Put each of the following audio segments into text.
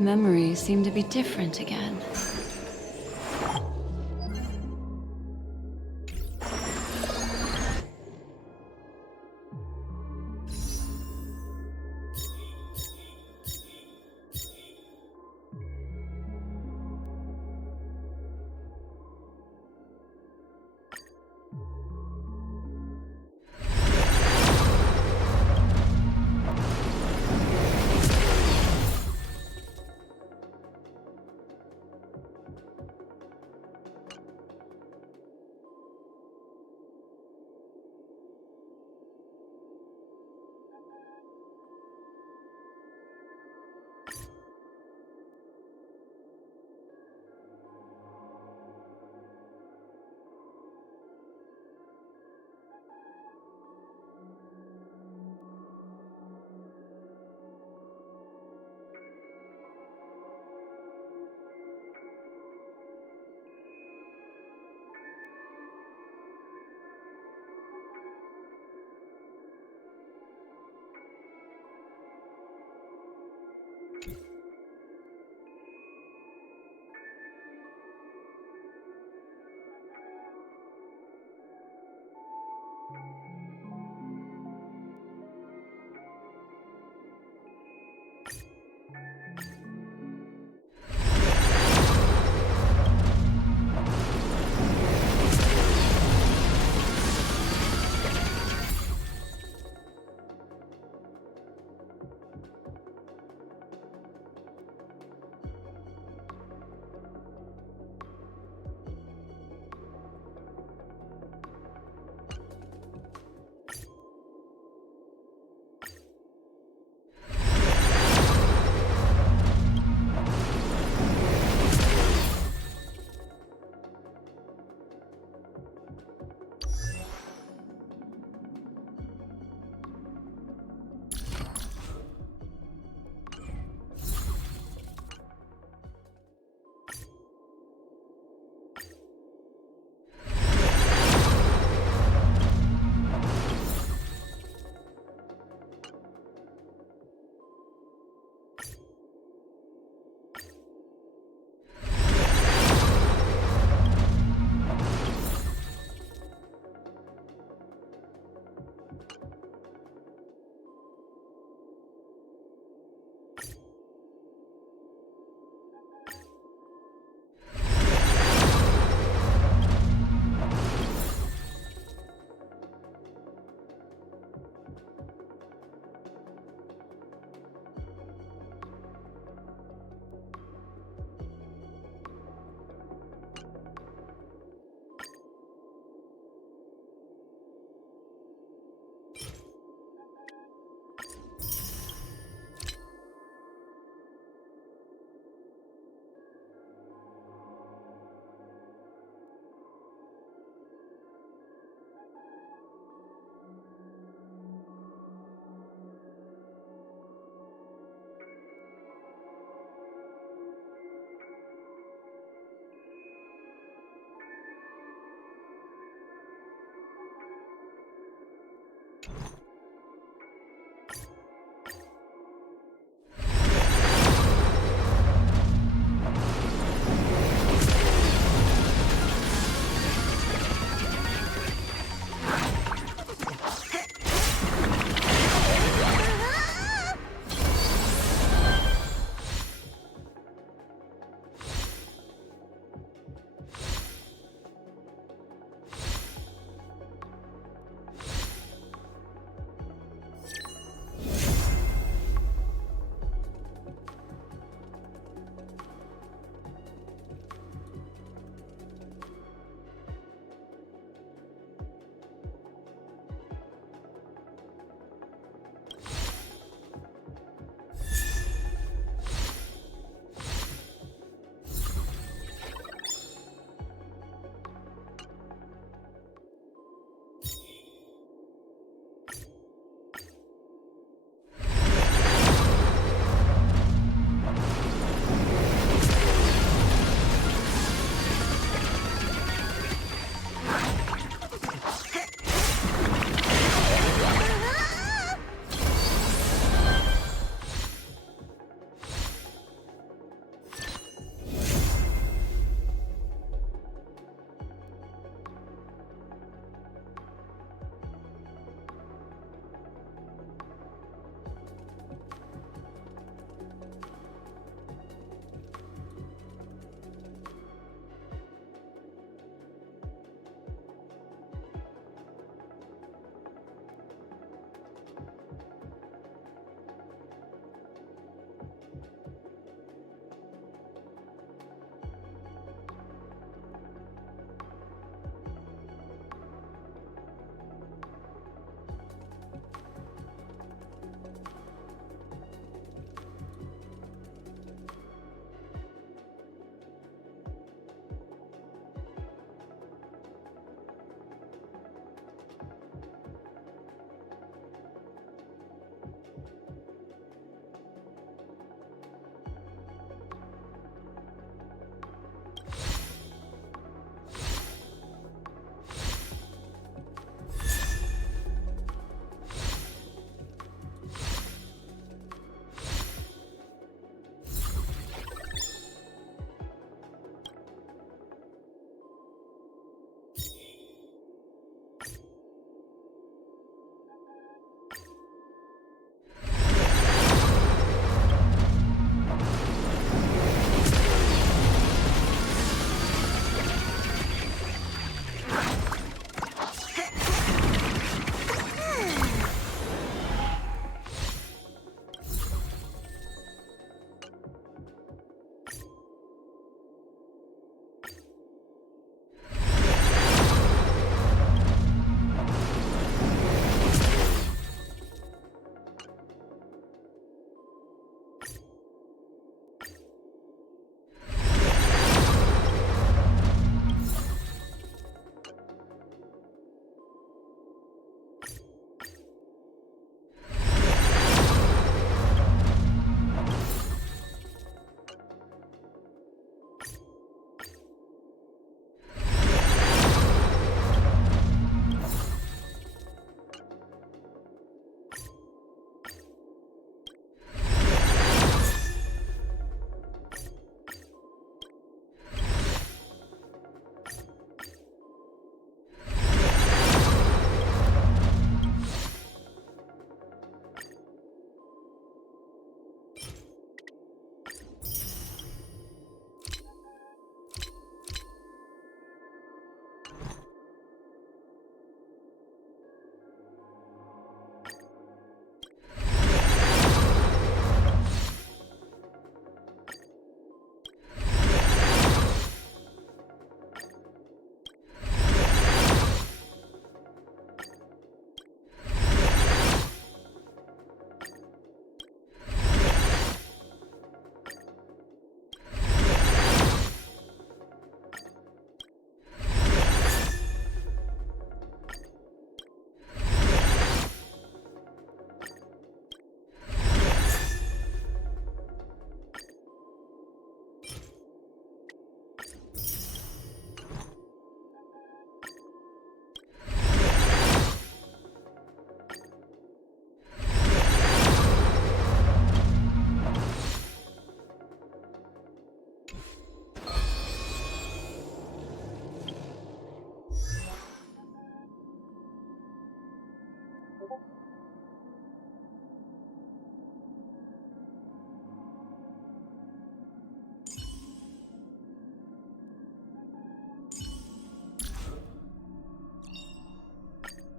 Memories seem to be different again.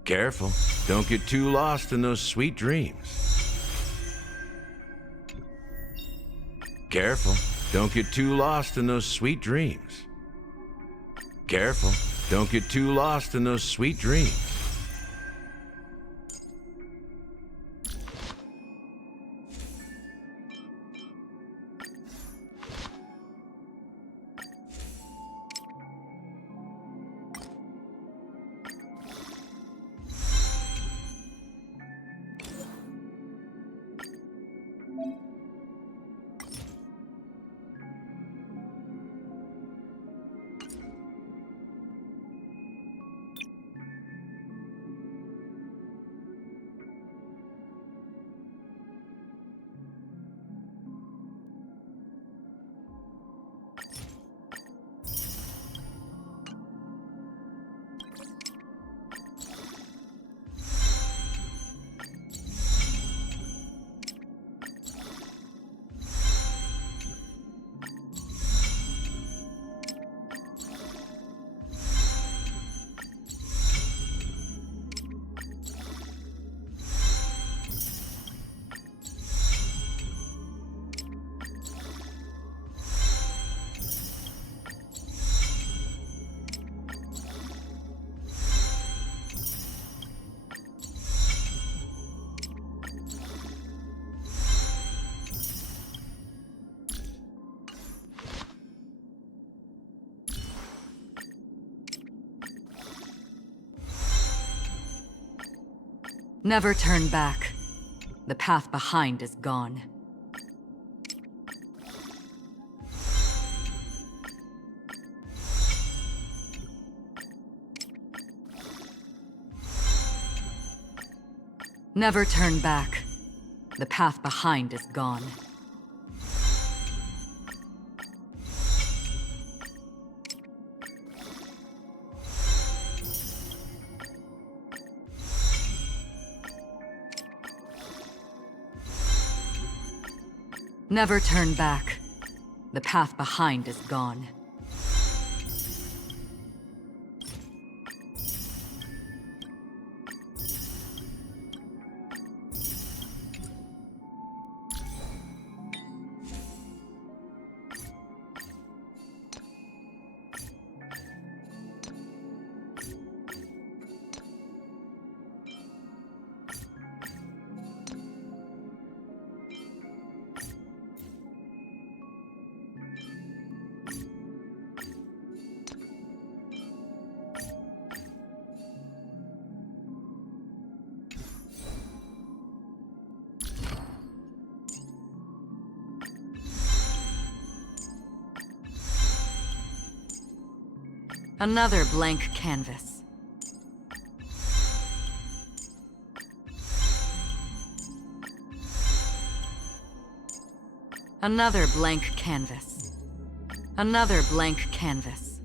Careful. Don't get too lost in those sweet dreams. Careful. Don't get too lost in those sweet dreams. Careful. Don't get too lost in those sweet dreams. Never turn back. The path behind is gone. Never turn back. The path behind is gone. Never turn back. The path behind is gone. Another blank canvas. Another blank canvas. Another blank canvas.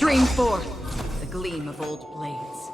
Stream forth the gleam of old blades.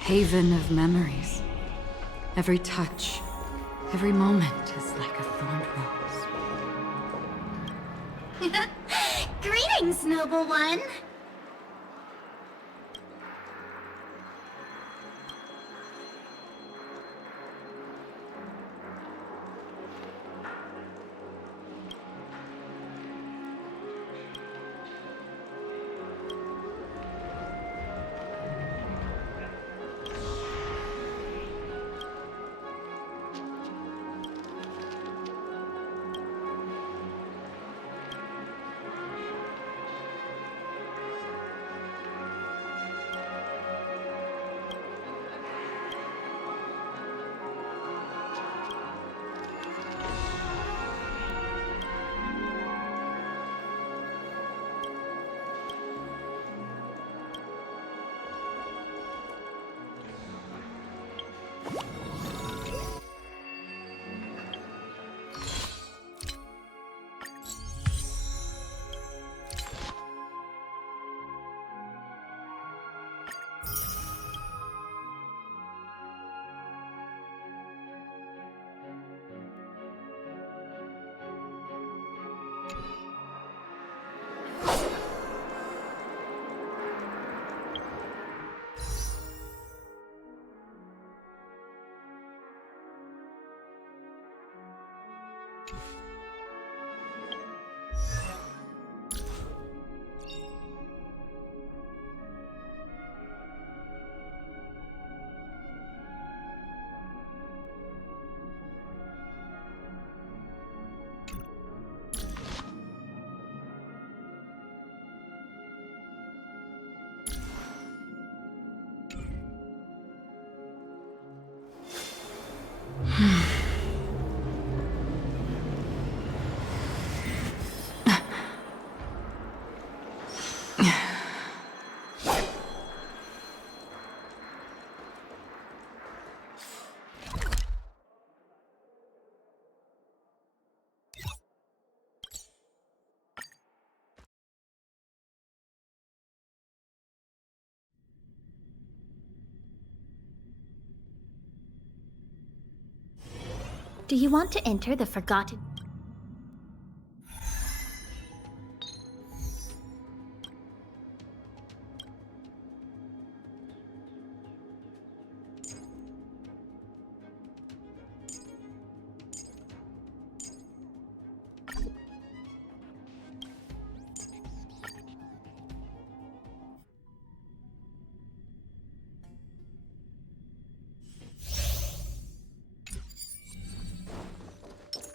Haven of memories. Every touch, every moment is like a thorned rose. Greetings, noble one! Do you want to enter the Forgotten?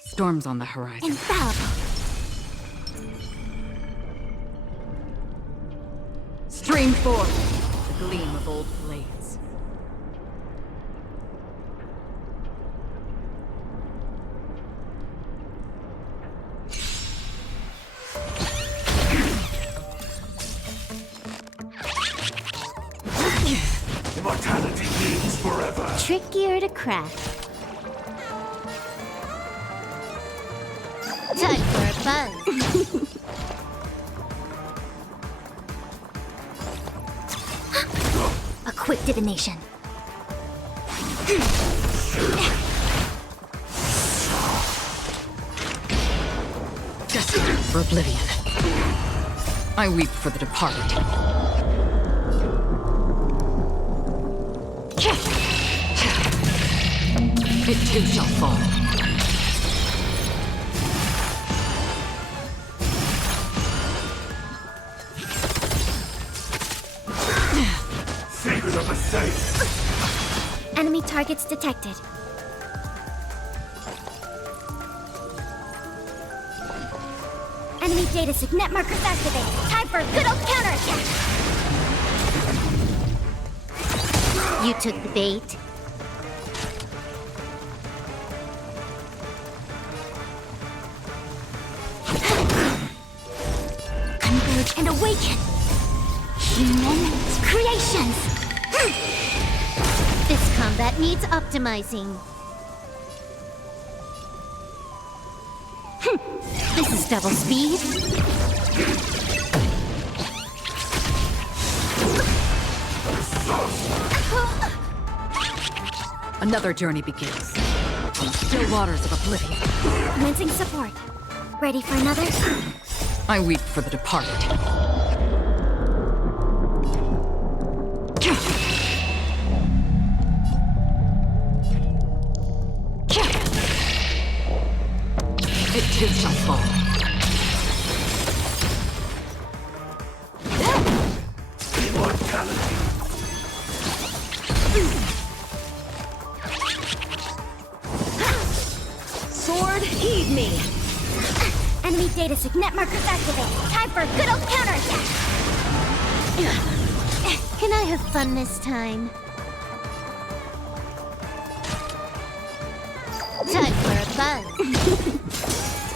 Storms on the horizon. Infallible! Stream forth, the gleam of old blades. Immortality means forever. Trickier to crack. Time for a buzz. quick divination. Destined for oblivion. I weep for the departed. It too shall fall. Secret of the safe. Enemy targets detected. Enemy data signet markers activated. Time for a good old counterattack. You took the bait. Converge and awaken. Human creations. This combat needs optimizing. This is double speed. Another journey begins. On the still waters of oblivion. Commencing support. Ready for another? I weep for the departed. It too shall fall. Immortality. Sword, heed me. Enemy data signet markers activated. Time for a good old counterattack. Can I have fun this time? Time for a buzz.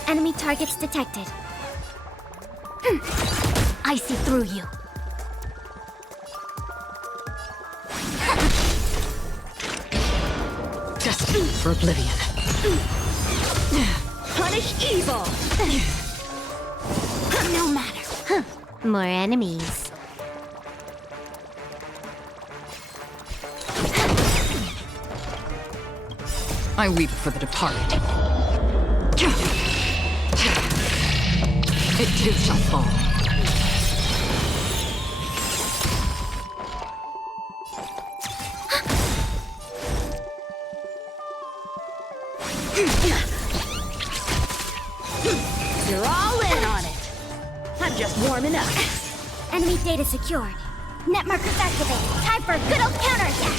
Enemy targets detected. I see through you. Destined for oblivion. Punish evil. No matter. More enemies. I weep for the departed. It too shall fall. You're all in on it. I'm just warming up. Enemy data secured. Net markers activated. Time for a good old counterattack.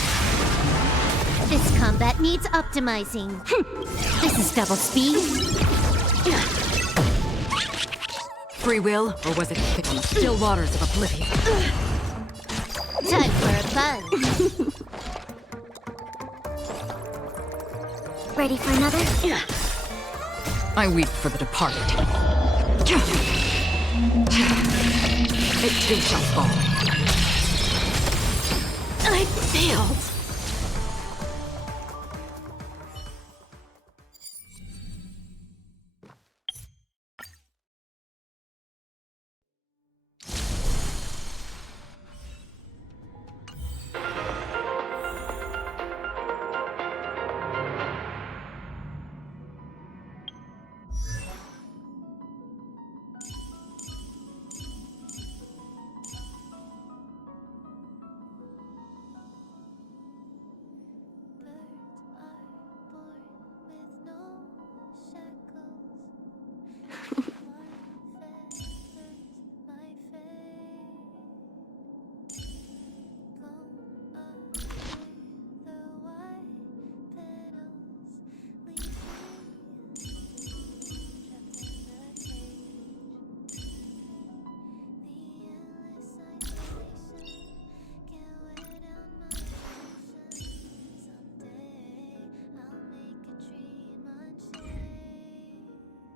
This combat needs optimizing. This is double speed. Free will, or was it the still waters of oblivion? Time for a buzz. Ready for another? I weep for the departed. It too shall fall. I failed.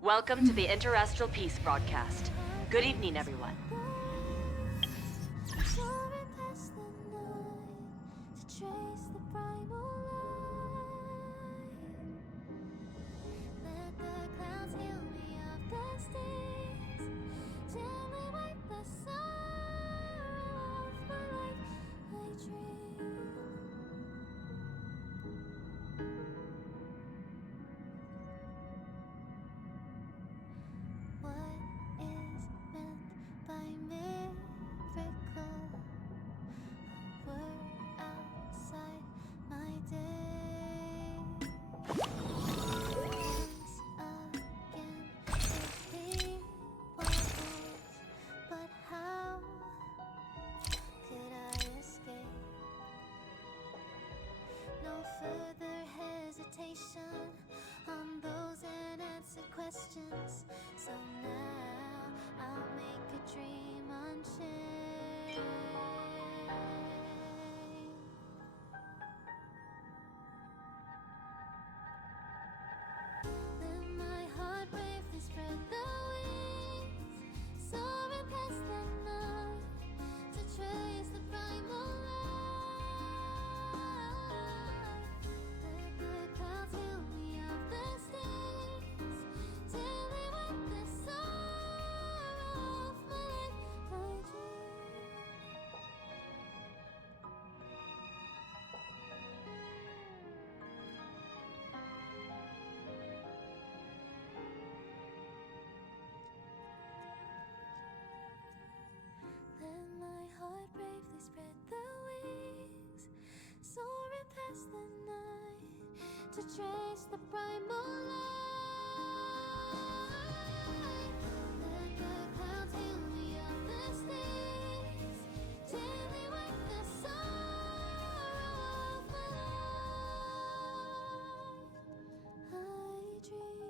Welcome to the Interastral Peace broadcast. Good evening, everyone. to trace the primal light. Let the clouds heal me of the stains, gently wipe the sorrow of my life. I dream,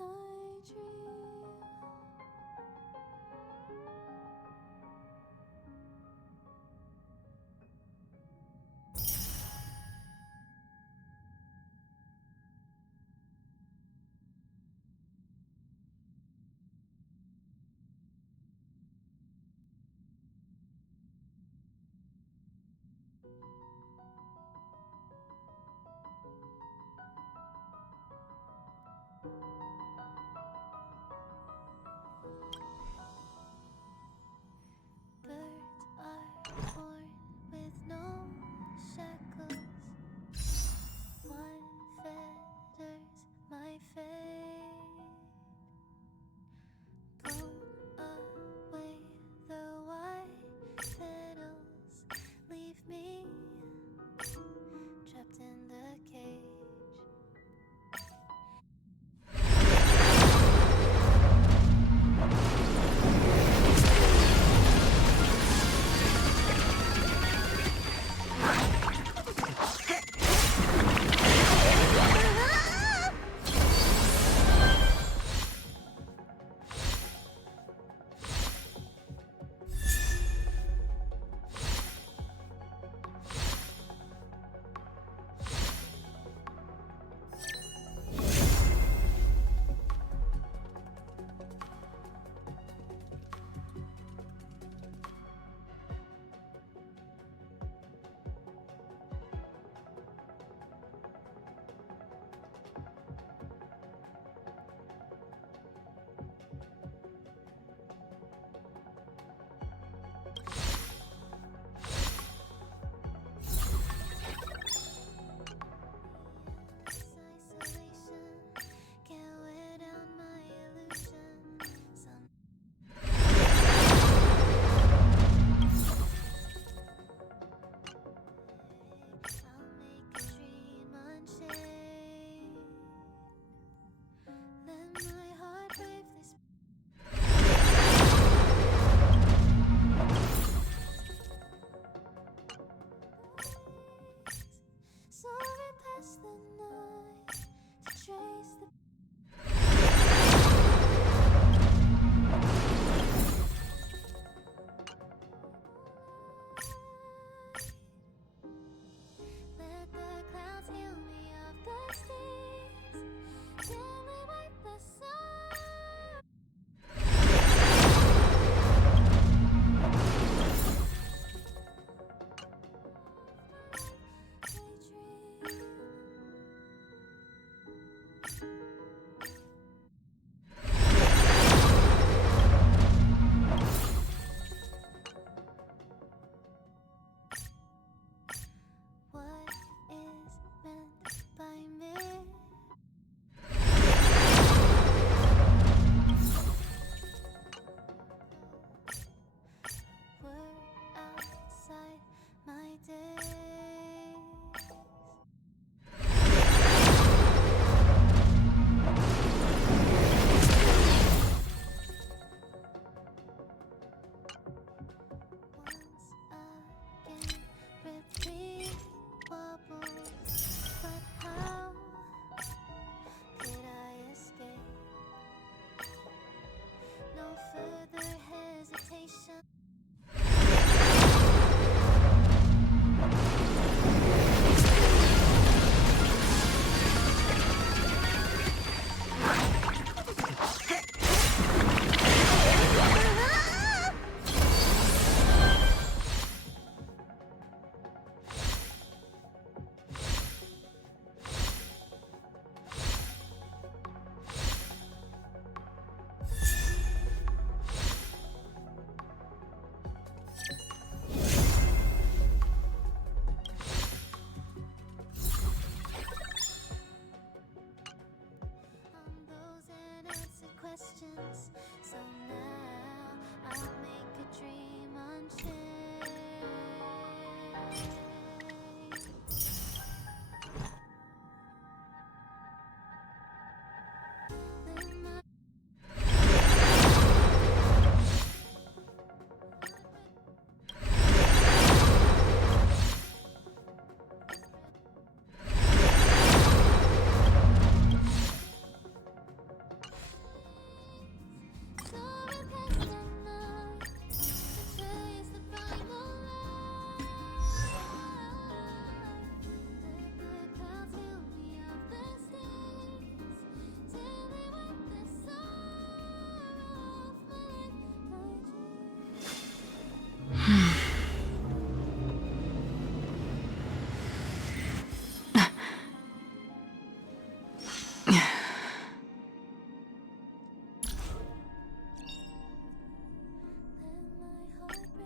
I dream.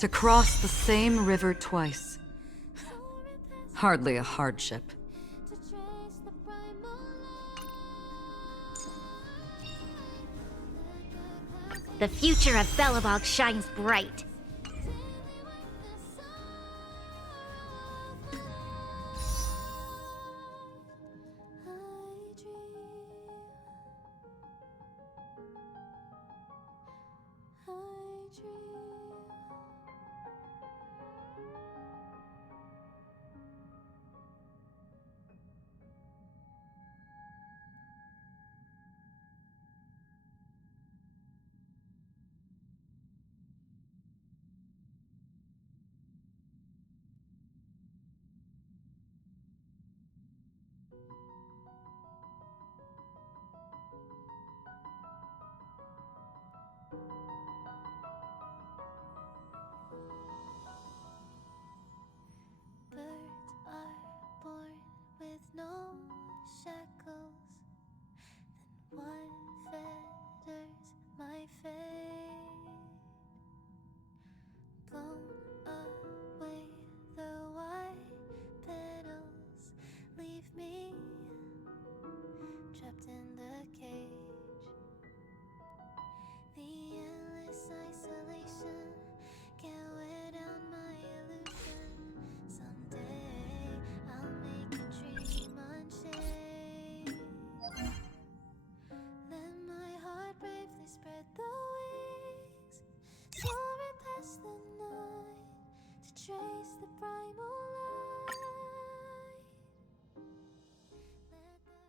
To cross the same river twice. Hardly a hardship. The future of Belobog shines bright. Birds are born with no shackles, then what fetters my fate? Blown away, the white petals leave me trapped in the cage. The endless isolation can't wear down my illusion. Someday I'll make a dream unchained. Let my heart bravely spread the wings, soaring past the night to trace the primal light. Let the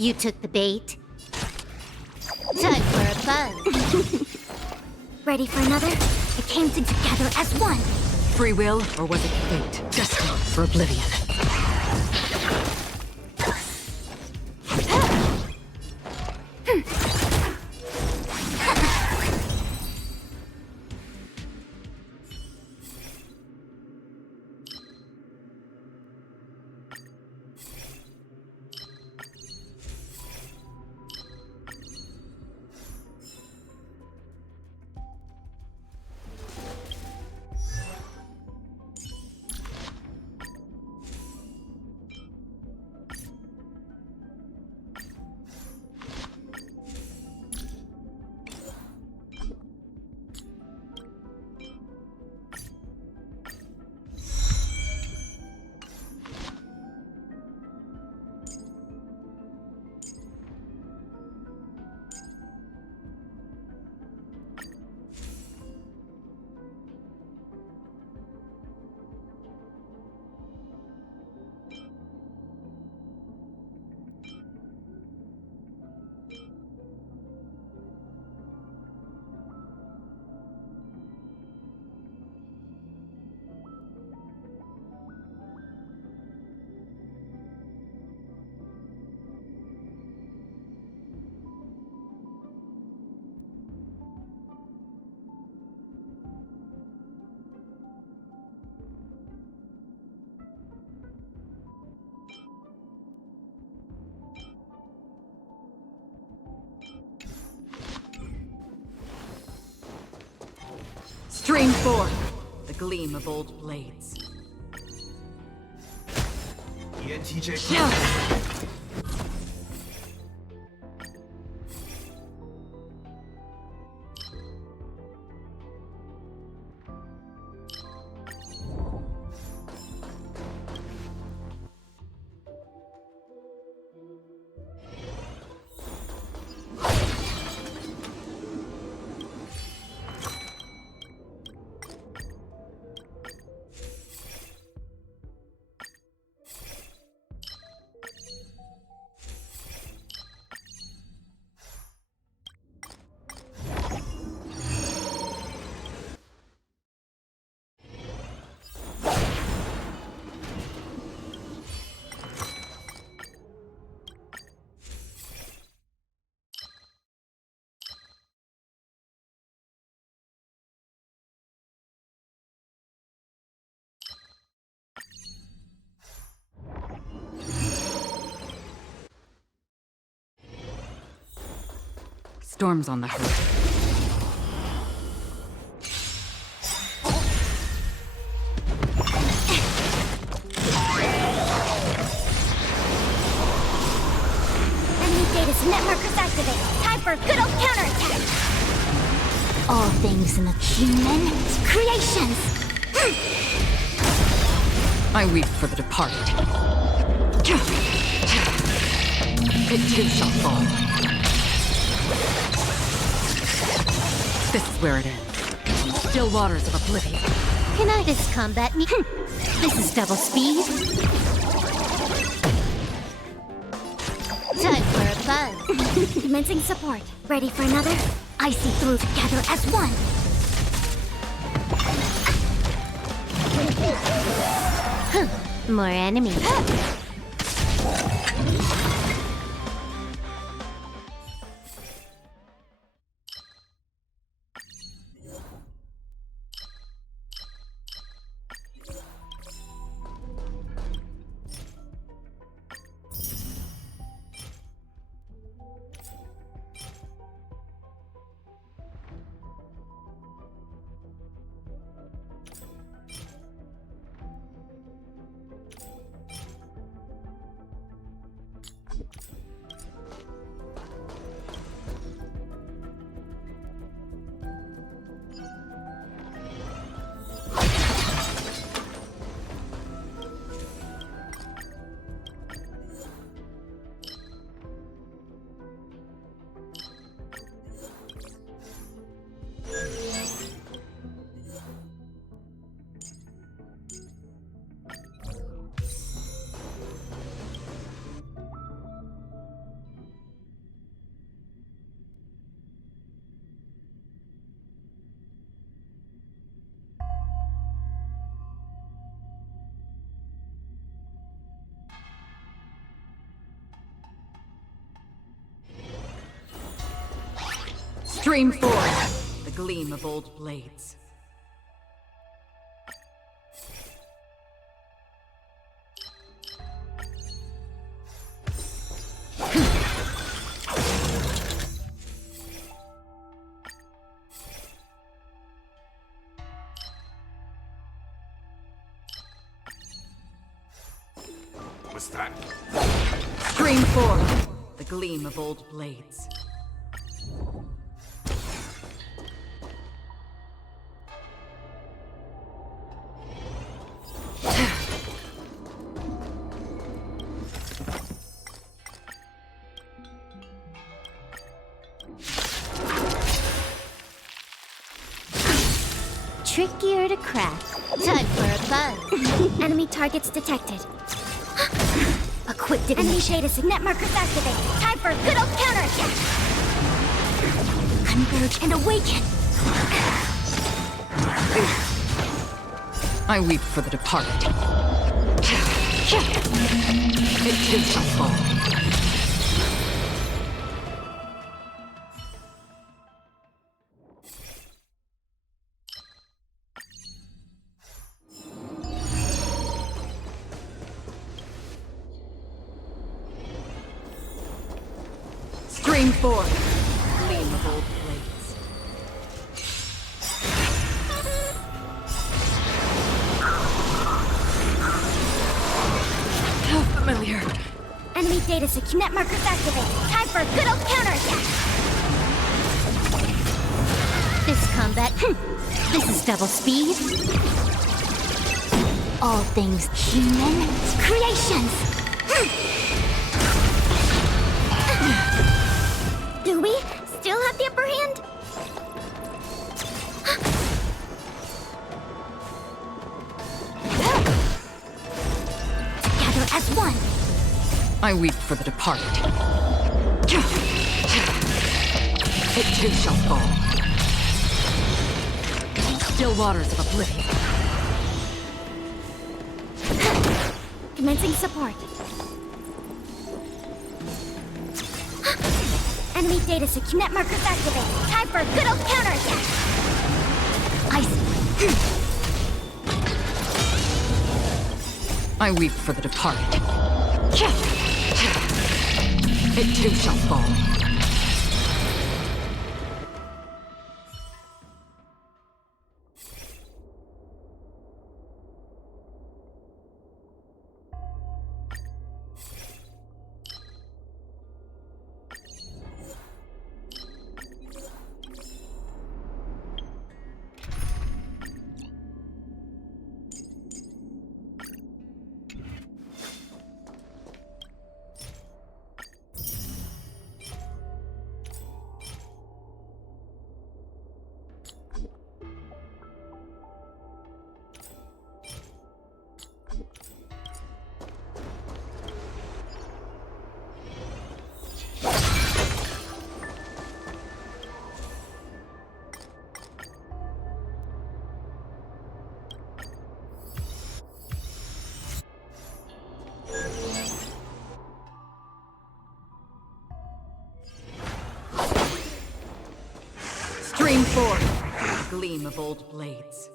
You took the bait. Time for a buzz. Ready for another? It came together as one. Free will, or was it fate? Destined for oblivion. Stream forth the gleam of old blades. ENTJ. Storm's on the hurt. Enemy data's net markers activated. Time for a good old counterattack. All things in the human creations. I weep for the departed. It too shall fall. This is where it ends. Still waters of oblivion. Can I just combat me? This is double speed. Time for a buzz. Commencing support. Ready for another? I see through together as one. More enemies. Stream forth the gleam of old blades. What's that? Stream forth the gleam of old blades. Trickier to crack. Time for a buzz. Enemy targets detected. A quick divination. Enemy data net markers activated. Time for a good old counterattack. Converge and awaken. I weep for the departed. It too shall fall. Stream forth, gleam of old blades. data secure. Net markers activated. Time for a good old counterattack. This combat, this is double speed. All things human creations. Do we still have the upper hand? Together as one. I weep for the departed. It too shall fall. Still waters of oblivion. Commencing support. Enemy data secure. Net markers activated. Time for a good old counterattack. I see. I weep for the departed. It too shall fall. Stream forth, gleam of old blades.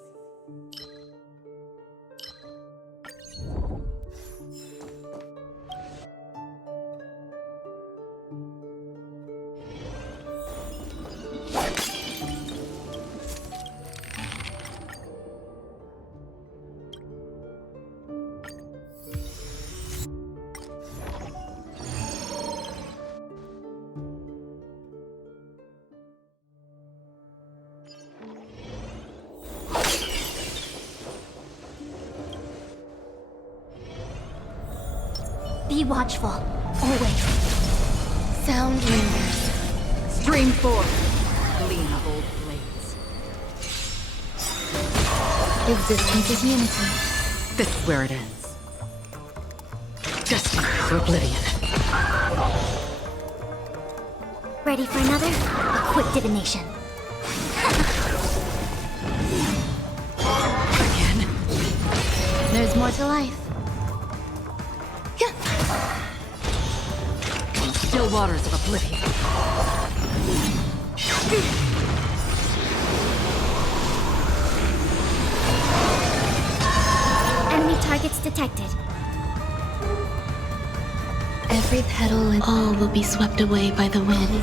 Be watchful, always. Sound lingers. Stream forth, gleam of old blades. Existence is unity. This is where it ends. Destined for oblivion. Ready for another? A quick divination. Again. There's more to life. Still waters of oblivion. Enemy targets detected. Every petal and all will be swept away by the wind.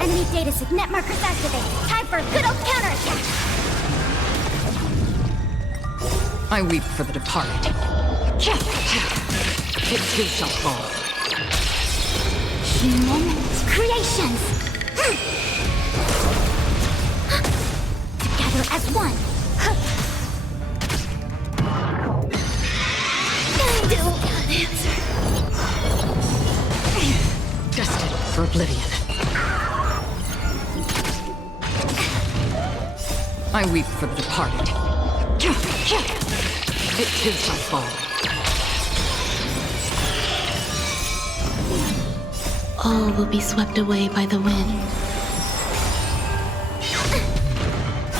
Enemy data sig. Net markers activated. Time for a good old counterattack. I weep for the departed. It too shall fall. Human creations. Together as one. Still got an answer. Destined for oblivion. I weep for the departed. It too shall fall. All will be swept away by the wind.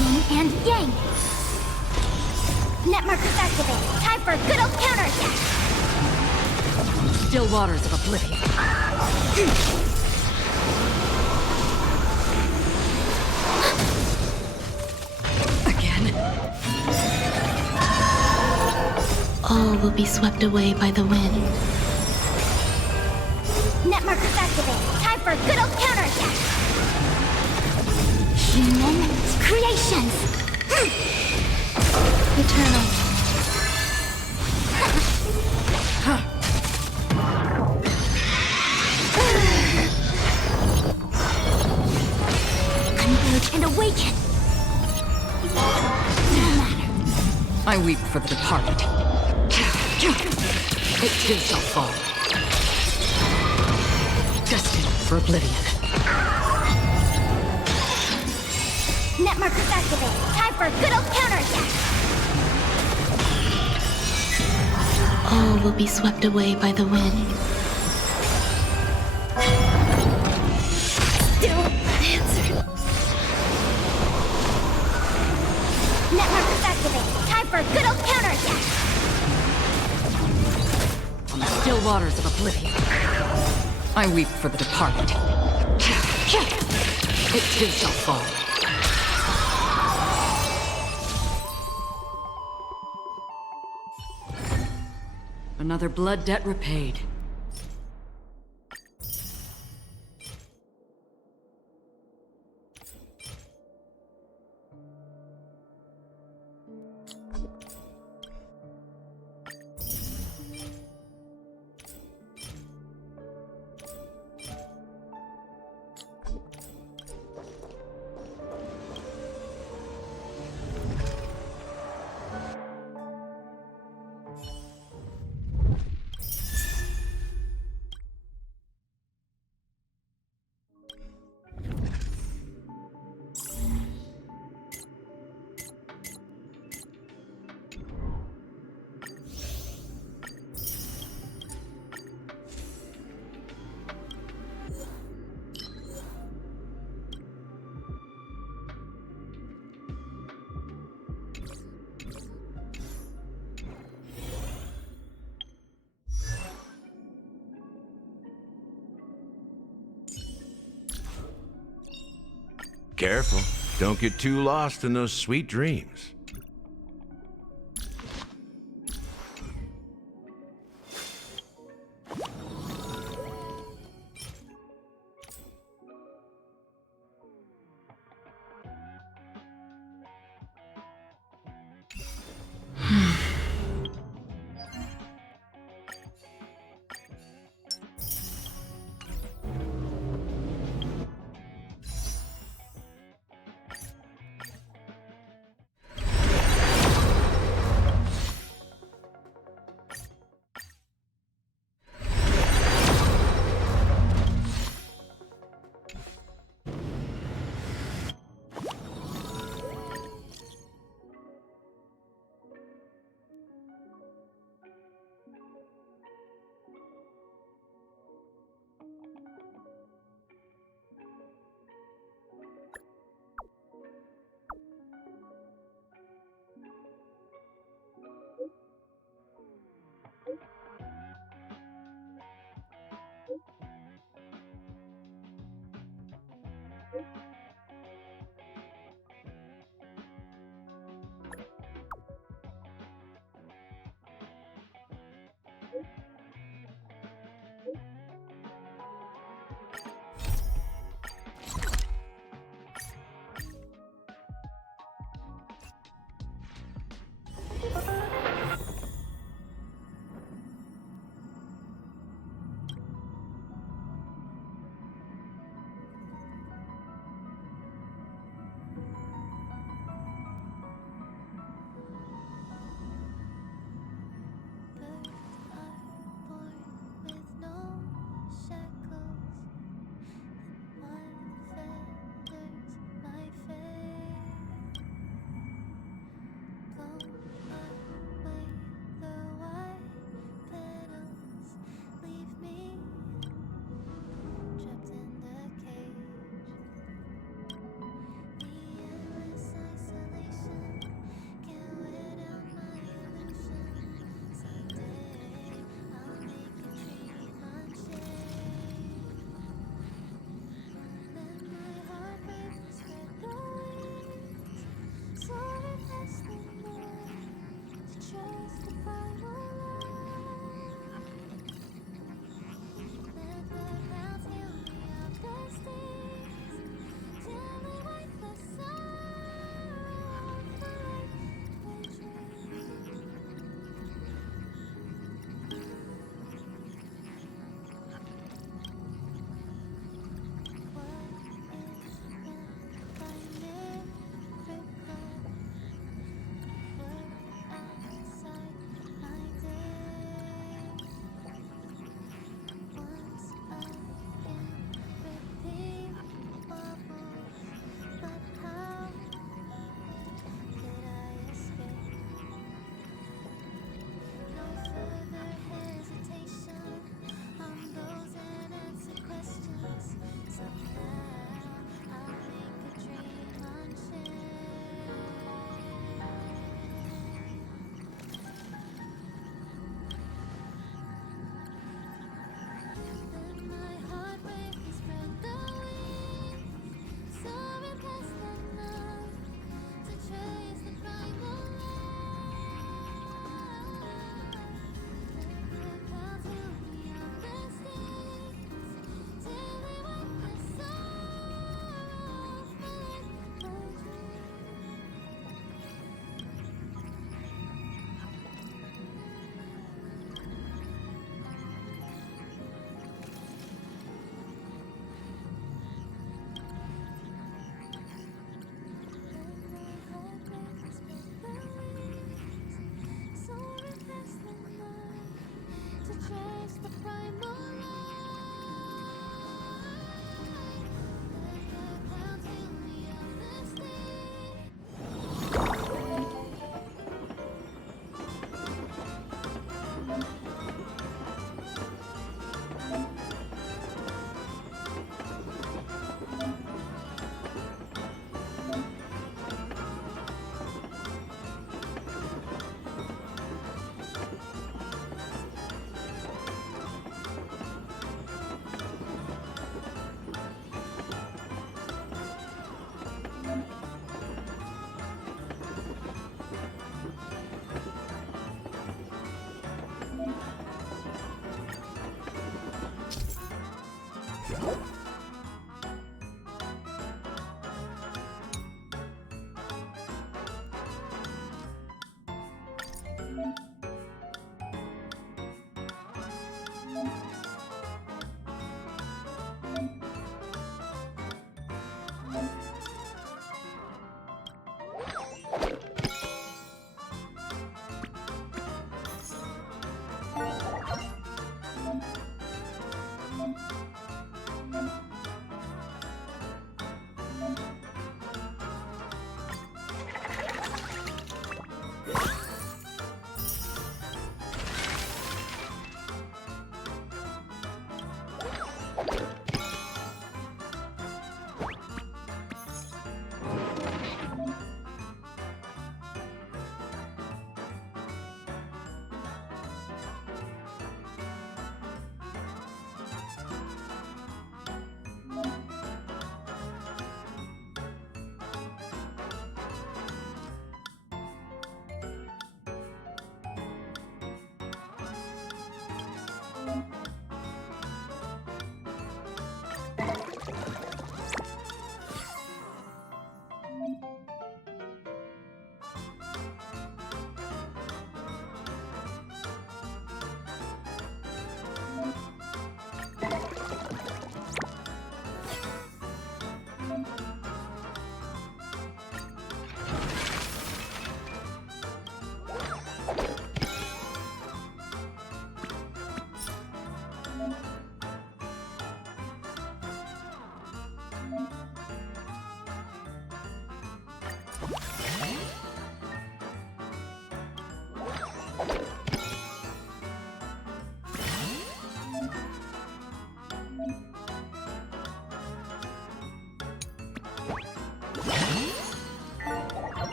Yin and yang. Net markers activated. Time for a good old counterattack. Still waters of oblivion. Again. All will be swept away by the wind. Net markers activated. Time for a good old counterattack. Human creations. Eternal. and awaken. No matter. I weep for the departed. It too shall fall. Destined for oblivion. Net markers activated. Time for a good old counterattack. All will be swept away by the wind. Still answered. Net markers activated. Time for a good old counterattack. On the still waters of oblivion. I weep for the departed. It too shall fall. Another blood debt repaid. Careful. Don't get too lost in those sweet dreams.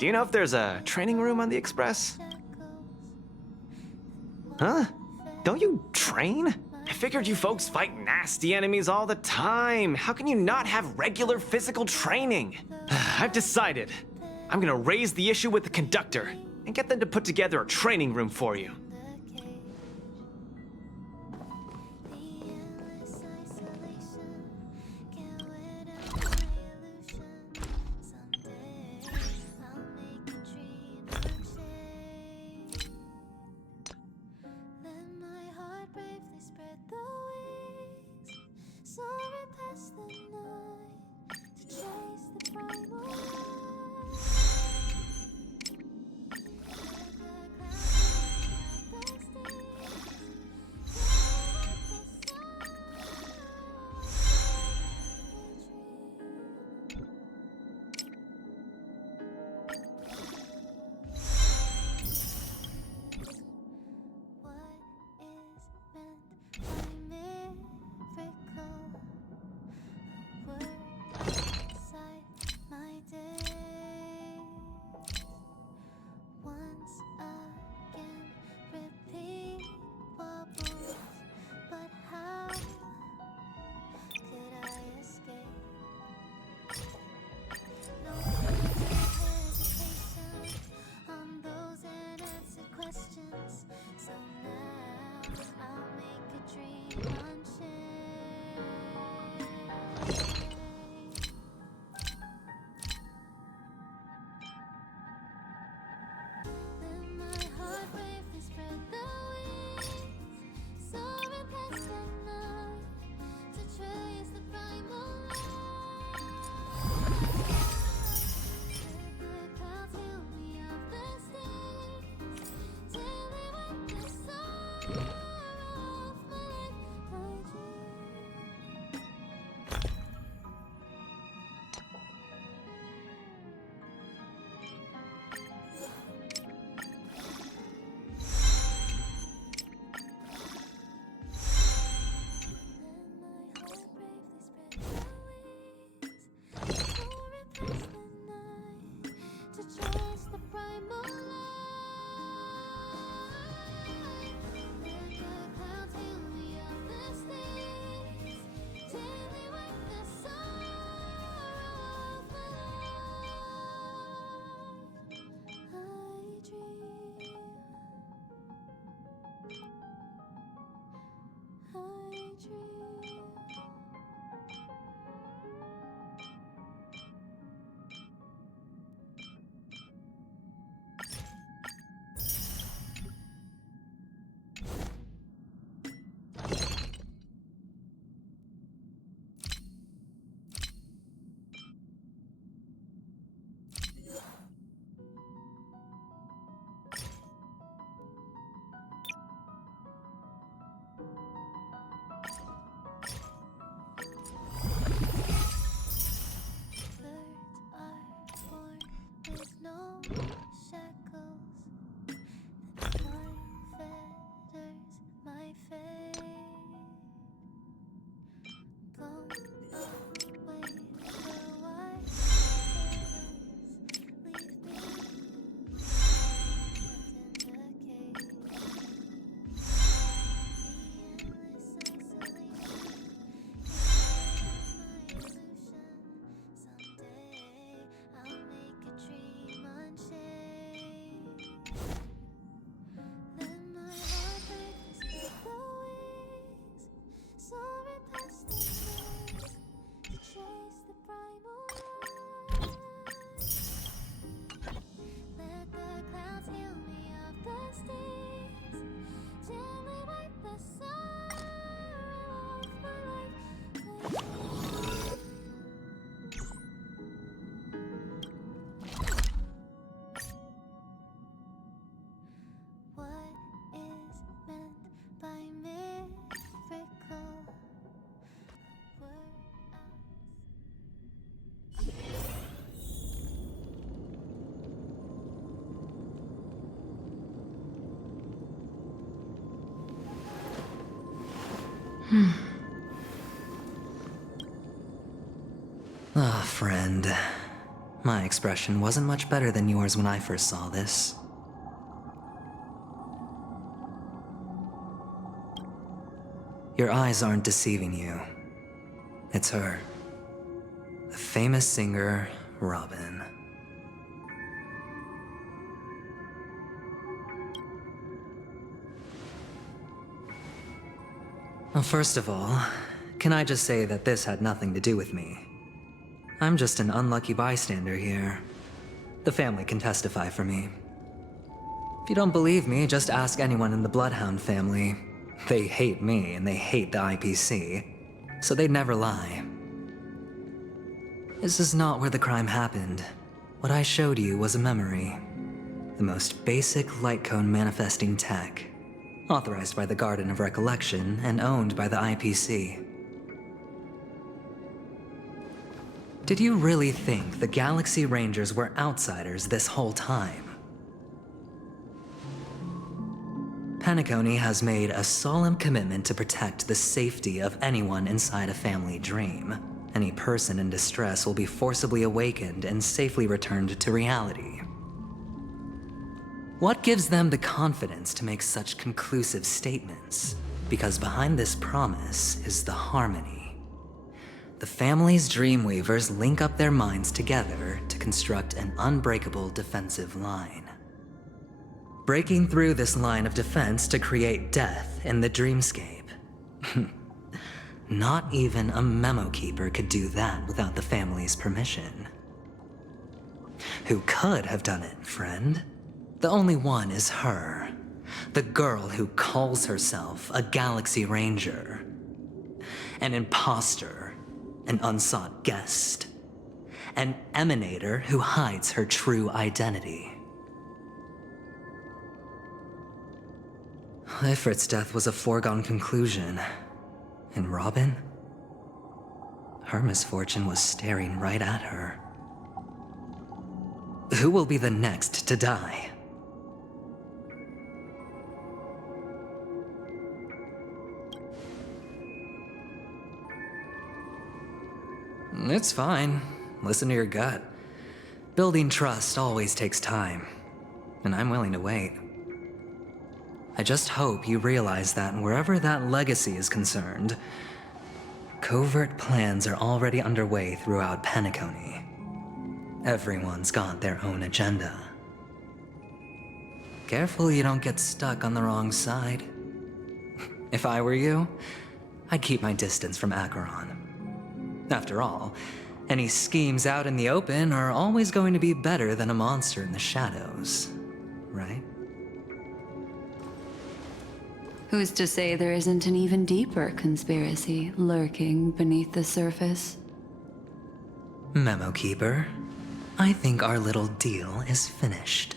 Do you know if there's a training room on the Express? Huh? Don't you train? I figured you folks fight nasty enemies all the time. How can you not have regular physical training? I've decided. I'm gonna raise the issue with the conductor and get them to put together a training room for you. Ah, friend. My expression wasn't much better than yours when I first saw this. Your eyes aren't deceiving you. It's her. The famous singer, Robin. Well, first of all, can I just say that this had nothing to do with me? I'm just an unlucky bystander here. The family can testify for me. If you don't believe me, just ask anyone in the Bloodhound family. They hate me and they hate the IPC, so they'd never lie. This is not where the crime happened. What I showed you was a memory. The most basic light cone manifesting tech, authorized by the Garden of Recollection and owned by the IPC. Did you really think the Galaxy Rangers were outsiders this whole time? Penacony has made a solemn commitment to protect the safety of anyone inside a family dream. Any person in distress will be forcibly awakened and safely returned to reality. What gives them the confidence to make such conclusive statements? Because behind this promise is the harmony. The family's Dreamweavers link up their minds together to construct an unbreakable defensive line. Breaking through this line of defense to create death in the dreamscape. Not even a memo keeper could do that without the family's permission. Who could have done it, friend? The only one is her. The girl who calls herself a Galaxy Ranger. An imposter, an unsought guest. An emanator who hides her true identity. Ifrit's death was a foregone conclusion. And Robin? Her misfortune was staring right at her. Who will be the next to die? It's fine. Listen to your gut. Building trust always takes time, and I'm willing to wait. I just hope you realize that wherever that legacy is concerned, covert plans are already underway throughout Penacony. Everyone's got their own agenda. Careful you don't get stuck on the wrong side. If I were you, I'd keep my distance from Acheron. After all, any schemes out in the open are always going to be better than a monster in the shadows, right? Who's to say there isn't an even deeper conspiracy lurking beneath the surface? Memo Keeper, I think our little deal is finished.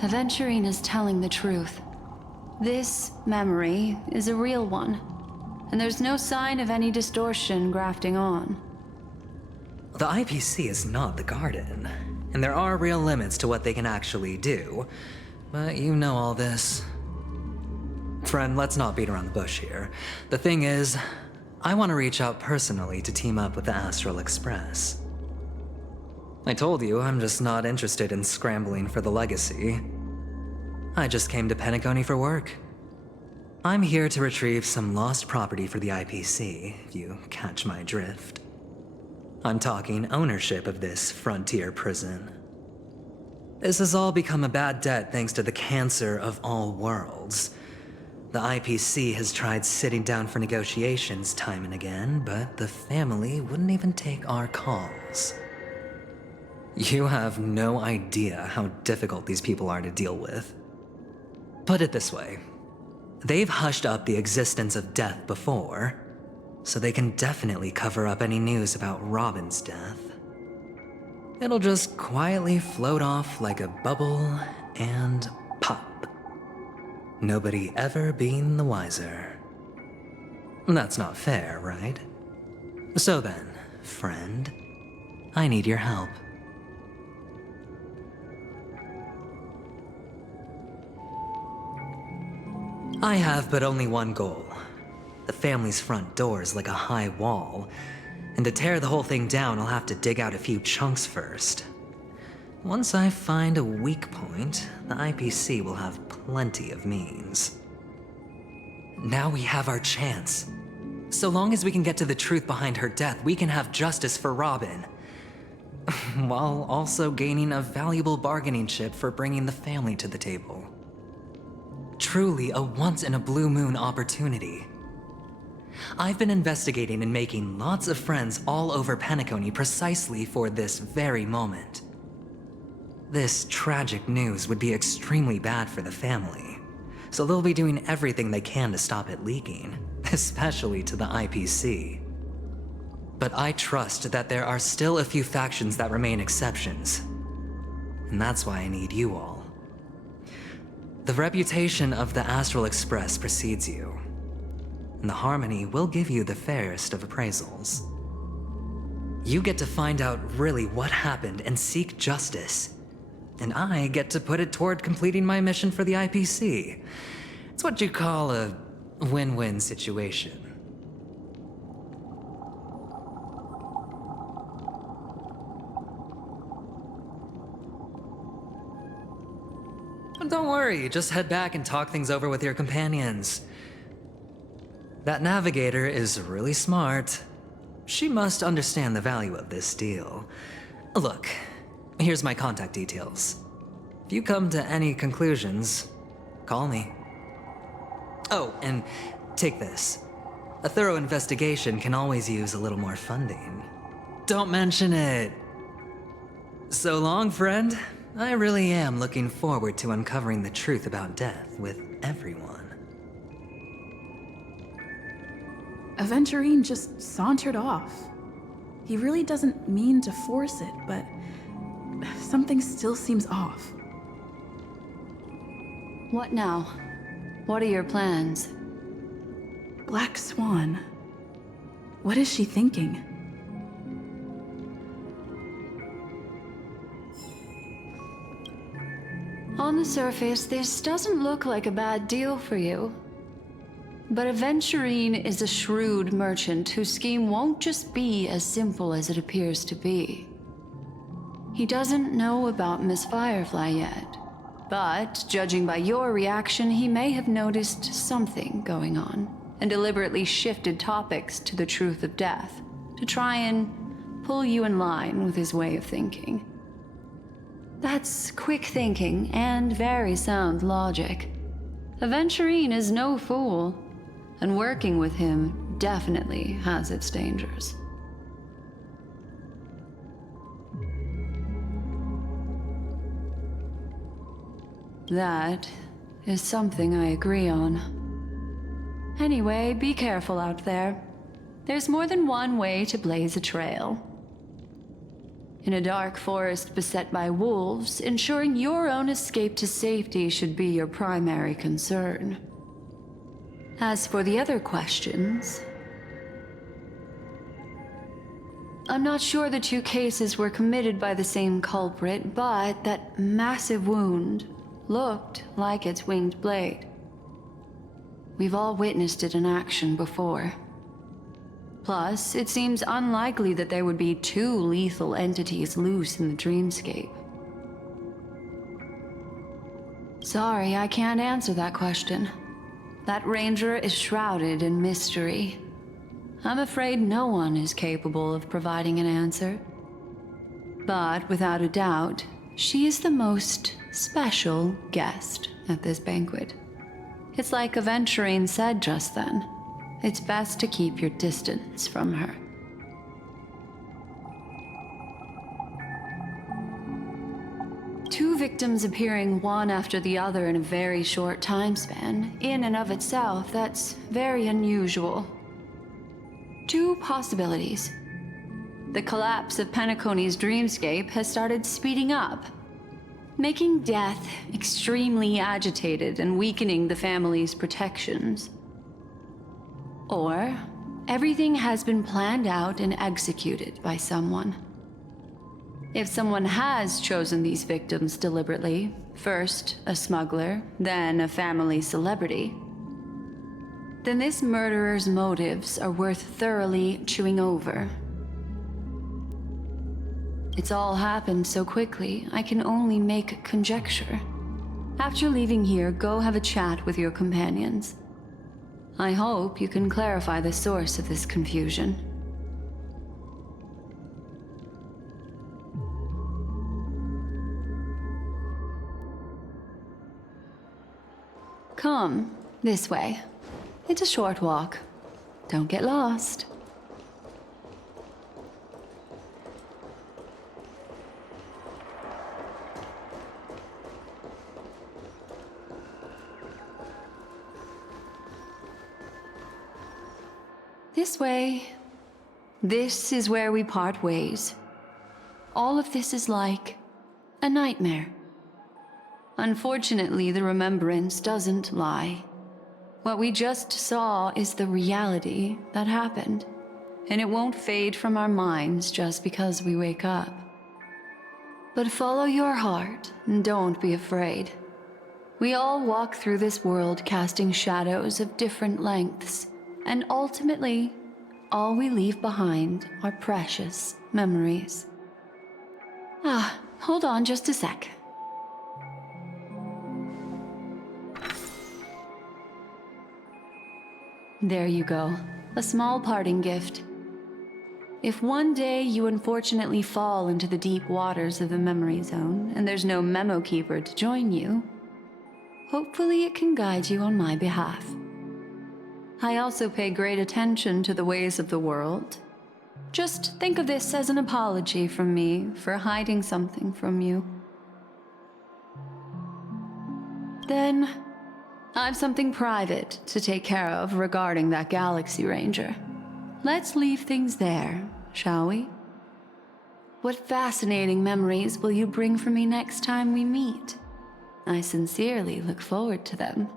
Aventurine is telling the truth. This memory is a real one, and there's no sign of any distortion grafting on. The IPC is not the Garden, and there are real limits to what they can actually do. But you know all this. Friend, let's not beat around the bush here. The thing is, I want to reach out personally to team up with the Astral Express. I told you I'm just not interested in scrambling for the legacy. I just came to Penacony for work. I'm here to retrieve some lost property for the IPC, if you catch my drift. I'm talking ownership of this frontier prison. This has all become a bad debt thanks to the cancer of all worlds. The IPC has tried sitting down for negotiations time and again, but the family wouldn't even take our calls. You have no idea how difficult these people are to deal with. Put it this way. They've hushed up the existence of death before, so they can definitely cover up any news about Robin's death. It'll just quietly float off like a bubble and pop. Nobody ever being the wiser. That's not fair, right? So then, friend, I need your help. I have but only one goal. The family's front door is like a high wall, and to tear the whole thing down, I'll have to dig out a few chunks first. Once I find a weak point, the IPC will have plenty of means. Now we have our chance. So long as we can get to the truth behind her death, we can have justice for Robin. While also gaining a valuable bargaining chip for bringing the family to the table. Truly a once-in-a-blue-moon opportunity. I've been investigating and making lots of friends all over Penacony precisely for this very moment. This tragic news would be extremely bad for the family, so they'll be doing everything they can to stop it leaking, especially to the IPC. But I trust that there are still a few factions that remain exceptions, and that's why I need you all. The reputation of the Astral Express precedes you, and the Harmony will give you the fairest of appraisals. You get to find out really what happened and seek justice, and I get to put it toward completing my mission for the IPC. It's what you call a win-win situation. Don't worry, just head back and talk things over with your companions. That navigator is really smart. She must understand the value of this deal. Look, here's my contact details. If you come to any conclusions, call me. Oh, and take this. A thorough investigation can always use a little more funding. Don't mention it. So long, friend. I really am looking forward to uncovering the truth about death with everyone. Aventurine just sauntered off. He really doesn't mean to force it, but something still seems off. What now? What are your plans? Black Swan. What is she thinking? On the surface, this doesn't look like a bad deal for you. But Aventurine is a shrewd merchant whose scheme won't just be as simple as it appears to be. He doesn't know about Miss Firefly yet, but judging by your reaction, he may have noticed something going on and deliberately shifted topics to the truth of death to try and pull you in line with his way of thinking. That's quick thinking and very sound logic. Aventurine is no fool, and working with him definitely has its dangers. That is something I agree on. Anyway, be careful out there. There's more than one way to blaze a trail. In a dark forest beset by wolves, ensuring your own escape to safety should be your primary concern. As for the other questions, I'm not sure the two cases were committed by the same culprit, but that massive wound looked like its winged blade. We've all witnessed it in action before. Plus, it seems unlikely that there would be two lethal entities loose in the dreamscape. Sorry, I can't answer that question. That ranger is shrouded in mystery. I'm afraid no one is capable of providing an answer. But without a doubt, she is the most special guest at this banquet. It's like Aventurine said just then. It's best to keep your distance from her. Two victims appearing one after the other in a very short time span, in and of itself, that's very unusual. Two possibilities. The collapse of Penacony's dreamscape has started speeding up, making death extremely agitated and weakening the family's protections. Or, everything has been planned out and executed by someone. If someone has chosen these victims deliberately, first a smuggler, then a family celebrity, then this murderer's motives are worth thoroughly chewing over. It's all happened so quickly, I can only make conjecture. After leaving here, go have a chat with your companions. I hope you can clarify the source of this confusion. Come, this way. It's a short walk. Don't get lost. This way. This is where we part ways. All of this is like a nightmare. Unfortunately, the remembrance doesn't lie. What we just saw is the reality that happened, and it won't fade from our minds just because we wake up. But follow your heart and don't be afraid. We all walk through this world casting shadows of different lengths, and ultimately, all we leave behind are precious memories. Hold on just a sec. There you go. A small parting gift. If one day you unfortunately fall into the deep waters of the memory zone and there's no memo keeper to join you, hopefully it can guide you on my behalf. I also pay great attention to the ways of the world. Just think of this as an apology from me for hiding something from you. Then, I've something private to take care of regarding that Galaxy Ranger. Let's leave things there, shall we? What fascinating memories will you bring for me next time we meet? I sincerely look forward to them.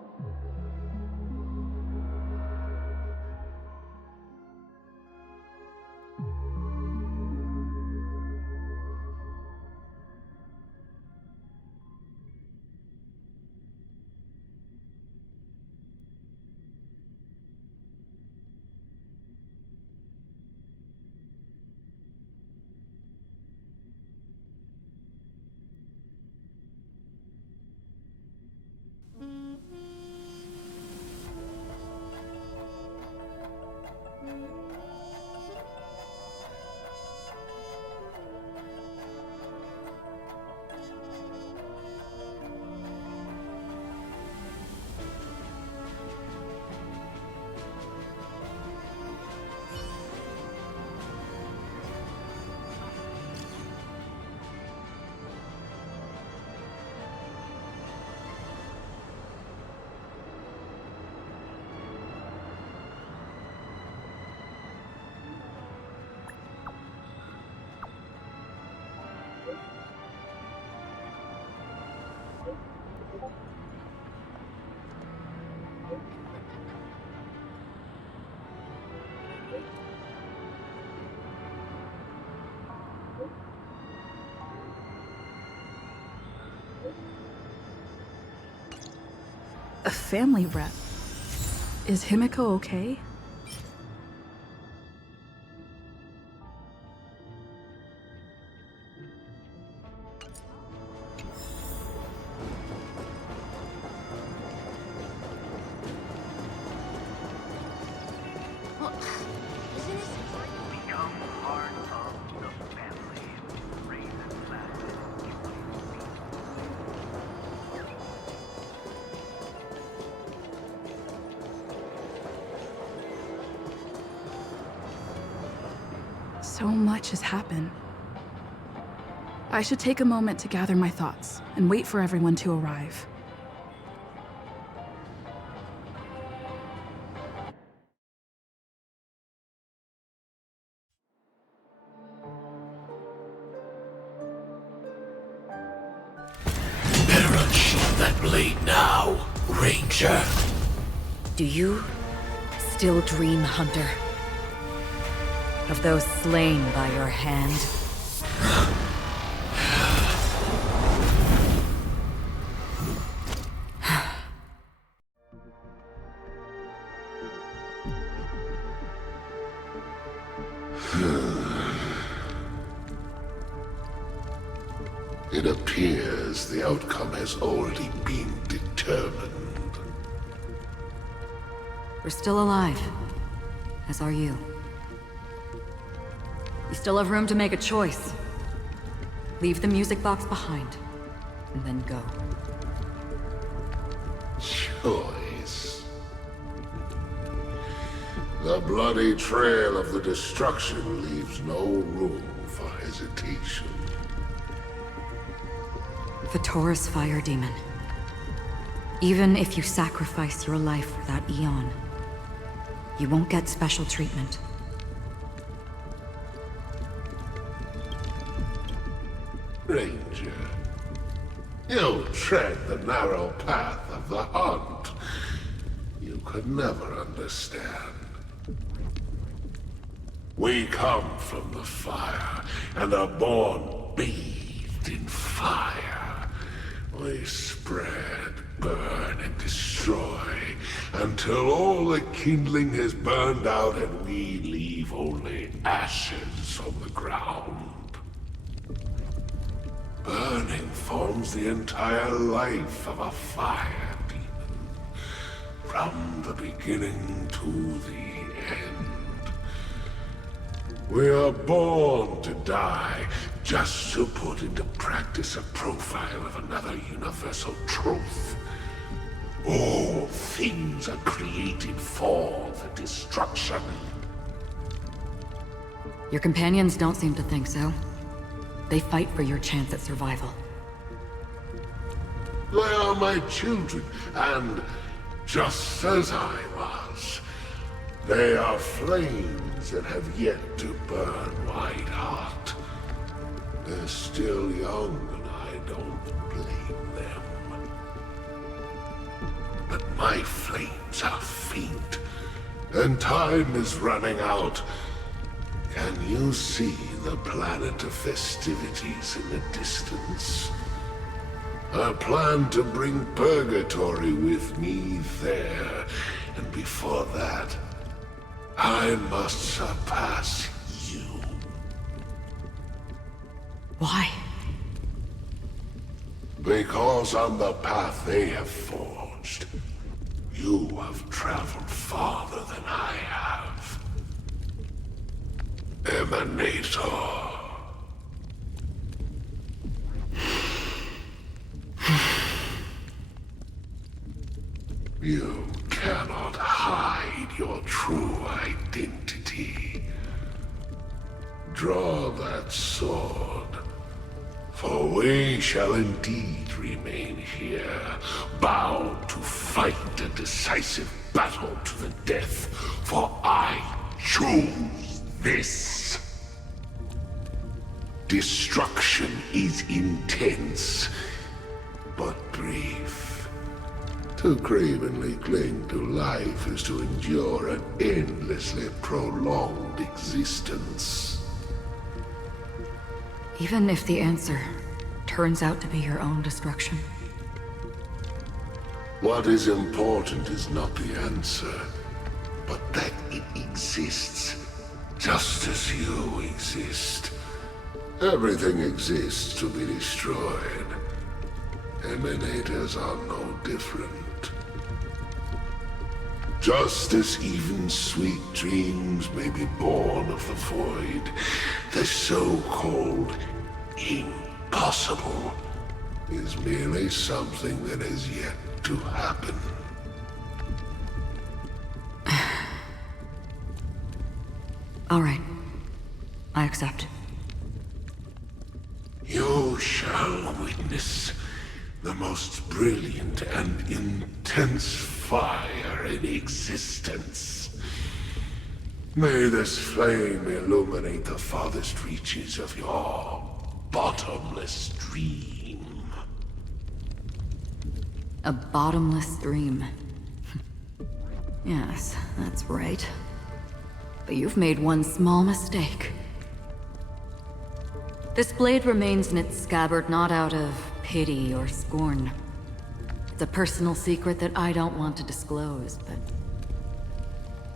A family rep. Is Himiko okay? So much has happened. I should take a moment to gather my thoughts and wait for everyone to arrive. Better unsheath that blade now, Ranger. Do you still dream, Hunter? Of those slain by your hand? It appears the outcome has already been determined. We're still alive, as are you. You still have room to make a choice. Leave the music box behind, and then go. Choice. The bloody trail of the destruction leaves no room for hesitation. Vatora's fire demon. Even if you sacrifice your life for that Eon, you won't get special treatment. Ranger, you tread the narrow path of the hunt. You could never understand. We come from the fire, and are born bathed in fire. We spread, burn, and destroy, until all the kindling has burned out and we leave only ashes on the ground. Burning forms the entire life of a fire demon, from the beginning to the end. We are born to die, just to put into practice a profile of another universal truth. All things are created for the destruction. Your companions don't seem to think so. They fight for your chance at survival. They are my children, and just as I was, they are flames that have yet to burn wide hot. They're still young, and I don't blame them. But my flames are faint, and time is running out. Can you see the planet of festivities in the distance? I plan to bring Purgatory with me there, and before that, I must surpass you. Why? Because on the path they have forged, you have traveled farther than I have. Emanator. You cannot hide your true identity. Draw that sword, for we shall indeed remain here, bound to fight a decisive battle to the death, for I choose this. Destruction is intense, but brief. To cravenly cling to life is to endure an endlessly prolonged existence. Even if the answer turns out to be your own destruction. What is important is not the answer, but that it exists, just as you exist. Everything exists to be destroyed. Emanators are no different. Just as even sweet dreams may be born of the void, the so-called impossible is merely something that has yet to happen. All right. I accept. You shall witness the most brilliant and intense fire in existence. May this flame illuminate the farthest reaches of your bottomless dream. A bottomless dream. Yes, that's right. But you've made one small mistake. This blade remains in its scabbard not out of pity or scorn. It's a personal secret that I don't want to disclose, but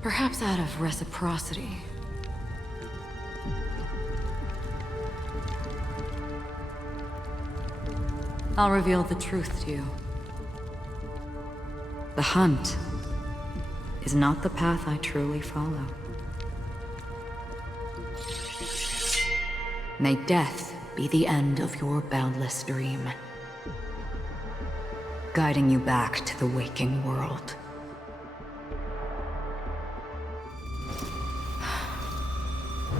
perhaps out of reciprocity. I'll reveal the truth to you. The hunt is not the path I truly follow. May death be the end of your boundless dream, guiding you back to the waking world.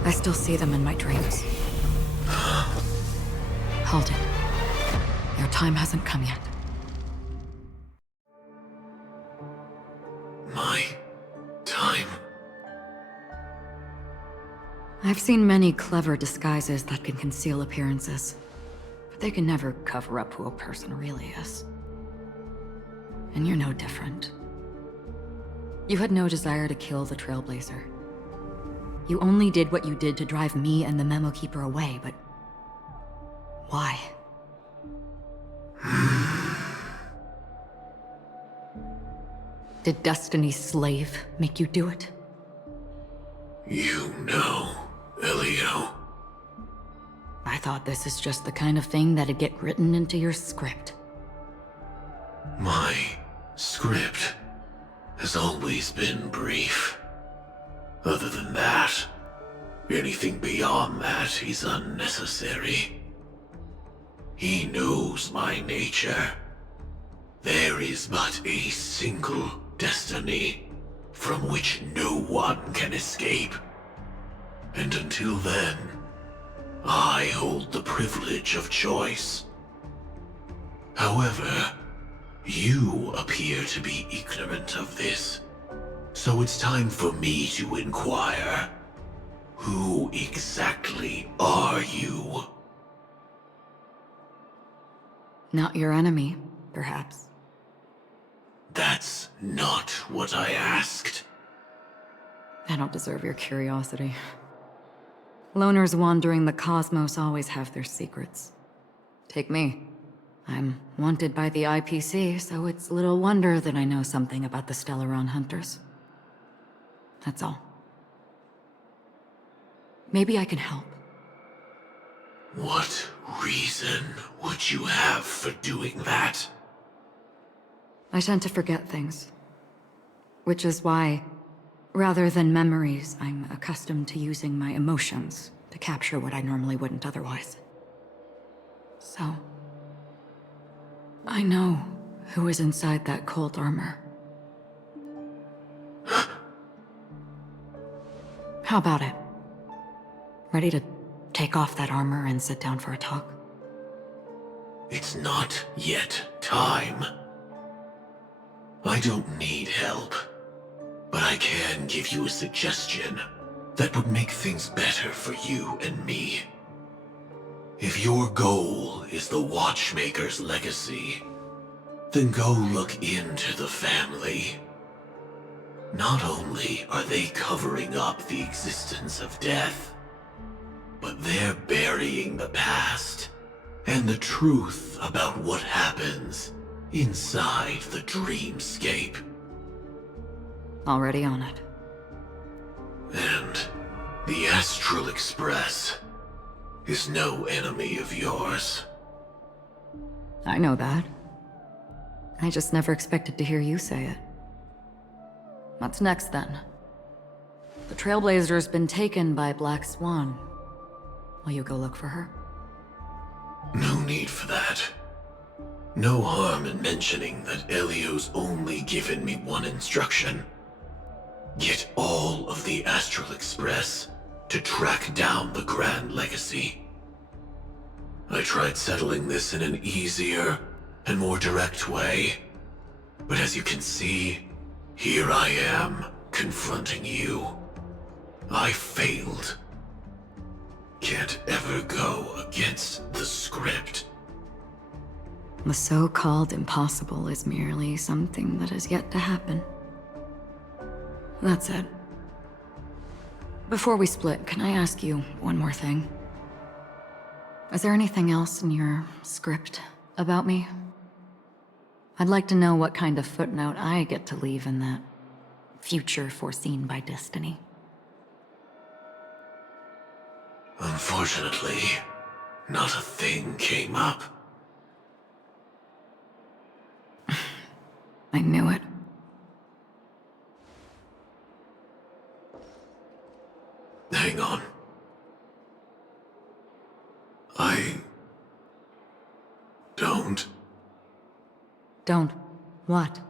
I still see them in my dreams. Hold it. Your time hasn't come yet. My time? I've seen many clever disguises that can conceal appearances, but they can never cover up who a person really is. And you're no different. You had no desire to kill the Trailblazer. You only did what you did to drive me and the Memo Keeper away, but why? Did Destiny's slave make you do it? You know, Elio. I thought this is just the kind of thing that'd get written into your script. My script has always been brief. Other than that, anything beyond that is unnecessary. He knows my nature. There is but a single destiny from which no one can escape. And until then, I hold the privilege of choice. However, you appear to be ignorant of this. So it's time for me to inquire. Who exactly are you? Not your enemy, perhaps. That's not what I asked. I don't deserve your curiosity. Loners wandering the cosmos always have their secrets. Take me. I'm wanted by the IPC, so it's little wonder that I know something about the Stellaron hunters. That's all. Maybe I can help. What reason would you have for doing that? I tend to forget things. Which is why, rather than memories, I'm accustomed to using my emotions to capture what I normally wouldn't otherwise. So, I know who is inside that cold armor. How about it? Ready to take off that armor and sit down for a talk? It's not yet time. I don't need help, but I can give you a suggestion that would make things better for you and me. If your goal is the Watchmaker's legacy, then go look into the family. Not only are they covering up the existence of death, but they're burying the past and the truth about what happens inside the dreamscape. Already on it. And the Astral Express is no enemy of yours. I know that. I just never expected to hear you say it. What's next, then? The Trailblazer's been taken by Black Swan. Will you go look for her? No need for that. No harm in mentioning that Elio's only given me one instruction. Get all of the Astral Express to track down the Grand Legacy. I tried settling this in an easier and more direct way, but as you can see, here I am, confronting you. I failed. Can't ever go against the script. The so-called impossible is merely something that has yet to happen. That's it. Before we split, can I ask you one more thing? Is there anything else in your script about me? I'd like to know what kind of footnote I get to leave in that future foreseen by destiny. Unfortunately, not a thing came up. I knew it. Hang on. I don't. Don't. What?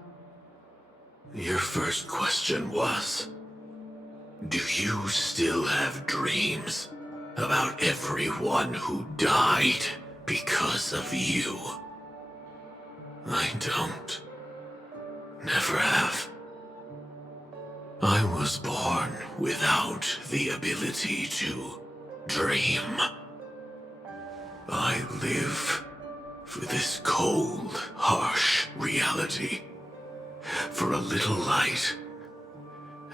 Your first question was, do you still have dreams about everyone who died because of you? I don't. Never have. I was born without the ability to dream. I live for this cold, harsh reality. For a little light,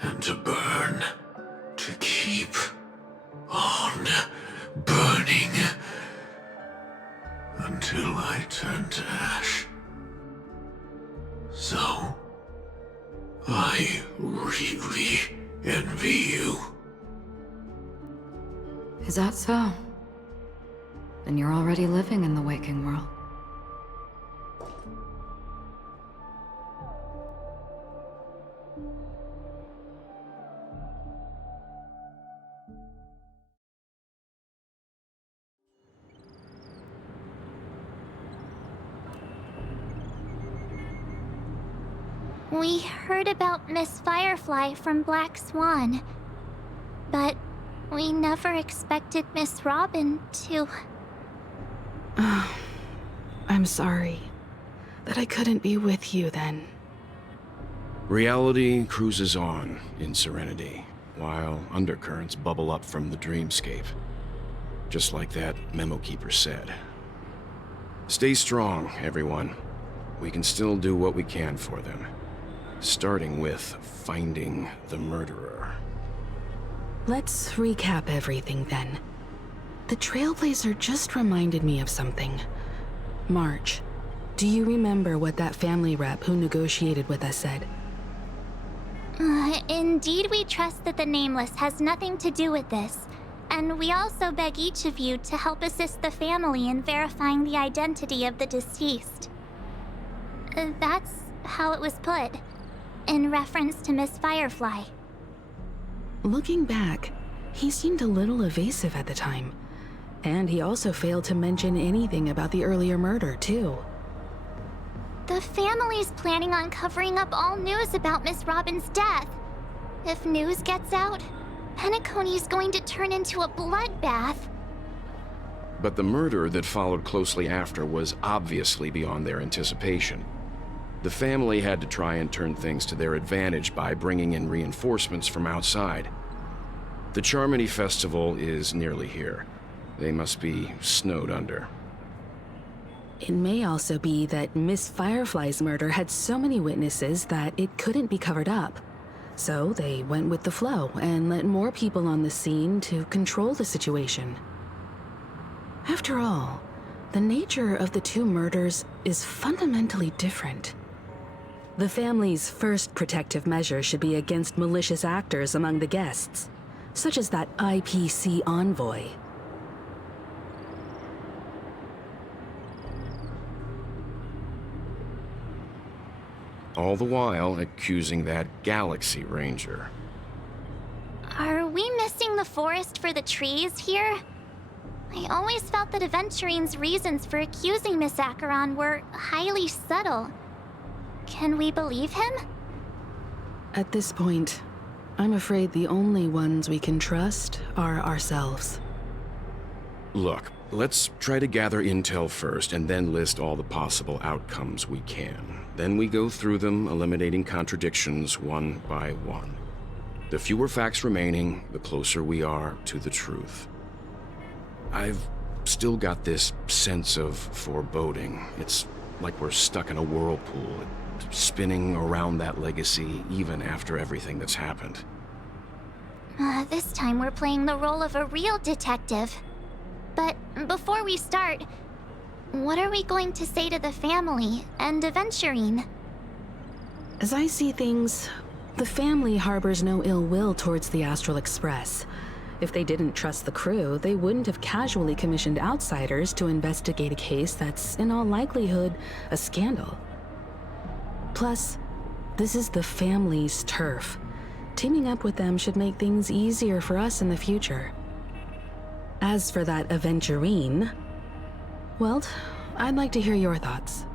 and to burn, to keep on burning, until I turn to ash. So, I really envy you. Is that so? Then you're already living in the waking world. We heard about Miss Firefly from Black Swan, but we never expected Miss Robin to... I'm sorry that I couldn't be with you then. Reality cruises on in Serenity, while undercurrents bubble up from the dreamscape. Just like that memo keeper said. Stay strong, everyone. We can still do what we can for them. Starting with finding the murderer. Let's recap everything then. The Trailblazer just reminded me of something. March, do you remember what that family rep who negotiated with us said? Indeed, we trust that the Nameless has nothing to do with this, and we also beg each of you to help assist the family in verifying the identity of the deceased. That's how it was put, in reference to Miss Firefly. Looking back, he seemed a little evasive at the time, and he also failed to mention anything about the earlier murder, too. The family's planning on covering up all news about Miss Robin's death. If news gets out, Penacony's going to turn into a bloodbath. But the murder that followed closely after was obviously beyond their anticipation. The family had to try and turn things to their advantage by bringing in reinforcements from outside. The Charmony Festival is nearly here. They must be snowed under. It may also be that Miss Firefly's murder had so many witnesses that it couldn't be covered up. So they went with the flow and let more people on the scene to control the situation. After all, the nature of the two murders is fundamentally different. The family's first protective measure should be against malicious actors among the guests, such as that IPC envoy. All the while accusing that Galaxy Ranger. Are we missing the forest for the trees here? I always felt that Aventurine's reasons for accusing Miss Acheron were highly subtle. Can we believe him? At this point, I'm afraid the only ones we can trust are ourselves. Look, let's try to gather intel first and then list all the possible outcomes we can. Then we go through them, eliminating contradictions one by one. The fewer facts remaining, the closer we are to the truth. I've still got this sense of foreboding. It's like we're stuck in a whirlpool, spinning around that legacy even after everything that's happened. This time we're playing the role of a real detective. But before we start, what are we going to say to the family and Aventurine? As I see things, the family harbors no ill will towards the Astral Express. If they didn't trust the crew, they wouldn't have casually commissioned outsiders to investigate a case that's, in all likelihood, a scandal. Plus, this is the family's turf. Teaming up with them should make things easier for us in the future. As for that Aventurine, well, I'd like to hear your thoughts.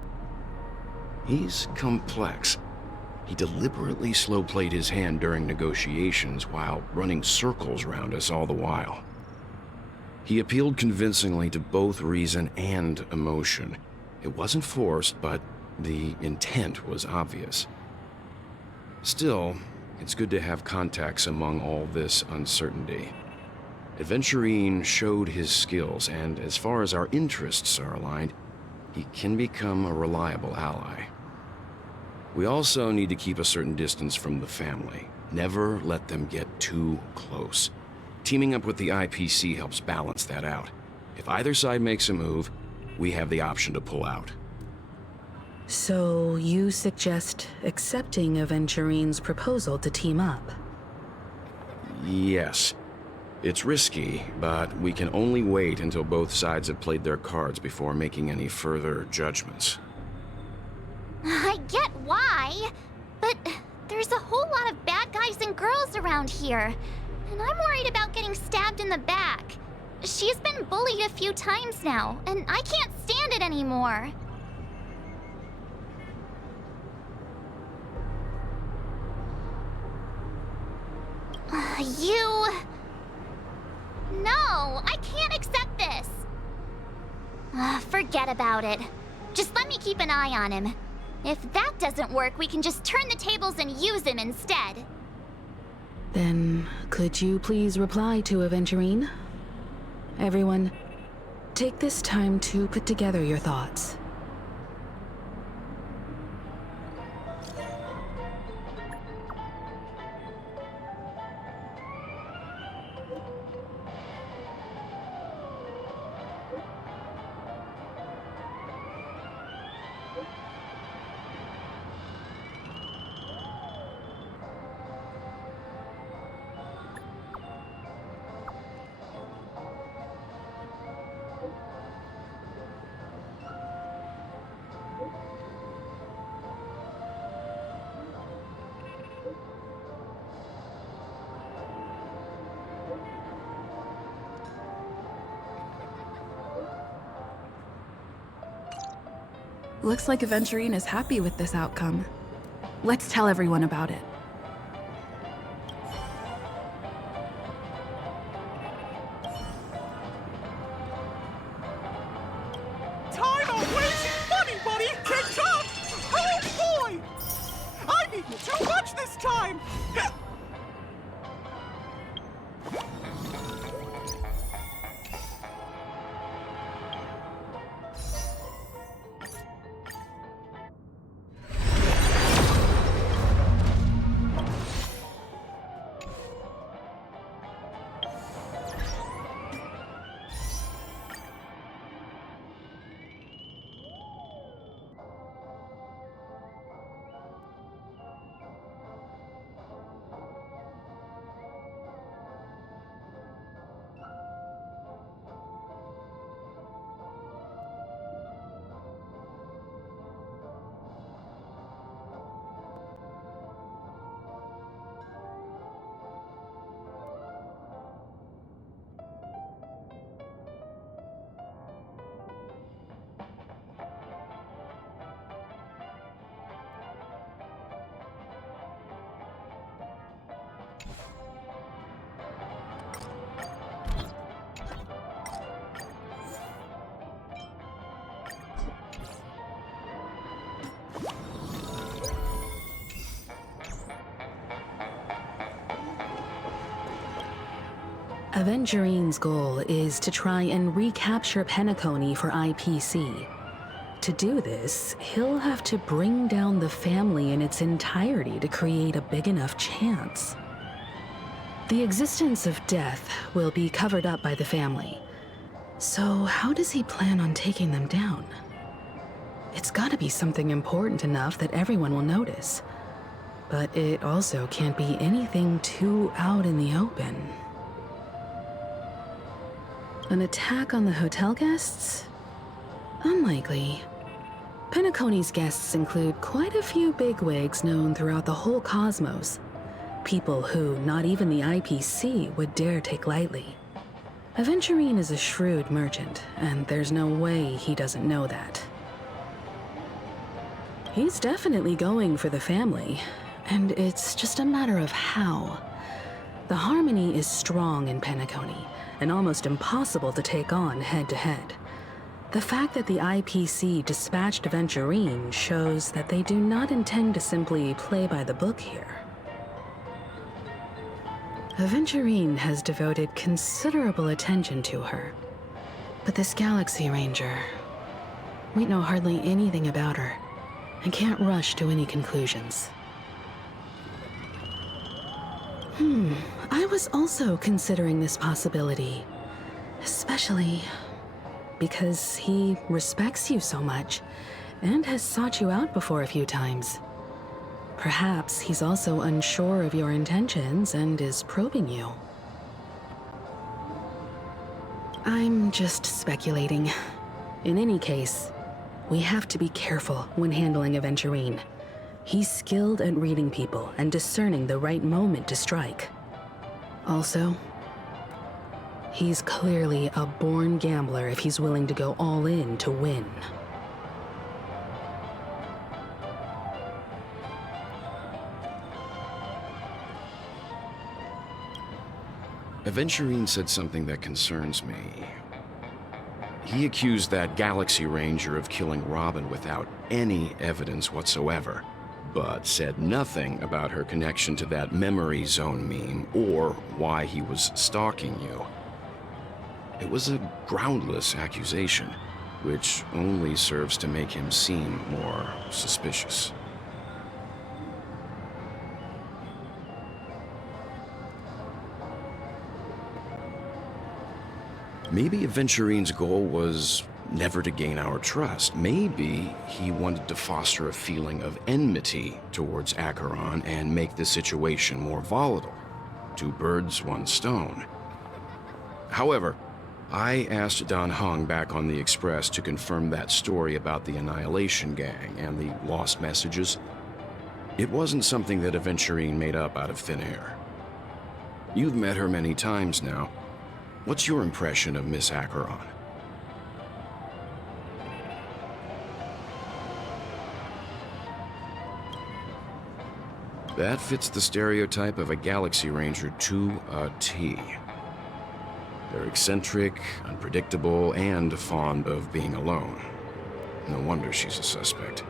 He's complex. He deliberately slow-played his hand during negotiations while running circles around us all the while. He appealed convincingly to both reason and emotion. It wasn't forced, but the intent was obvious. Still, it's good to have contacts among all this uncertainty. Aventurine showed his skills, and as far as our interests are aligned, he can become a reliable ally. We also need to keep a certain distance from the family. Never let them get too close. Teaming up with the IPC helps balance that out. If either side makes a move, we have the option to pull out. So you suggest accepting Aventurine's proposal to team up? Yes. It's risky, but we can only wait until both sides have played their cards before making any further judgments. I get why, but there's a whole lot of bad guys and girls around here, and I'm worried about getting stabbed in the back. She's been bullied a few times now, and I can't stand it anymore. You... No, I can't accept this. Forget about it. Just let me keep an eye on him. If that doesn't work, we can just turn the tables and use him instead. Then, could you please reply to Aventurine? Everyone, take this time to put together your thoughts. Looks like Aventurine is happy with this outcome. Let's tell everyone about it. Time of wasting money, buddy! TikTok! Oh boy! I've eaten too much this time! Aventurine's goal is to try and recapture Penacony for IPC. To do this, he'll have to bring down the family in its entirety to create a big enough chance. The existence of death will be covered up by the family. So how does he plan on taking them down? It's gotta be something important enough that everyone will notice. But it also can't be anything too out in the open. An attack on the hotel guests? Unlikely. Penacony's guests include quite a few bigwigs known throughout the whole cosmos. People who not even the IPC would dare take lightly. Aventurine is a shrewd merchant, and there's no way he doesn't know that. He's definitely going for the family, and it's just a matter of how. The harmony is strong in Penacony, and almost impossible to take on head-to-head. The fact that the IPC dispatched Aventurine shows that they do not intend to simply play by the book here. Aventurine has devoted considerable attention to her. But this Galaxy Ranger, we know hardly anything about her, and can't rush to any conclusions. I was also considering this possibility, especially because he respects you so much, and has sought you out before a few times. Perhaps he's also unsure of your intentions and is probing you. I'm just speculating. In any case, we have to be careful when handling Aventurine. He's skilled at reading people and discerning the right moment to strike. Also, he's clearly a born gambler if he's willing to go all in to win. Aventurine said something that concerns me. He accused that Galaxy Ranger of killing Robin without any evidence whatsoever, but said nothing about her connection to that memory zone meme or why he was stalking you. It was a groundless accusation, which only serves to make him seem more suspicious. Maybe Aventurine's goal was never to gain our trust. Maybe he wanted to foster a feeling of enmity towards Acheron and make the situation more volatile. Two birds, one stone. However, I asked Dan Heng back on the Express to confirm that story about the Annihilation Gang and the lost messages. It wasn't something that Aventurine made up out of thin air. You've met her many times now. What's your impression of Miss Acheron? That fits the stereotype of a Galaxy Ranger to a T. They're eccentric, unpredictable, and fond of being alone. No wonder she's a suspect.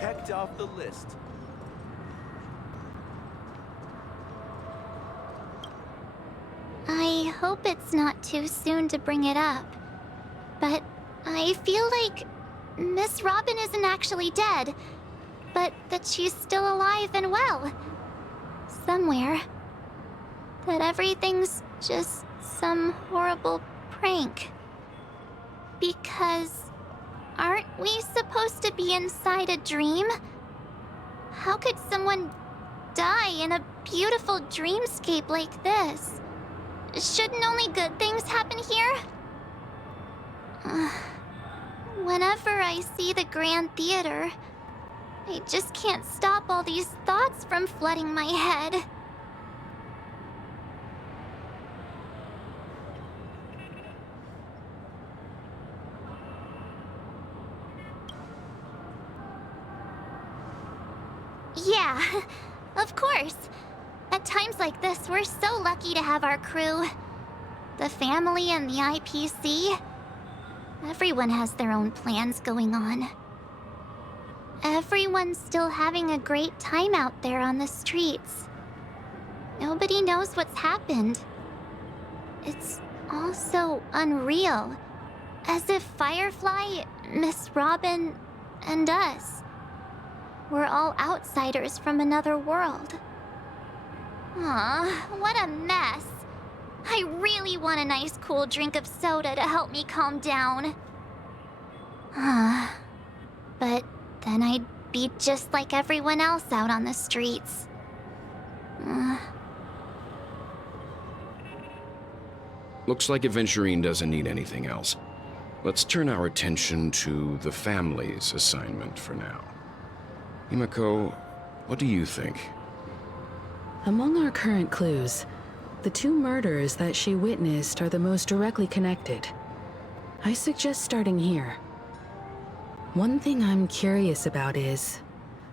Checked off the list. I hope it's not too soon to bring it up, but I feel like Miss Robin isn't actually dead, but that she's still alive and well. Somewhere. That everything's just some horrible prank. Because aren't we supposed to be inside a dream? How could someone die in a beautiful dreamscape like this? Shouldn't only good things happen here? Whenever I see the Grand Theater, I just can't stop all these thoughts from flooding my head. Yeah, of course. At times like this, we're so lucky to have our crew. The family and the IPC. Everyone has their own plans going on. Everyone's still having a great time out there on the streets. Nobody knows what's happened. It's all so unreal. As if Firefly, Miss Robin, and us, we're all outsiders from another world. Aw, what a mess. I really want a nice cool drink of soda to help me calm down. But then I'd be just like everyone else out on the streets. Looks like Aventurine doesn't need anything else. Let's turn our attention to the family's assignment for now. Himiko, what do you think? Among our current clues, the two murders that she witnessed are the most directly connected. I suggest starting here. One thing I'm curious about is,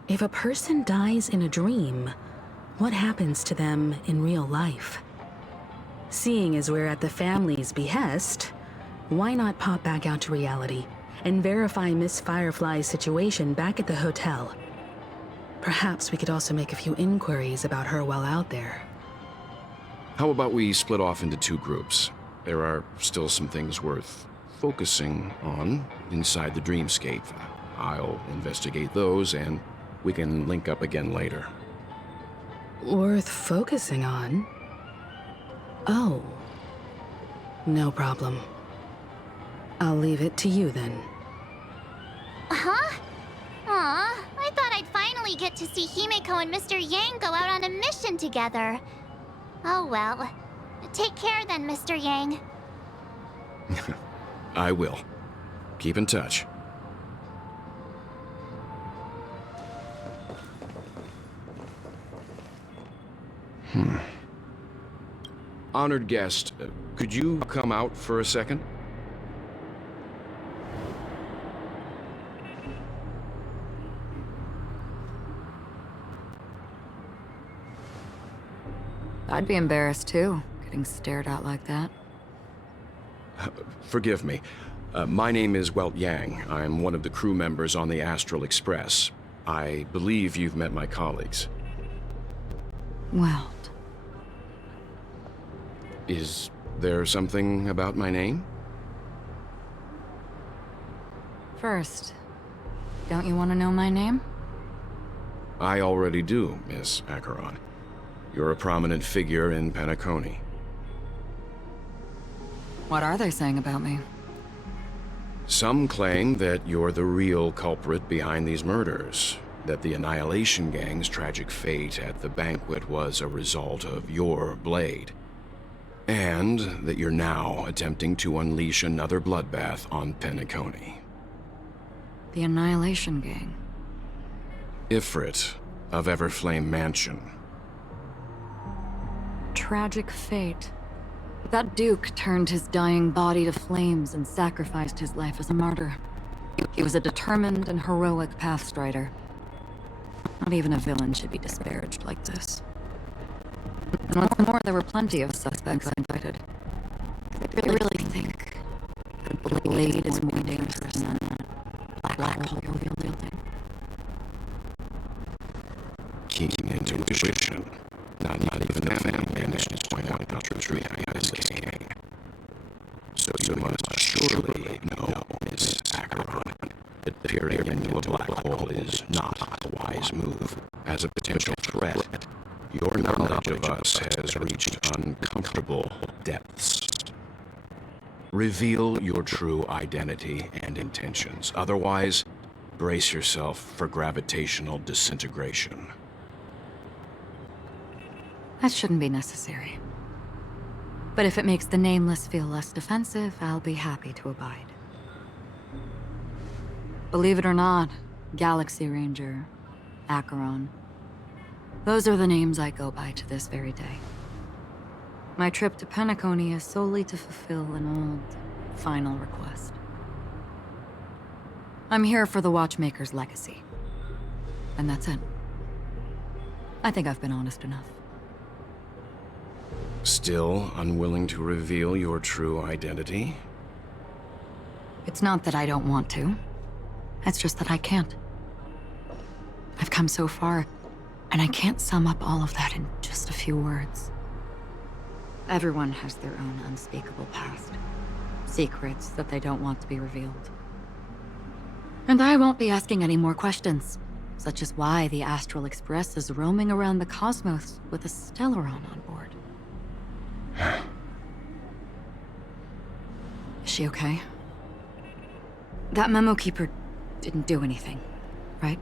if a person dies in a dream, what happens to them in real life? Seeing as we're at the family's behest, why not pop back out to reality and verify Miss Firefly's situation back at the hotel? Perhaps we could also make a few inquiries about her while out there. How about we split off into two groups? There are still some things worth focusing on inside the dreamscape. I'll investigate those, and we can link up again later. Worth focusing on? Oh. No problem. I'll leave it to you then. Huh? Aw, I thought I'd finally get to see Himiko and Mr. Yang go out on a mission together. Oh well. Take care then, Mr. Yang. I will. Keep in touch. Honored guest, could you come out for a second? I'd be embarrassed too, getting stared at like that. Forgive me. My name is Welt Yang. I'm one of the crew members on the Astral Express. I believe you've met my colleagues. Welt. Is there something about my name? First, don't you want to know my name? I already do, Miss Acheron. You're a prominent figure in Penacony. What are they saying about me? Some claim that you're the real culprit behind these murders, that the Annihilation Gang's tragic fate at the banquet was a result of your blade, and that you're now attempting to unleash another bloodbath on Penacony. The Annihilation Gang? Ifrit of Everflame Mansion. Tragic fate. That Duke turned his dying body to flames and sacrificed his life as a martyr. He was a determined and heroic pathstrider. Not even a villain should be disparaged like this. And what's more, there were plenty of suspects I invited. I really think the blade is more dangerous than that black hole you're wielding. Keen intuition. Not even the family managed to point out the truth behind this king. So you must surely know, Miss Acheron, that peering into a black hole is not a wise move. As a potential threat, your knowledge of us has reached uncomfortable depths. Reveal your true identity and intentions. Otherwise, brace yourself for gravitational disintegration. That shouldn't be necessary. But if it makes the Nameless feel less defensive, I'll be happy to abide. Believe it or not, Galaxy Ranger, Acheron, those are the names I go by to this very day. My trip to Penacony is solely to fulfill an old, final request. I'm here for the Watchmaker's legacy. And that's it. I think I've been honest enough. Still unwilling to reveal your true identity? It's not that I don't want to. It's just that I can't. I've come so far, and I can't sum up all of that in just a few words. Everyone has their own unspeakable past. Secrets that they don't want to be revealed. And I won't be asking any more questions. Such is why the Astral Express is roaming around the cosmos with a Stellaron on board. Is she okay? That memo keeper didn't do anything, right?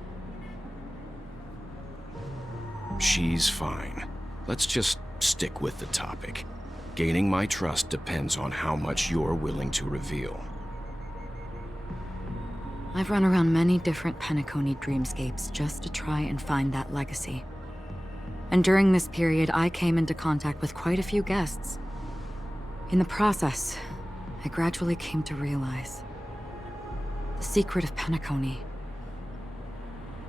She's fine. Let's just stick with the topic. Gaining my trust depends on how much you're willing to reveal. I've run around many different Penacony dreamscapes just to try and find that legacy. And during this period, I came into contact with quite a few guests. In the process, I gradually came to realize the secret of Penacony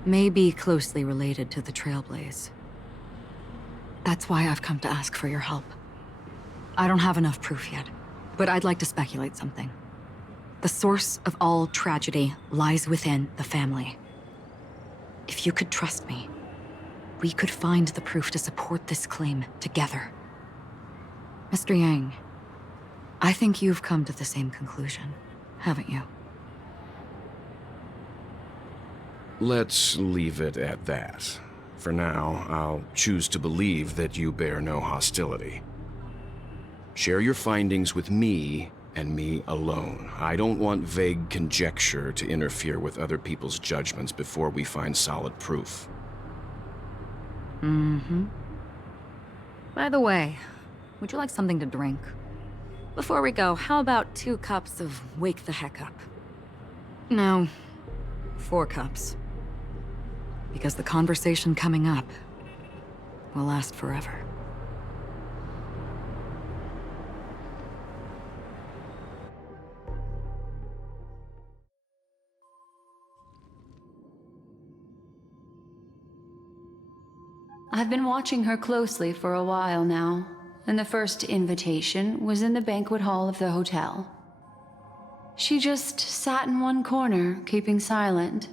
may be closely related to the Trailblaze. That's why I've come to ask for your help. I don't have enough proof yet, but I'd like to speculate something. The source of all tragedy lies within the family. If you could trust me, we could find the proof to support this claim together. Mr. Yang, I think you've come to the same conclusion, haven't you? Let's leave it at that. For now, I'll choose to believe that you bear no hostility. Share your findings with me, and me alone. I don't want vague conjecture to interfere with other people's judgments before we find solid proof. Mm-hmm. By the way, would you like something to drink? Before we go, how about 2 cups of Wake the Heck Up? No, 4 cups. Because the conversation coming up will last forever. I've been watching her closely for a while now, and the first invitation was in the banquet hall of the hotel. She just sat in one corner, keeping silent,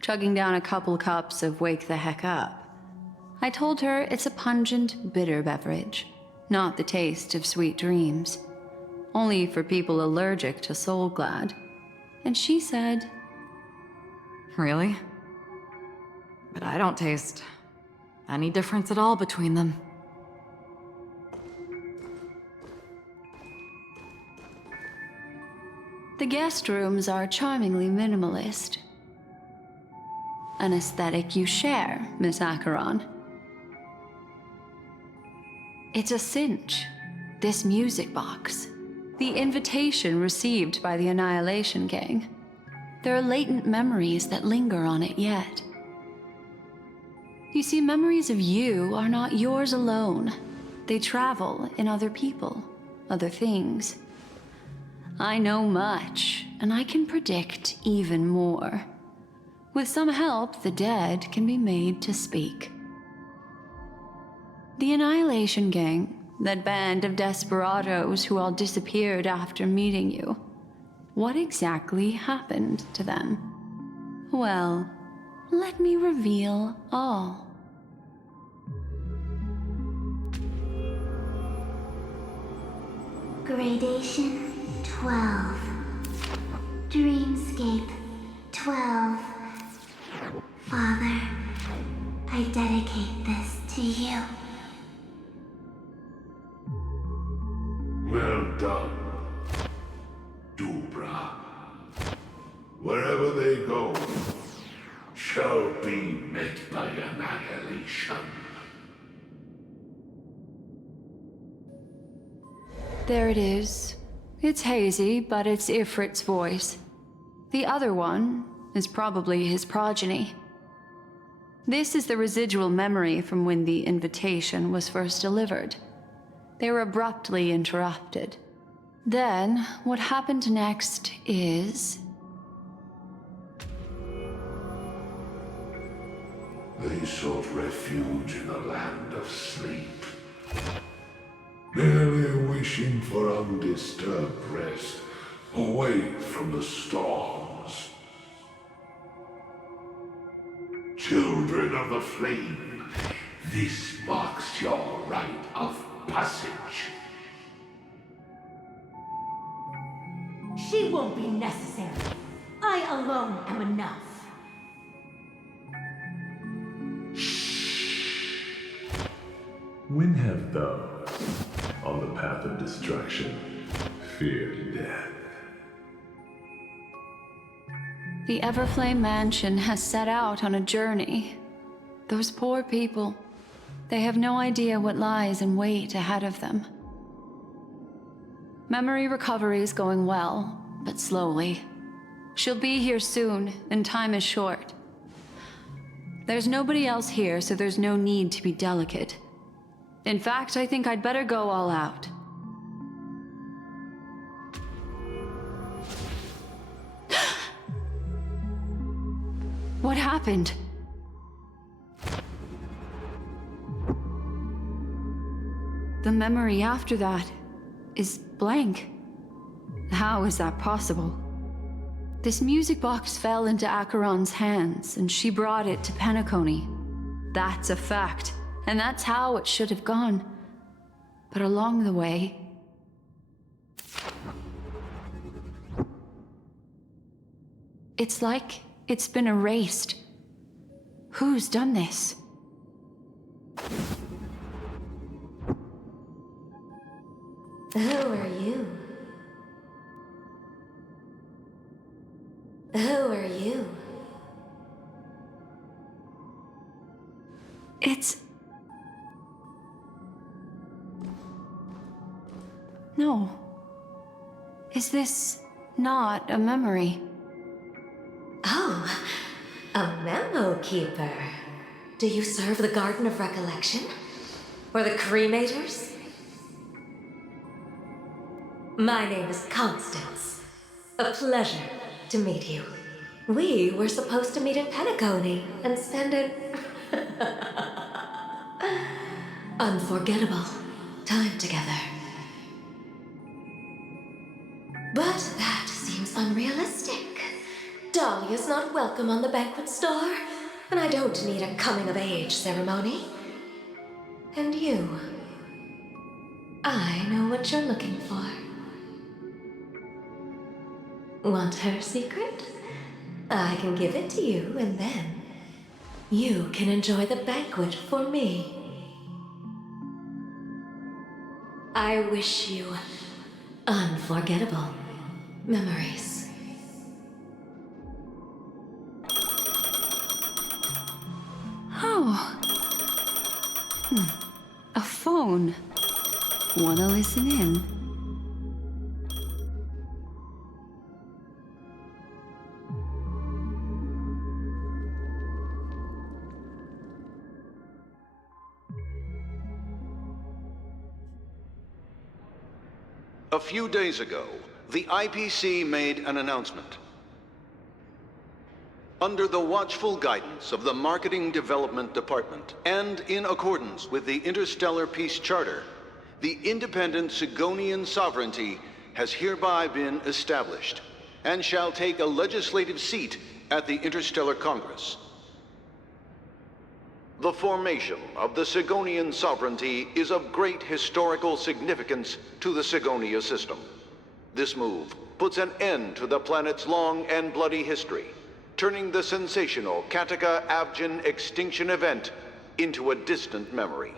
chugging down a couple cups of Wake the Heck Up. I told her it's a pungent, bitter beverage, not the taste of sweet dreams, only for people allergic to Soulglad. And she said, Really? But I don't taste any difference at all between them. the guest rooms are charmingly minimalist. An aesthetic you share, Miss Acheron. It's a cinch, this music box. The invitation received by the Annihilation Gang. There are latent memories that linger on it yet. You see, memories of you are not yours alone. They travel in other people, other things. I know much, and I can predict even more. With some help, the dead can be made to speak. The Annihilation Gang, that band of desperados who all disappeared after meeting you. What exactly happened to them? Well, let me reveal all. Gradation 12. Dreamscape 12. Father, I dedicate this to you. Well done, Dubra. Wherever they go, shall be met by annihilation. There it is. It's hazy, but it's Ifrit's voice. The other one is probably his progeny. This is the residual memory from when the invitation was first delivered. They were abruptly interrupted. Then, what happened next is... They sought refuge in the land of sleep, merely wishing for undisturbed rest, away from the storms. Children of the flame, this marks your rite of passage. She won't be necessary. I alone am enough. When have those on the path of destruction feared death? The Everflame Mansion has set out on a journey. Those poor people, they have no idea what lies in wait ahead of them. Memory recovery is going well, but slowly. She'll be here soon, and time is short. There's nobody else here, so there's no need to be delicate. In fact, I think I'd better go all out. What happened? The memory after that is blank. How is that possible? This music box fell into Acheron's hands, and she brought it to Penacony. That's a fact, and that's how it should have gone. But along the way... it's like it's been erased. Who's done this? Who are you? Who are you? It's... No. Is this not a memory? Oh, a memo keeper. Do you serve the Garden of Recollection? Or the Cremators? My name is Constance. A pleasure to meet you. We were supposed to meet in Penacony and spend an unforgettable time together. But that seems unrealistic. Dahlia's not welcome on the banquet star, and I don't need a coming-of-age ceremony. And you, I know what you're looking for. Want her secret? I can give it to you, and then you can enjoy the banquet for me. I wish you unforgettable memories. Oh. A phone. Wanna listen in? A few days ago, the IPC made an announcement. Under the watchful guidance of the Marketing Development Department, and in accordance with the Interstellar Peace Charter, the independent Sigonian sovereignty has hereby been established, and shall take a legislative seat at the Interstellar Congress. The formation of the Sigonian sovereignty is of great historical significance to the Sigonia system. This move puts an end to the planet's long and bloody history, turning the sensational Kataka-Avgin extinction event into a distant memory.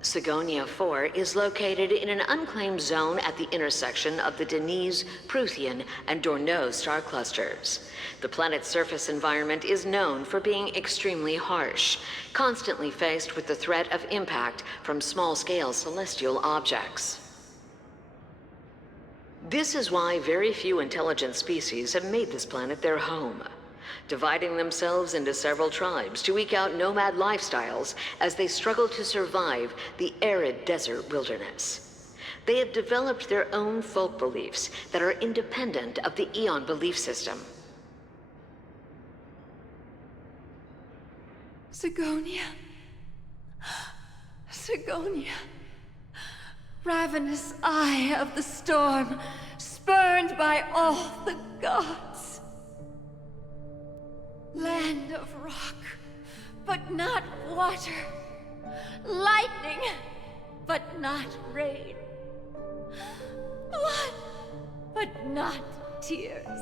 Sigonia 4 is located in an unclaimed zone at the intersection of the Denise, Prothean, and Dorneau star clusters. The planet's surface environment is known for being extremely harsh, constantly faced with the threat of impact from small-scale celestial objects. This is why very few intelligent species have made this planet their home, dividing themselves into several tribes to eke out nomad lifestyles as they struggle to survive the arid desert wilderness. They have developed their own folk beliefs that are independent of the Eon belief system. Sigonia. Sigonia. Ravenous eye of the storm, spurned by all the gods. Land of rock, but not water. Lightning, but not rain. Blood, but not tears.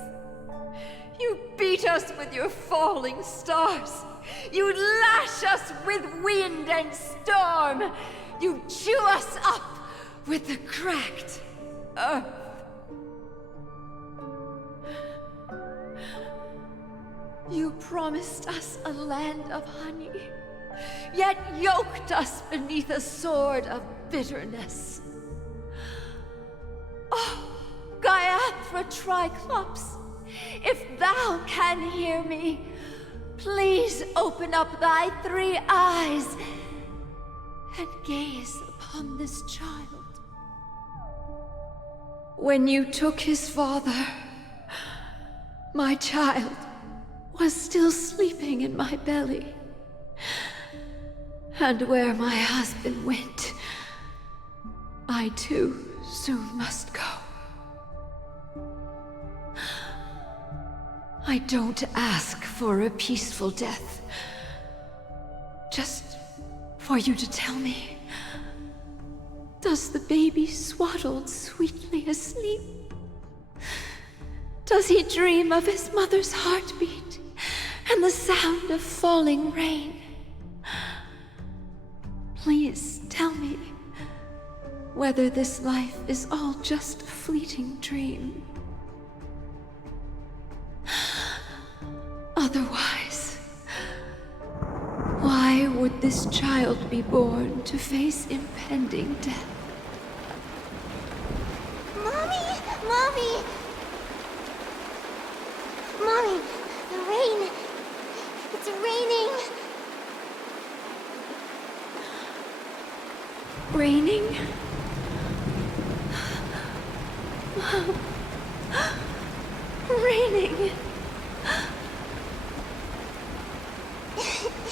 You beat us with your falling stars. You lash us with wind and storm. You chew us up with the cracked earth. You promised us a land of honey, yet yoked us beneath a sword of bitterness. Oh, Gaiathra Triclops, if thou can hear me, please open up thy 3 eyes and gaze upon this child. When you took his father, my child was still sleeping in my belly. And where my husband went, I too soon must go. I don't ask for a peaceful death. Just for you to tell me, does the baby swaddled sweetly asleep? Does he dream of his mother's heartbeat and the sound of falling rain? Please tell me whether this life is all just a fleeting dream. Otherwise, why would this child be born to face impending death? Mommy! Mommy! Mommy, the rain. It's raining. Raining? Mom. Raining.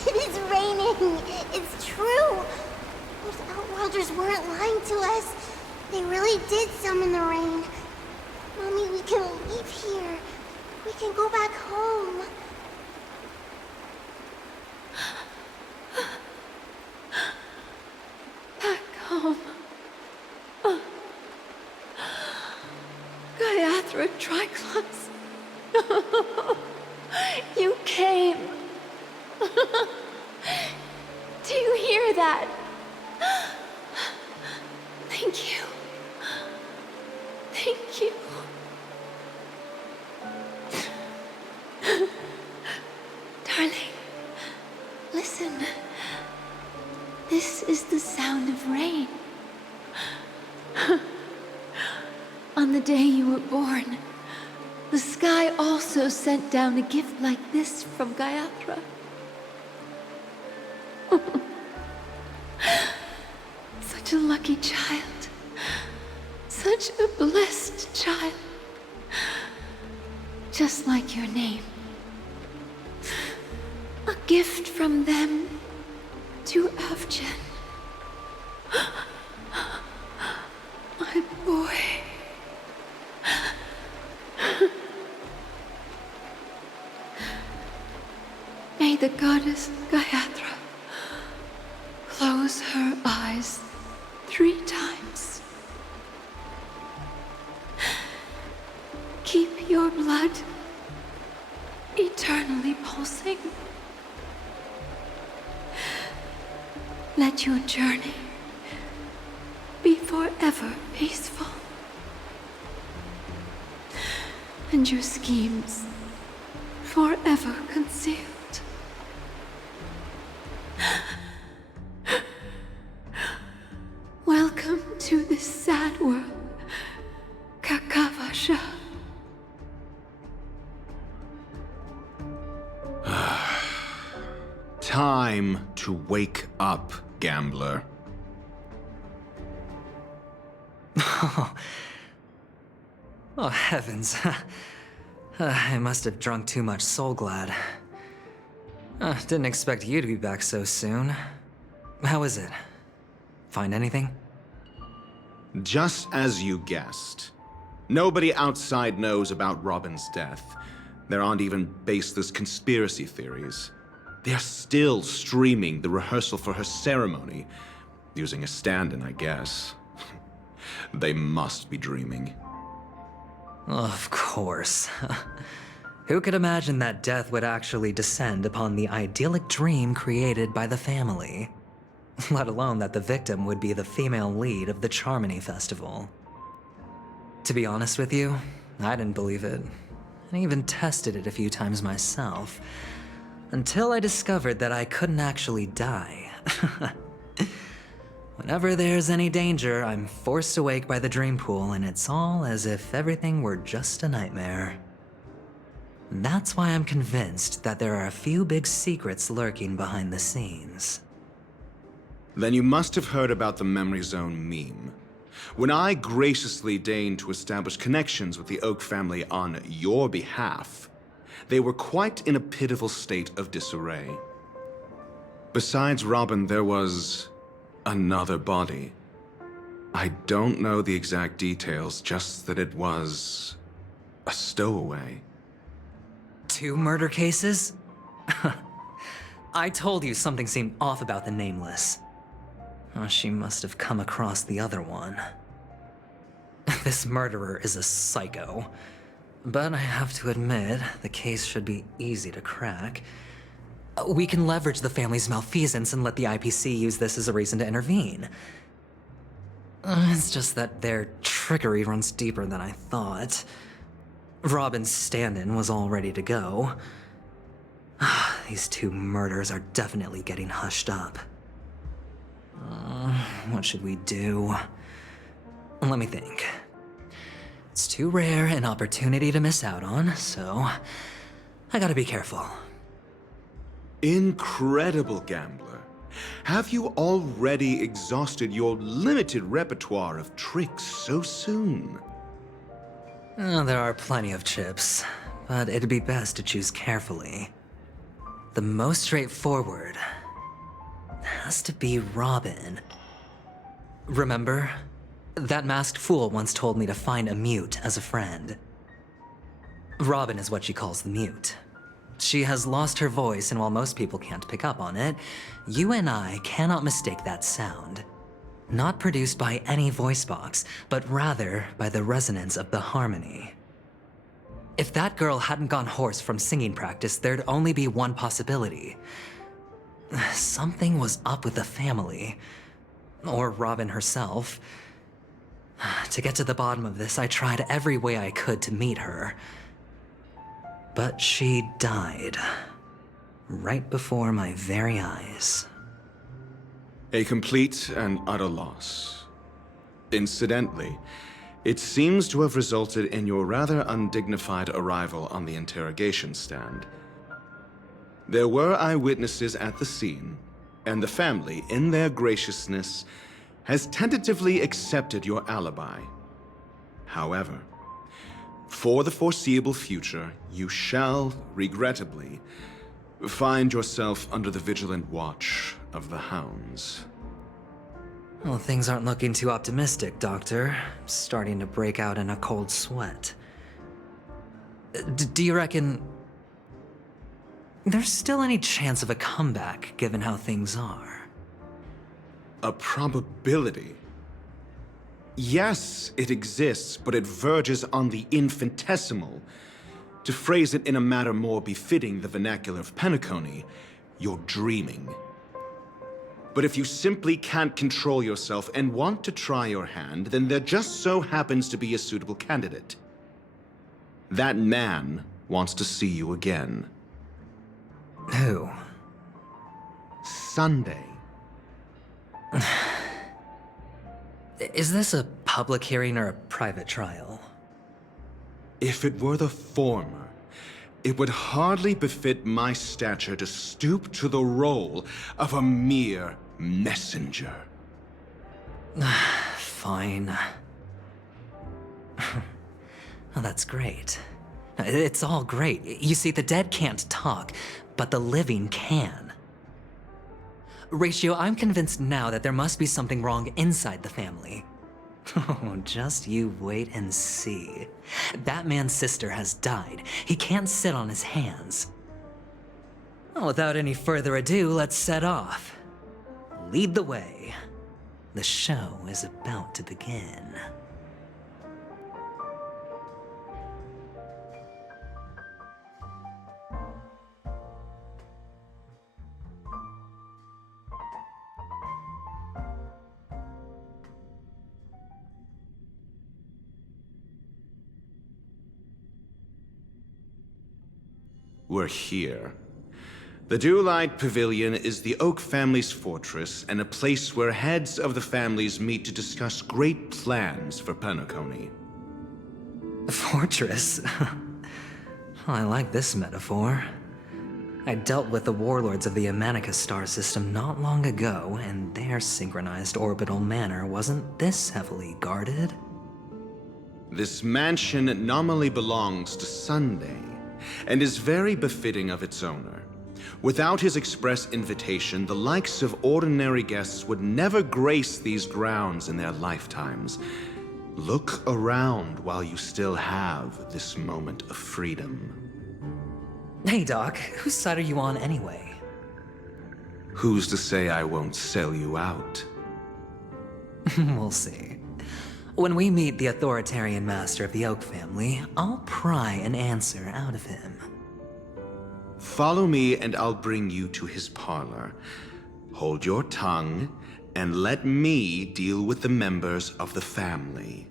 It is raining. It's true. Those Outworlders weren't lying to us. They really did summon the rain. Mommy, we can leave here. We can go back home. Back home. Gaiathra Triclops. You came. Do you hear that? Thank you. Thank you. Darling, listen. This is the sound of rain. On the day you were born, the sky also sent down a gift like this from Gaiathra. Such a lucky child. Such a blessed child. Just like your name. A gift from them to Avgen. My boy. May the goddess Gaiathra close her eyes 3 times. Keep your blood eternally pulsing. Let your journey be forever peaceful. And your schemes forever concealed. Welcome to this sad world, Kakavasha. Time to wake up, gambler. Oh, heavens. I must have drunk too much Soul Glad. Didn't expect you to be back so soon. How is it? Find anything? Just as you guessed. Nobody outside knows about Robin's death. There aren't even baseless conspiracy theories. They're still streaming the rehearsal for her ceremony, using a stand-in, I guess. They must be dreaming. Of course. Who could imagine that death would actually descend upon the idyllic dream created by the family? Let alone that the victim would be the female lead of the Charmony Festival. To be honest with you, I didn't believe it. I even tested it a few times myself, until I discovered that I couldn't actually die. Whenever there's any danger, I'm forced awake by the dream pool, and it's all as if everything were just a nightmare. That's why I'm convinced that there are a few big secrets lurking behind the scenes. Then you must have heard about the Memory Zone meme. When I graciously deigned to establish connections with the Oak family on your behalf, they were quite in a pitiful state of disarray. Besides Robin, there was another body. I don't know the exact details, just that it was a stowaway. 2 murder cases? I told you something seemed off about the Nameless. Oh, she must have come across the other one. This murderer is a psycho. But I have to admit, the case should be easy to crack. We can leverage the family's malfeasance and let the IPC use this as a reason to intervene. It's just that their trickery runs deeper than I thought. Robin's stand-in was all ready to go. These 2 murders are definitely getting hushed up. What should we do? Let me think. It's too rare an opportunity to miss out on, so I gotta be careful. Incredible gambler. Have you already exhausted your limited repertoire of tricks so soon? There are plenty of chips, but it'd be best to choose carefully. The most straightforward has to be Robin. Remember? That masked fool once told me to find a mute as a friend. Robin is what she calls the mute. She has lost her voice, and while most people can't pick up on it, you and I cannot mistake that sound. Not produced by any voice box, but rather by the resonance of the harmony. If that girl hadn't gone hoarse from singing practice, there'd only be one possibility. Something was up with the family. Or Robin herself. To get to the bottom of this, I tried every way I could to meet her. But she died. Right before my very eyes. A complete and utter loss. Incidentally, it seems to have resulted in your rather undignified arrival on the interrogation stand. There were eyewitnesses at the scene, and the family, in their graciousness, has tentatively accepted your alibi. However, for the foreseeable future, you shall, regrettably, find yourself under the vigilant watch of the hounds. Well, things aren't looking too optimistic, Doctor. I'm starting to break out in a cold sweat. Do you reckon there's still any chance of a comeback, given how things are? A probability? Yes, it exists, but it verges on the infinitesimal. To phrase it in a manner more befitting the vernacular of Penacony, you're dreaming. But if you simply can't control yourself and want to try your hand, then there just so happens to be a suitable candidate. That man wants to see you again. Who? Sunday. Is this a public hearing or a private trial? If it were the former, it would hardly befit my stature to stoop to the role of a mere messenger. Fine. Oh, that's great. It's all great. You see, the dead can't talk, but the living can. Ratio, I'm convinced now that there must be something wrong inside the family. Oh, just you wait and see. That man's sister has died. He can't sit on his hands. Well, without any further ado, let's set off. Lead the way. The show is about to begin. we're here. The Dewlight Pavilion is the Oak family's fortress and a place where heads of the families meet to discuss great plans for Penacony. Fortress? I like this metaphor. I dealt with the warlords of the Amanicus star system not long ago, and their synchronized orbital manor wasn't this heavily guarded. This mansion nominally belongs to Sunday, and is very befitting of its owner. Without his express invitation, the likes of ordinary guests would never grace these grounds in their lifetimes. Look around while you still have this moment of freedom. Hey, Doc, whose side are you on anyway? Who's to say I won't sell you out? We'll see. When we meet the authoritarian master of the Oak family, I'll pry an answer out of him. Follow me and I'll bring you to his parlor. Hold your tongue and let me deal with the members of the family.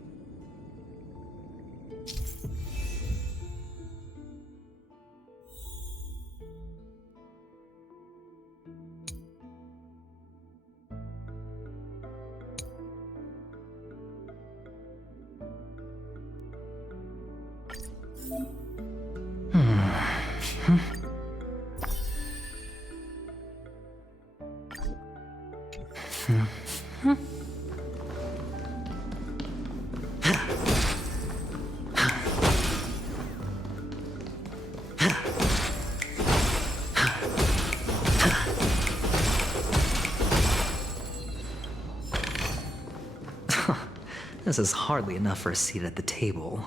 This is hardly enough for a seat at the table.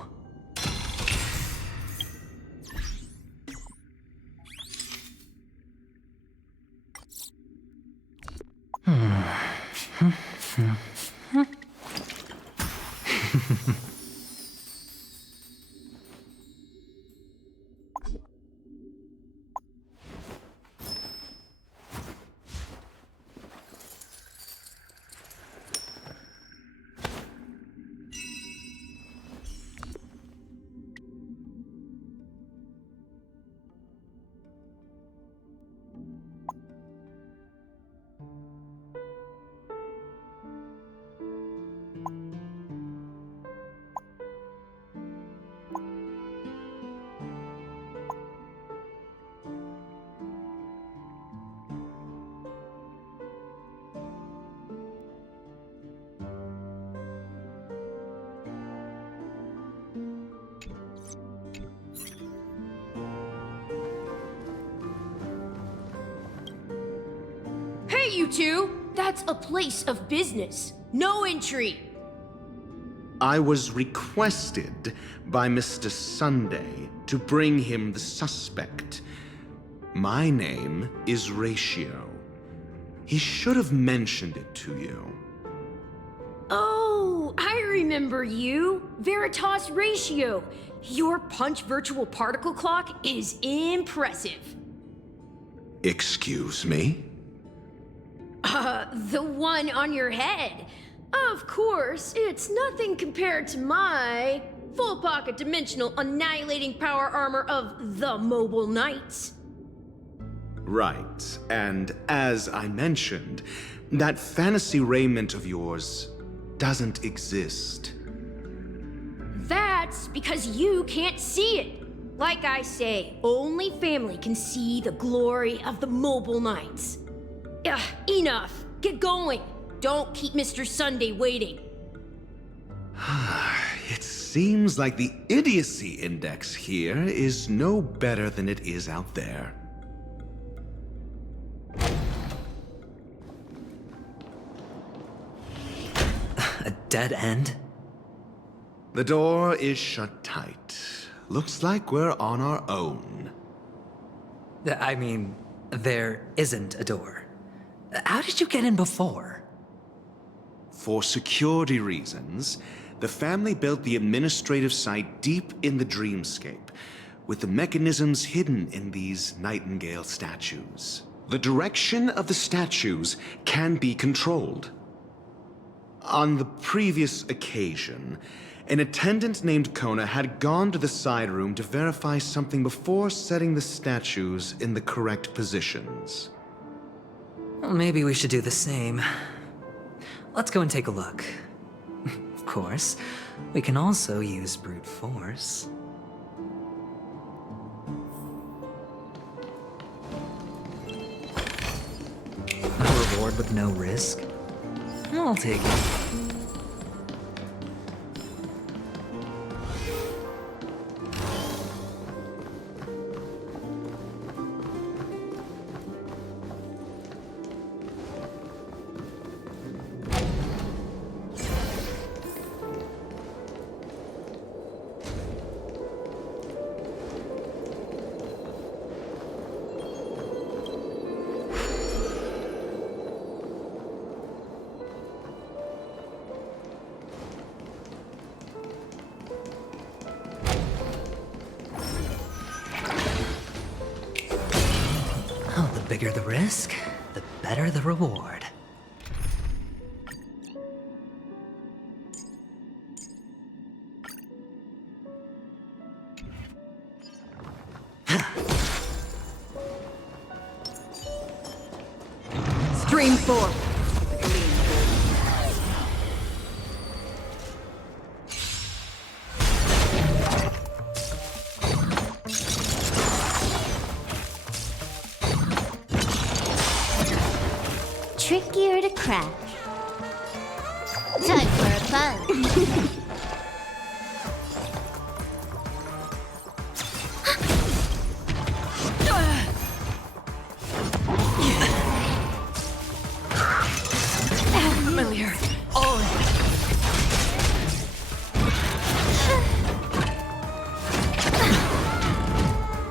Hey, you two! That's a place of business. No entry. I was requested by Mr. Sunday to bring him the suspect. My name is Ratio. He should have mentioned it to you. Oh, I remember you. Veritas Ratio. Your punch virtual particle clock is impressive. Excuse me? The one on your head. Of course, it's nothing compared to my full pocket dimensional annihilating power armor of the Mobile Knights. Right, and as I mentioned, that fantasy raiment of yours doesn't exist. That's because you can't see it. Like I say, only family can see the glory of the Mobile Knights. Ugh, enough. Get going. Don't keep Mr. Sunday waiting. It seems like the idiocy index here is no better than it is out there. A dead end? The door is shut tight. Looks like we're on our own. I mean, there isn't a door. How did you get in before? For security reasons, the family built the administrative site deep in the dreamscape, with the mechanisms hidden in these nightingale statues. The direction of the statues can be controlled. On the previous occasion, An attendant named Kona had gone to the side room to verify something before setting the statues in the correct positions. Well, maybe we should do the same. Let's go and take a look. Of course, we can also use brute force. A reward with no risk? I'll take it. Oh, the bigger the risk, the better the reward. Stream 4. Trickier to crack. Time for a fun. Familiar. All in.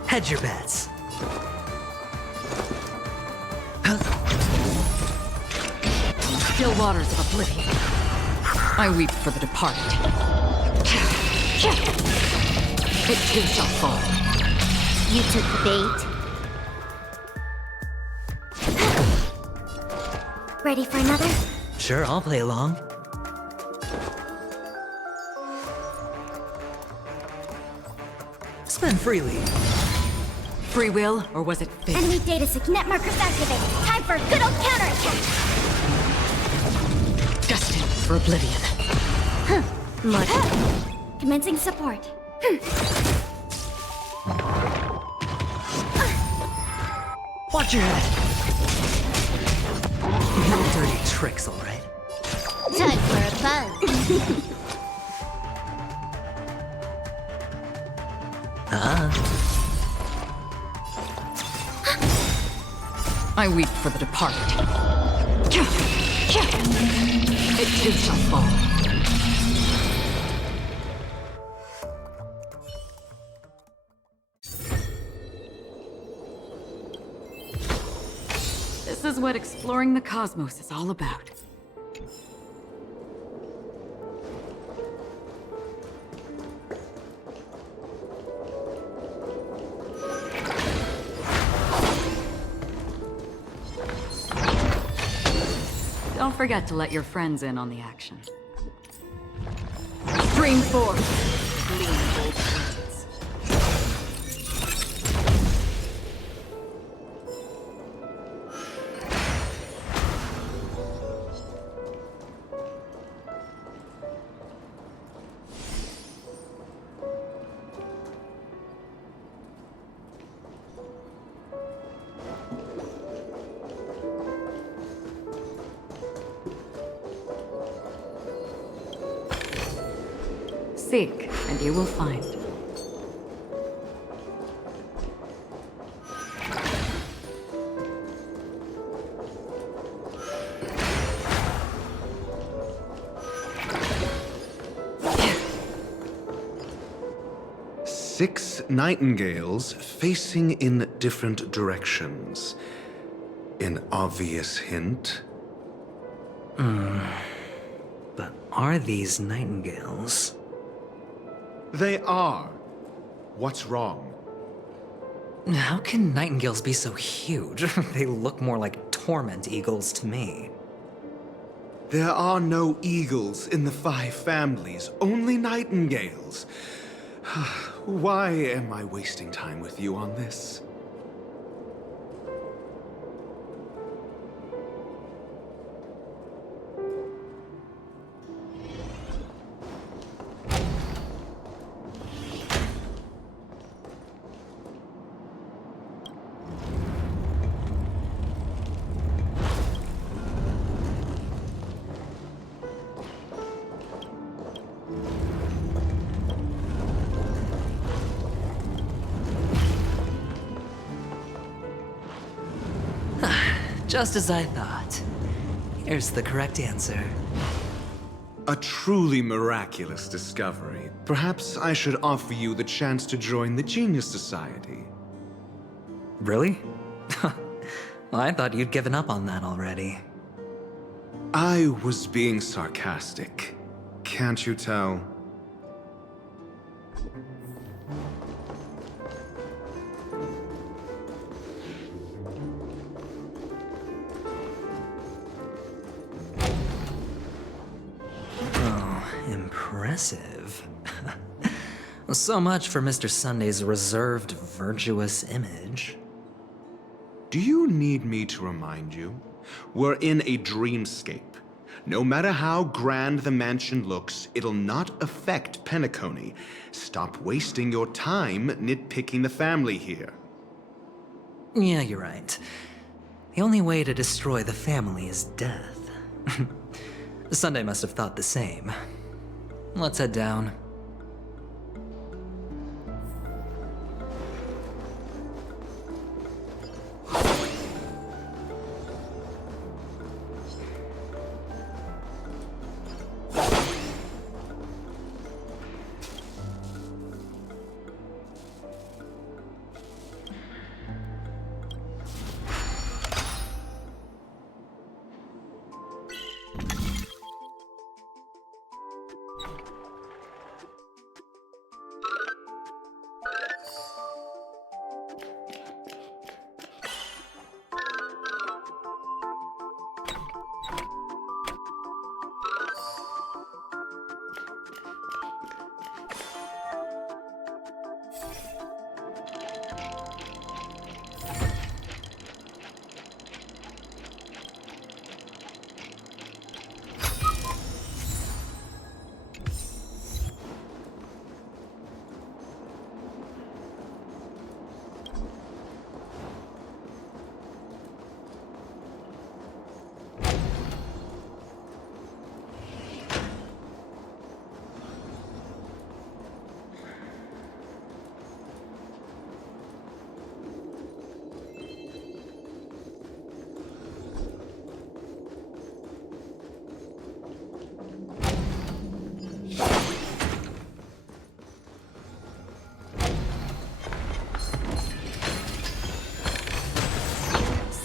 Hedge your bets. Still waters of oblivion. I weep for the departed. It too shall fall. You took the bait. Ready for another? Sure, I'll play along. Spend freely. Free will, or was it fate? Enemy data net markers activated. Time for a good old counterattack. Destined for oblivion. Huh. Mud. Commencing support. Watch your head. No dirty tricks, all right? Time for a buzz. I weep for the departed. It too shall fall. This is what exploring the cosmos is all about. Don't forget to let your friends in on the action. Stream 4. Gleam gold threads. Seek, and you will find. Six nightingales facing in different directions. An obvious hint. But are these nightingales? They are. What's wrong? How can nightingales be so huge? They look more like torment eagles to me. There are no eagles in the 5 families, only nightingales. Why am I wasting time with you on this? Just as I thought. Here's the correct answer. A truly miraculous discovery. Perhaps I should offer you the chance to join the Genius Society. Really? Well, I thought you'd given up on that already. I was being sarcastic. Can't you tell? Impressive. So much for Mr. Sunday's reserved, virtuous image. Do you need me to remind you? We're in a dreamscape. No matter how grand the mansion looks, it'll not affect Penacony. Stop wasting your time nitpicking the family here. Yeah, you're right. The only way to destroy the family is death. Sunday must have thought the same. Let's head down.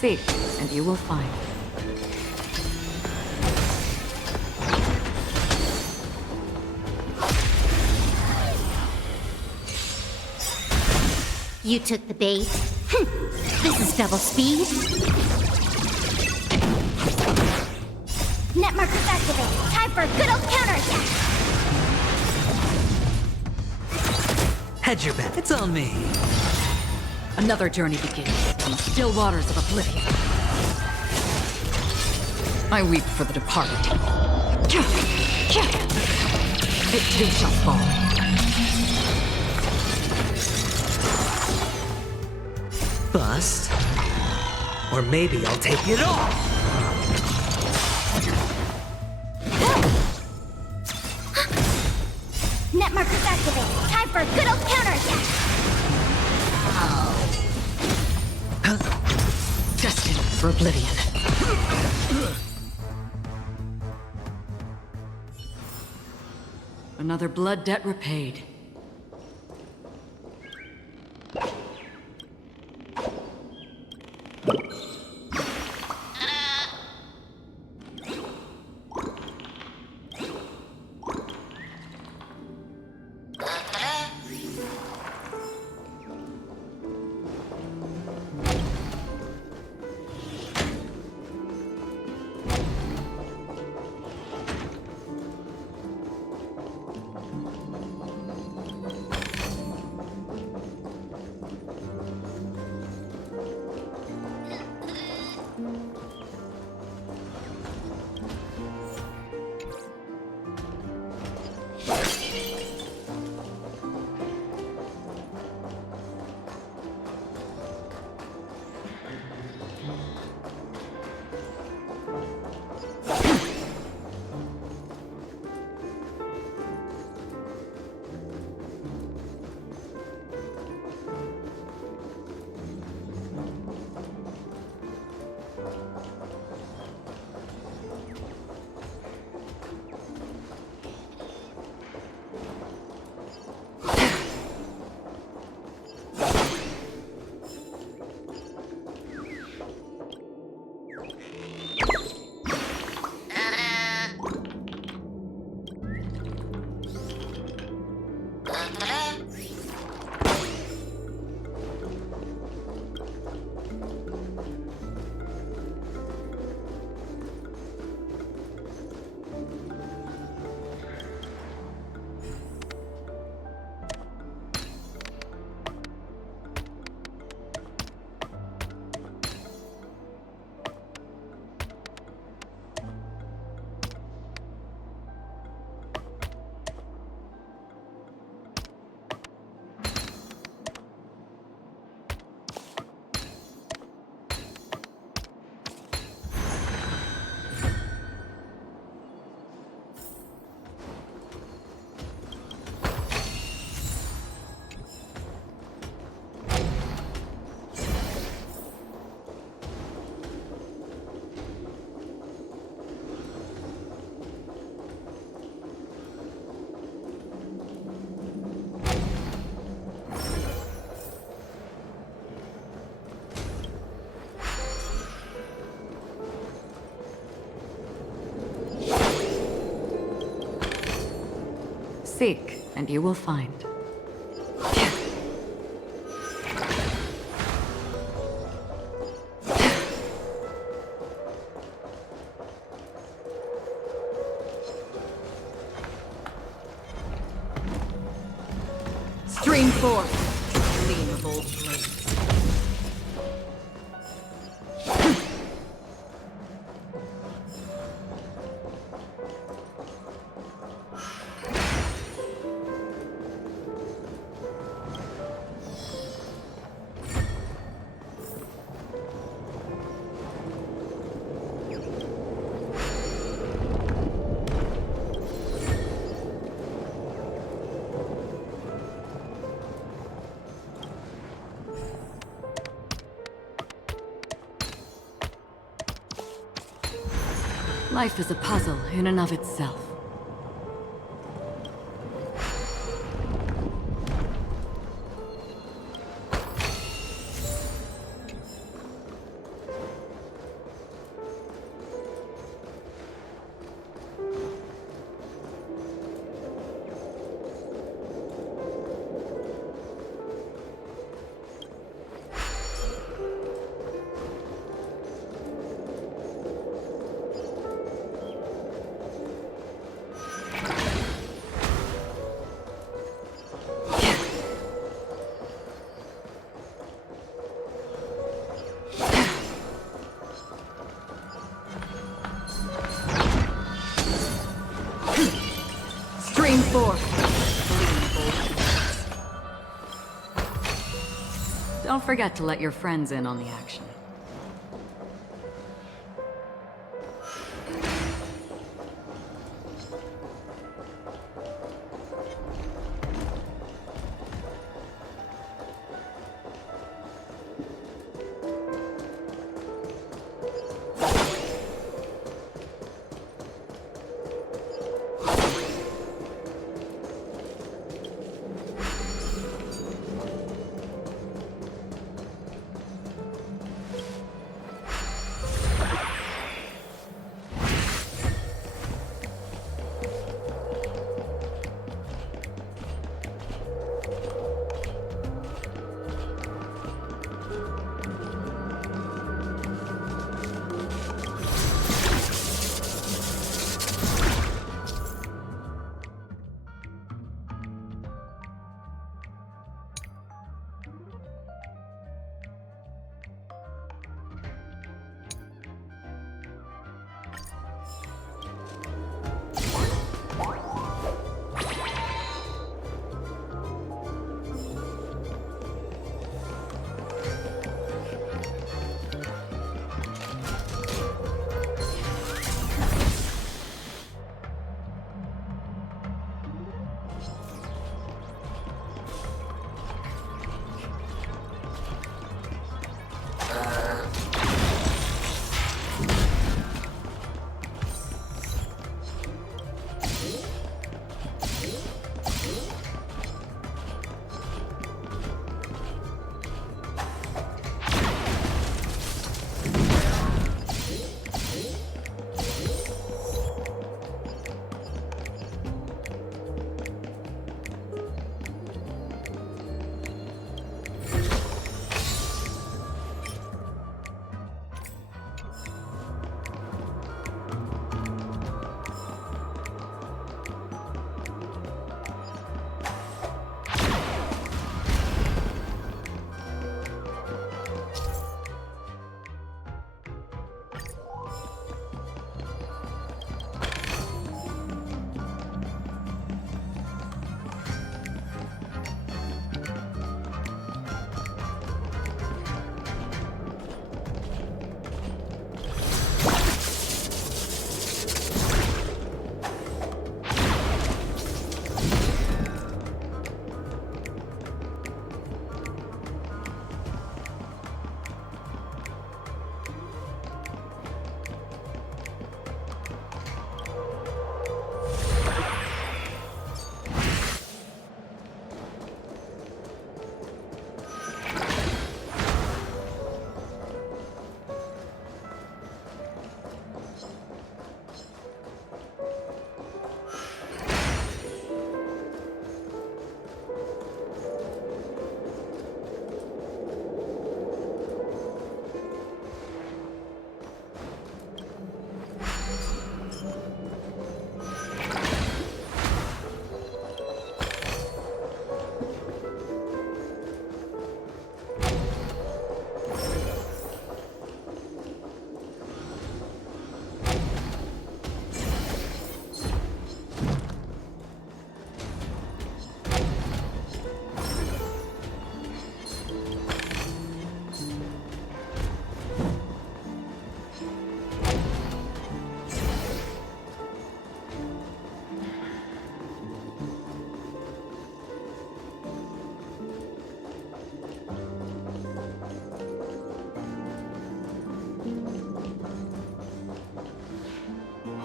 Seek, and you will find. You took the bait. This is double speed. Net markers activated. Time for a good old counterattack. Hedge your bet. It's on me. Another journey begins in the still waters of oblivion. I weep for the departed. It too shall fall. Bust. Or maybe I'll take it all. Net markers activated. Time for a good old counterattack. Destined for oblivion. Another blood debt repaid. Seek, and you will find. Stream forth, gleam of old blades. Life is a puzzle in and of itself. Stream forth. Don't forget to let your friends in on the action.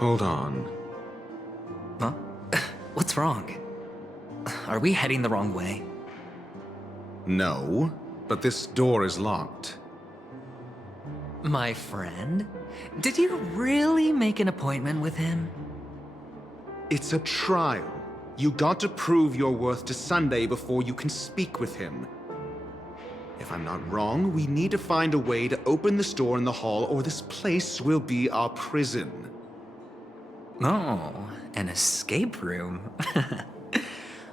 Hold on. Huh? What's wrong? Are we heading the wrong way? No, but this door is locked. My friend? Did you really make an appointment with him? It's a trial. You got to prove your worth to Sunday before you can speak with him. If I'm not wrong, we need to find a way to open this door in the hall, or this place will be our prison. Oh, an escape room.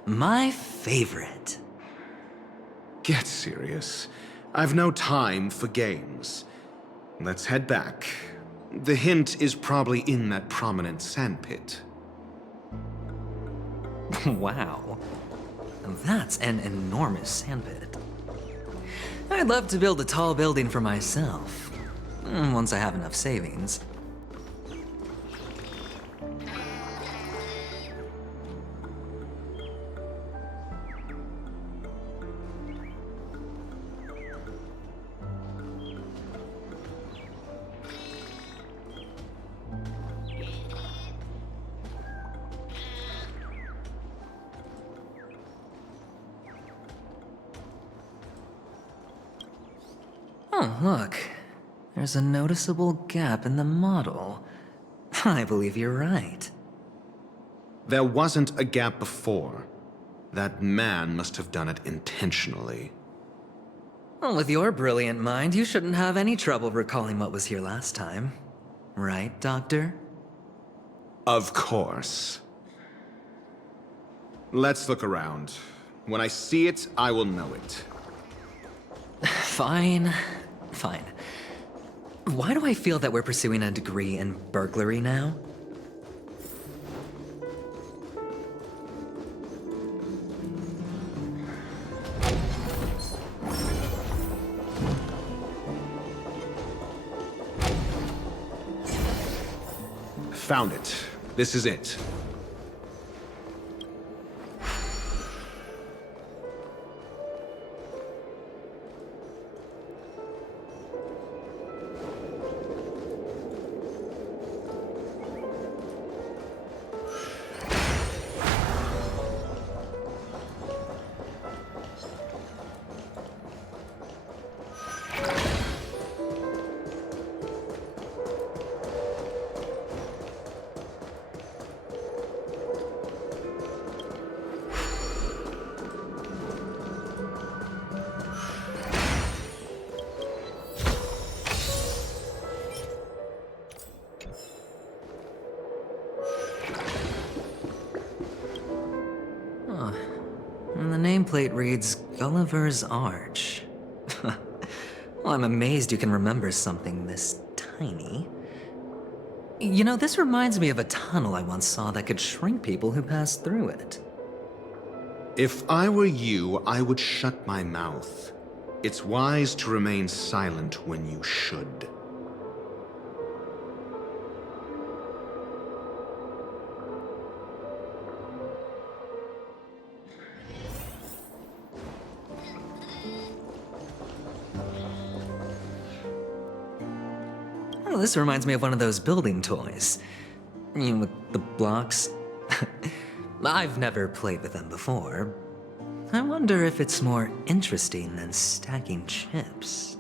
My favorite. Get serious. I've no time for games. Let's head back. The hint is probably in that prominent sandpit. Wow. That's an enormous sandpit. I'd love to build a tall building for myself, once I have enough savings. Oh, look. There's a noticeable gap in the model. I believe you're right. There wasn't a gap before. That man must have done it intentionally. Well, with your brilliant mind, you shouldn't have any trouble recalling what was here last time. Right, Doctor? Of course. Let's look around. When I see it, I will know it. Fine. Fine. Why do I feel that we're pursuing a degree in burglary now? Found it. This is it. And the nameplate reads Gulliver's Arch. Well, I'm amazed you can remember something this tiny. You know, this reminds me of a tunnel I once saw that could shrink people who passed through it. If I were you, I would shut my mouth. It's wise to remain silent when you should. Oh, this reminds me of one of those building toys. You know, with the blocks. I've never played with them before. I wonder if it's more interesting than stacking chips.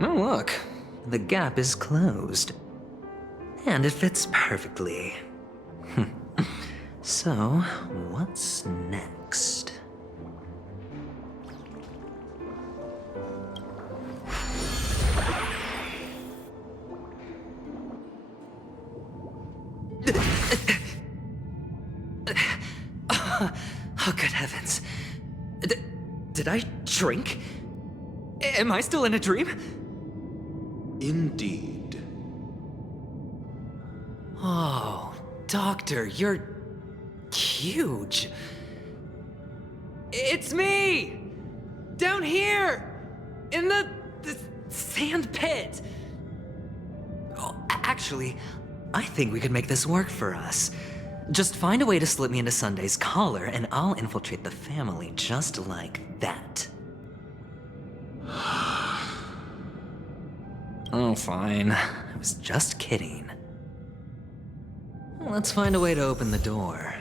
Oh, look. The gap is closed. And it fits perfectly. So, what's next? Oh, good heavens. Did I shrink? Am I still in a dream? Indeed. Oh, Doctor, you're huge. It's me! Down here! In the sand pit! Oh, actually, I think we could make this work for us. Just find a way to slip me into Sunday's collar, and I'll infiltrate the family just like that. fine. I was just kidding. Let's find a way to open the door.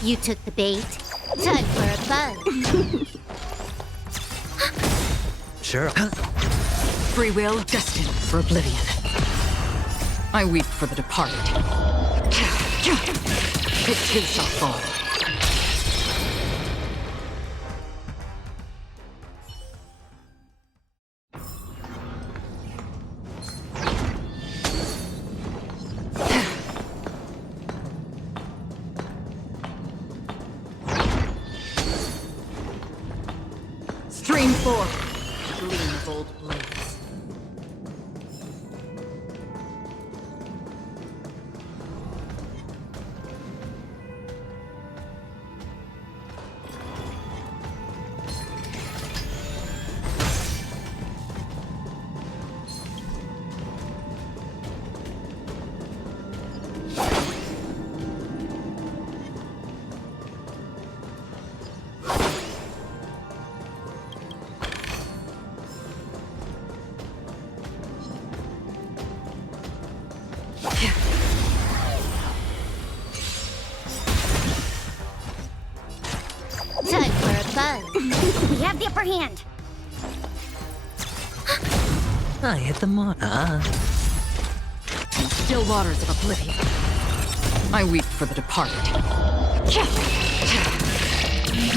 You took the bait. Time for a buzz. Sure. Free will destined for oblivion. I weep for the departed. It too shall fall. Stream forth, gleam of old blades. Time for a buzz. We have the upper hand. I hit the mark. Still waters of oblivion. I weep for the departed.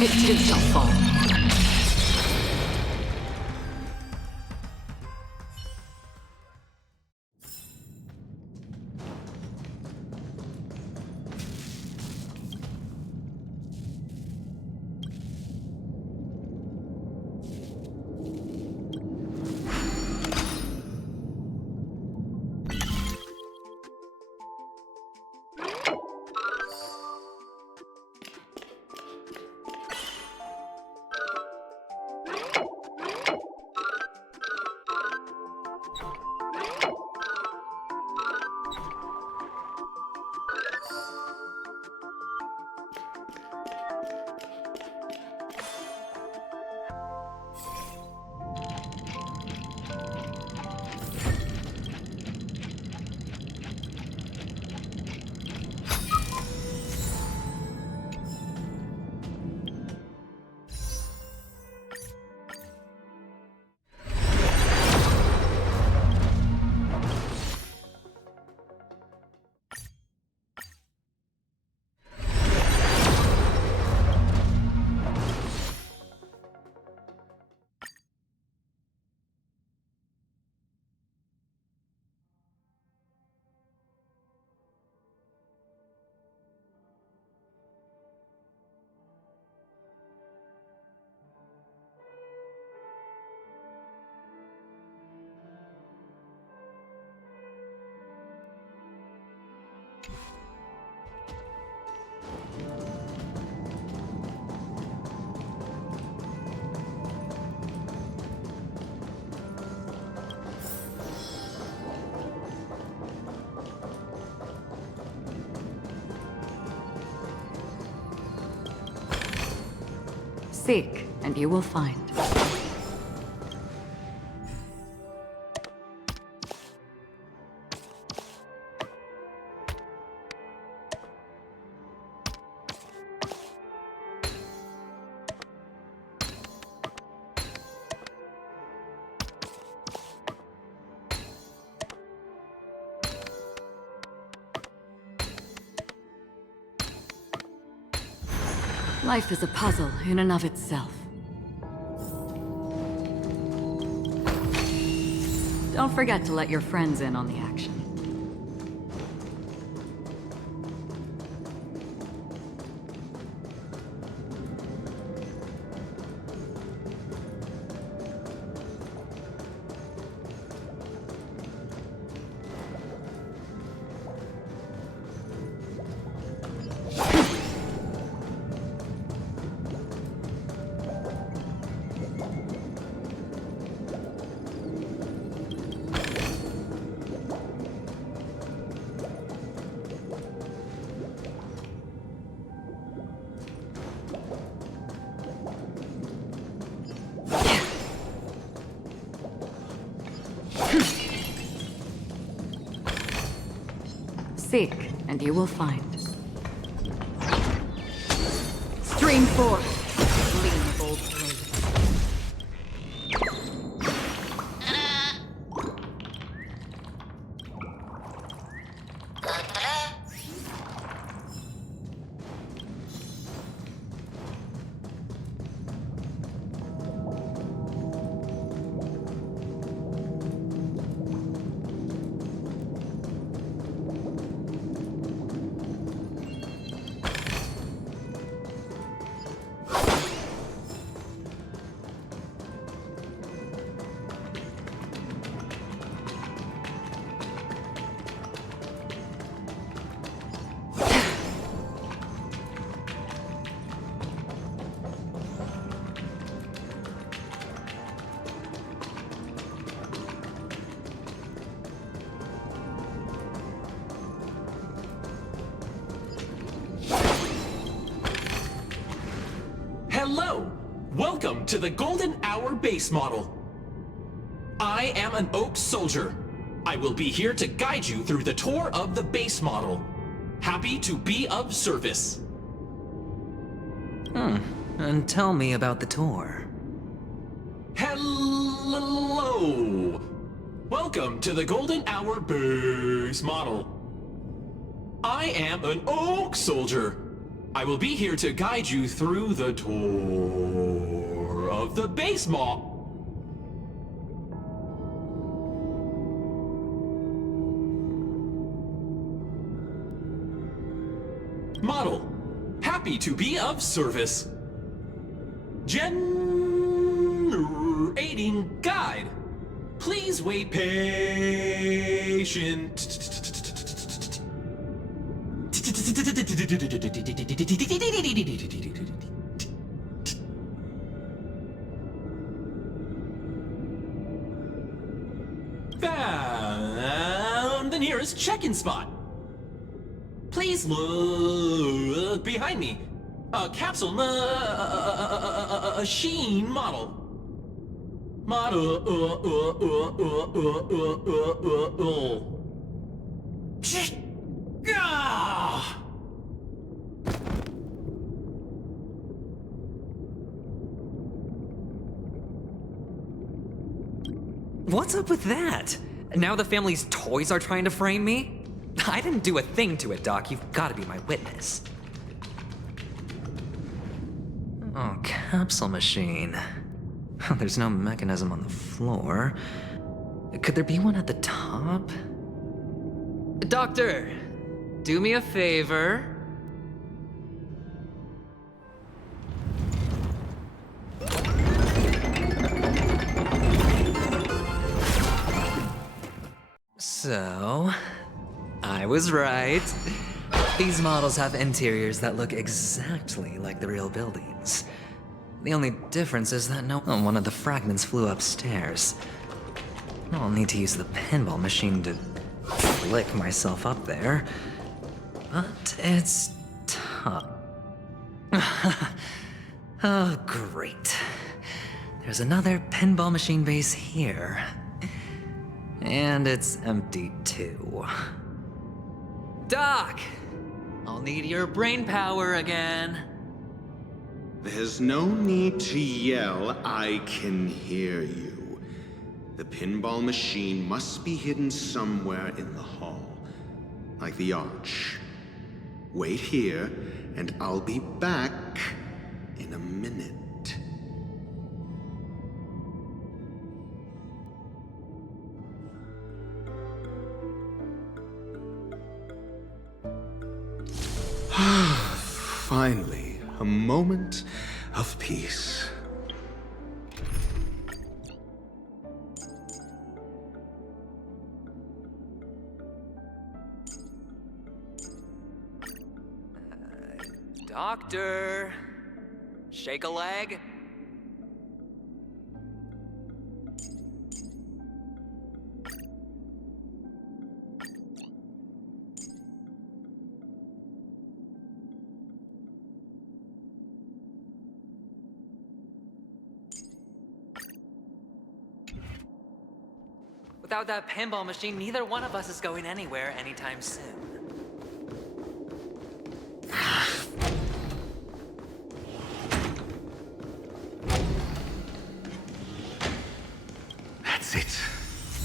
It too shall fall. Seek, and you will find. Life is a puzzle in and of itself. Don't forget to let your friends in on the action. Seek, and you will find. Stream forth, gleam of old blade. Hello! Welcome to the Golden Hour base model. I am an Oak Soldier. I will be here to guide you through the tour of the base model. Happy to be of service. And tell me about the tour. Hello! Welcome to the Golden Hour base model. I am an Oak Soldier. I will be here to guide you through the tour of the base model. Happy to be of service. Generating guide. Please wait patient. Found the nearest check-in spot. Please look behind me. A capsule machine model. What's up with that? Now the family's toys are trying to frame me? I didn't do a thing to it, Doc. You've got to be my witness. Oh, capsule machine. There's no mechanism on the floor. Could there be one at the top? Doctor, do me a favor. So, I was right. These models have interiors that look exactly like the real buildings. The only difference is that one of the fragments flew upstairs. I'll need to use the pinball machine to flick myself up there. But it's tough. Oh, great. There's another pinball machine base here. And it's empty too. Doc! I'll need your brain power again. There's no need to yell, I can hear you. The pinball machine must be hidden somewhere in the hall, like the arch. Wait here, and I'll be back in a minute. Finally, a moment of peace. Doctor, shake a leg. Without that pinball machine, neither one of us is going anywhere anytime soon. That's it.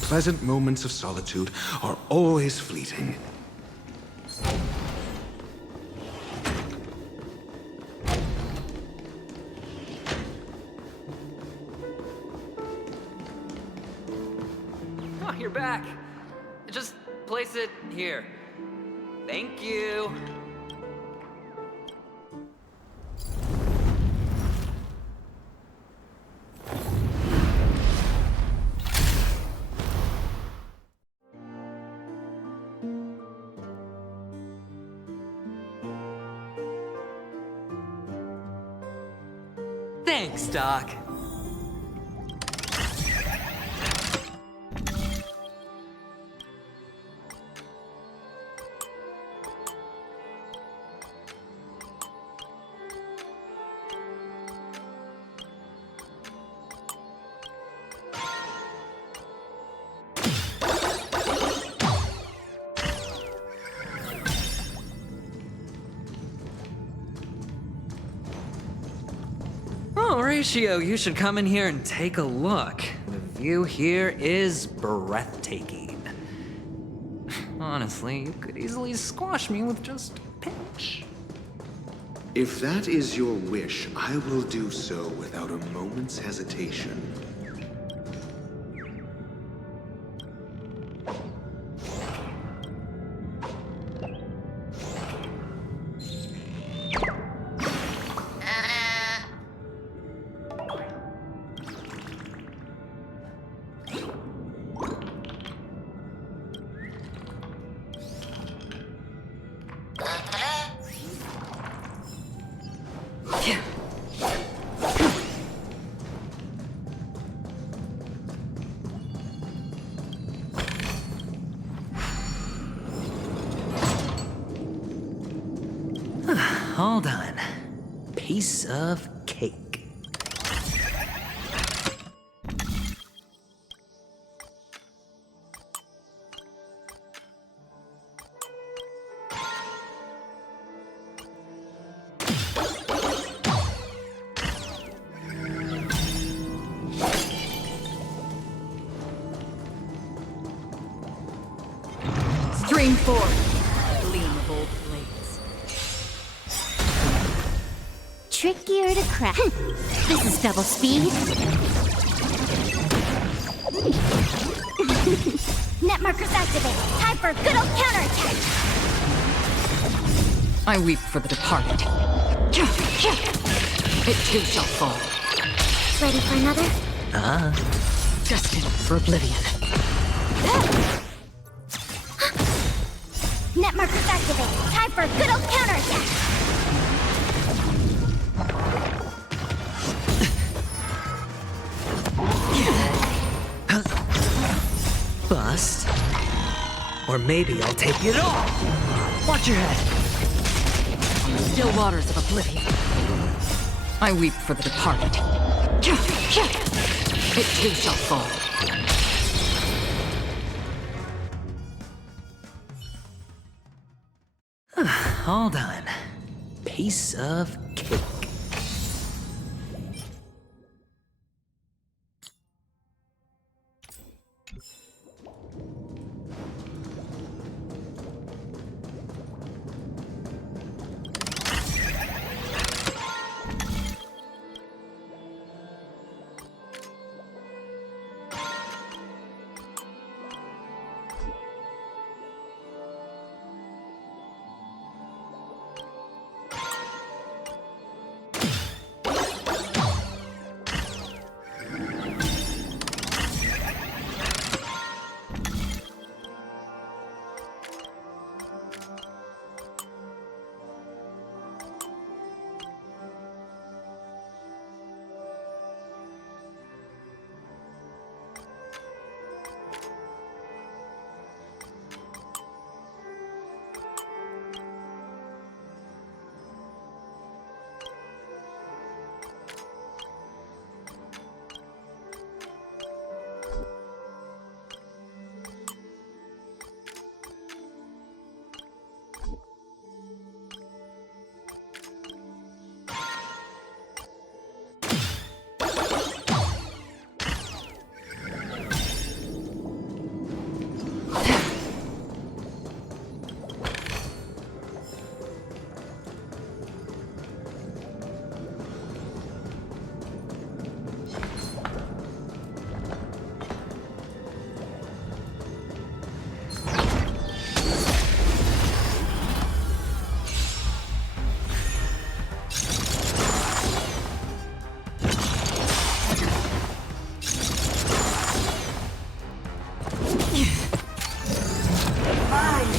Pleasant moments of solitude are always fleeting. Oh, you're back. Just place it here. Thank you. Thanks, Doc. Oh, Ratio, you should come in here and take a look. The view here is breathtaking. Honestly, you could easily squash me with just a pinch. If that is your wish, I will do so without a moment's hesitation. Hold on. Piece of cake. Stream forth, gleam of old blades. Trickier to crack. This is double speed. Net markers activate. Time for a good old counterattack. I weep for the departed. It too shall fall. Ready for another? Destined for oblivion. Net markers activate. Time for a good old counterattack. Bust. Or maybe I'll take it all. Watch your head. On the still waters of oblivion. I weep for the departed. It too shall fall. Hold on. Piece of cake.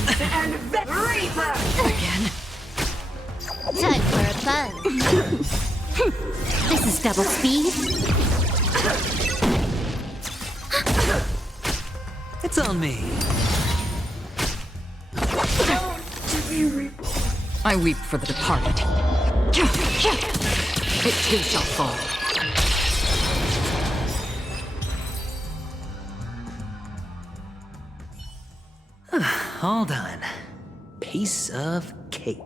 And the Reaper! Again? Time for a buzz. This is double speed. It's on me. I weep for the departed. It too shall fall. All done. Piece of cake.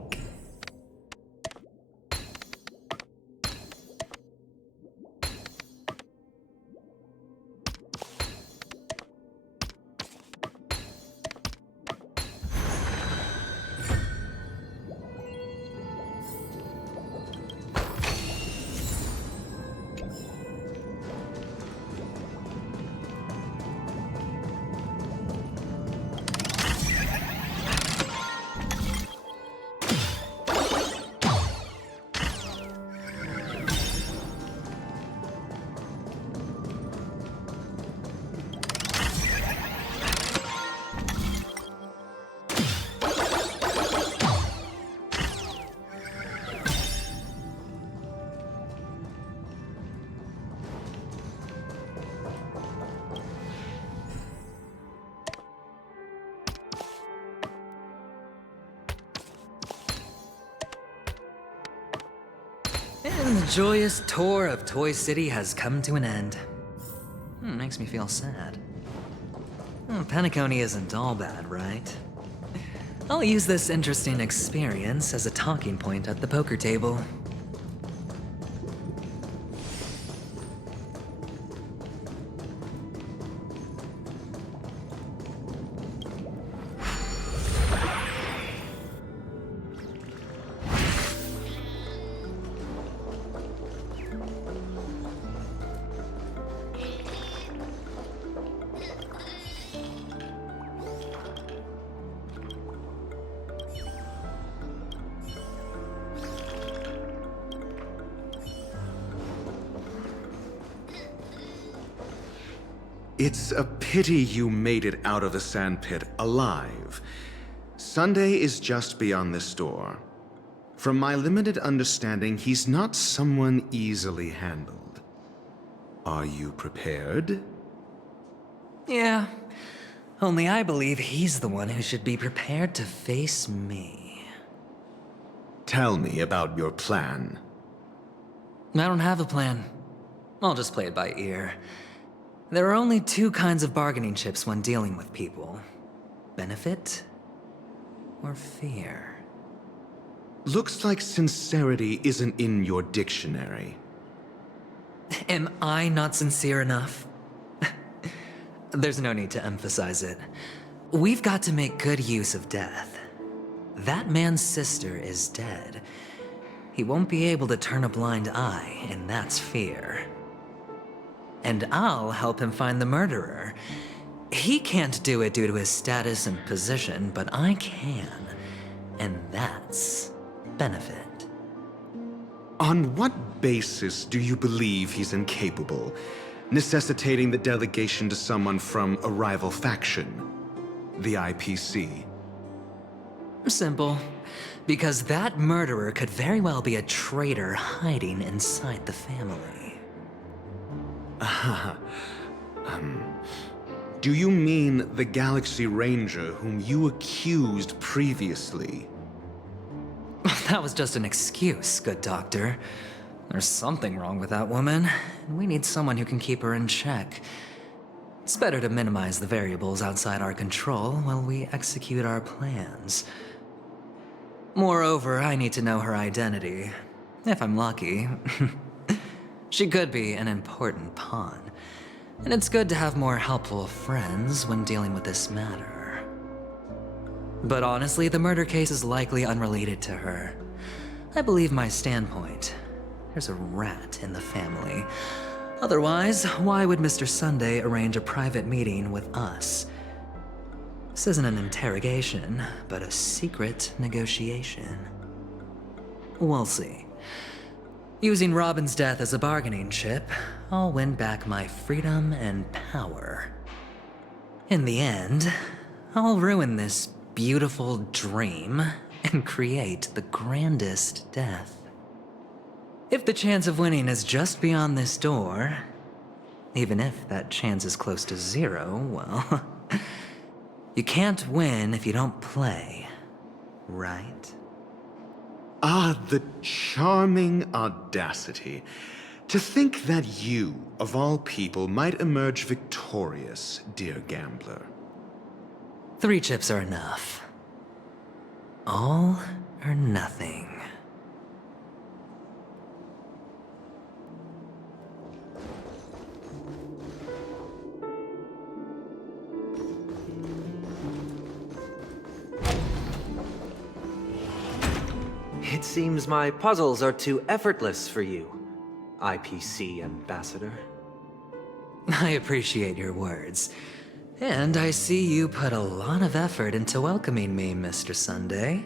And the joyous tour of Toy City has come to an end. Makes me feel sad. Penacony isn't all bad, right? I'll use this interesting experience as a talking point at the poker table. It's a pity you made it out of the sandpit alive. Sunday is just beyond this door. From my limited understanding, he's not someone easily handled. Are you prepared? Yeah. Only I believe he's the one who should be prepared to face me. Tell me about your plan. I don't have a plan. I'll just play it by ear. There are only two kinds of bargaining chips when dealing with people. Benefit or fear. Looks like sincerity isn't in your dictionary. Am I not sincere enough? There's no need to emphasize it. We've got to make good use of death. That man's sister is dead. He won't be able to turn a blind eye, and that's fear. And I'll help him find the murderer. He can't do it due to his status and position, but I can. And that's benefit. On what basis do you believe he's incapable, necessitating the delegation to someone from a rival faction, the IPC? Simple. Because that murderer could very well be a traitor hiding inside the family. Do you mean the Galaxy Ranger whom you accused previously? That was just an excuse, good doctor. There's something wrong with that woman, and we need someone who can keep her in check. It's better to minimize the variables outside our control while we execute our plans. Moreover, I need to know her identity. If I'm lucky. She could be an important pawn, and it's good to have more helpful friends when dealing with this matter. But honestly, the murder case is likely unrelated to her. I believe my standpoint. There's a rat in the family. Otherwise, why would Mr. Sunday arrange a private meeting with us? This isn't an interrogation, but a secret negotiation. We'll see. Using Robin's death as a bargaining chip, I'll win back my freedom and power. In the end, I'll ruin this beautiful dream and create the grandest death. If the chance of winning is just beyond this door, even if that chance is close to zero, well, you can't win if you don't play, right? Ah, the charming audacity. To think that you, of all people, might emerge victorious, dear gambler. 3 chips are enough. All or nothing. It seems my puzzles are too effortless for you, IPC Ambassador. I appreciate your words. And I see you put a lot of effort into welcoming me, Mr. Sunday.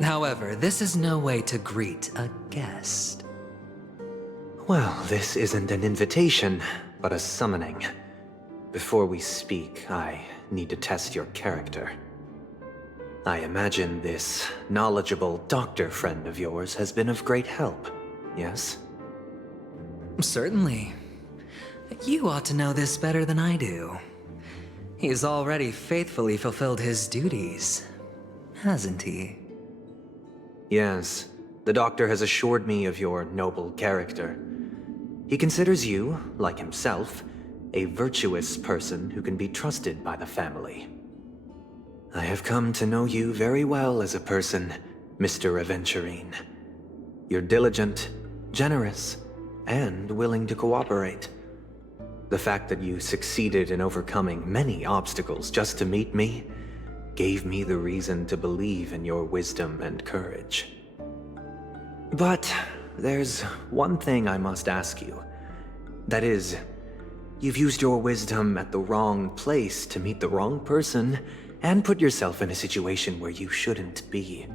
However, this is no way to greet a guest. Well, this isn't an invitation, but a summoning. Before we speak, I need to test your character. I imagine this knowledgeable doctor friend of yours has been of great help, yes? Certainly. You ought to know this better than I do. He's already faithfully fulfilled his duties, hasn't he? Yes, the doctor has assured me of your noble character. He considers you, like himself, a virtuous person who can be trusted by the family. I have come to know you very well as a person, Mr. Aventurine. You're diligent, generous, and willing to cooperate. The fact that you succeeded in overcoming many obstacles just to meet me gave me the reason to believe in your wisdom and courage. But there's one thing I must ask you. That is, you've used your wisdom at the wrong place to meet the wrong person and put yourself in a situation where you shouldn't be,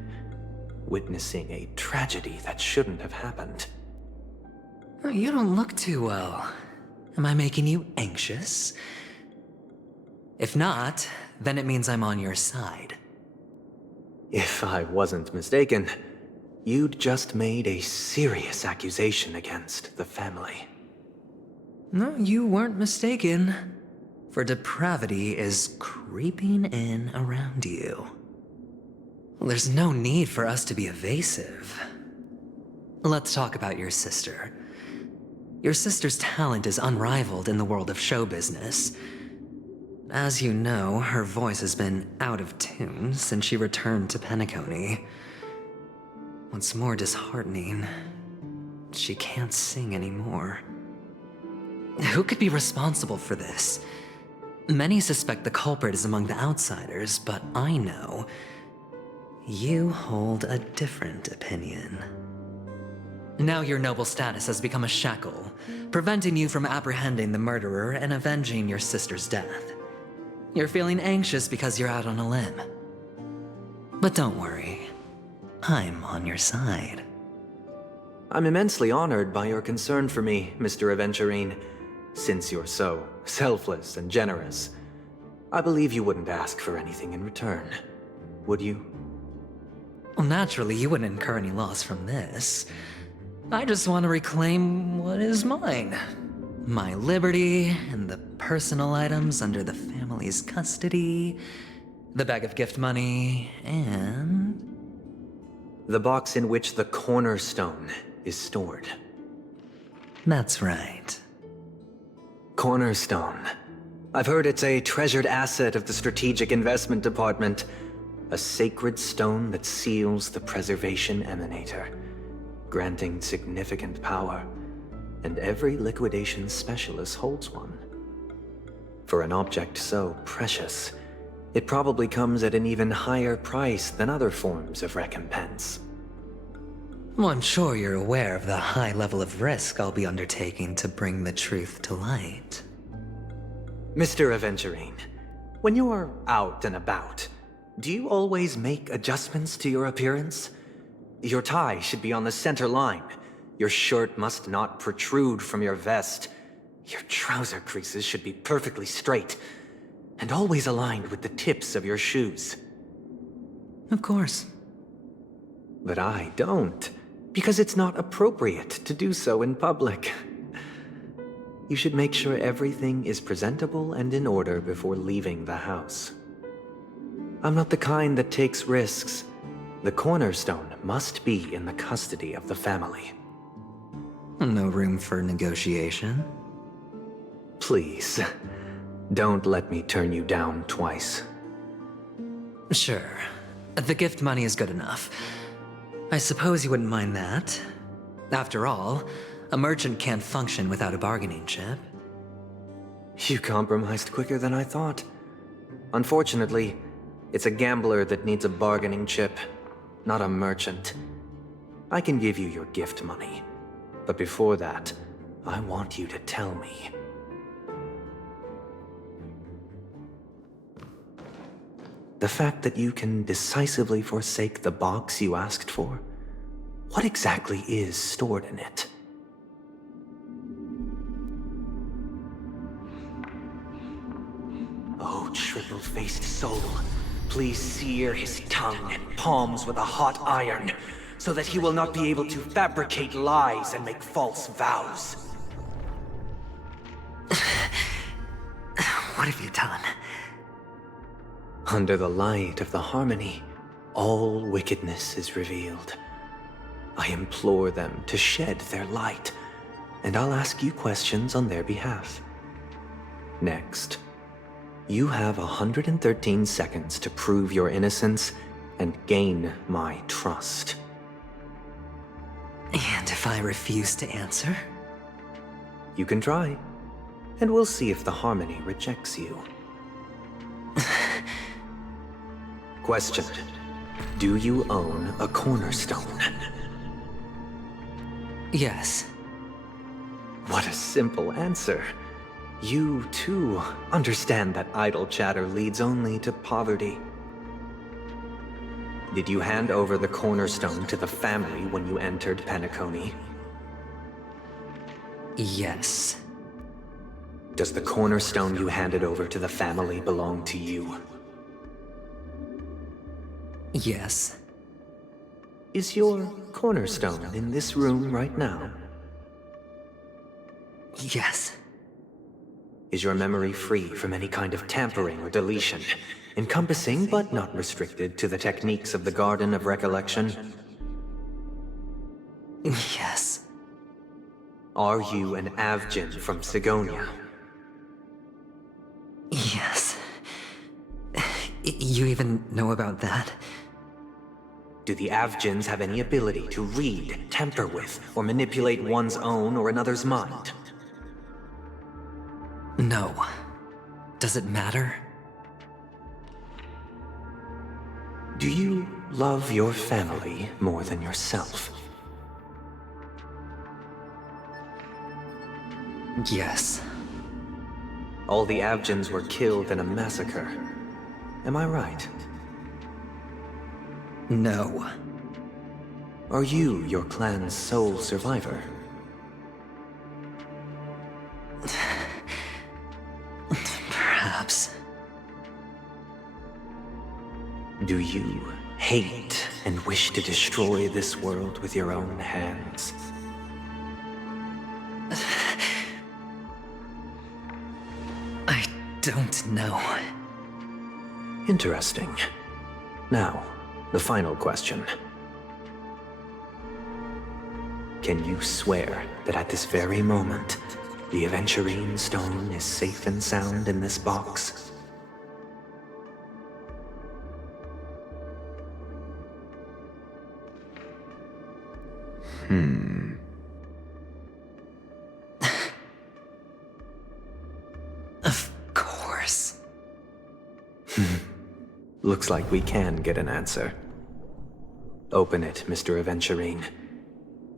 witnessing a tragedy that shouldn't have happened. You don't look too well. Am I making you anxious? If not, then it means I'm on your side. If I wasn't mistaken, you'd just made a serious accusation against the family. No, you weren't mistaken. For depravity is creeping in around you. There's no need for us to be evasive. Let's talk about your sister. Your sister's talent is unrivaled in the world of show business. As you know, her voice has been out of tune since she returned to Penacony. What's more disheartening, she can't sing anymore. Who could be responsible for this? Many suspect the culprit is among the outsiders, but I know you hold a different opinion. Now your noble status has become a shackle, preventing you from apprehending the murderer and avenging your sister's death. You're feeling anxious because you're out on a limb. But don't worry, I'm on your side. I'm immensely honored by your concern for me, Mr. Aventurine. Since you're so selfless and generous, I believe you wouldn't ask for anything in return, would you? Well, naturally, you wouldn't incur any loss from this. I just want to reclaim what is mine. My liberty and the personal items under the family's custody, the bag of gift money, and... the box in which the cornerstone is stored. That's right. Cornerstone. I've heard it's a treasured asset of the Strategic Investment Department. A sacred stone that seals the Preservation Emanator, granting significant power, and every liquidation specialist holds one. For an object so precious, it probably comes at an even higher price than other forms of recompense. Well, I'm sure you're aware of the high level of risk I'll be undertaking to bring the truth to light. Mr. Aventurine, when you're out and about, do you always make adjustments to your appearance? Your tie should be on the center line. Your shirt must not protrude from your vest. Your trouser creases should be perfectly straight. And always aligned with the tips of your shoes. Of course. But I don't, because it's not appropriate to do so in public. You should make sure everything is presentable and in order before leaving the house. I'm not the kind that takes risks. The cornerstone must be in the custody of the family. No room for negotiation? Please, don't let me turn you down twice. Sure. The gift money is good enough. I suppose you wouldn't mind that. After all, a merchant can't function without a bargaining chip. You compromised quicker than I thought. Unfortunately, it's a gambler that needs a bargaining chip, not a merchant. I can give you your gift money, but before that, I want you to tell me. The fact that you can decisively forsake the box you asked for, what exactly is stored in it? Oh, triple-faced soul, please sear his tongue and palms with a hot iron, so that he will not be able to fabricate lies and make false vows. What have you done? Under the light of the harmony, all wickedness is revealed. I implore them to shed their light, and I'll ask you questions on their behalf. Next, you have 113 seconds to prove your innocence and gain my trust. And if I refuse to answer? You can try, and we'll see if the harmony rejects you. Question: do you own a cornerstone? Yes. What a simple answer. You, too, understand that idle chatter leads only to poverty. Did you hand over the cornerstone to the family when you entered Penacony? Yes. Does the cornerstone you handed over to the family belong to you? Yes. Is your cornerstone in this room right now? Yes. Is your memory free from any kind of tampering or deletion, encompassing but not restricted to the techniques of the Garden of Recollection? Yes. Are you an Avgin from Sigonia? Yes. You even know about that? Do the Avgins have any ability to read, tamper with, or manipulate one's own or another's mind? No. Does it matter? Do you love your family more than yourself? Yes. All the Avgins were killed in a massacre. Am I right? No. Are you your clan's sole survivor? Perhaps. Do you hate and wish to destroy this world with your own hands? I don't know. Interesting. Now, the final question. Can you swear that at this very moment, the Aventurine stone is safe and sound in this box? Of course. Looks like we can get an answer. Open it, Mr. Aventurine.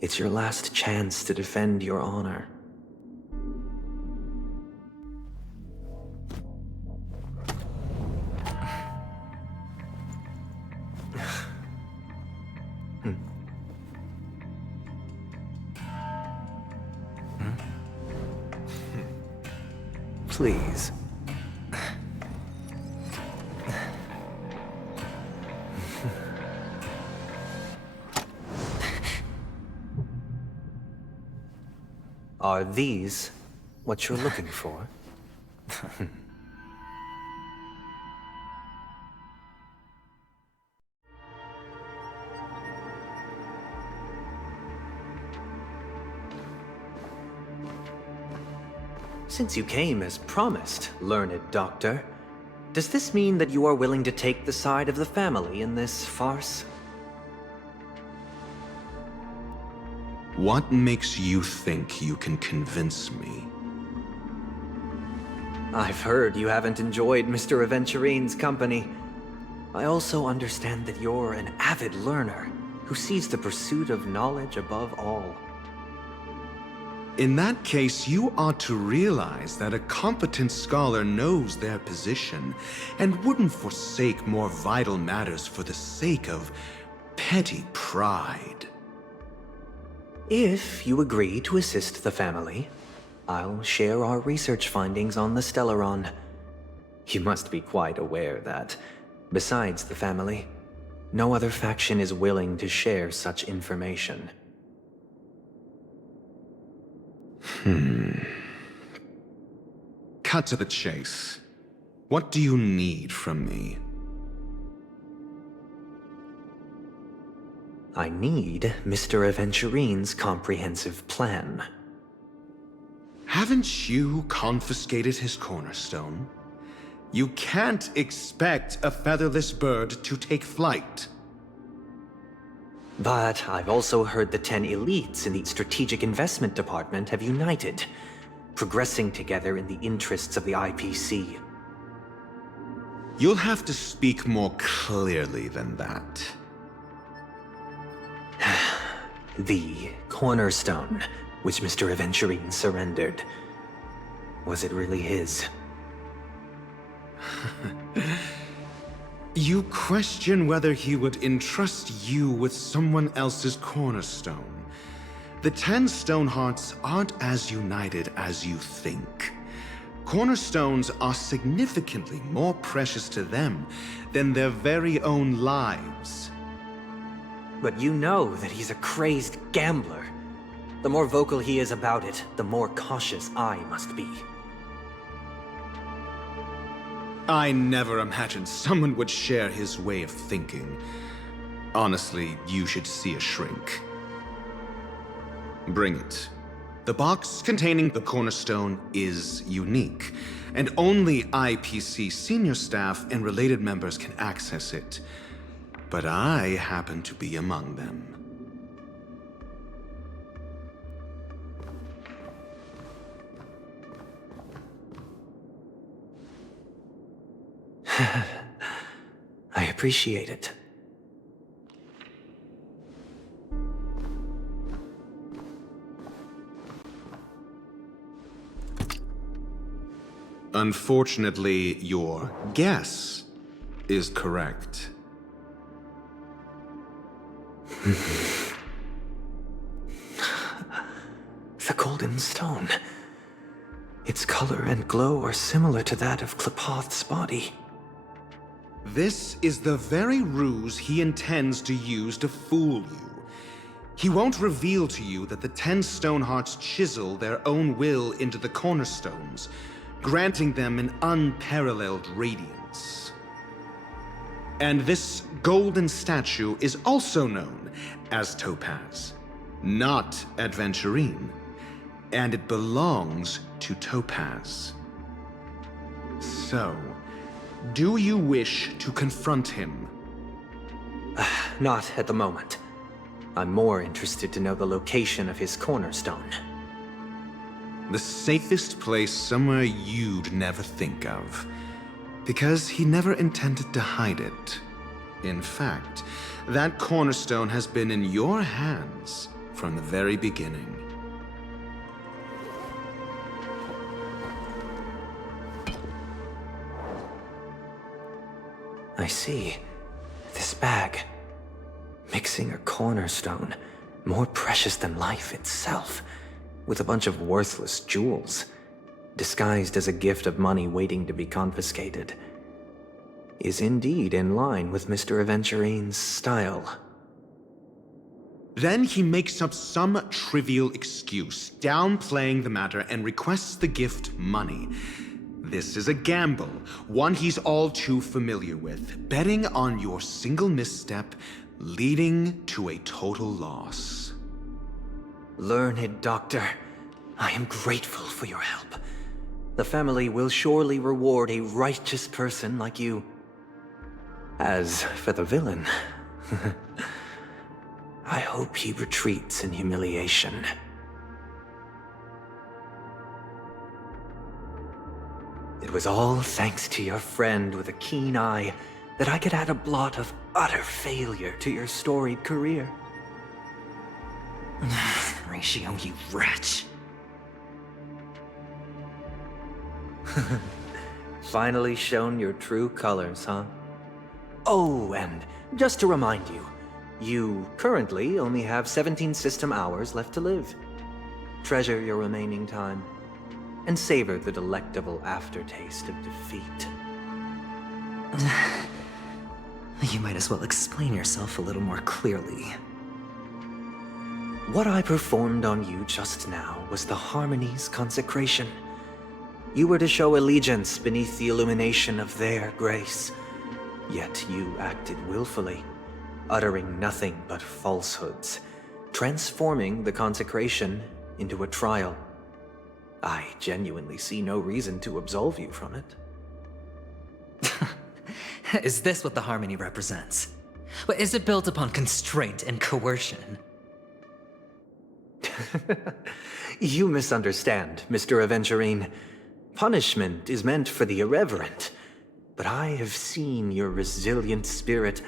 It's your last chance to defend your honor. Please. Are these what you're looking for? Since you came as promised, learned doctor, does this mean that you are willing to take the side of the family in this farce? What makes you think you can convince me? I've heard you haven't enjoyed Mr. Aventurine's company. I also understand that you're an avid learner who sees the pursuit of knowledge above all. In that case, you ought to realize that a competent scholar knows their position and wouldn't forsake more vital matters for the sake of petty pride. If you agree to assist the family, I'll share our research findings on the Stellaron. You must be quite aware that, besides the family, no other faction is willing to share such information. Cut to the chase. What do you need from me? I need Mr. Aventurine's comprehensive plan. Haven't you confiscated his cornerstone? You can't expect a featherless bird to take flight. But I've also heard the 10 elites in the Strategic Investment Department have united, progressing together in the interests of the IPC. You'll have to speak more clearly than that. The cornerstone, which Mr. Aventurine surrendered. Was it really his? You question whether he would entrust you with someone else's cornerstone. The 10 Stonehearts aren't as united as you think. Cornerstones are significantly more precious to them than their very own lives. But you know that he's a crazed gambler. The more vocal he is about it, the more cautious I must be. I never imagined someone would share his way of thinking. Honestly, you should see a shrink. Bring it. The box containing the cornerstone is unique, and only IPC senior staff and related members can access it. But I happen to be among them. I appreciate it. Unfortunately, your guess is correct. The golden stone. Its color and glow are similar to that of Klepoth's body. This is the very ruse he intends to use to fool you. He won't reveal to you that the 10 Stonehearts chisel their own will into the cornerstones, granting them an unparalleled radiance. And this golden statue is also known as Topaz, not Adventurine, and it belongs to Topaz. So, do you wish to confront him? Not at the moment. I'm more interested to know the location of his cornerstone. The safest place somewhere you'd never think of. Because he never intended to hide it. In fact, that cornerstone has been in your hands from the very beginning. I see. This bag. Mixing a cornerstone, more precious than life itself, with a bunch of worthless jewels, disguised as a gift of money waiting to be confiscated, is indeed in line with Mr. Aventurine's style. Then he makes up some trivial excuse, downplaying the matter, and requests the gift money. This is a gamble, one he's all too familiar with, betting on your single misstep, leading to a total loss. Learned Doctor, I am grateful for your help. The family will surely reward a righteous person like you. As for the villain, I hope he retreats in humiliation. It was all thanks to your friend with a keen eye that I could add a blot of utter failure to your storied career. Ratio, you wretch. Finally shown your true colors, huh? Oh, and just to remind you, you currently only have 17 system hours left to live. Treasure your remaining time, and savor the delectable aftertaste of defeat. You might as well explain yourself a little more clearly. What I performed on you just now was the Harmony's consecration. You were to show allegiance beneath the illumination of their grace. Yet you acted willfully, uttering nothing but falsehoods, transforming the consecration into a trial. I genuinely see no reason to absolve you from it. Is this what the Harmony represents? But is it built upon constraint and coercion? You misunderstand, Mr. Aventurine. Punishment is meant for the irreverent, but I have seen your resilient spirit,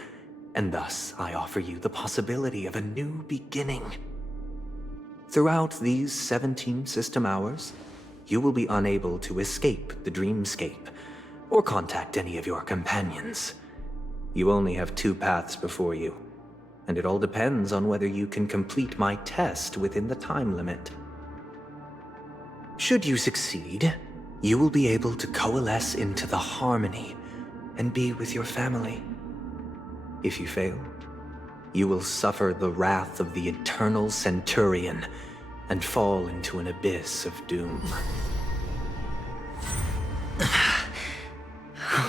and thus I offer you the possibility of a new beginning. Throughout these 17 system hours, you will be unable to escape the dreamscape, or contact any of your companions. You only have 2 paths before you, and it all depends on whether you can complete my test within the time limit. Should you succeed, you will be able to coalesce into the Harmony and be with your family. If you fail, you will suffer the wrath of the eternal Centurion and fall into an abyss of doom.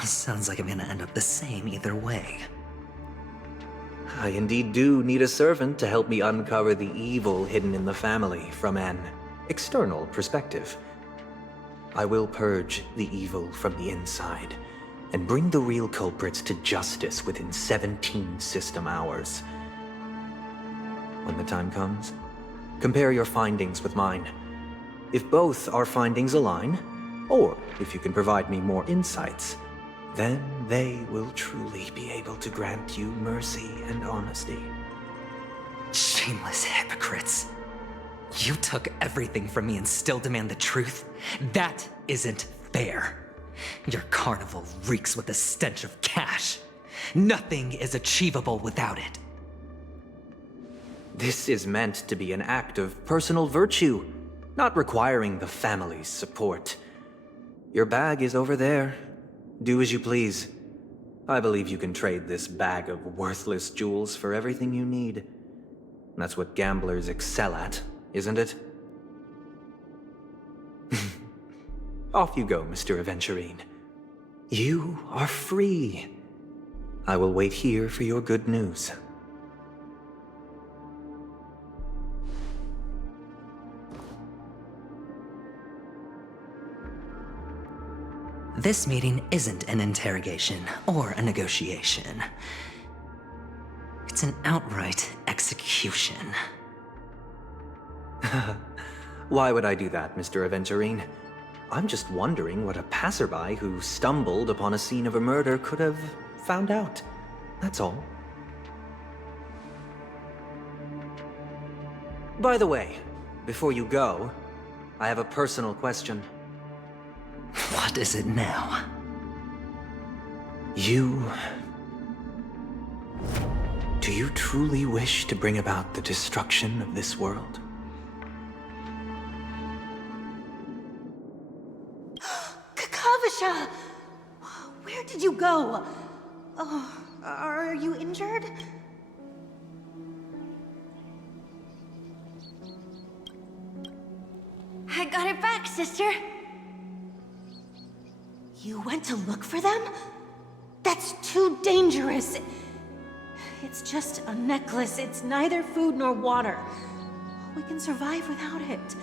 Sounds like I'm gonna end up the same either way. I indeed do need a servant to help me uncover the evil hidden in the family from an external perspective. I will purge the evil from the inside and bring the real culprits to justice within 17 system hours. When the time comes, compare your findings with mine. If both our findings align, or if you can provide me more insights, then they will truly be able to grant you mercy and honesty. Shameless hypocrites. You took everything from me and still demand the truth? That isn't fair. Your carnival reeks with the stench of cash. Nothing is achievable without it. This is meant to be an act of personal virtue, not requiring the family's support. Your bag is over there. Do as you please. I believe you can trade this bag of worthless jewels for everything you need. That's what gamblers excel at, isn't it? Off you go, Mr. Aventurine. You are free. I will wait here for your good news. This meeting isn't an interrogation or a negotiation. It's an outright execution. Why would I do that, Mr. Aventurine? I'm just wondering what a passerby who stumbled upon a scene of a murder could have found out. That's all. By the way, before you go, I have a personal question. What is it now? Do you truly wish to bring about the destruction of this world? Kakavasha! Where did you go? Oh, are you injured? back, sister. You went to look for them? That's too dangerous. It's just a necklace. It's neither food nor water. We can survive without it.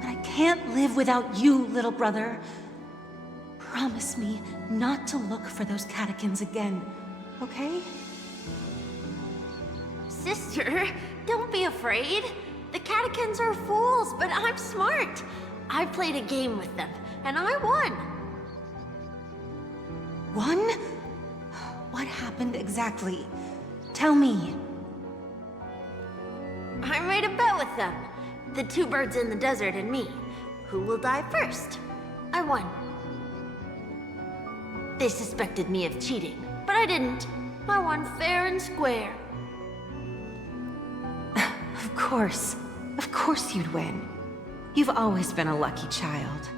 But I can't live without you, little brother. Promise me not to look for those catechins again, okay? Sister, don't be afraid. The catechins are fools, but I'm smart. I played a game with them, and I won. Won? What happened exactly? Tell me. I made a bet with them. The two birds in the desert and me. Who will die first? I won. They suspected me of cheating, but I didn't. I won fair and square. Of course you'd win. You've always been a lucky child.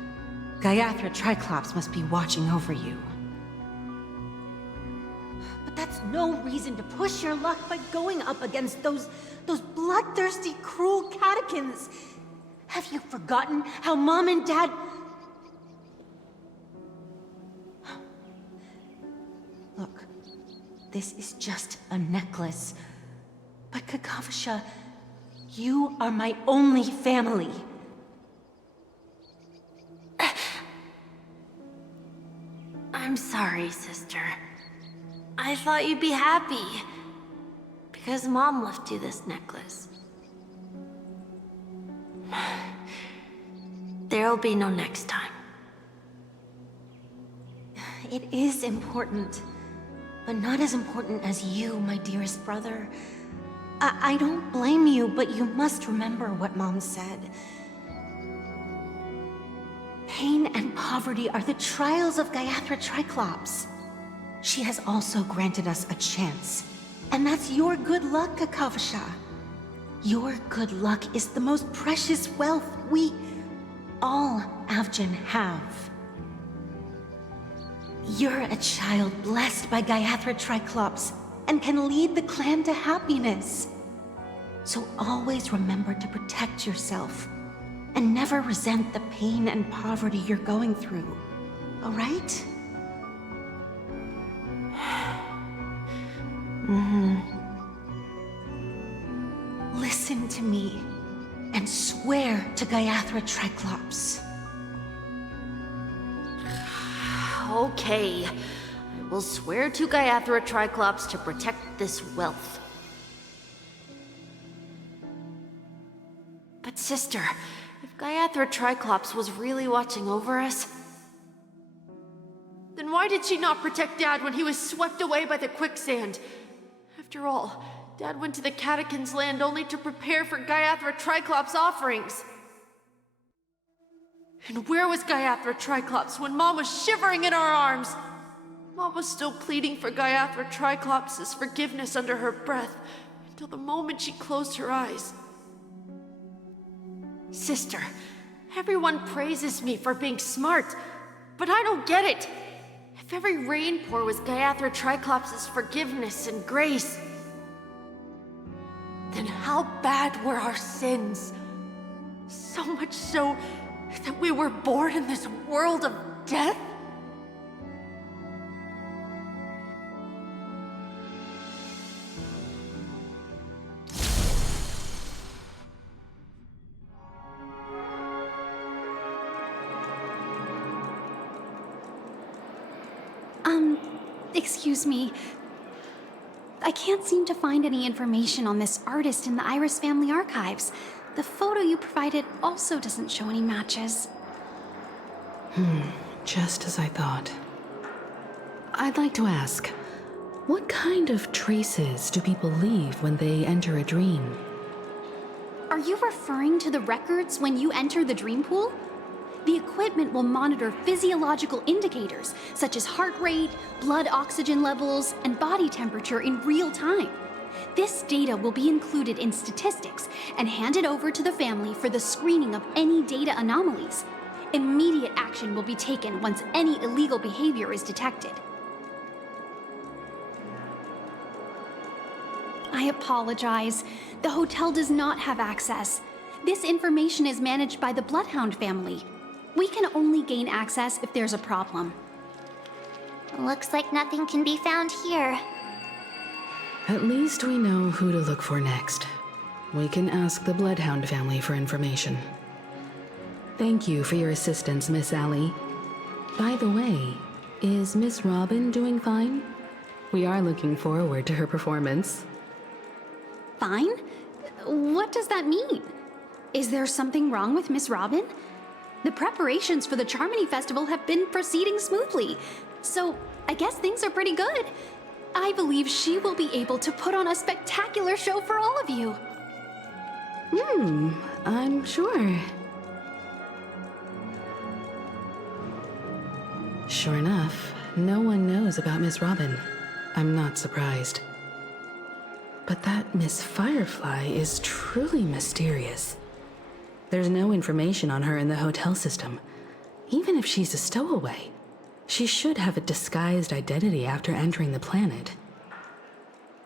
Gaiathra Triclops must be watching over you. But that's no reason to push your luck by going up against those bloodthirsty, cruel catechins. Have you forgotten how Mom and Dad... Look, this is just a necklace. But Kakavasha, you are my only family. I'm sorry, sister. I thought you'd be happy. Because Mom left you this necklace. There'll be no next time. It is important. But not as important as you, my dearest brother. I don't blame you, but you must remember what Mom said. Pain and poverty are the trials of Gaiathra Triclops. She has also granted us a chance. And that's your good luck, Kakavasha. Your good luck is the most precious wealth we, all Avgin, have. You're a child blessed by Gaiathra Triclops and can lead the clan to happiness. So always remember to protect yourself and never resent the pain and poverty you're going through, all right? Listen to me and swear to Gaiathra Triclops. Okay. I will swear to Gaiathra Triclops to protect this wealth. But sister, if Gaiathra Triclops was really watching over us, then why did she not protect Dad when he was swept away by the quicksand? After all, Dad went to the Catechins' land only to prepare for Gaiathra Triclops' offerings. And where was Gaiathra Triclops when Mom was shivering in our arms? Mom was still pleading for Gaiathra Triclops' forgiveness under her breath until the moment she closed her eyes. Sister, everyone praises me for being smart, but I don't get it. If every rain pour was Gaiathra Triclops' forgiveness and grace, then how bad were our sins? So much so that we were born in this world of death? Excuse me. I can't seem to find any information on this artist in the Iris family archives. The photo you provided also doesn't show any matches. Just as I thought. I'd like to ask, what kind of traces do people leave when they enter a dream? Are you referring to the records when you enter the dream pool? The equipment will monitor physiological indicators such as heart rate, blood oxygen levels, and body temperature in real time. This data will be included in statistics and handed over to the family for the screening of any data anomalies. Immediate action will be taken once any illegal behavior is detected. I apologize. The hotel does not have access. This information is managed by the Bloodhound family. We can only gain access if there's a problem. Looks like nothing can be found here. At least we know who to look for next. We can ask the Bloodhound family for information. Thank you for your assistance, Miss Allie. By the way, is Miss Robin doing fine? We are looking forward to her performance. Fine? What does that mean? Is there something wrong with Miss Robin? The preparations for the Charmony Festival have been proceeding smoothly, so I guess things are pretty good. I believe she will be able to put on a spectacular show for all of you. I'm sure. Sure enough, no one knows about Miss Robin. I'm not surprised. But that Miss Firefly is truly mysterious. There's no information on her in the hotel system. Even if she's a stowaway, she should have a disguised identity after entering the planet.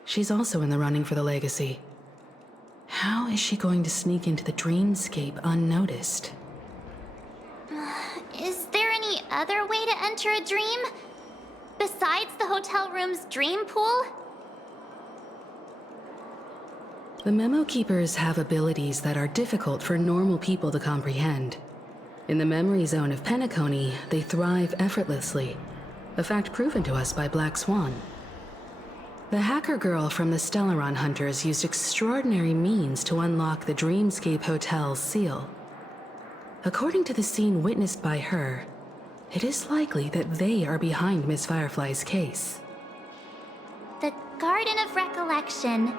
She's also in the running for the legacy. How is she going to sneak into the dreamscape unnoticed? Is there any other way to enter a dream? Besides the hotel room's dream pool? The Memo Keepers have abilities that are difficult for normal people to comprehend. In the memory zone of Penacony, they thrive effortlessly, a fact proven to us by Black Swan. The hacker girl from the Stellaron Hunters used extraordinary means to unlock the Dreamscape Hotel's seal. According to the scene witnessed by her, it is likely that they are behind Miss Firefly's case. The Garden of Recollection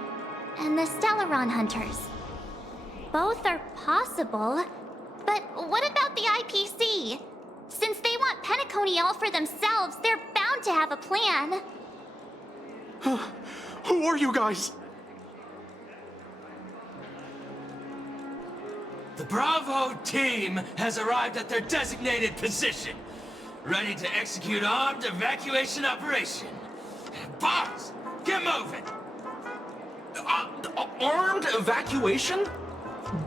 and the Stellaron Hunters. Both are possible, but what about the IPC? Since they want Penacony all for themselves, they're bound to have a plan. Who are you guys? The Bravo team has arrived at their designated position, ready to execute armed evacuation operation. Boss, get moving! Armed evacuation?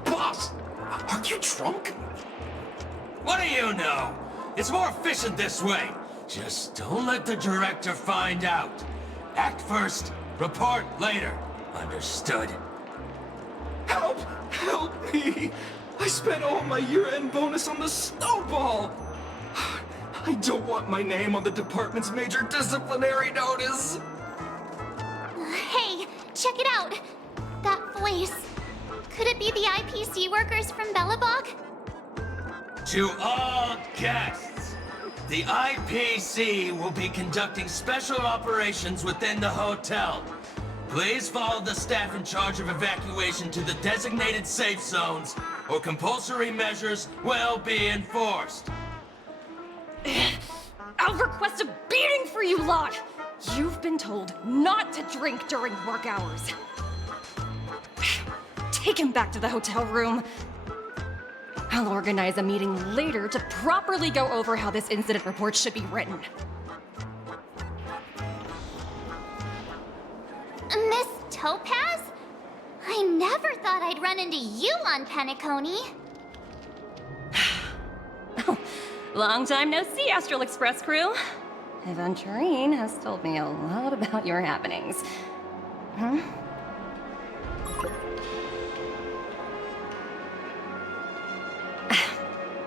Boss, are you drunk? What do you know? It's more efficient this way. Just don't let the director find out. Act first, report later. Understood? Help! Help me! I spent all my year-end bonus on the snowball! I don't want my name on the department's major disciplinary notice! Hey, check it out! That voice. Could it be the IPC workers from Bellabog? To all guests, the IPC will be conducting special operations within the hotel. Please follow the staff in charge of evacuation to the designated safe zones, or compulsory measures will be enforced. I'll request a beating for you lot! You've been told not to drink during work hours. Take him back to the hotel room. I'll organize a meeting later to properly go over how this incident report should be written. Miss Topaz? I never thought I'd run into you on Penacony. Long time no see, Astral Express crew. Aventurine has told me a lot about your happenings.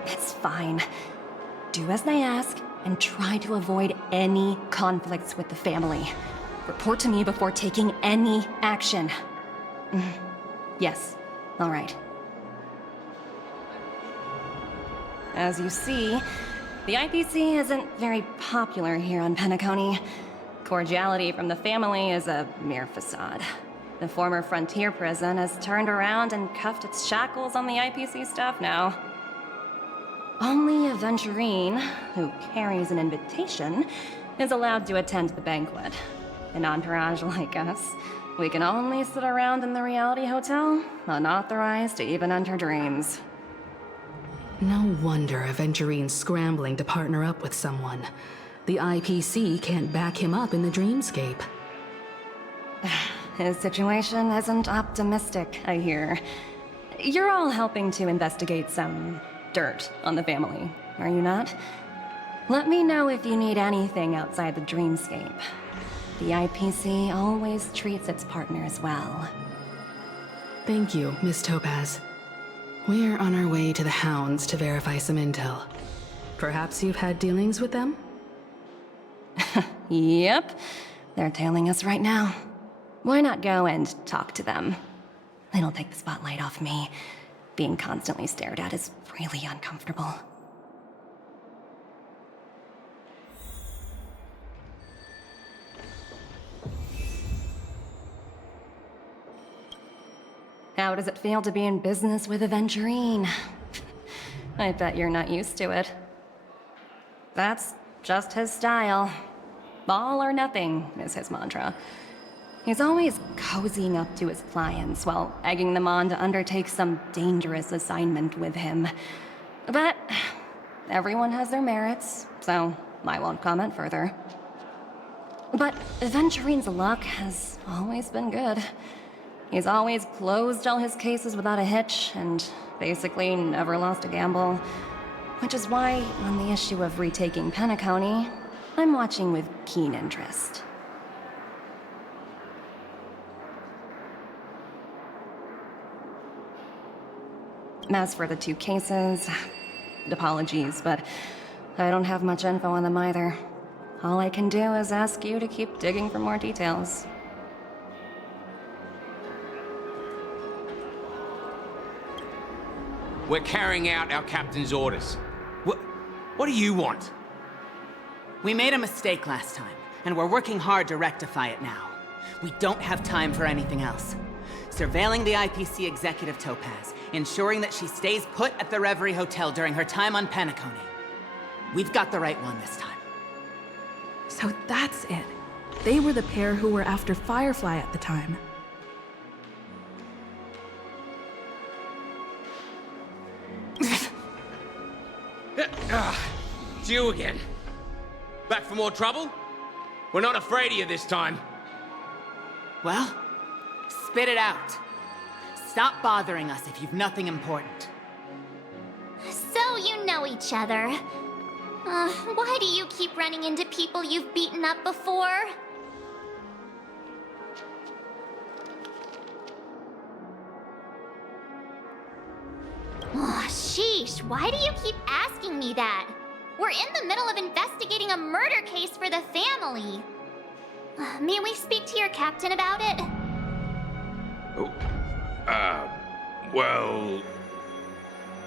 It's fine. Do as they ask, and try to avoid any conflicts with the family. Report to me before taking any action. Yes, all right. As you see, the IPC isn't very popular here on Penacony. Cordiality from the family is a mere facade. The former frontier prison has turned around and cuffed its shackles on the IPC staff now. Only Aventurine, who carries an invitation, is allowed to attend the banquet. An entourage like us, we can only sit around in the reality hotel, unauthorized to even enter dreams. No wonder Aventurine's scrambling to partner up with someone. The IPC can't back him up in the dreamscape. His situation isn't optimistic, I hear. You're all helping to investigate some dirt on the family, are you not? Let me know if you need anything outside the dreamscape. The IPC always treats its partners well. Thank you, Miss Topaz. We're on our way to the Hounds to verify some intel. Perhaps you've had dealings with them? Yep. They're tailing us right now. Why not go and talk to them? It'll take the spotlight off me. Being constantly stared at is really uncomfortable. How does it feel to be in business with Aventurine? I bet you're not used to it. That's just his style. All or nothing is his mantra. He's always cozying up to his clients while egging them on to undertake some dangerous assignment with him. But everyone has their merits, so I won't comment further. But Aventurine's luck has always been good. He's always closed all his cases without a hitch, and basically never lost a gamble. Which is why, on the issue of retaking Penacony, I'm watching with keen interest. As for the two cases, apologies, but I don't have much info on them either. All I can do is ask you to keep digging for more details. We're carrying out our captain's orders. What do you want? We made a mistake last time, and we're working hard to rectify it now. We don't have time for anything else. Surveilling the IPC executive Topaz, ensuring that she stays put at the Reverie Hotel during her time on Penacony. We've got the right one this time. So that's it. They were the pair who were after Firefly at the time. It's you again. Back for more trouble? We're not afraid of you this time. Well, spit it out. Stop bothering us if you've nothing important. So you know each other. Why do you keep running into people you've beaten up before? Oh, sheesh, why do you keep asking me that? We're in the middle of investigating a murder case for the family. May we speak to your captain about it? Well...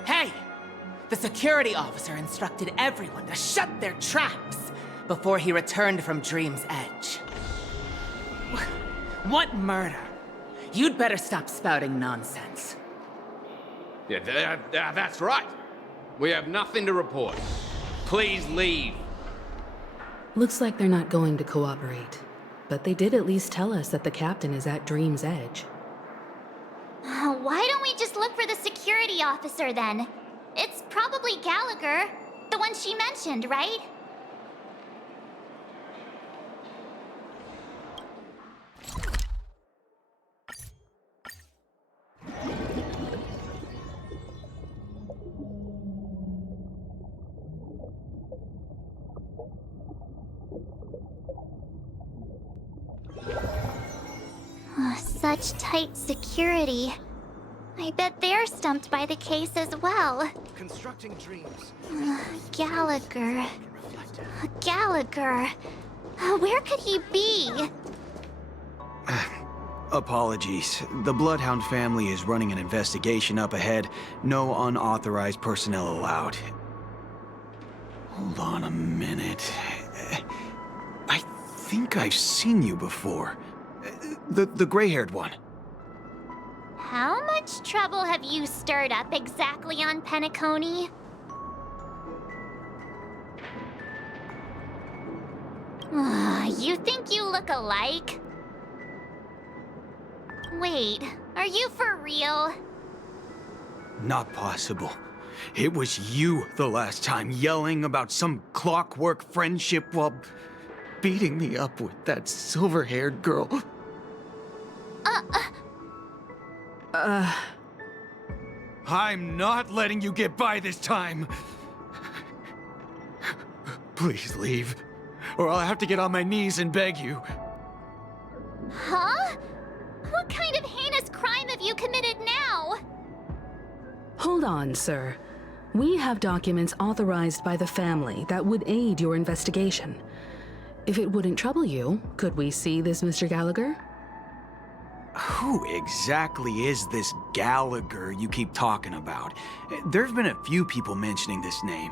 Hey! The security officer instructed everyone to shut their traps before he returned from Dream's Edge. What murder? You'd better stop spouting nonsense. Yeah, that's right. We have nothing to report. Please leave. Looks like they're not going to cooperate. But they did at least tell us that the captain is at Dream's Edge. Why don't we just look for the security officer then? It's probably Gallagher, the one she mentioned, right? Such tight security. I bet they're stumped by the case as well. Constructing dreams. Gallagher. Gallagher. Where could he be? Apologies. The Bloodhound family is running an investigation up ahead. No unauthorized personnel allowed. Hold on a minute. I think I've seen you before. The gray-haired one. How much trouble have you stirred up exactly on Penacony? You think you look alike? Wait, are you for real? Not possible. It was you the last time, yelling about some clockwork friendship while beating me up with that silver-haired girl. I'm not letting you get by this time. Please leave, or I'll have to get on my knees and beg you. Huh? What kind of heinous crime have you committed now? Hold on, sir. We have documents authorized by the family that would aid your investigation. If it wouldn't trouble you, could we see this Mr. Gallagher? Who exactly is this Gallagher you keep talking about? There've been a few people mentioning this name.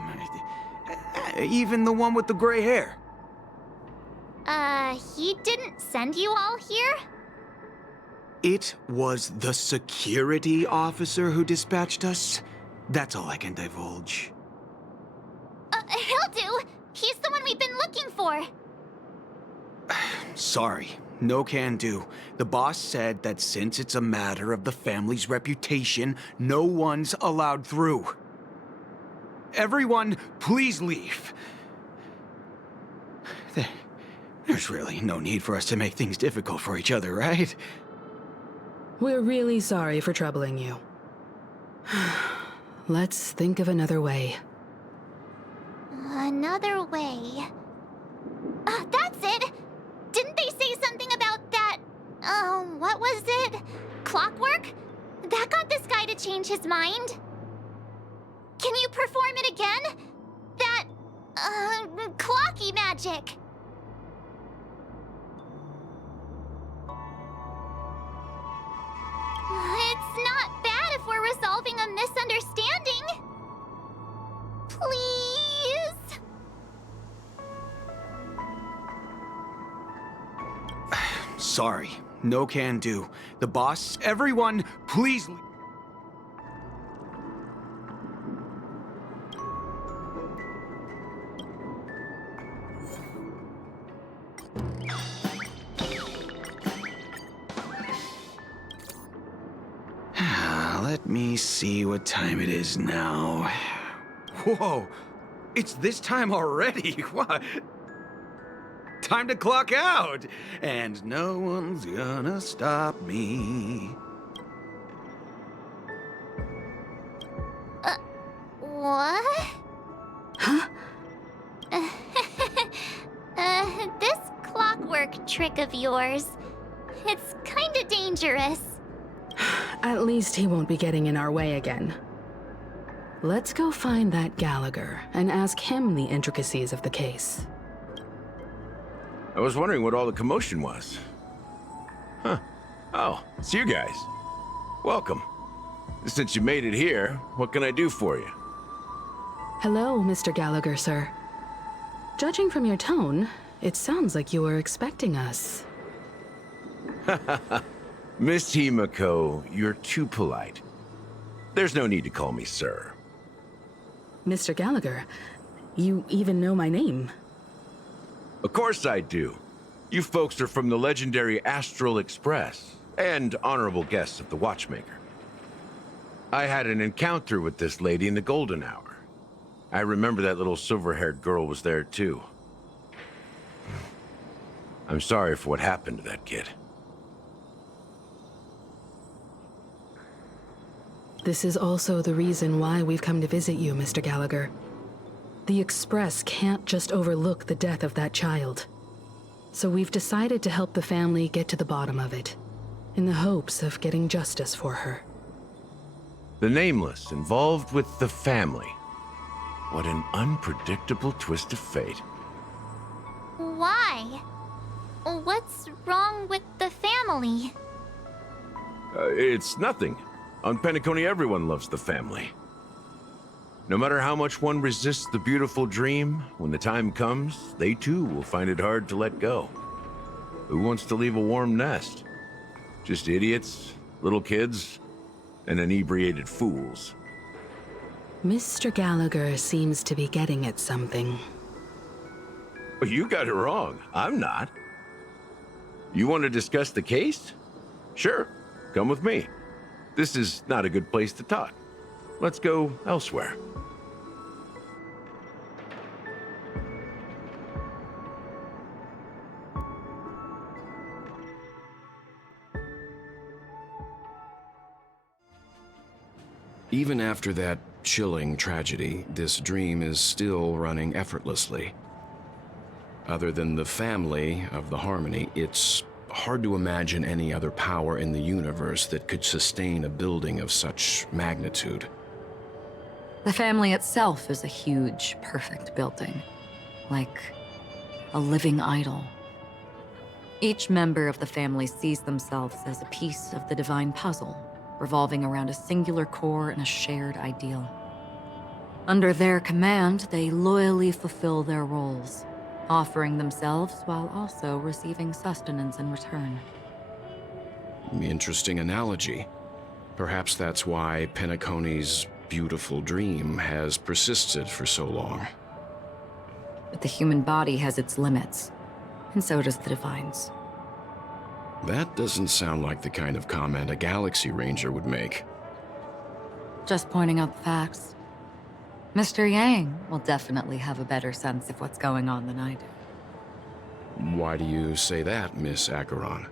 Even the one with the gray hair. He didn't send you all here? It was the security officer who dispatched us. That's all I can divulge. He'll do. He's the one we've been looking for. Sorry, no can do. The boss said that since it's a matter of the family's reputation, no one's allowed through. Everyone, please leave. There's really no need for us to make things difficult for each other, right? We're really sorry for troubling you. Let's think of another way. Another way. That's it! Didn't they say something about that? What was it? Clockwork? That got this guy to change his mind. Can you perform it again? That, clocky magic. It's not bad if we're resolving a misunderstanding. Please? Sorry, no can do. The boss, everyone, please leave. Let me see what time it is now. Whoa, it's this time already. What? Time to clock out, and no one's gonna stop me. What? Huh? This clockwork trick of yours, it's kinda dangerous. At least he won't be getting in our way again. Let's go find that Gallagher and ask him the intricacies of the case. I was wondering what all the commotion was. Huh. Oh, it's you guys. Welcome. Since you made it here, what can I do for you? Hello, Mr. Gallagher, sir. Judging from your tone, it sounds like you were expecting us. Miss Himiko, you're too polite. There's no need to call me sir. Mr. Gallagher, you even know my name. Of course I do. You folks are from the legendary Astral Express, and honorable guests of the Watchmaker. I had an encounter with this lady in the Golden Hour. I remember that little silver-haired girl was there too. I'm sorry for what happened to that kid. This is also the reason why we've come to visit you, Mr. Gallagher. The Express can't just overlook the death of that child. So we've decided to help the family get to the bottom of it, in the hopes of getting justice for her. The Nameless involved with the family. What an unpredictable twist of fate. Why? What's wrong with the family? It's nothing. On Penacony, everyone loves the family. No matter how much one resists the beautiful dream, when the time comes, they too will find it hard to let go. Who wants to leave a warm nest? Just idiots, little kids, and inebriated fools. Mr. Gallagher seems to be getting at something. You got it wrong. I'm not. You want to discuss the case? Sure, come with me. This is not a good place to talk. Let's go elsewhere. Even after that chilling tragedy, this dream is still running effortlessly. Other than the family of the Harmony, it's hard to imagine any other power in the universe that could sustain a building of such magnitude. The family itself is a huge, perfect building. Like a living idol. Each member of the family sees themselves as a piece of the divine puzzle, revolving around a singular core and a shared ideal. Under their command, they loyally fulfill their roles, offering themselves while also receiving sustenance in return. Interesting analogy. Perhaps that's why Penacony's beautiful dream has persisted for so long. But the human body has its limits, and so does the Divine's. That doesn't sound like the kind of comment a Galaxy Ranger would make. Just pointing out the facts. Mr. Yang will definitely have a better sense of what's going on than I do. Why do you say that, Miss Acheron?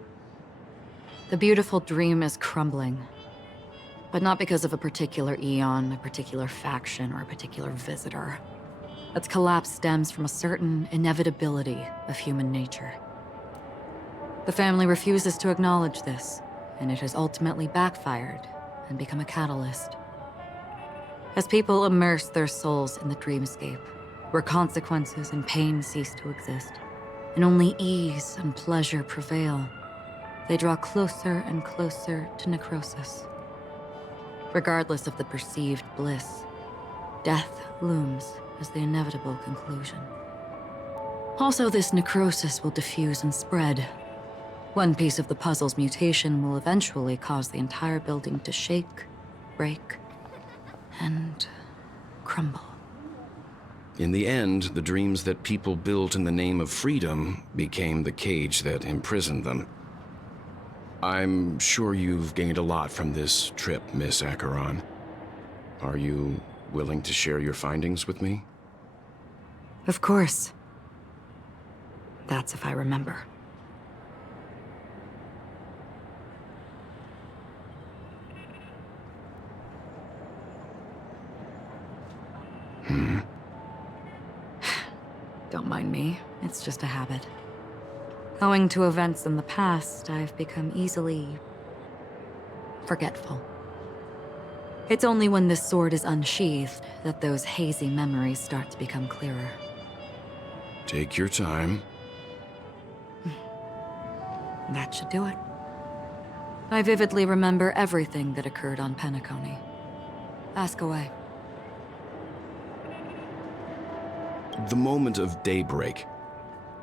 The beautiful dream is crumbling. But not because of a particular eon, a particular faction, or a particular visitor. Its collapse stems from a certain inevitability of human nature. The family refuses to acknowledge this, and it has ultimately backfired and become a catalyst. As people immerse their souls in the dreamscape, where consequences and pain cease to exist, and only ease and pleasure prevail, they draw closer and closer to necrosis. Regardless of the perceived bliss, death looms as the inevitable conclusion. Also, this necrosis will diffuse and spread. One piece of the puzzle's mutation will eventually cause the entire building to shake, break, and crumble. In the end, the dreams that people built in the name of freedom became the cage that imprisoned them. I'm sure you've gained a lot from this trip, Miss Acheron. Are you willing to share your findings with me? Of course. That's if I remember. Don't mind me. It's just a habit. Owing to events in the past, I've become easily forgetful. It's only when this sword is unsheathed that those hazy memories start to become clearer. Take your time. That should do it. I vividly remember everything that occurred on Penacony. Ask away. The moment of daybreak.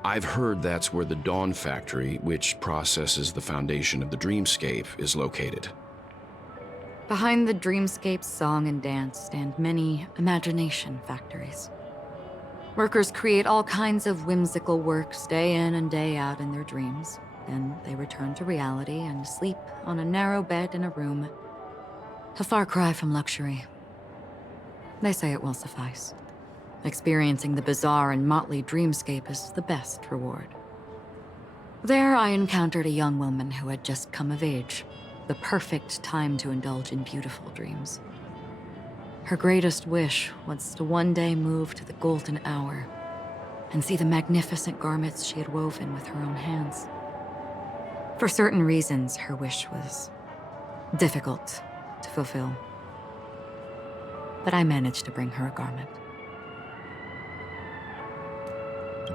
I've heard that's where the Dawn Factory, which processes the foundation of the dreamscape, is located. Behind the dreamscape's song and dance stand many imagination factories. Workers create all kinds of whimsical works day in and day out in their dreams. Then they return to reality and sleep on a narrow bed in a room. A far cry from luxury. They say it will suffice. Experiencing the bizarre and motley dreamscape is the best reward. There, I encountered a young woman who had just come of age, the perfect time to indulge in beautiful dreams. Her greatest wish was to one day move to the golden hour and see the magnificent garments she had woven with her own hands. For certain reasons, her wish was difficult to fulfill. But I managed to bring her a garment.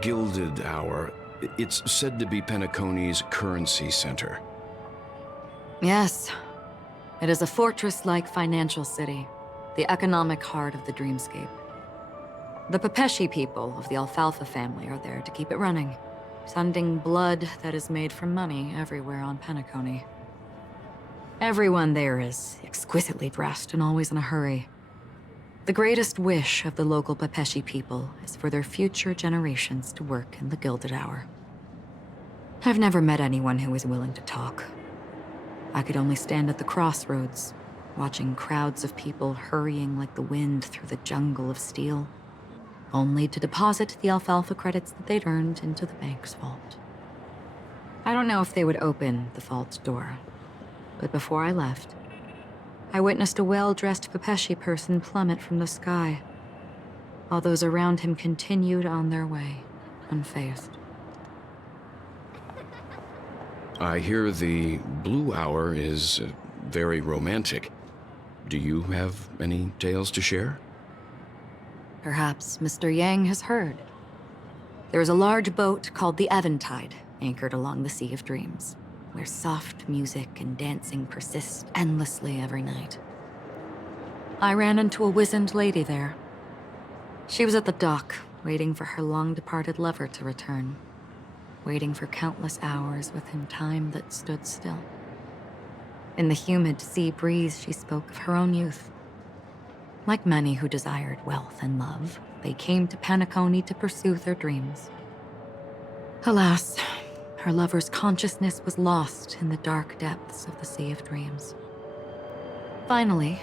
Gilded Hour. It's said to be Penacony's currency center. Yes. It is a fortress-like financial city, the economic heart of the dreamscape. The Pepeshi people of the Alfalfa family are there to keep it running, sending blood that is made from money everywhere on Penacony. Everyone there is exquisitely dressed and always in a hurry. The greatest wish of the local Pepeshi people is for their future generations to work in the Gilded Hour. I've never met anyone who is willing to talk. I could only stand at the crossroads, watching crowds of people hurrying like the wind through the jungle of steel, only to deposit the alfalfa credits that they'd earned into the bank's vault. I don't know if they would open the vault door, but before I left, I witnessed a well-dressed Pepeshi person plummet from the sky, while those around him continued on their way, unfazed. I hear the Blue Hour is very romantic. Do you have any tales to share? Perhaps Mr. Yang has heard. There is a large boat called the Eventide, anchored along the Sea of Dreams, where soft music and dancing persist endlessly every night. I ran into a wizened lady there. She was at the dock, waiting for her long-departed lover to return, waiting for countless hours within time that stood still. In the humid sea breeze, she spoke of her own youth. Like many who desired wealth and love, they came to Penacony to pursue their dreams. Alas, her lover's consciousness was lost in the dark depths of the Sea of Dreams. Finally,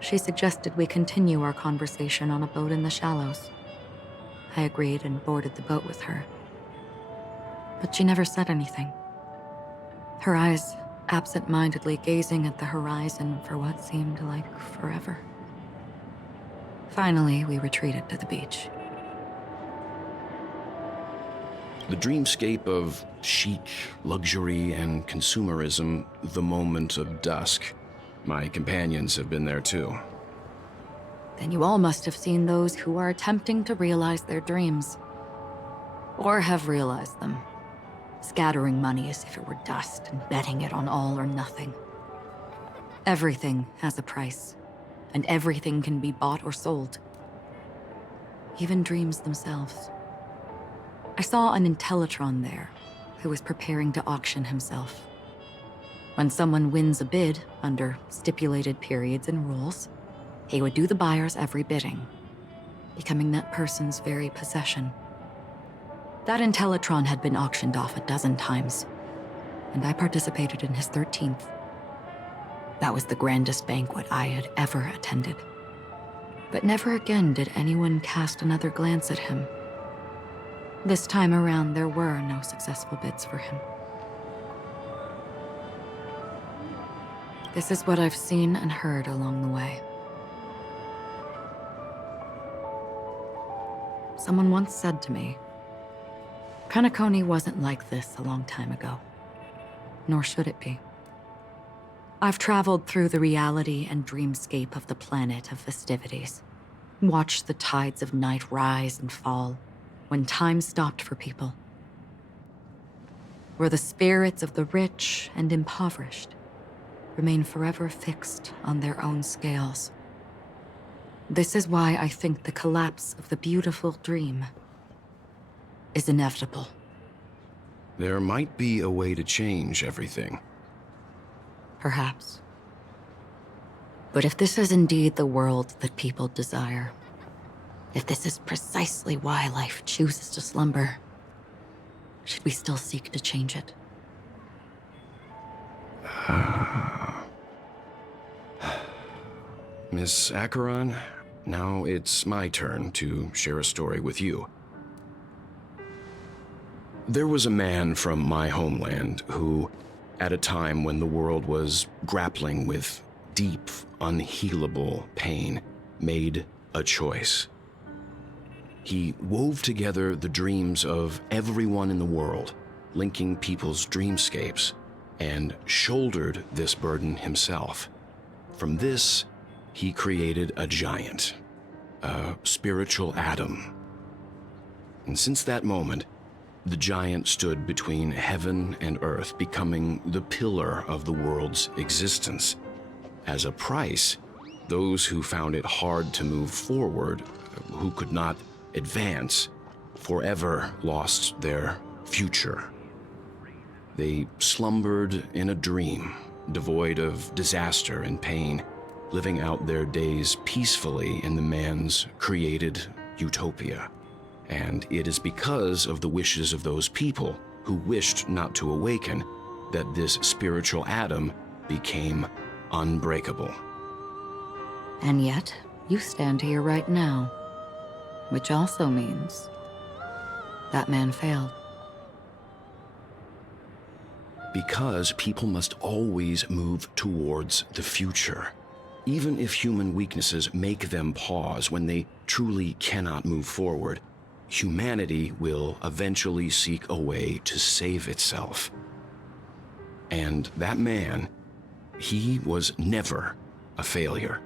she suggested we continue our conversation on a boat in the shallows. I agreed and boarded the boat with her. But she never said anything. Her eyes absent-mindedly gazing at the horizon for what seemed like forever. Finally, we retreated to the beach. The dreamscape of chic, luxury, and consumerism, the moment of dusk. My companions have been there too. Then you all must have seen those who are attempting to realize their dreams. Or have realized them. Scattering money as if it were dust and betting it on all or nothing. Everything has a price, and everything can be bought or sold. Even dreams themselves. I saw an Intellitron there, who was preparing to auction himself. When someone wins a bid under stipulated periods and rules, he would do the buyer's every bidding, becoming that person's very possession. That Intellitron had been auctioned off 12 times, and I participated in his 13th. That was the grandest banquet I had ever attended. But never again did anyone cast another glance at him. This time around, there were no successful bids for him. This is what I've seen and heard along the way. Someone once said to me, Penacony wasn't like this a long time ago, nor should it be. I've traveled through the reality and dreamscape of the planet of festivities, watched the tides of night rise and fall when time stopped for people, where the spirits of the rich and impoverished remain forever fixed on their own scales. This is why I think the collapse of the beautiful dream is inevitable. There might be a way to change everything. Perhaps. But if this is indeed the world that people desire, if this is precisely why life chooses to slumber, should we still seek to change it? Miss Acheron, now it's my turn to share a story with you. There was a man from my homeland who, at a time when the world was grappling with deep, unhealable pain, made a choice. He wove together the dreams of everyone in the world, linking people's dreamscapes, and shouldered this burden himself. From this, he created a giant, a spiritual Adam. And since that moment, the giant stood between heaven and earth, becoming the pillar of the world's existence. As a price, those who found it hard to move forward, who could not advance, forever lost their future. They slumbered in a dream, devoid of disaster and pain, living out their days peacefully in the man's created utopia. And it is because of the wishes of those people who wished not to awaken that this spiritual Adam became unbreakable. And yet, you stand here right now, which also means that man failed. Because people must always move towards the future. Even if human weaknesses make them pause when they truly cannot move forward, humanity will eventually seek a way to save itself. And that man, he was never a failure.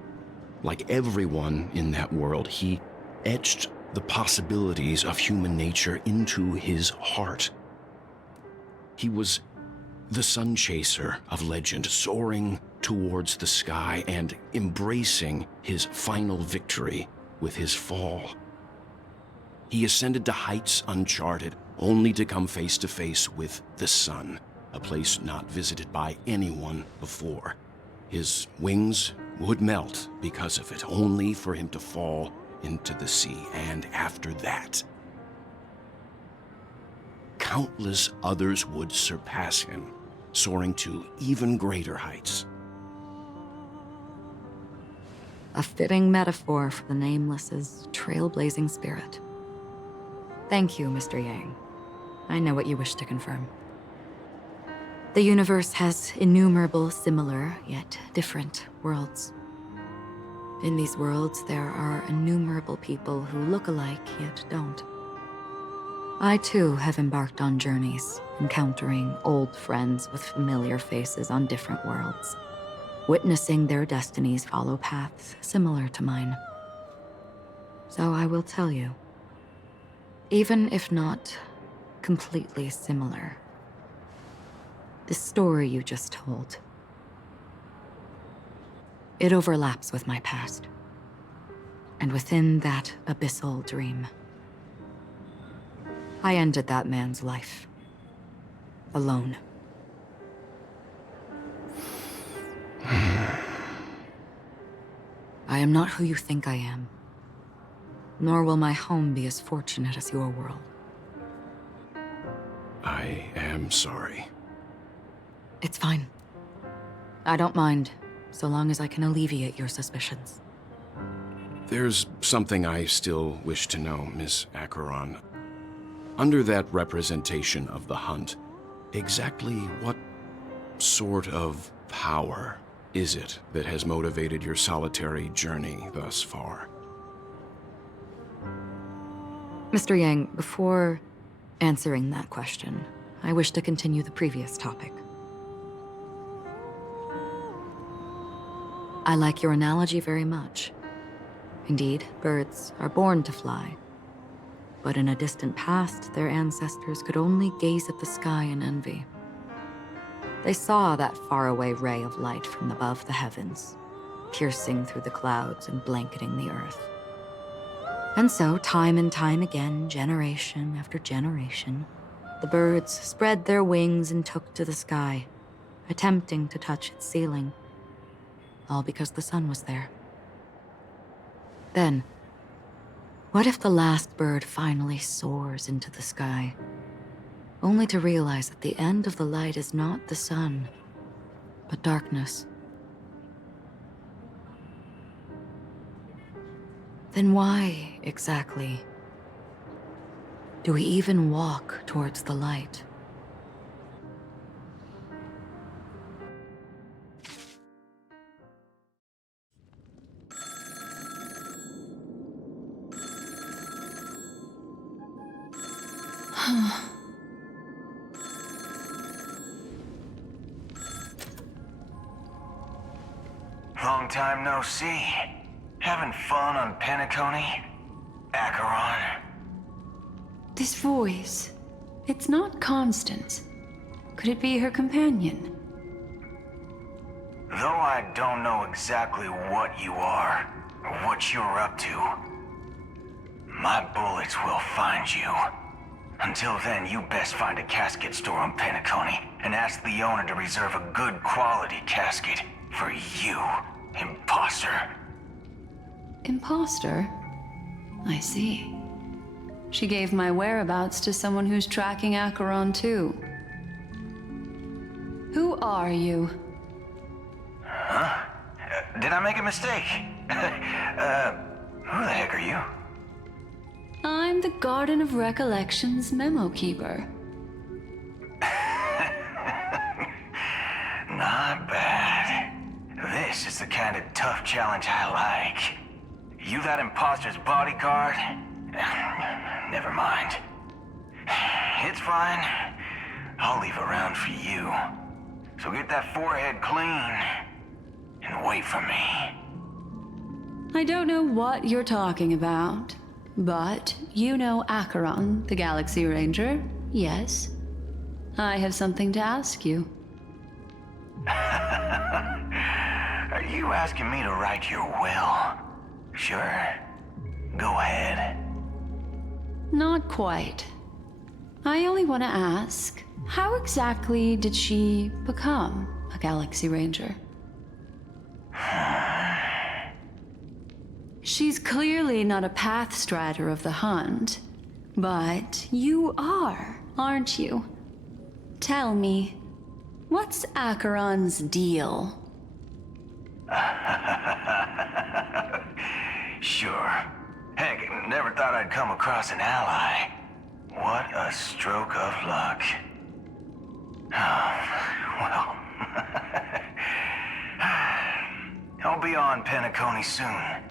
Like everyone in that world, he etched the possibilities of human nature into his heart. He was the sun chaser of legend, soaring towards the sky and embracing his final victory with his fall. He ascended to heights uncharted, only to come face to face with the sun, a place not visited by anyone before. His wings would melt because of it, only for him to fall into the sea. And after that, countless others would surpass him, soaring to even greater heights. A fitting metaphor for the Nameless's trailblazing spirit. Thank you, Mr. Yang. I know what you wish to confirm. The universe has innumerable similar, yet different worlds. In these worlds, there are innumerable people who look alike, yet don't. I too have embarked on journeys, encountering old friends with familiar faces on different worlds, witnessing their destinies follow paths similar to mine. So I will tell you, even if not completely similar, the story you just told, it overlaps with my past. And within that abyssal dream, I ended that man's life. Alone. I am not who you think I am. Nor will my home be as fortunate as your world. I am sorry. It's fine. I don't mind, so long as I can alleviate your suspicions. There's something I still wish to know, Miss Acheron. Under that representation of the hunt, exactly what sort of power is it that has motivated your solitary journey thus far? Mr. Yang, before answering that question, I wish to continue the previous topic. I like your analogy very much. Indeed, birds are born to fly. But in a distant past, their ancestors could only gaze at the sky in envy. They saw that faraway ray of light from above the heavens, piercing through the clouds and blanketing the earth. And so, time and time again, generation after generation, the birds spread their wings and took to the sky, attempting to touch its ceiling, all because the sun was there. Then, what if the last bird finally soars into the sky, only to realize that the end of the light is not the sun, but darkness? Then why, exactly, do we even walk towards the light? Long time no see. Having fun on Penacony? Acheron? This voice, it's not Constance. Could it be her companion? Though I don't know exactly what you are, or what you're up to, my bullets will find you. Until then, you best find a casket store on Penacony and ask the owner to reserve a good quality casket for you, imposter. Imposter? I see. She gave my whereabouts to someone who's tracking Acheron too. Who are you? Huh? Did I make a mistake? Who the heck are you? I'm the Garden of Recollection's memo keeper. Not bad. This is the kind of tough challenge I like. You that imposter's bodyguard? Never mind. It's fine. I'll leave a round for you. So get that forehead clean and wait for me. I don't know what you're talking about, but you know Acheron, the Galaxy Ranger, yes? I have something to ask you. Are you asking me to write your will? Sure. Go ahead. Not quite. I only want to ask, how exactly did she become a Galaxy Ranger? She's clearly not a pathstrider of the Hunt, but you are, aren't you? Tell me, what's Acheron's deal? Sure. Heck, never thought I'd come across an ally. What a stroke of luck. Well, I'll be on Penacony soon.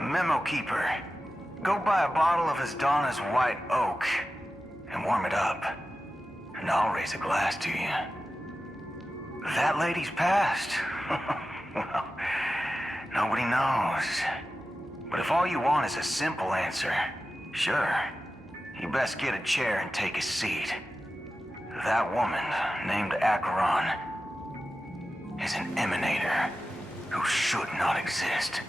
Memo Keeper, go buy a bottle of Donna's White Oak and warm it up, and I'll raise a glass to you. That lady's passed. Well, nobody knows. But if all you want is a simple answer, sure, you best get a chair and take a seat. That woman, named Acheron, is an emanator who should not exist.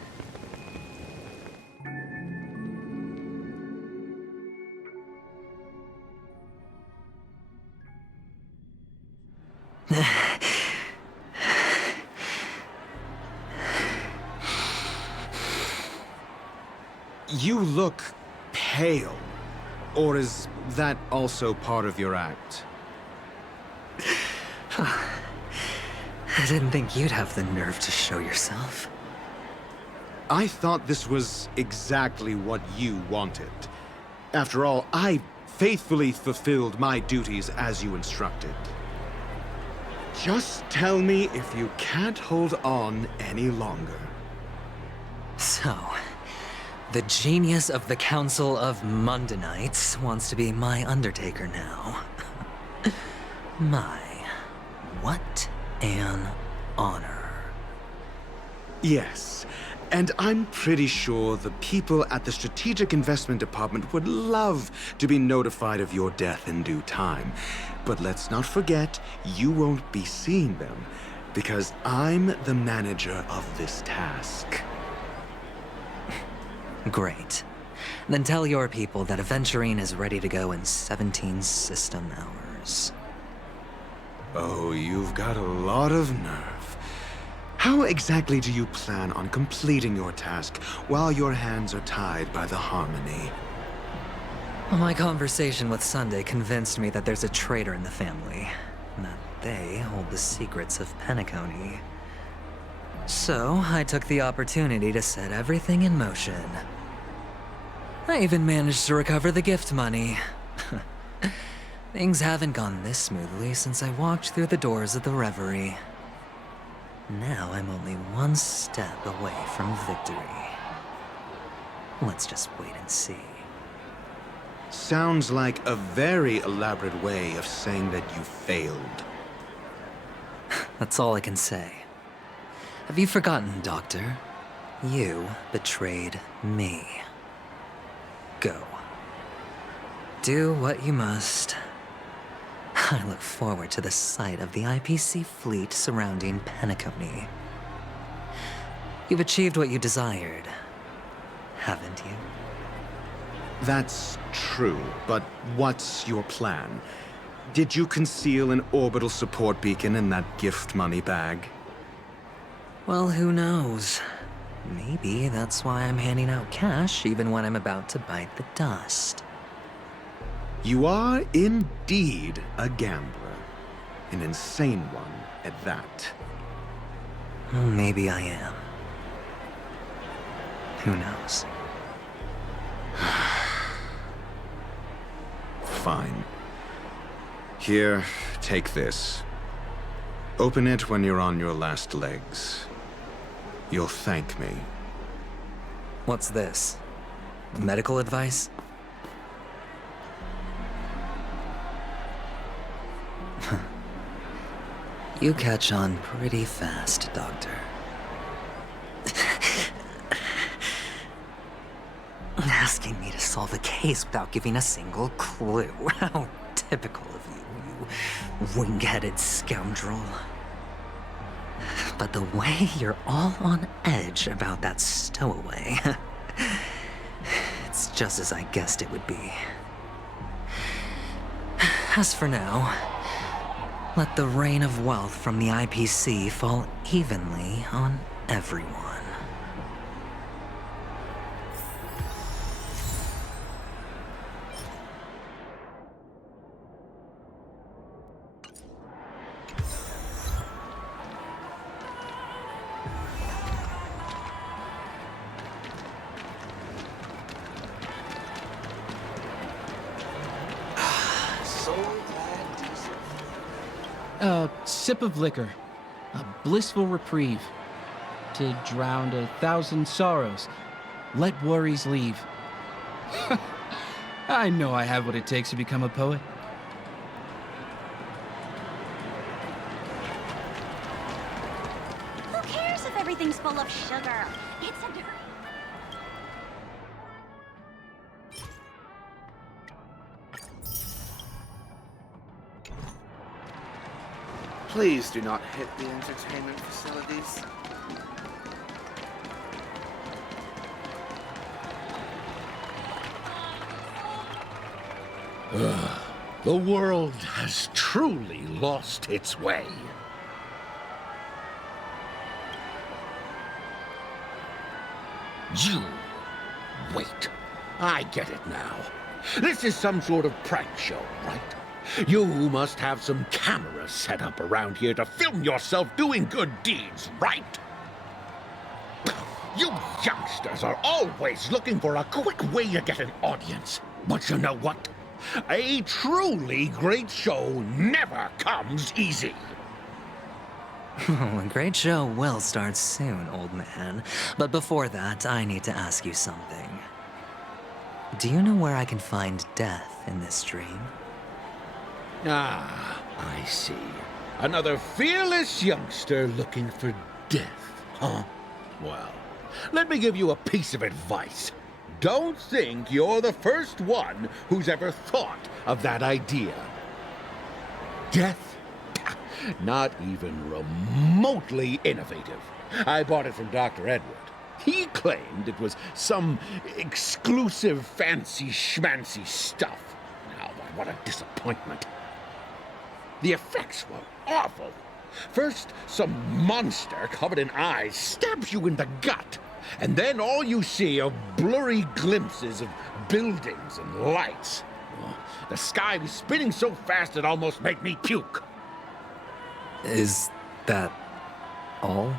You look pale. Or is that also part of your act? I didn't think you'd have the nerve to show yourself. I thought this was exactly what you wanted. After all, I faithfully fulfilled my duties as you instructed. Just tell me if you can't hold on any longer. So, the genius of the Council of Mundanites wants to be my Undertaker now. What an honor. Yes, and I'm pretty sure the people at the Strategic Investment Department would love to be notified of your death in due time. But let's not forget, you won't be seeing them, because I'm the manager of this task. Great. Then tell your people that Aventurine is ready to go in 17 system hours. Oh, you've got a lot of nerve. How exactly do you plan on completing your task while your hands are tied by the Harmony? Well, my conversation with Sunday convinced me that there's a traitor in the family, and that they hold the secrets of Penacony. So, I took the opportunity to set everything in motion. I even managed to recover the gift money. Things haven't gone this smoothly since I walked through the doors of the Reverie. Now I'm only one step away from victory. Let's just wait and see. Sounds like a very elaborate way of saying that you failed. That's all I can say. Have you forgotten, Doctor? You betrayed me. Go. Do what you must. I look forward to the sight of the IPC fleet surrounding Penacony. You've achieved what you desired, haven't you? That's true, but what's your plan? Did you conceal an orbital support beacon in that gift money bag? Well, who knows? Maybe that's why I'm handing out cash even when I'm about to bite the dust. You are indeed a gambler. An insane one at that. Maybe I am. Who knows? Fine. Here, take this. Open it when you're on your last legs. You'll thank me. What's this? Medical advice? You catch on pretty fast, Doctor. Asking me to solve a case without giving a single clue. How typical of you, you wing-headed scoundrel. But the way you're all on edge about that stowaway, it's just as I guessed it would be. As for now, let the rain of wealth from the IPC fall evenly on everyone. A sip of liquor, a blissful reprieve, to drown 1,000 sorrows, let worries leave. I know I have what it takes to become a poet. Who cares if everything's full of sugar? It's a... Please do not hit the entertainment facilities. The world has truly lost its way. You... wait. I get it now. This is some sort of prank show, right? You must have some cameras set up around here to film yourself doing good deeds, right? You youngsters are always looking for a quick way to get an audience. But you know what? A truly great show never comes easy. A great show will start soon, old man. But before that, I need to ask you something. Do you know where I can find death in this dream? Ah, I see. Another fearless youngster looking for death, huh? Well, let me give you a piece of advice. Don't think you're the first one who's ever thought of that idea. Death? Not even remotely innovative. I bought it from Dr. Edward. He claimed it was some exclusive fancy schmancy stuff. Now, what a disappointment. The effects were awful. First, some monster covered in eyes stabs you in the gut, and then all you see are blurry glimpses of buildings and lights. The sky was spinning so fast it almost made me puke. Is that all?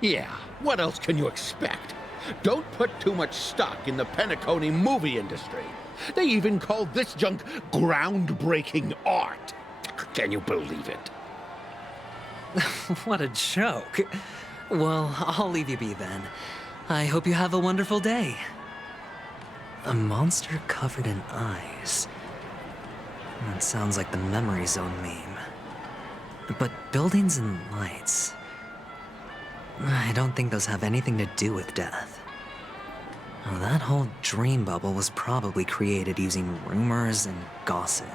Yeah, what else can you expect? Don't put too much stock in the Penacony movie industry. They even called this junk groundbreaking art. Can you believe it? What a joke. Well, I'll leave you be then. I hope you have a wonderful day. A monster covered in eyes. That sounds like the Memory Zone meme. But buildings and lights... I don't think those have anything to do with death. Oh, that whole dream bubble was probably created using rumors and gossip.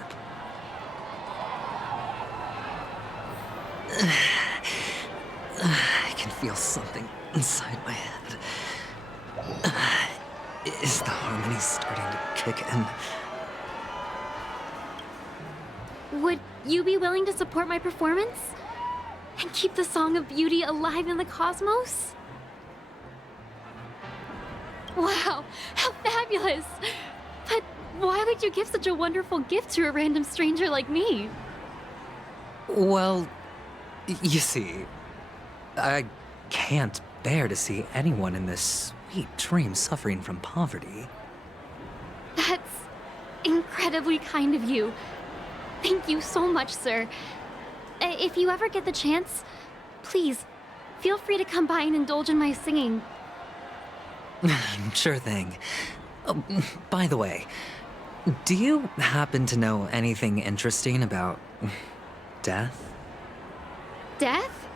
I can feel something inside my head. Is the harmony starting to kick in? Would you be willing to support my performance? And keep the Song of Beauty alive in the cosmos? Wow, how fabulous! But why would you give such a wonderful gift to a random stranger like me? Well, you see, I can't bear to see anyone in this sweet dream suffering from poverty. That's incredibly kind of you. Thank you so much, sir. If you ever get the chance, please, Feel free to come by and indulge in my singing. Sure thing. Oh, by the way, do you happen to know anything interesting about death? Death?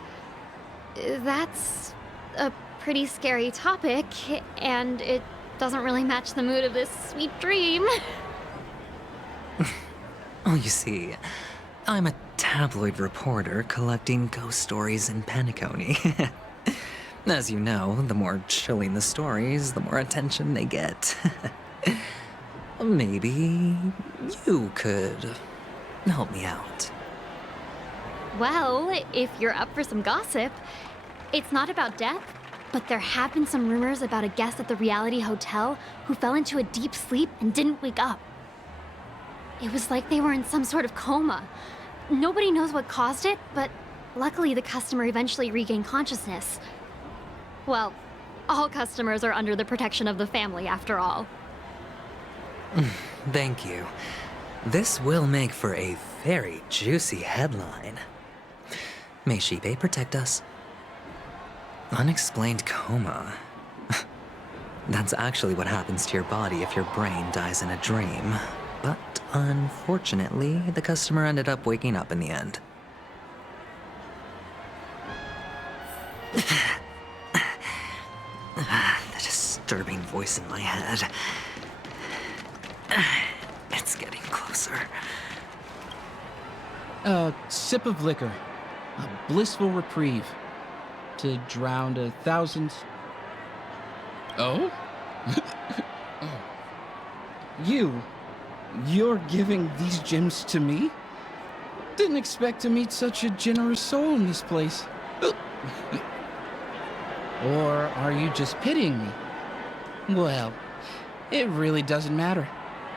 That's a pretty scary topic, and it doesn't really match the mood of this sweet dream. Oh, you see, I'm a tabloid reporter collecting ghost stories in Penacony. As you know, the more chilling the stories, the more attention they get. Maybe you could help me out. Well, if you're up for some gossip, it's not about death, but there have been some rumors about a guest at the reality hotel who fell into a deep sleep and didn't wake up. It was like they were in some sort of coma. Nobody knows what caused it, but luckily the customer eventually regained consciousness. Well, all customers are under the protection of the family, after all. Thank you. This will make for a very juicy headline. May Shibe protect us. Unexplained coma. That's actually what happens to your body if your brain dies in a dream. But unfortunately, the customer ended up waking up in the end. The disturbing voice in my head. It's getting closer. A sip of liquor. A blissful reprieve. To drown 1,000... Oh? Oh. You're giving these gems to me? Didn't expect to meet such a generous soul in this place. Or are you just pitying me? Well, it really doesn't matter.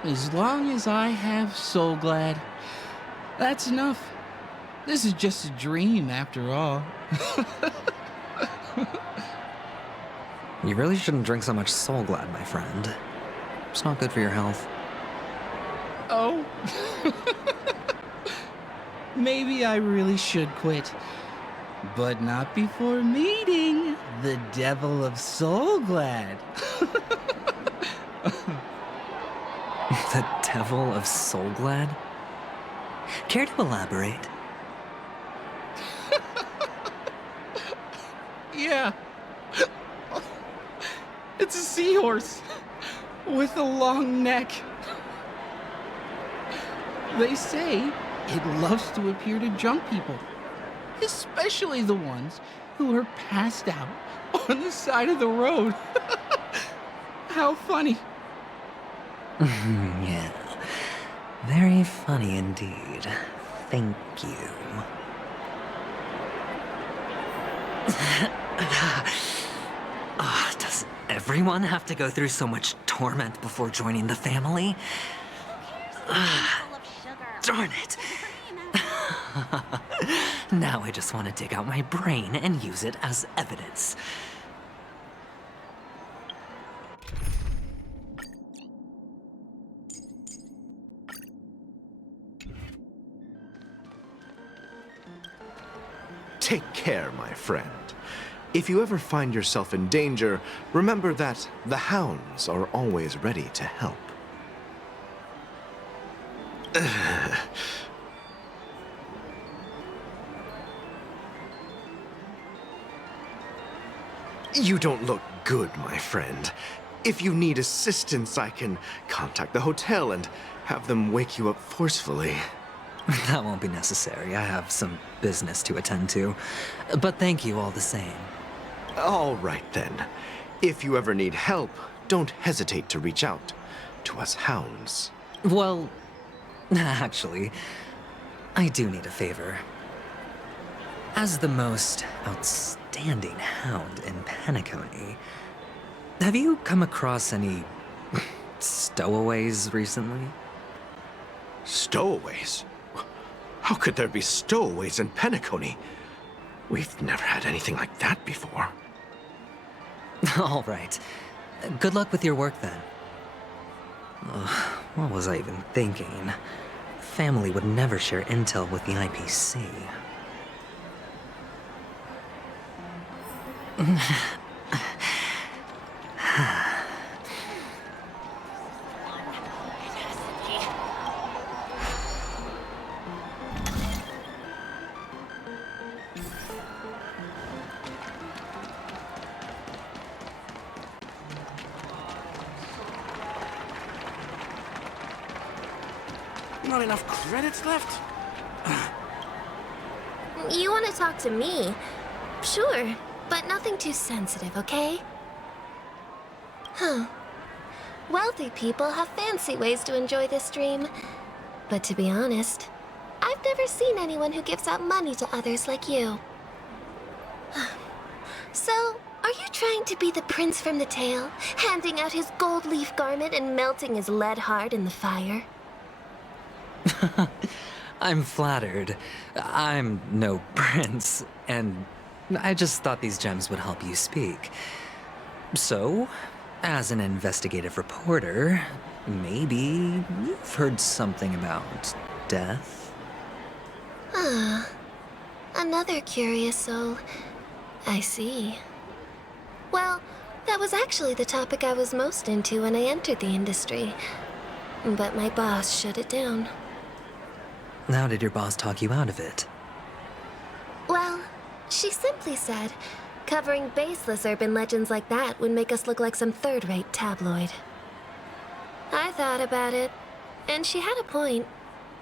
As long as I have Soul Glad, that's enough. This is just a dream after all. You really shouldn't drink so much Soul Glad, my friend. It's not good for your health. Oh? Maybe I really should quit. But not before meeting the Devil of Soul Glad. The Devil of Soul Glad? Care to elaborate? Yeah. It's a seahorse with a long neck. They say it loves to appear to drunk people, especially the ones who are passed out on the side of the road. How funny. Yeah. Very funny indeed. Thank you. Does everyone have to go through so much torment before joining the family? Darn it. Now I just want to dig out my brain and use it as evidence. Take care, my friend. If you ever find yourself in danger, remember that the hounds are always ready to help. You don't look good, my friend. If you need assistance, I can contact the hotel and have them wake you up forcefully. That won't be necessary. I have some business to attend to. But thank you all the same. All right, then. If you ever need help, don't hesitate to reach out to us hounds. Well, actually, I do need a favor. As the most outstanding hound in Penacony, have you come across any stowaways recently? Stowaways? How could there be stowaways in Penacony? We've never had anything like that before. All right. Good luck with your work, then. What was I even thinking? Family would never share intel with the IPC. Not enough credits left? You want to talk to me? Sure, but nothing too sensitive, okay? Huh. Wealthy people have fancy ways to enjoy this dream. But to be honest, I've never seen anyone who gives out money to others like you. So, are you trying to be the prince from the tale, handing out his gold leaf garment and melting his lead heart in the fire? I'm flattered. I'm no prince, and I just thought these gems would help you speak. So, as an investigative reporter, maybe you've heard something about death? Ah, another curious soul. I see. Well, that was actually the topic I was most into when I entered the industry. But my boss shut it down. How did your boss talk you out of it? Well, she simply said, covering baseless urban legends like that would make us look like some third-rate tabloid. I thought about it, and she had a point.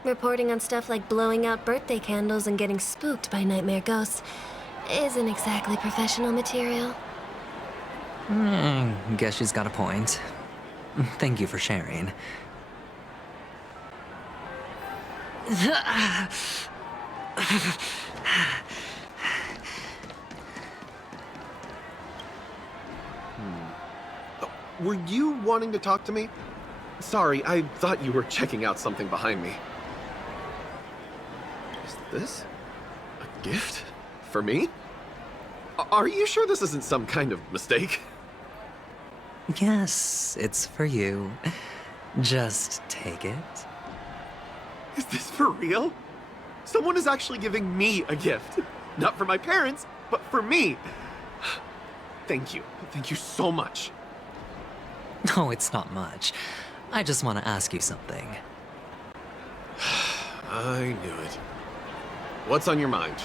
Reporting on stuff like blowing out birthday candles and getting spooked by nightmare ghosts isn't exactly professional material. Guess she's got a point. Thank you for sharing. Were you wanting to talk to me? Sorry, I thought you were checking out something behind me. Is this a gift? For me? Are you sure this isn't some kind of mistake? Yes, it's for you. Just take it. Is this for real? Someone is actually giving me a gift. Not for my parents, but for me. Thank you. Thank you so much. No, it's not much. I just want to ask you something. I knew it. What's on your mind?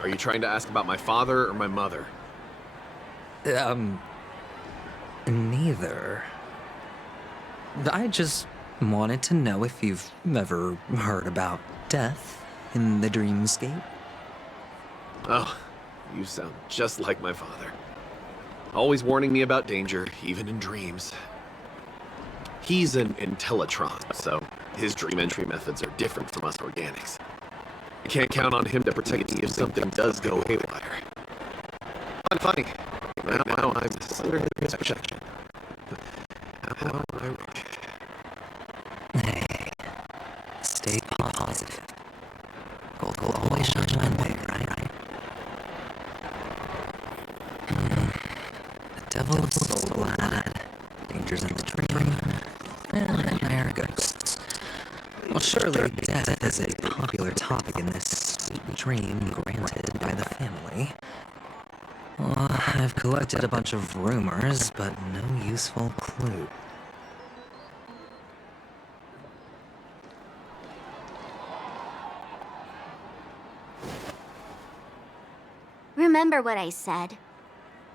Are you trying to ask about my father or my mother? Neither. I just wanted to know if you've ever heard about death in the dreamscape. Oh, you sound just like my father. Always warning me about danger, even in dreams. He's an Intellatron, so his dream entry methods are different from us organics. I can't count on him to protect me if something does go haywire. Funny. Now I'm under his protection. How ironic. Hey, stay positive. Gold will always shine one way, right? The devil's so glad. Dangers in the dream. And nightmare ghosts. Well, surely death is a popular topic in this sweet dream granted by the family. Well, I've collected a bunch of rumors, but no useful clue. Remember what I said.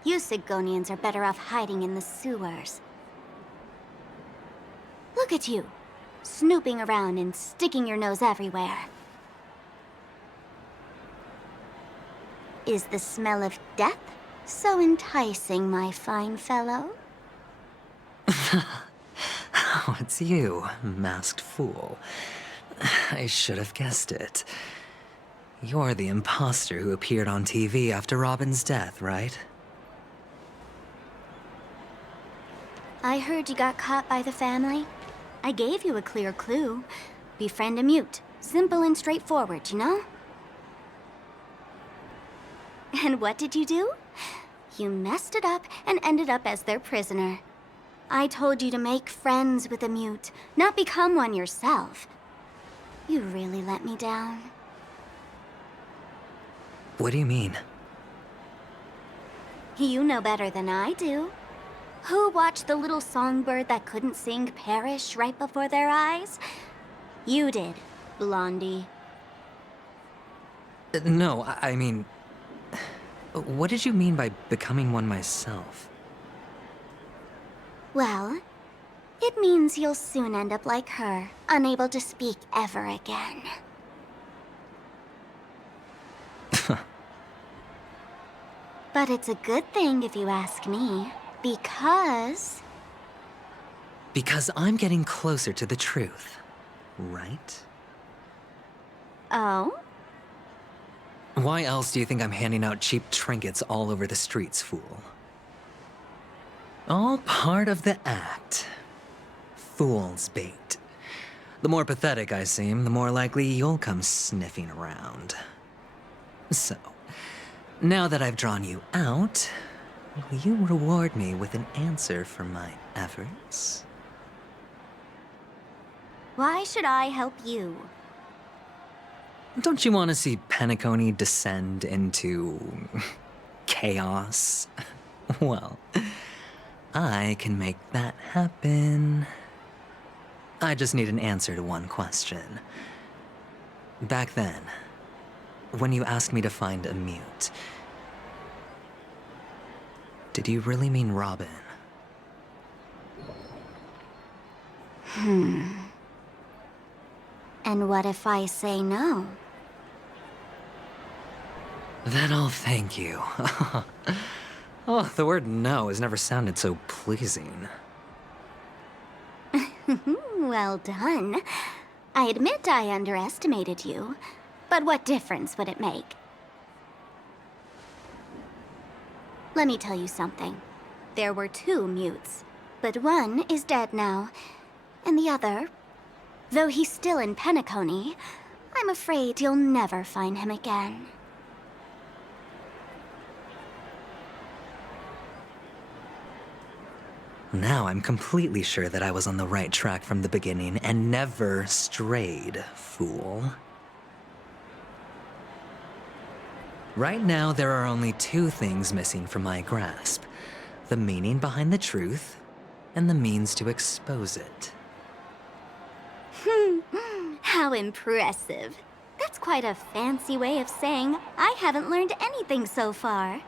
You Sigonians are better off hiding in the sewers. Look at you, snooping around and sticking your nose everywhere. Is the smell of death so enticing, my fine fellow? Oh, it's you, masked fool. I should have guessed it. You're the imposter who appeared on TV after Robin's death, right? I heard you got caught by the family. I gave you a clear clue. Befriend a mute. Simple and straightforward, you know? And what did you do? You messed it up and ended up as their prisoner. I told you to make friends with a mute, not become one yourself. You really let me down. What do you mean? You know better than I do. Who watched the little songbird that couldn't sing perish right before their eyes? You did, Blondie. No, I mean... What did you mean by becoming one myself? Well, it means you'll soon end up like her, unable to speak ever again. But it's a good thing if you ask me, because... Because I'm getting closer to the truth, right? Oh? Why else do you think I'm handing out cheap trinkets all over the streets, fool? All part of the act. Fool's bait. The more pathetic I seem, the more likely you'll come sniffing around. So, now that I've drawn you out, will you reward me with an answer for my efforts? Why should I help you? Don't you want to see Penacony descend into... chaos? Well, I can make that happen. I just need an answer to one question. Back then, when you asked me to find a mute, did you really mean Robin? And what if I say no? Then I'll thank you. Oh, the word no has never sounded so pleasing. Well done. I admit I underestimated you, but what difference would it make? Let me tell you something. There were 2 mutes, but one is dead now, and the other, though he's still in Penacony, I'm afraid you'll never find him again. Now I'm completely sure that I was on the right track from the beginning and never strayed, fool. Right now, there are only 2 things missing from my grasp. The meaning behind the truth, and the means to expose it. How impressive. That's quite a fancy way of saying I haven't learned anything so far.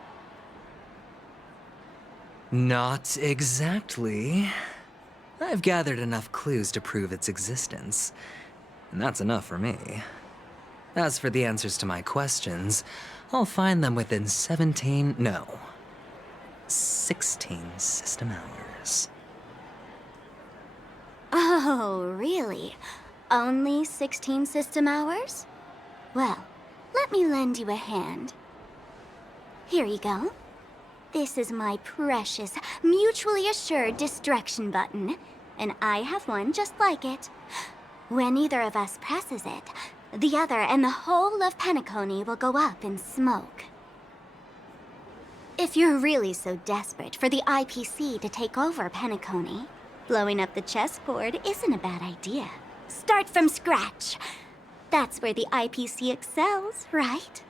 Not exactly. I've gathered enough clues to prove its existence, and that's enough for me. As for the answers to my questions, I'll find them within 16 system hours. Oh, really? Only 16 system hours? Well, let me lend you a hand. Here you go. This is my precious, mutually assured destruction button, and I have one just like it. When either of us presses it, the other and the whole of Penacony will go up in smoke. If you're really so desperate for the IPC to take over Penacony, blowing up the chessboard isn't a bad idea. Start from scratch. That's where the IPC excels, right?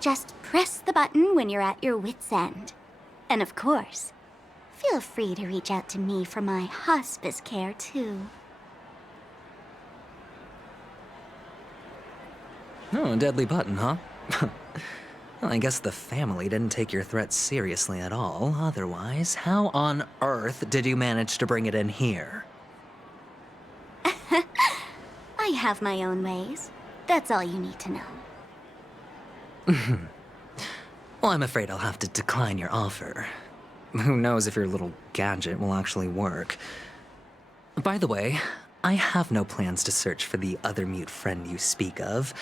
Just press the button when you're at your wit's end. And of course, feel free to reach out to me for my hospice care, too. Oh, a deadly button, huh? Well, I guess the family didn't take your threat seriously at all. Otherwise, how on earth did you manage to bring it in here? I have my own ways. That's all you need to know. Well, I'm afraid I'll have to decline your offer. Who knows if your little gadget will actually work. By the way, I have no plans to search for the other mute friend you speak of,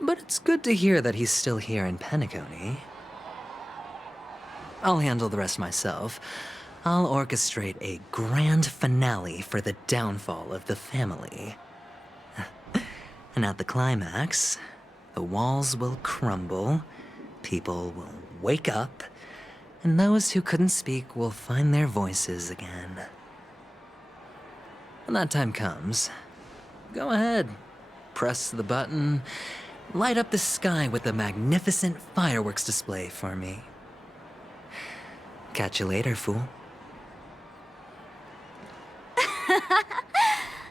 but it's good to hear that he's still here in Penacony. I'll handle the rest myself. I'll orchestrate a grand finale for the downfall of the family. And at the climax, the walls will crumble, people will wake up, and those who couldn't speak will find their voices again. When that time comes, go ahead. press the button, light up the sky with a magnificent fireworks display for me. Catch you later, fool.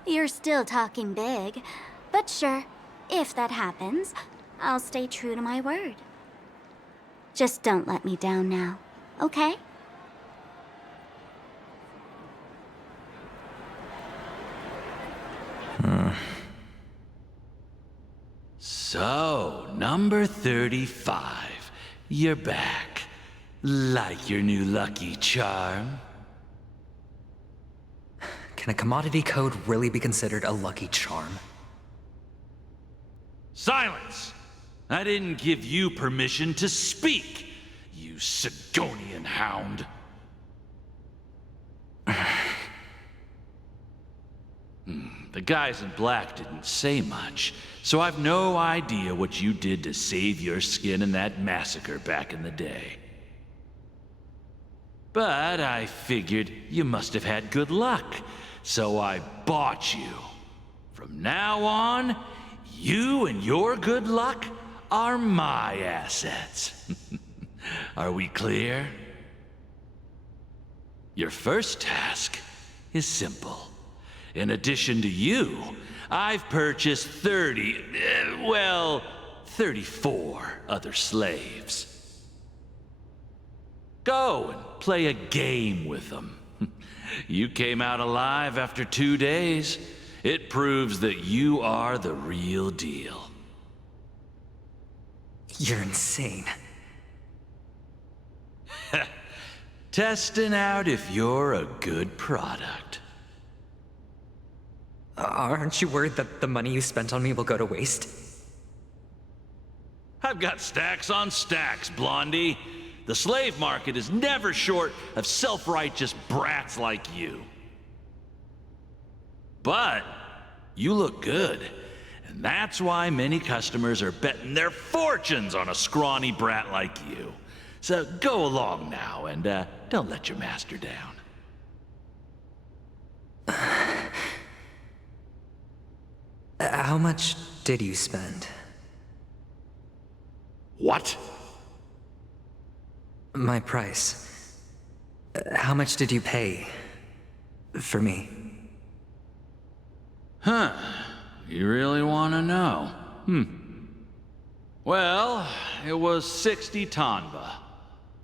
You're still talking big. But sure, if that happens, I'll stay true to my word. Just don't let me down now, okay? So, number 35. You're back. Like your new lucky charm? Can a commodity code really be considered a lucky charm? Silence! I didn't give you permission to speak, you Sigonian hound. The guys in black didn't say much, so I've no idea what you did to save your skin in that massacre back in the day. But I figured you must have had good luck, so I bought you. From now on, you and your good luck are my assets. Are we clear? Your first task is simple. In addition to you, I've purchased 34 other slaves. Go and play a game with them. You came out alive after 2 days. It proves that you are the real deal. You're insane. Testing out if you're a good product. Aren't you worried that the money you spent on me will go to waste? I've got stacks on stacks, Blondie. The slave market is never short of self-righteous brats like you. But you look good, and that's why many customers are betting their fortunes on a scrawny brat like you. So go along now, and don't let your master down. How much did you spend? What? My price. How much did you pay for me? Huh. You really want to know? Well, it was 60 tanba.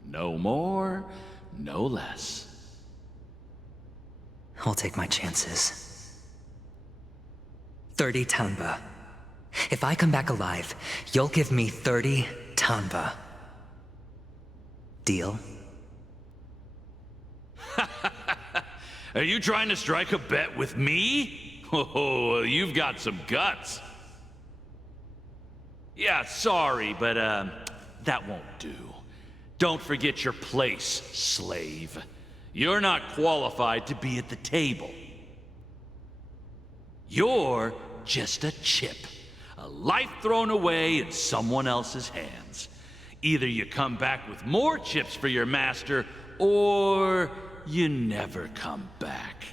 No more, no less. I'll take my chances. 30 tanba. If I come back alive, you'll give me 30 tanba. Deal? Are you trying to strike a bet with me? Oh, you've got some guts. Yeah, sorry, but that won't do. Don't forget your place, slave. You're not qualified to be at the table. You're just a chip. A life thrown away in someone else's hands. Either you come back with more chips for your master, or you never come back.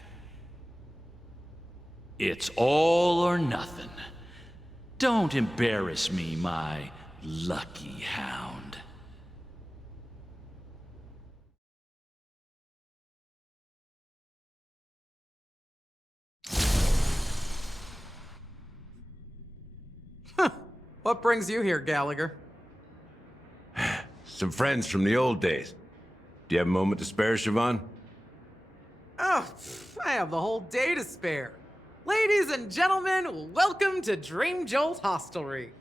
It's all or nothing. Don't embarrass me, my lucky hound. What brings you here, Gallagher? Some friends from the old days. Do you have a moment to spare, Siobhan? Oh, I have the whole day to spare. Ladies and gentlemen, welcome to Dream Jolt Hostelry.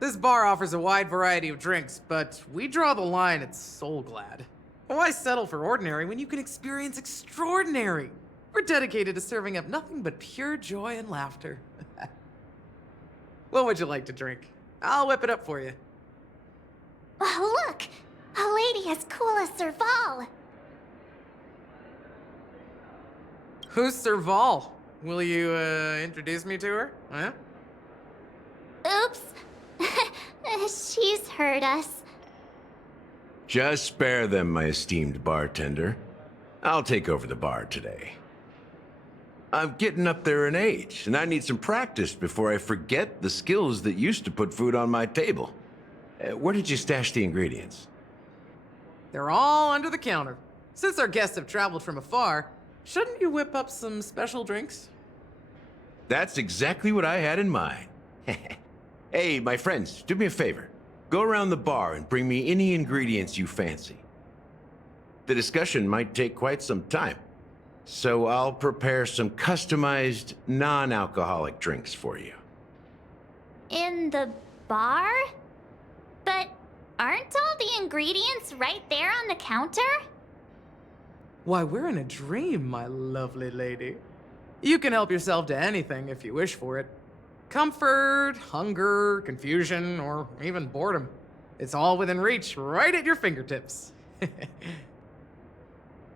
This bar offers a wide variety of drinks, but we draw the line at Soul Glad. Why settle for ordinary when you can experience extraordinary? We're dedicated to serving up nothing but pure joy and laughter. What would you like to drink? I'll whip it up for you. Oh, look! A lady as cool as Serval. Who's Serval? Will you, introduce me to her? Huh? Oops. She's heard us. Just spare them, my esteemed bartender. I'll take over the bar today. I'm getting up there in age, and I need some practice before I forget the skills that used to put food on my table. Where did you stash the ingredients? They're all under the counter. Since our guests have traveled from afar, shouldn't you whip up some special drinks? That's exactly what I had in mind. Hey, my friends, do me a favor. Go around the bar and bring me any ingredients you fancy. The discussion might take quite some time, so I'll prepare some customized, non-alcoholic drinks for you. In the bar? But aren't all the ingredients right there on the counter? Why, we're in a dream, my lovely lady. You can help yourself to anything if you wish for it. Comfort, hunger, confusion, or even boredom. It's all within reach, right at your fingertips.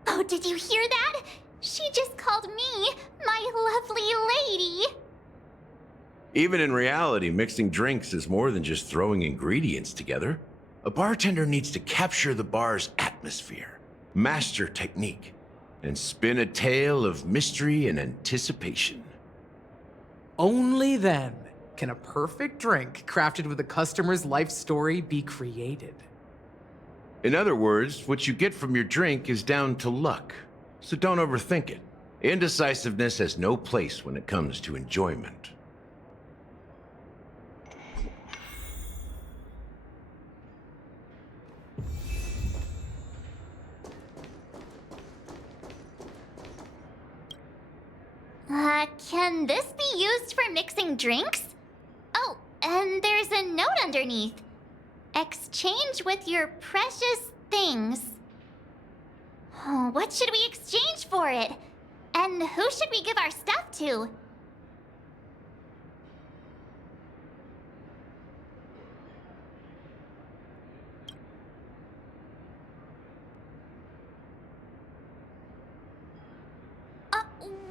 Oh, did you hear that? She just called me my lovely lady. Even in reality, mixing drinks is more than just throwing ingredients together. A bartender needs to capture the bar's atmosphere, master technique, and spin a tale of mystery and anticipation. Only then can a perfect drink crafted with a customer's life story be created. In other words, what you get from your drink is down to luck, so don't overthink it. Indecisiveness has no place when it comes to enjoyment. Can this be used for mixing drinks? Oh, and there's a note underneath. Exchange with your precious things. Oh, what should we exchange for it? And who should we give our stuff to?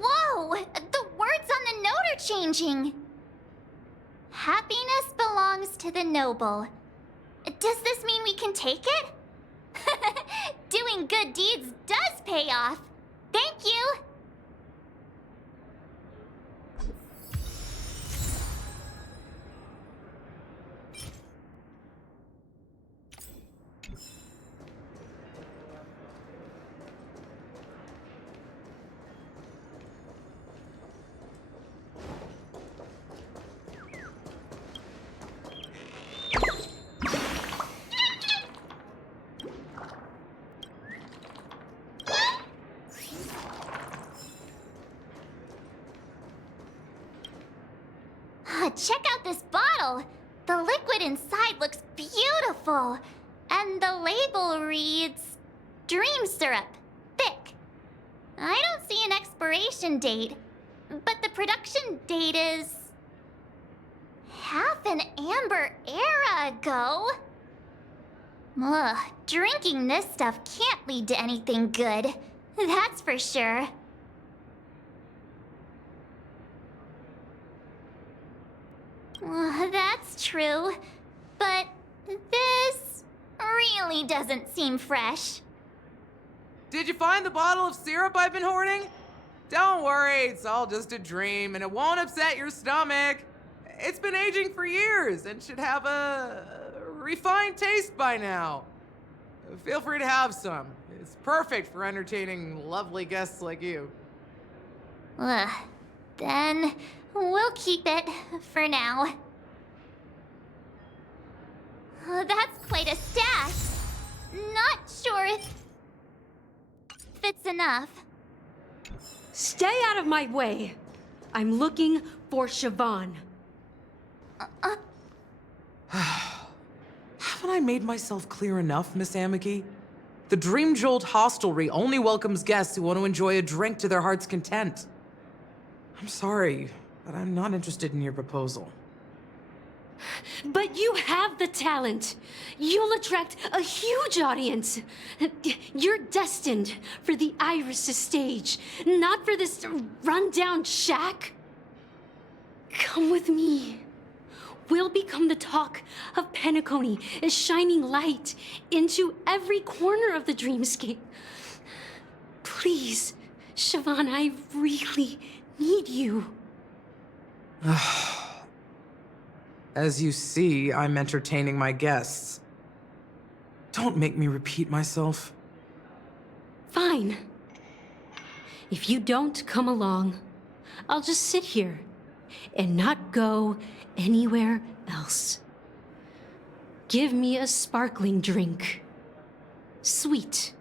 Whoa! The words on the note are changing. Happiness belongs to the noble. Does this mean we can take it? Doing good deeds does pay off. Thank you. Check out this bottle. The liquid inside looks beautiful. And the label reads, Dream Syrup, thick. I don't see an expiration date, but the production date is half an amber era ago. Ugh, drinking this stuff can't lead to anything good. That's for sure. That's true, but this really doesn't seem fresh. Did you find the bottle of syrup I've been hoarding? Don't worry, it's all just a dream and it won't upset your stomach. It's been aging for years and should have a refined taste by now. Feel free to have some. It's perfect for entertaining lovely guests like you. Then we'll keep it for now. That's quite a stash. Not sure if it's enough. Stay out of my way. I'm looking for Siobhan. Haven't I made myself clear enough, Miss Amiki? The Dream Jolt Hostelry only welcomes guests who want to enjoy a drink to their heart's content. I'm sorry, but I'm not interested in your proposal. But you have the talent. You'll attract a huge audience. You're destined for the Iris' stage, not for this rundown shack. Come with me. We'll become the talk of Penacony, a shining light into every corner of the dreamscape. Please, Siobhan, I really need you. As you see, I'm entertaining my guests. Don't make me repeat myself. Fine. If you don't come along, I'll just sit here and not go anywhere else. Give me a sparkling drink. Sweet.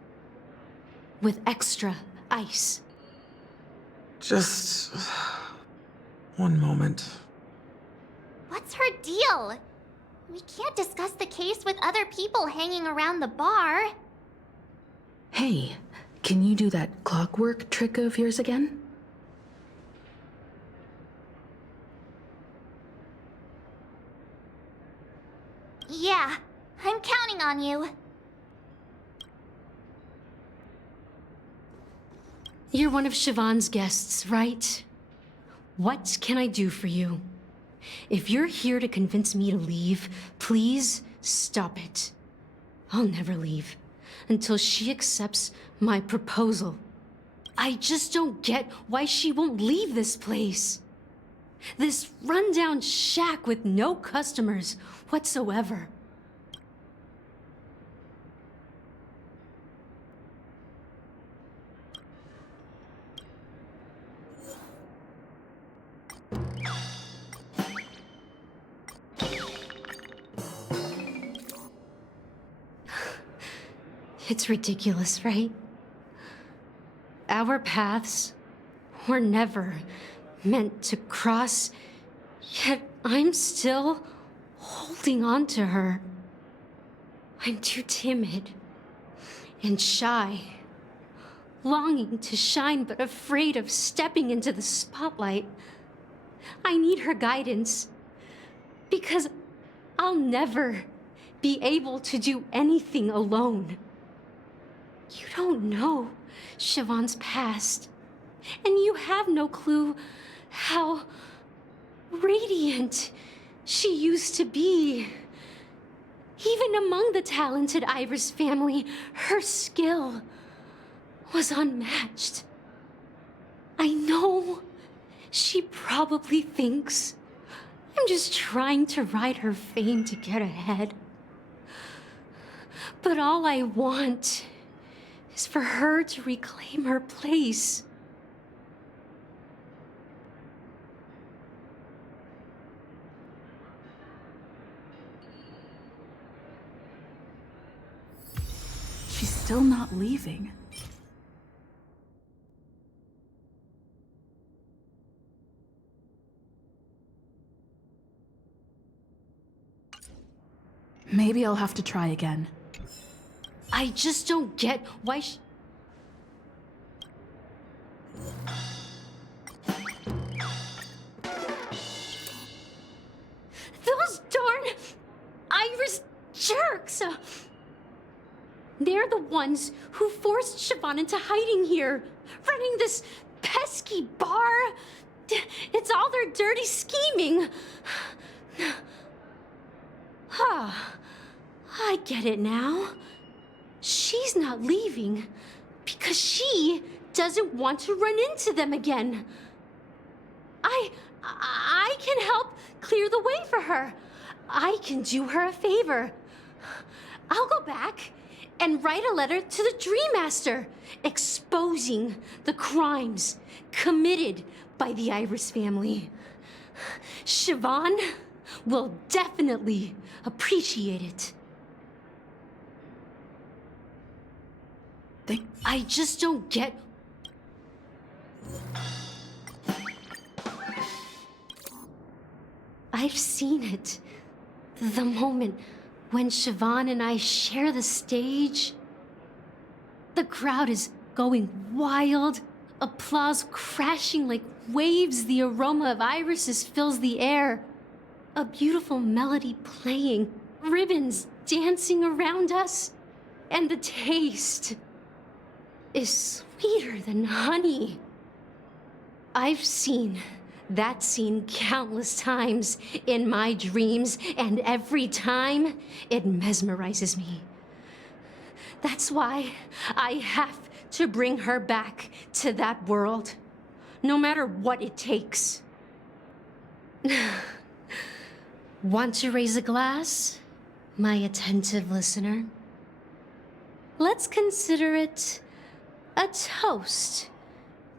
With extra ice. Just one moment. What's her deal? We can't discuss the case with other people hanging around the bar. Hey, can you do that clockwork trick of yours again? Yeah, I'm counting on you. You're one of Siobhan's guests, right? What can I do for you? If you're here to convince me to leave, please stop it. I'll never leave until she accepts my proposal. I just don't get why she won't leave this place. This rundown shack with no customers whatsoever. It's ridiculous, right? Our paths were never meant to cross, yet I'm still holding on to her. I'm too timid and shy, longing to shine but afraid of stepping into the spotlight. I need her guidance because I'll never be able to do anything alone. You don't know Siobhan's past, and you have no clue how radiant she used to be. Even among the talented Iris family, her skill was unmatched. I know she probably thinks I'm just trying to ride her fame to get ahead. But all I want is for her to reclaim her place. She's still not leaving. Maybe I'll have to try again. I just don't get why Those darn Iris jerks! They're the ones who forced Siobhan into hiding here, running this pesky bar. It's all their dirty scheming. I get it now. She's not leaving because she doesn't want to run into them again. I can help clear the way for her. I can do her a favor. I'll go back and write a letter to the Dream Master exposing the crimes committed by the Iris family. Siobhan will definitely appreciate it. I just don't get... I've seen it. The moment when Siobhan and I share the stage. The crowd is going wild. Applause crashing like waves. The aroma of irises fills the air. A beautiful melody playing. Ribbons dancing around us. And the taste is sweeter than honey. I've seen that scene countless times in my dreams, and every time it mesmerizes me. That's why I have to bring her back to that world. no matter what it takes. Want to raise a glass, my attentive listener? Let's consider it a toast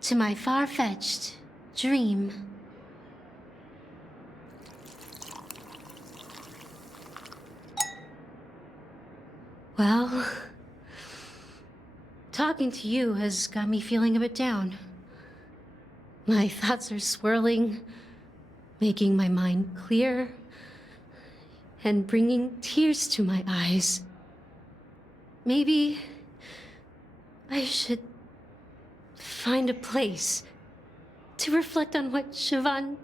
to my far-fetched dream. Well, talking to you has got me feeling a bit down. My thoughts are swirling, making my mind clear, and bringing tears to my eyes. Maybe I should find a place to reflect on what Siobhan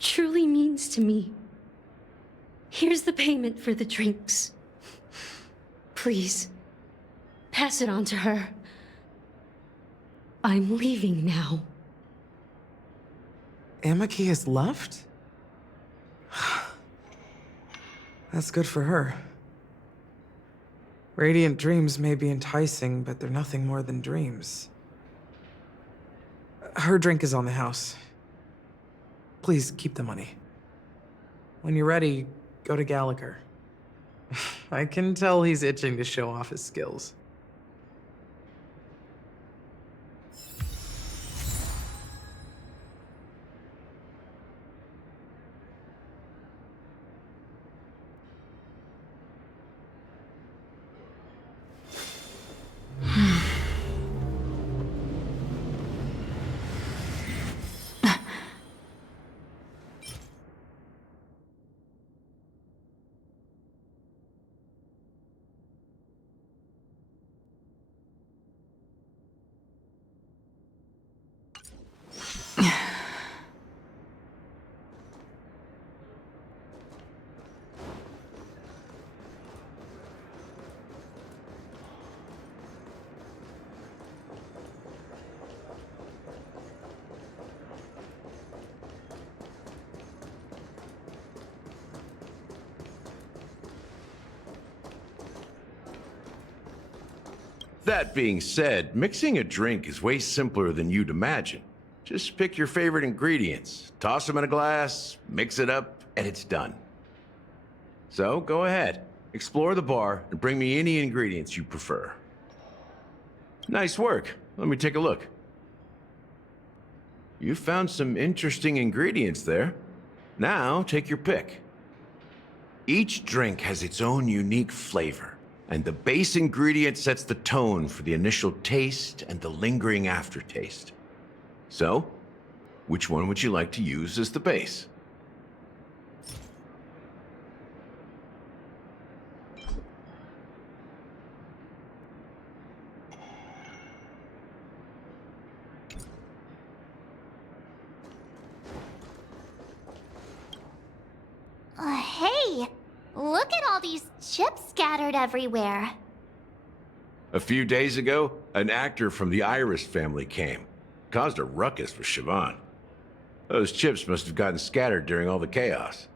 truly means to me. Here's the payment for the drinks. Please, pass it on to her. I'm leaving now. Amaki has left? That's good for her. Radiant dreams may be enticing, but they're nothing more than dreams. Her drink is on the house. Please keep the money. When you're ready, go to Gallagher. I can tell he's itching to show off his skills. That being said, mixing a drink is way simpler than you'd imagine. Just pick your favorite ingredients, toss them in a glass, mix it up, and it's done. So go ahead, explore the bar, and bring me any ingredients you prefer. Nice work. Let me take a look. You found some interesting ingredients there. Now take your pick. Each drink has its own unique flavor. And the base ingredient sets the tone for the initial taste and the lingering aftertaste. So, which one would you like to use as the base? Hey! Look at all these chips scattered everywhere. A few days ago, an actor from the Iris family came. Caused a ruckus with Siobhan. Those chips must have gotten scattered during all the chaos.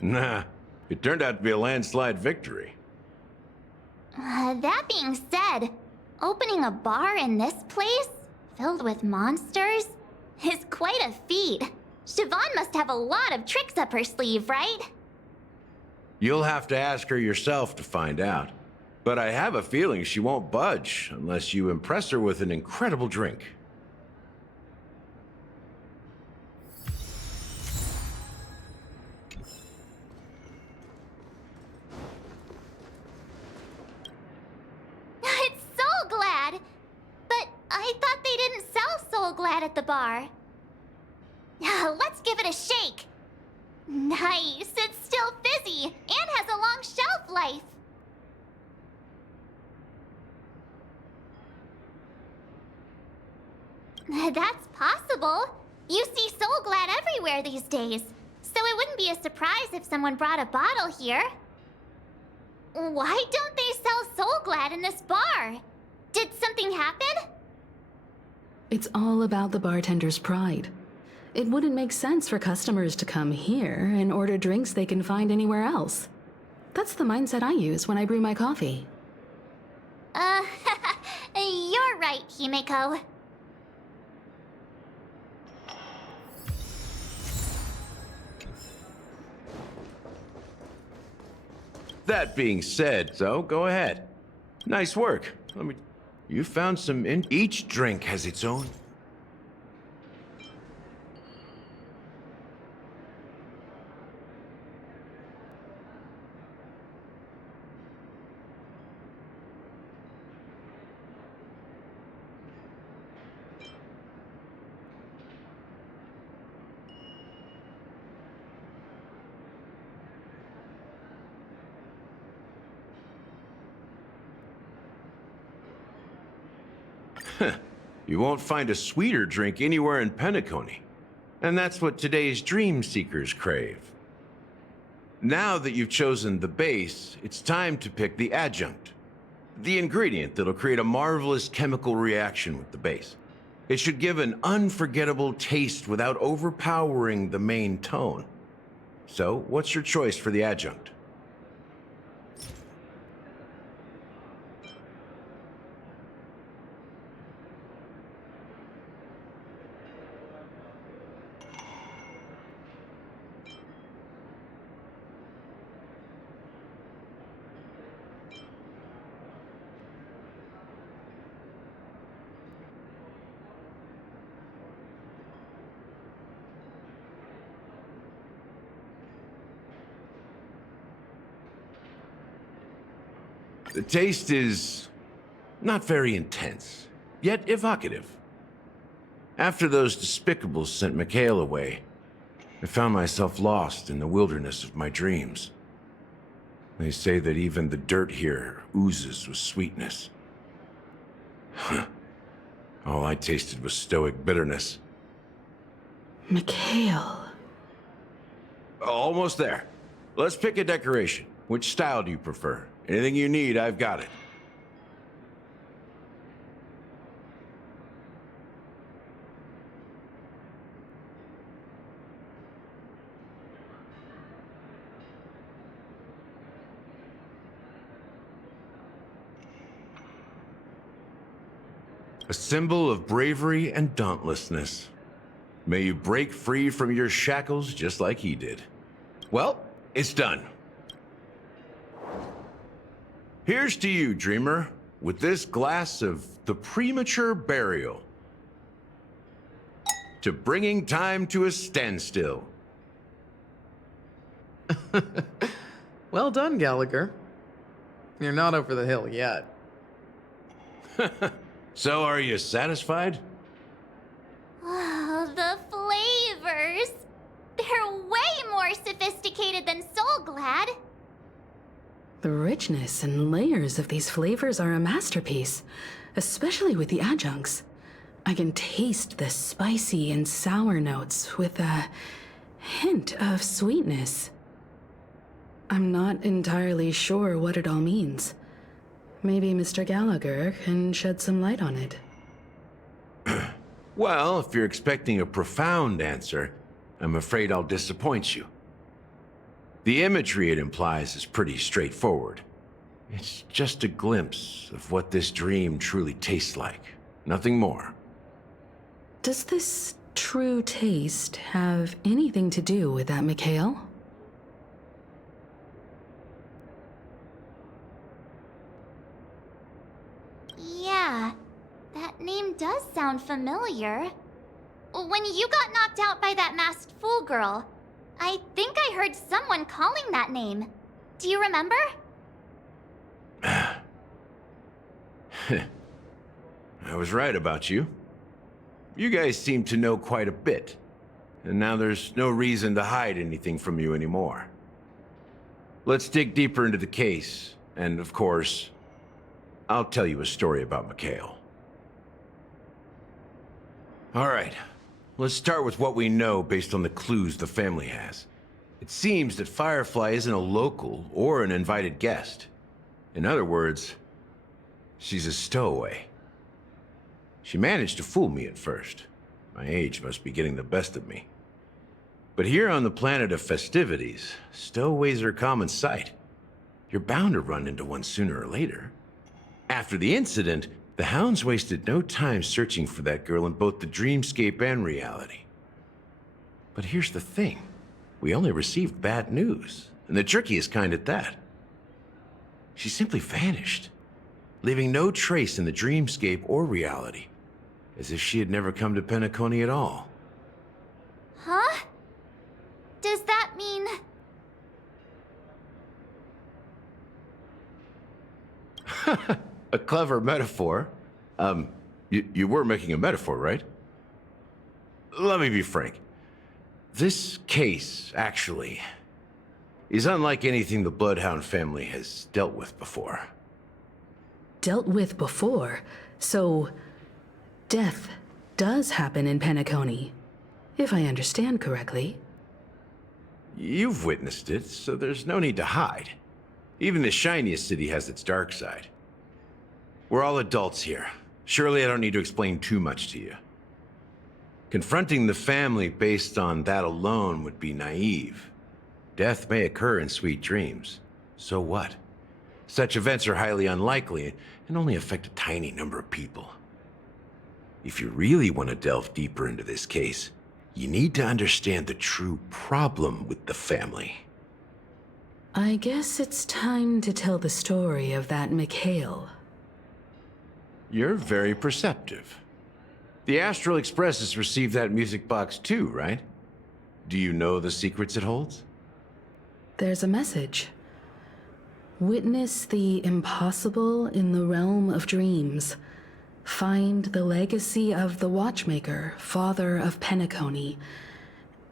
Nah, it turned out to be a landslide victory. That being said, opening a bar in this place, filled with monsters, is quite a feat. Siobhan must have a lot of tricks up her sleeve, right? You'll have to ask her yourself to find out. But I have a feeling she won't budge unless you impress her with an incredible drink. It's Soul Glad! But I thought they didn't sell Soul Glad at the bar. Let's give it a shake. Nice, it's still fizzy and has a long shelf life. That's possible. You see Soul Glad everywhere these days, so it wouldn't be a surprise if someone brought a bottle here. Why don't they sell Soul Glad in this bar? Did something happen? It's all about the bartender's pride. It wouldn't make sense for customers to come here and order drinks they can find anywhere else. That's the mindset I use when I brew my coffee. You're right, Himeko. That being said, so go ahead. Nice work. You found some each drink has its own. You won't find a sweeter drink anywhere in Penacony. And that's what today's dream seekers crave. Now that you've chosen the base, it's time to pick the adjunct. The ingredient that'll create a marvelous chemical reaction with the base. It should give an unforgettable taste without overpowering the main tone. So, what's your choice for the adjunct? The taste is not very intense, yet evocative. After those despicables sent Mikhail away, I found myself lost in the wilderness of my dreams. They say that even the dirt here oozes with sweetness. All I tasted was stoic bitterness. Mikhail. Almost there. Let's pick a decoration. Which style do you prefer? Anything you need, I've got it. A symbol of bravery and dauntlessness. May you break free from your shackles just like he did. Well, it's done. Here's to you, dreamer, with this glass of the premature burial. To bringing time to a standstill. Well done, Gallagher. You're not over the hill yet. So, are you satisfied? Oh, the flavors! They're way more sophisticated than Soulglad. The richness and layers of these flavors are a masterpiece, especially with the adjuncts. I can taste the spicy and sour notes with a hint of sweetness. I'm not entirely sure what it all means. Maybe Mr. Gallagher can shed some light on it. Well, if you're expecting a profound answer, I'm afraid I'll disappoint you. The imagery it implies is pretty straightforward. It's just a glimpse of what this dream truly tastes like. Nothing more. Does this true taste have anything to do with that Mikhail? Yeah, that name does sound familiar. When you got knocked out by that masked fool girl, I think I heard someone calling that name. Do you remember? I was right about you. You guys seem to know quite a bit. And now there's no reason to hide anything from you anymore. Let's dig deeper into the case. And of course, I'll tell you a story about Mikhail. All right. Let's start with what we know based on the clues the family has. It seems that Firefly isn't a local or an invited guest. In other words, she's a stowaway. She managed to fool me at first. My age must be getting the best of me. But here on the planet of festivities, stowaways are a common sight. You're bound to run into one sooner or later. After the incident, The Hounds wasted no time searching for that girl in both the dreamscape and reality. But here's the thing. We only received bad news, and the trickiest kind at that. She simply vanished, leaving no trace in the dreamscape or reality, as if she had never come to Penacony at all. Huh? Does that mean... A clever metaphor. You were making a metaphor, right? Let me be frank. This case, actually, is unlike anything the Bloodhound family has dealt with before. Dealt with before? So, death does happen in Penacony, if I understand correctly. You've witnessed it, so there's no need to hide. Even the shiniest city has its dark side. We're all adults here. Surely I don't need to explain too much to you. Confronting the family based on that alone would be naive. Death may occur in sweet dreams. So what? Such events are highly unlikely and only affect a tiny number of people. If you really want to delve deeper into this case, you need to understand the true problem with the family. I guess it's time to tell the story of that Mikhail. You're very perceptive. The Astral Express has received that music box too, right? Do you know the secrets it holds? There's a message. Witness the impossible in the realm of dreams. Find the legacy of the Watchmaker, father of Penacony,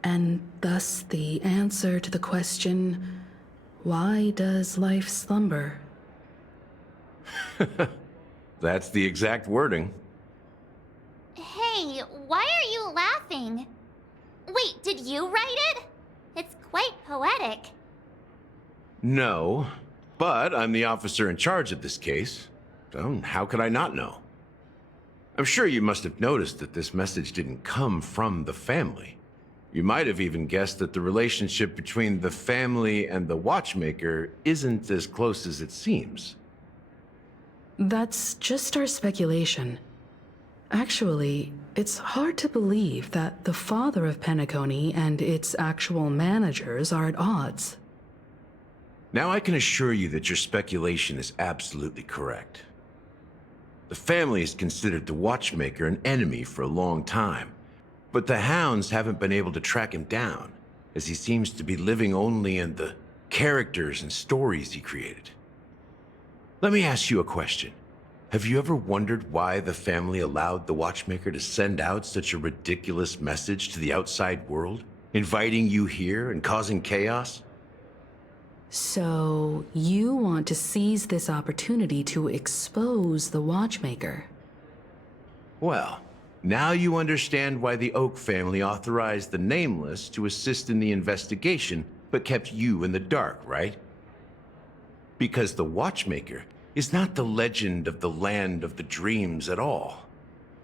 and thus the answer to the question, why does life slumber? That's the exact wording. Hey, why are you laughing? Wait, did you write it? It's quite poetic. No, but I'm the officer in charge of this case, so how could I not know? I'm sure you must have noticed that this message didn't come from the family. You might have even guessed that the relationship between the family and the Watchmaker isn't as close as it seems. That's just our speculation. Actually, it's hard to believe that the father of Penacony and its actual managers are at odds. Now I can assure you that your speculation is absolutely correct. The family has considered the Watchmaker an enemy for a long time, but the Hounds haven't been able to track him down, as he seems to be living only in the characters and stories he created. Let me ask you a question. Have you ever wondered why the family allowed the Watchmaker to send out such a ridiculous message to the outside world, inviting you here and causing chaos? So, you want to seize this opportunity to expose the Watchmaker? Well, now you understand why the Oak family authorized the Nameless to assist in the investigation, but kept you in the dark, right? Because the Watchmaker is not the legend of the land of the dreams at all.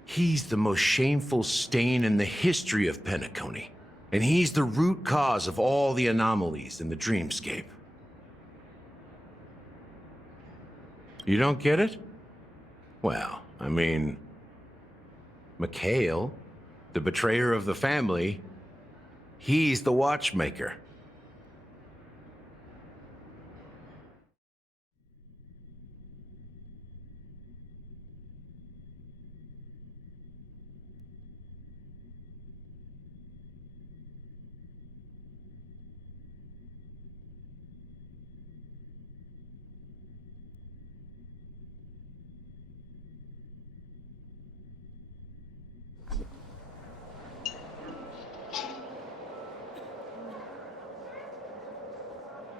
He's the most shameful stain in the history of Penacony, and he's the root cause of all the anomalies in the dreamscape. You don't get it? Well, I mean, Mikhail, the betrayer of the family, he's the Watchmaker.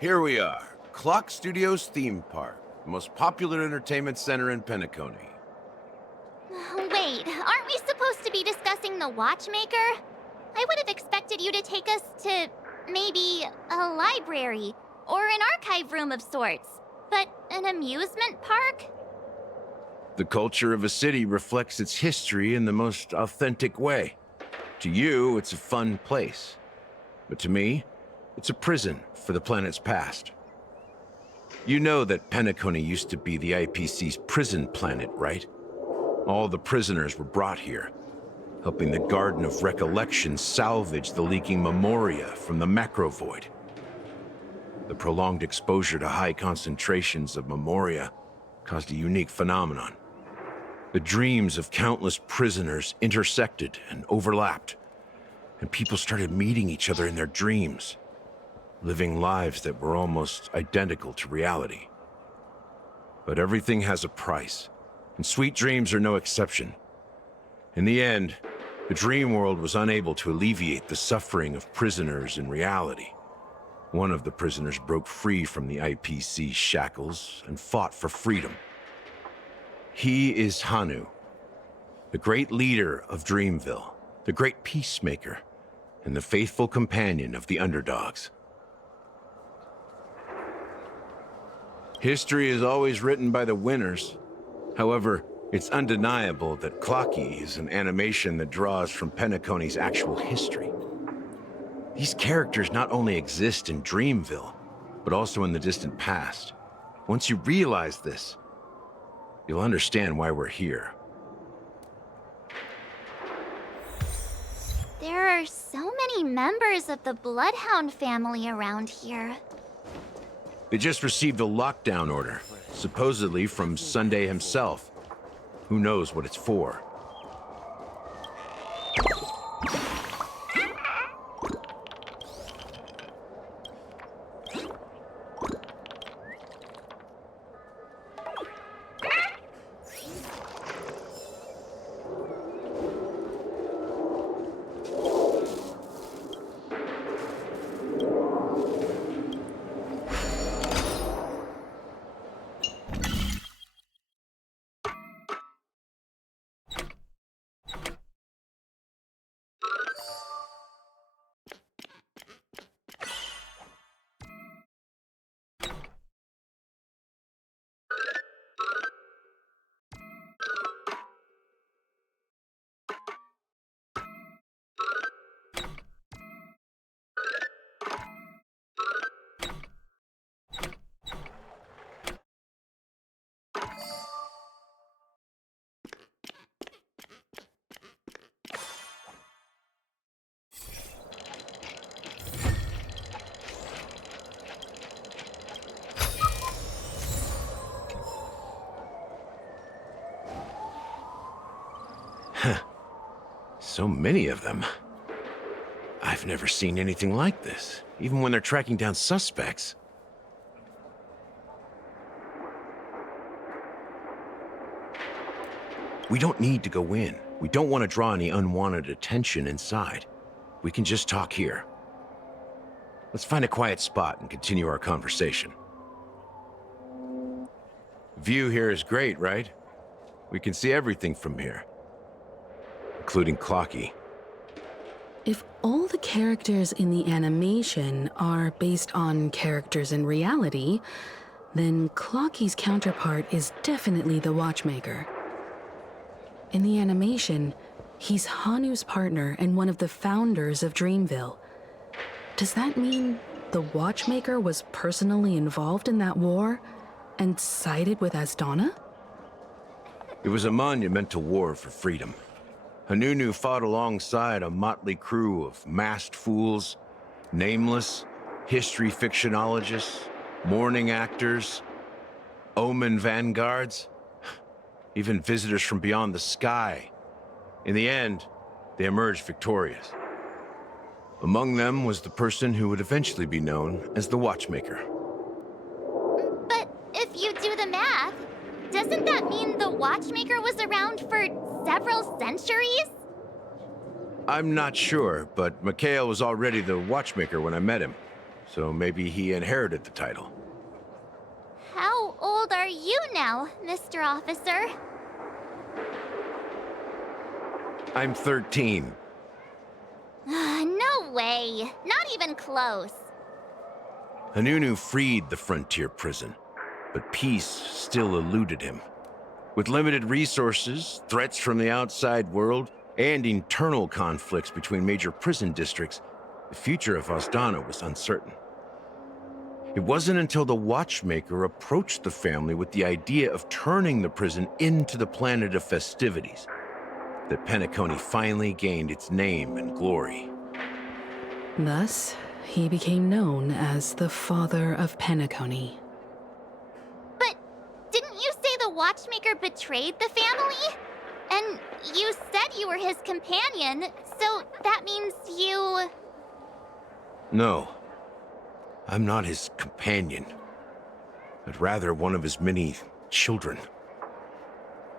Here we are, Clock Studios Theme Park, the most popular entertainment center in Penacony. Wait, aren't we supposed to be discussing the Watchmaker? I would have expected you to take us to, maybe, a library, or an archive room of sorts. But an amusement park? The culture of a city reflects its history in the most authentic way. To you, it's a fun place. But to me, it's a prison for the planet's past. You know that Penacony used to be the IPC's prison planet, right? All the prisoners were brought here, helping the Garden of Recollection salvage the leaking memoria from the macrovoid. The prolonged exposure to high concentrations of memoria caused a unique phenomenon. The dreams of countless prisoners intersected and overlapped, and people started meeting each other in their dreams, living lives that were almost identical to reality. But everything has a price, and sweet dreams are no exception. In the end, the dream world was unable to alleviate the suffering of prisoners in reality. One of the prisoners broke free from the IPC shackles and fought for freedom. He is Hanu, the great leader of Dreamville, the great peacemaker, and the faithful companion of the underdogs. History is always written by the winners. However, it's undeniable that Clocky is an animation that draws from Penacony's actual history. These characters not only exist in Dreamville, but also in the distant past. Once you realize this, you'll understand why we're here. There are so many members of the Bloodhound family around here. They just received a lockdown order, supposedly from Sunday himself. Who knows what it's for? So many of them. I've never seen anything like this, even when they're tracking down suspects. We don't need to go in. We don't want to draw any unwanted attention inside. We can just talk here. Let's find a quiet spot and continue our conversation. View here is great, right? We can see everything from here, including Clocky. If all the characters in the animation are based on characters in reality, then Clocky's counterpart is definitely the Watchmaker. In the animation, he's Hanu's partner and one of the founders of Dreamville. Does that mean the Watchmaker was personally involved in that war and sided with Asdana? It was a monumental war for freedom. Hanunu fought alongside a motley crew of masked fools, nameless, history fictionologists, mourning actors, omen vanguards, even visitors from beyond the sky. In the end, they emerged victorious. Among them was the person who would eventually be known as the Watchmaker. But if you do the math, doesn't that mean the Watchmaker was around for several centuries? I'm not sure, but Mikhail was already the Watchmaker when I met him, so maybe he inherited the title. How old are you now, Mr. Officer? I'm 13. No way. Not even close. Hanunu freed the frontier prison, but peace still eluded him. With limited resources, threats from the outside world, and internal conflicts between major prison districts, the future of Asdana was uncertain. It wasn't until the Watchmaker approached the family with the idea of turning the prison into the planet of festivities that Penacony finally gained its name and glory. Thus, he became known as the Father of Penacony. But didn't you say the Watchmaker betrayed the family? And you said you were his companion, so that means you... No, I'm not his companion, but rather one of his many children.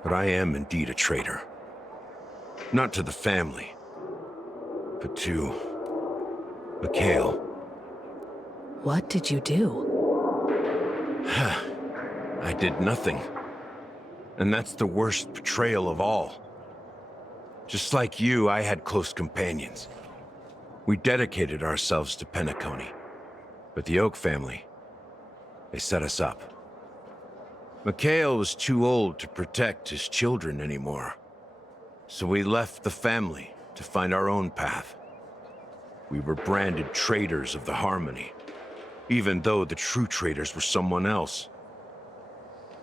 But I am indeed a traitor. Not to the family, but to Mikhail. What did you do? I did nothing. And that's the worst betrayal of all. Just like you, I had close companions. We dedicated ourselves to Penacony. But the Oak family, they set us up. Mikhail was too old to protect his children anymore. So we left the family to find our own path. We were branded traitors of the Harmony, even though the true traitors were someone else.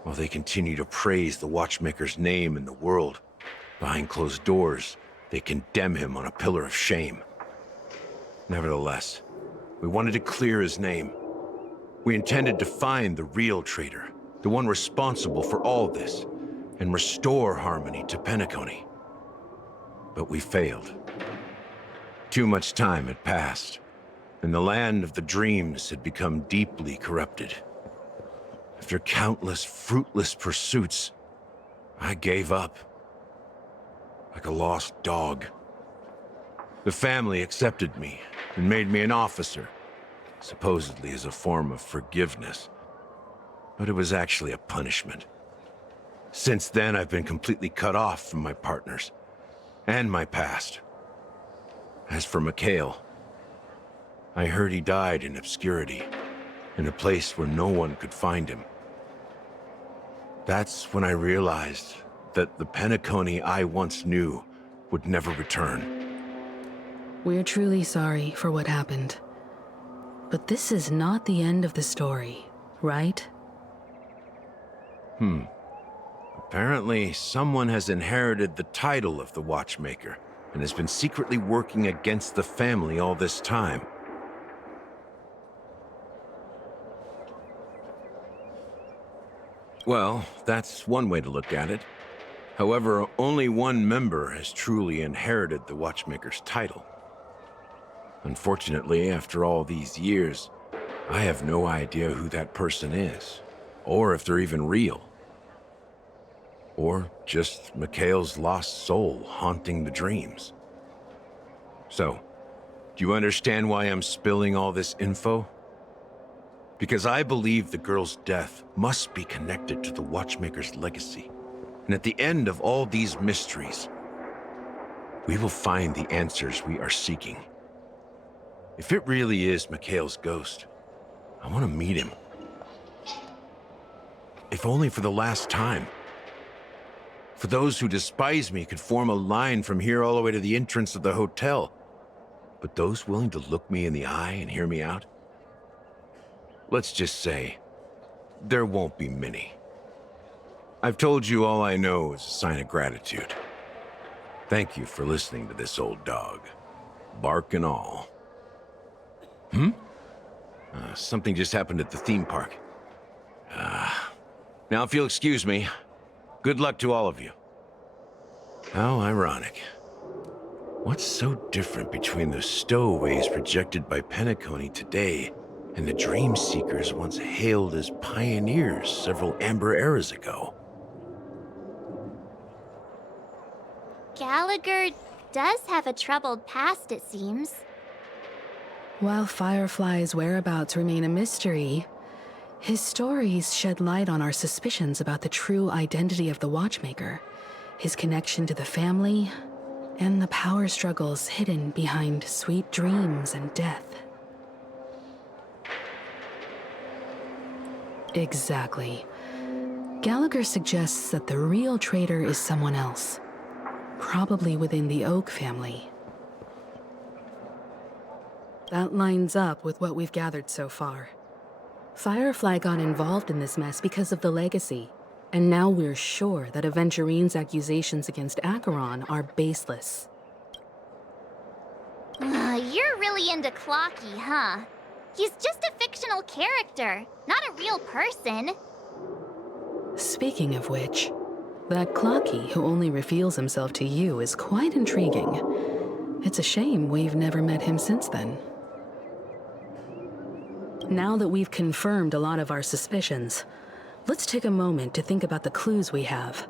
While they continue to praise the Watchmaker's name in the world, behind closed doors, they condemn him on a pillar of shame. Nevertheless, we wanted to clear his name. We intended to find the real traitor, the one responsible for all this, and restore harmony to Penacony. But we failed. Too much time had passed, and the land of the dreams had become deeply corrupted. After countless fruitless pursuits, I gave up. Like a lost dog. The family accepted me and made me an officer, supposedly as a form of forgiveness. But it was actually a punishment. Since then, I've been completely cut off from my partners and my past. As for Mikhail, I heard he died in obscurity, in a place where no one could find him. That's when I realized that the Penacony I once knew would never return. We're truly sorry for what happened. But this is not the end of the story, right? Apparently, someone has inherited the title of the Watchmaker and has been secretly working against the family all this time. Well, that's one way to look at it. However, only one member has truly inherited the Watchmaker's title. Unfortunately, after all these years, I have no idea who that person is, or if they're even real. Or just Mikhail's lost soul haunting the dreams. So, do you understand why I'm spilling all this info? Because I believe the girl's death must be connected to the Watchmaker's legacy. And at the end of all these mysteries, we will find the answers we are seeking. If it really is Mikhail's ghost, I want to meet him. If only for the last time. For those who despise me could form a line from here all the way to the entrance of the hotel. But those willing to look me in the eye and hear me out? Let's just say, there won't be many. I've told you all I know is a sign of gratitude. Thank you for listening to this old dog. Bark and all. Something just happened at the theme park. Now if you'll excuse me, good luck to all of you. How ironic. What's so different between the stowaways projected by Penacony today and the dream seekers once hailed as pioneers several amber eras ago? Gallagher does have a troubled past, it seems. While Firefly's whereabouts remain a mystery, his stories shed light on our suspicions about the true identity of the Watchmaker, his connection to the family, and the power struggles hidden behind sweet dreams and death. Exactly. Gallagher suggests that the real traitor is someone else, probably within the Oak family. That lines up with what we've gathered so far. Firefly got involved in this mess because of the legacy, and now we're sure that Aventurine's accusations against Acheron are baseless. You're really into Clocky, huh? He's just a fictional character, not a real person. Speaking of which, that Clocky who only reveals himself to you is quite intriguing. It's a shame we've never met him since then. Now that we've confirmed a lot of our suspicions, let's take a moment to think about the clues we have.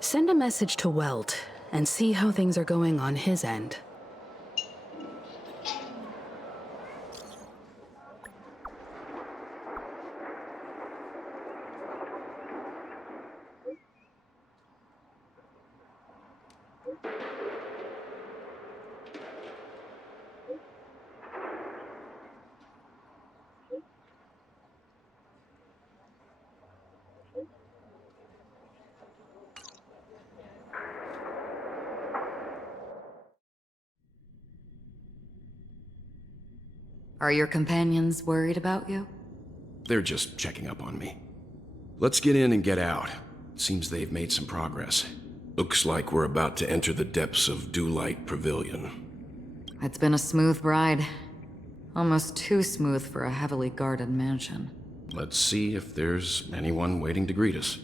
Send a message to Welt and see how things are going on his end. Are your companions worried about you? They're just checking up on me. Let's get in and get out. Seems they've made some progress. Looks like we're about to enter the depths of Dewlight Pavilion. It's been a smooth ride. Almost too smooth for a heavily guarded mansion. Let's see if there's anyone waiting to greet us.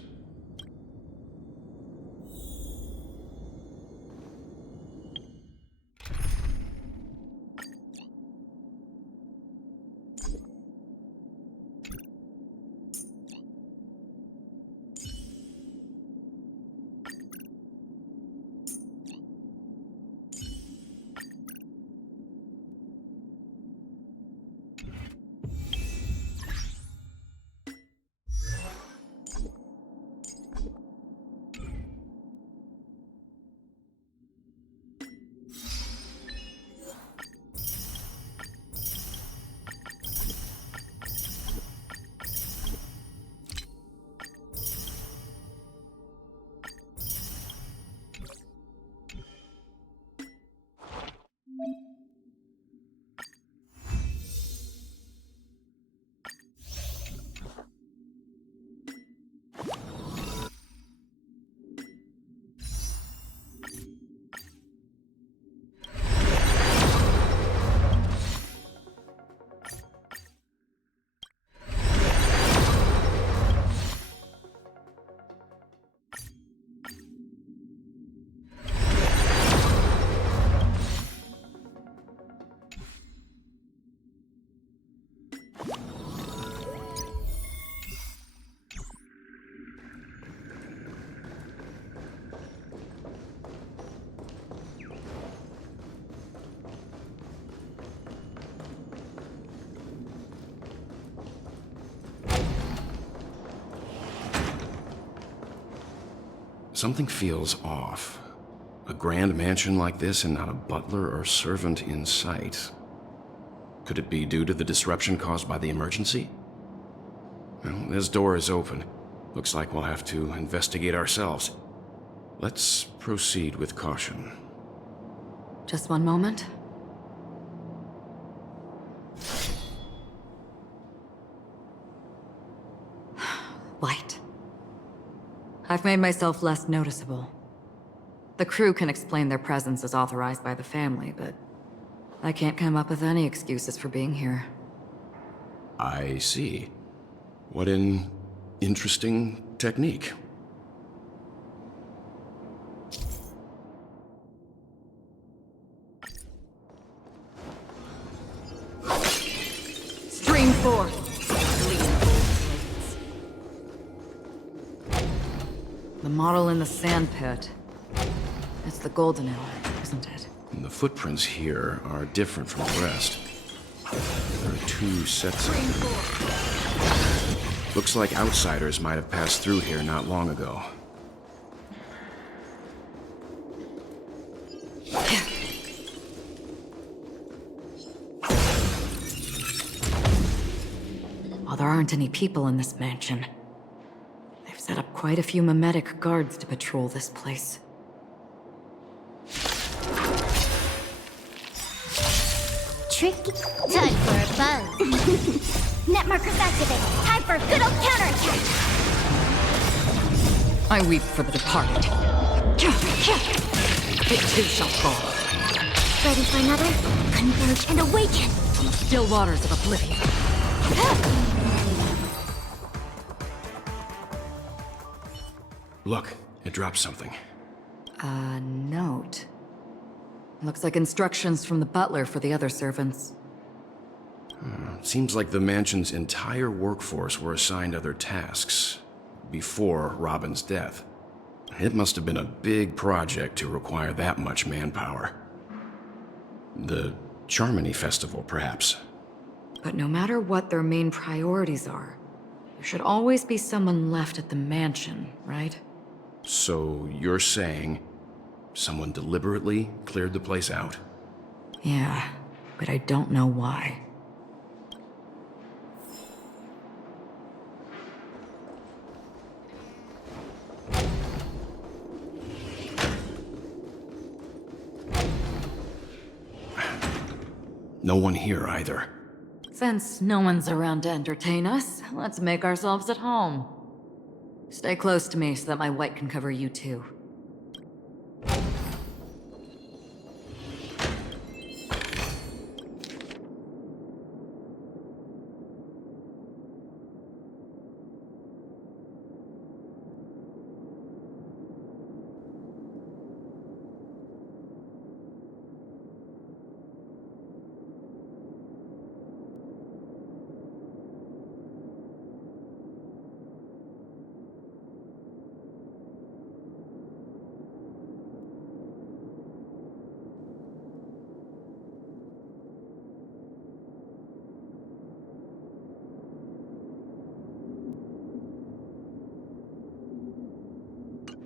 Something feels off. A grand mansion like this and not a butler or servant in sight. Could it be due to the disruption caused by the emergency? Well, this door is open. Looks like we'll have to investigate ourselves. Let's proceed with caution. Just one moment. Light. I've made myself less noticeable. The crew can explain their presence as authorized by the family, but I can't come up with any excuses for being here. I see. What an interesting technique. Stream forth! The model in the sand pit. It's the golden hour, isn't it? And the footprints here are different from the rest. There are two sets of them. Looks like outsiders might have passed through here not long ago. While there aren't any people in this mansion, they've set up quite a few mimetic guards to patrol this place. tricky. Time for a buzz. Net markers activated. Time for a good old counterattack. I weep for the departed. It too shall fall. Ready for another? Converge and awaken. Still waters of oblivion. Look, it dropped something. A note. Looks like instructions from the butler for the other servants. Seems like the mansion's entire workforce were assigned other tasks before Robin's death. It must have been a big project to require that much manpower. The Charmony Festival, perhaps. But no matter what their main priorities are, there should always be someone left at the mansion, right? So you're saying someone deliberately cleared the place out? Yeah, but I don't know why. No one here either. Since no one's around to entertain us, let's make ourselves at home. Stay close to me so that my white can cover you too.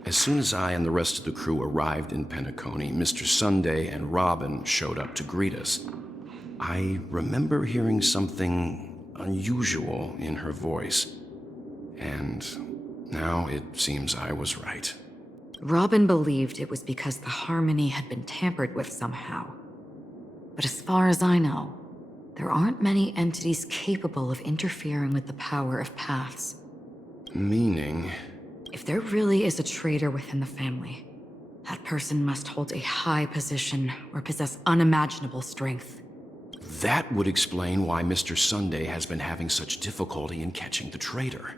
As soon as I and the rest of the crew arrived in Penacony, Mr. Sunday and Robin showed up to greet us. I remember hearing something unusual in her voice, and now it seems I was right. Robin believed it was because the harmony had been tampered with somehow. But as far as I know, there aren't many entities capable of interfering with the power of paths. Meaning? If there really is a traitor within the family, that person must hold a high position or possess unimaginable strength. That would explain why Mr. Sunday has been having such difficulty in catching the traitor.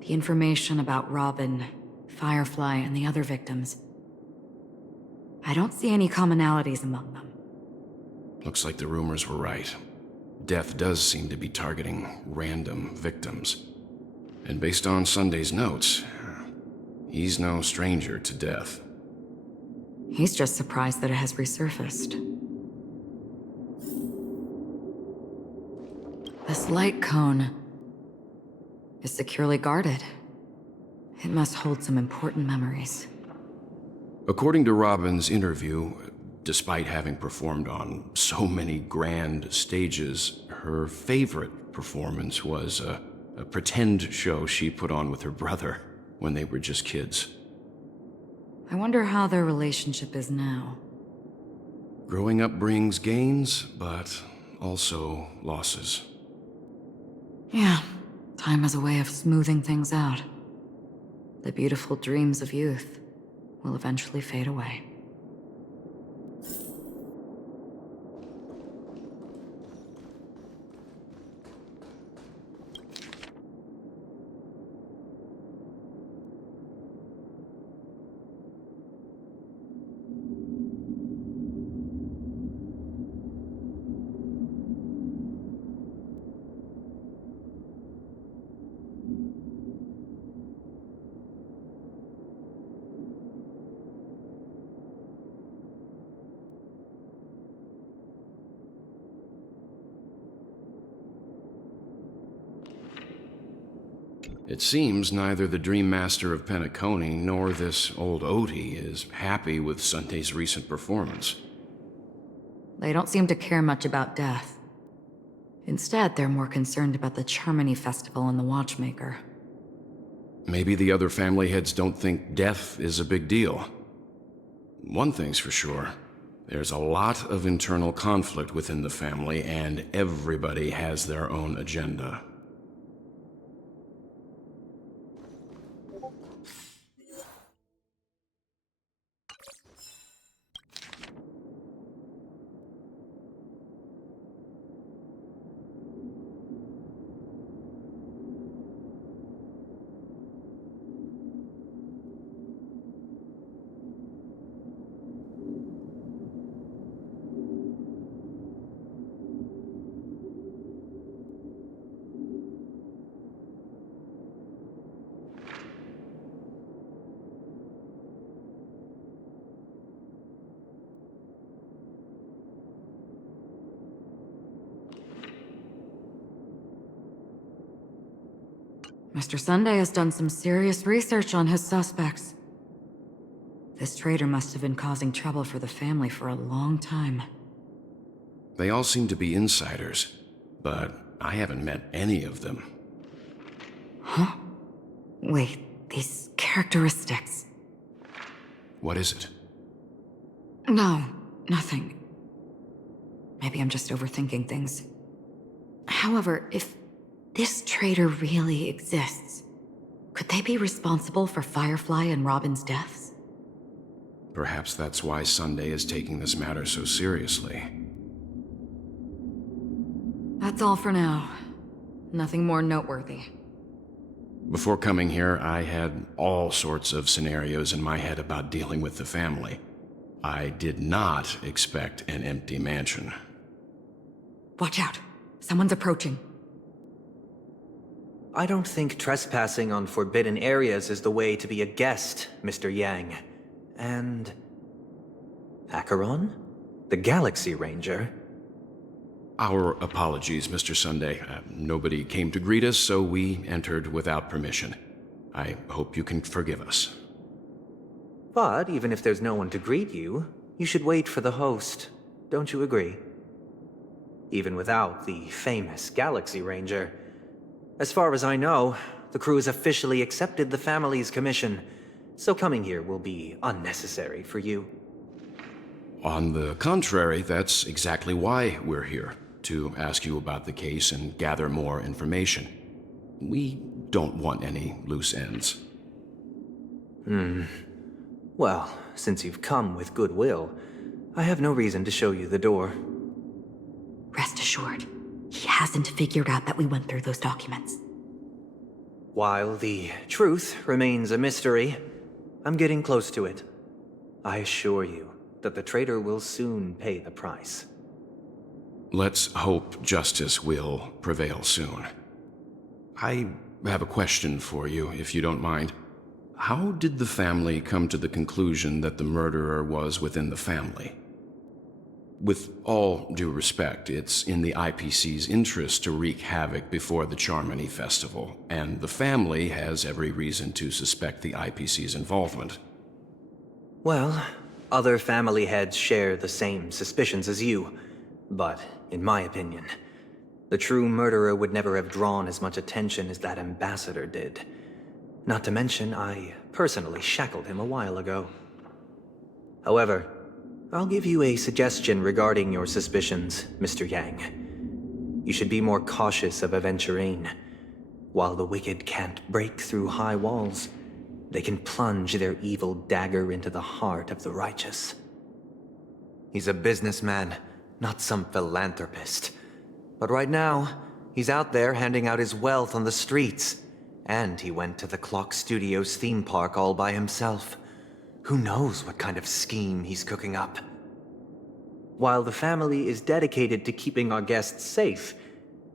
The information about Robin, Firefly, and the other victims. I don't see any commonalities among them. Looks like the rumors were right. Death does seem to be targeting random victims. And based on Sunday's notes, he's no stranger to death. He's just surprised that it has resurfaced. This light cone is securely guarded. It must hold some important memories. According to Robin's interview, despite having performed on so many grand stages, her favorite performance was a pretend show she put on with her brother when they were just kids. I wonder how their relationship is now. Growing up brings gains, but also losses. Yeah, time has a way of smoothing things out. The beautiful dreams of youth will eventually fade away. It seems neither the Dream Master of Penacony nor this old Odie is happy with Sunday's recent performance. They don't seem to care much about death. Instead, they're more concerned about the Charmony Festival and the Watchmaker. Maybe the other family heads don't think death is a big deal. One thing's for sure. There's a lot of internal conflict within the family, and everybody has their own agenda. Mr. Sunday has done some serious research on his suspects. This traitor must have been causing trouble for the family for a long time. They all seem to be insiders, but I haven't met any of them. Huh? Wait, these characteristics... What is it? No, nothing. Maybe I'm just overthinking things. However, if this traitor really exists, could they be responsible for Firefly and Robin's deaths? Perhaps that's why Sunday is taking this matter so seriously. That's all for now. Nothing more noteworthy. Before coming here, I had all sorts of scenarios in my head about dealing with the family. I did not expect an empty mansion. Watch out. Someone's approaching. I don't think trespassing on forbidden areas is the way to be a guest, Mr. Yang. And... Acheron? The Galaxy Ranger? Our apologies, Mr. Sunday. Nobody came to greet us, so we entered without permission. I hope you can forgive us. But even if there's no one to greet you, you should wait for the host. Don't you agree? Even without the famous Galaxy Ranger. As far as I know, the crew has officially accepted the family's commission, so coming here will be unnecessary for you. On the contrary, that's exactly why we're here, to ask you about the case and gather more information. We don't want any loose ends. Well, since you've come with goodwill, I have no reason to show you the door. Rest assured, he hasn't figured out that we went through those documents. While the truth remains a mystery, I'm getting close to it. I assure you that the traitor will soon pay the price. Let's hope justice will prevail soon. I have a question for you, if you don't mind. How did the family come to the conclusion that the murderer was within the family? With all due respect, it's in the IPC's interest to wreak havoc before the Charmony Festival, and the family has every reason to suspect the IPC's involvement. Well, other family heads share the same suspicions as you, but in my opinion, the true murderer would never have drawn as much attention as that ambassador did. Not to mention, I personally shackled him a while ago. However, I'll give you a suggestion regarding your suspicions, Mr. Yang. You should be more cautious of Aventurine. While the wicked can't break through high walls, they can plunge their evil dagger into the heart of the righteous. He's a businessman, not some philanthropist. But right now, he's out there handing out his wealth on the streets. And he went to the Clock Studios theme park all by himself. Who knows what kind of scheme he's cooking up? While the family is dedicated to keeping our guests safe,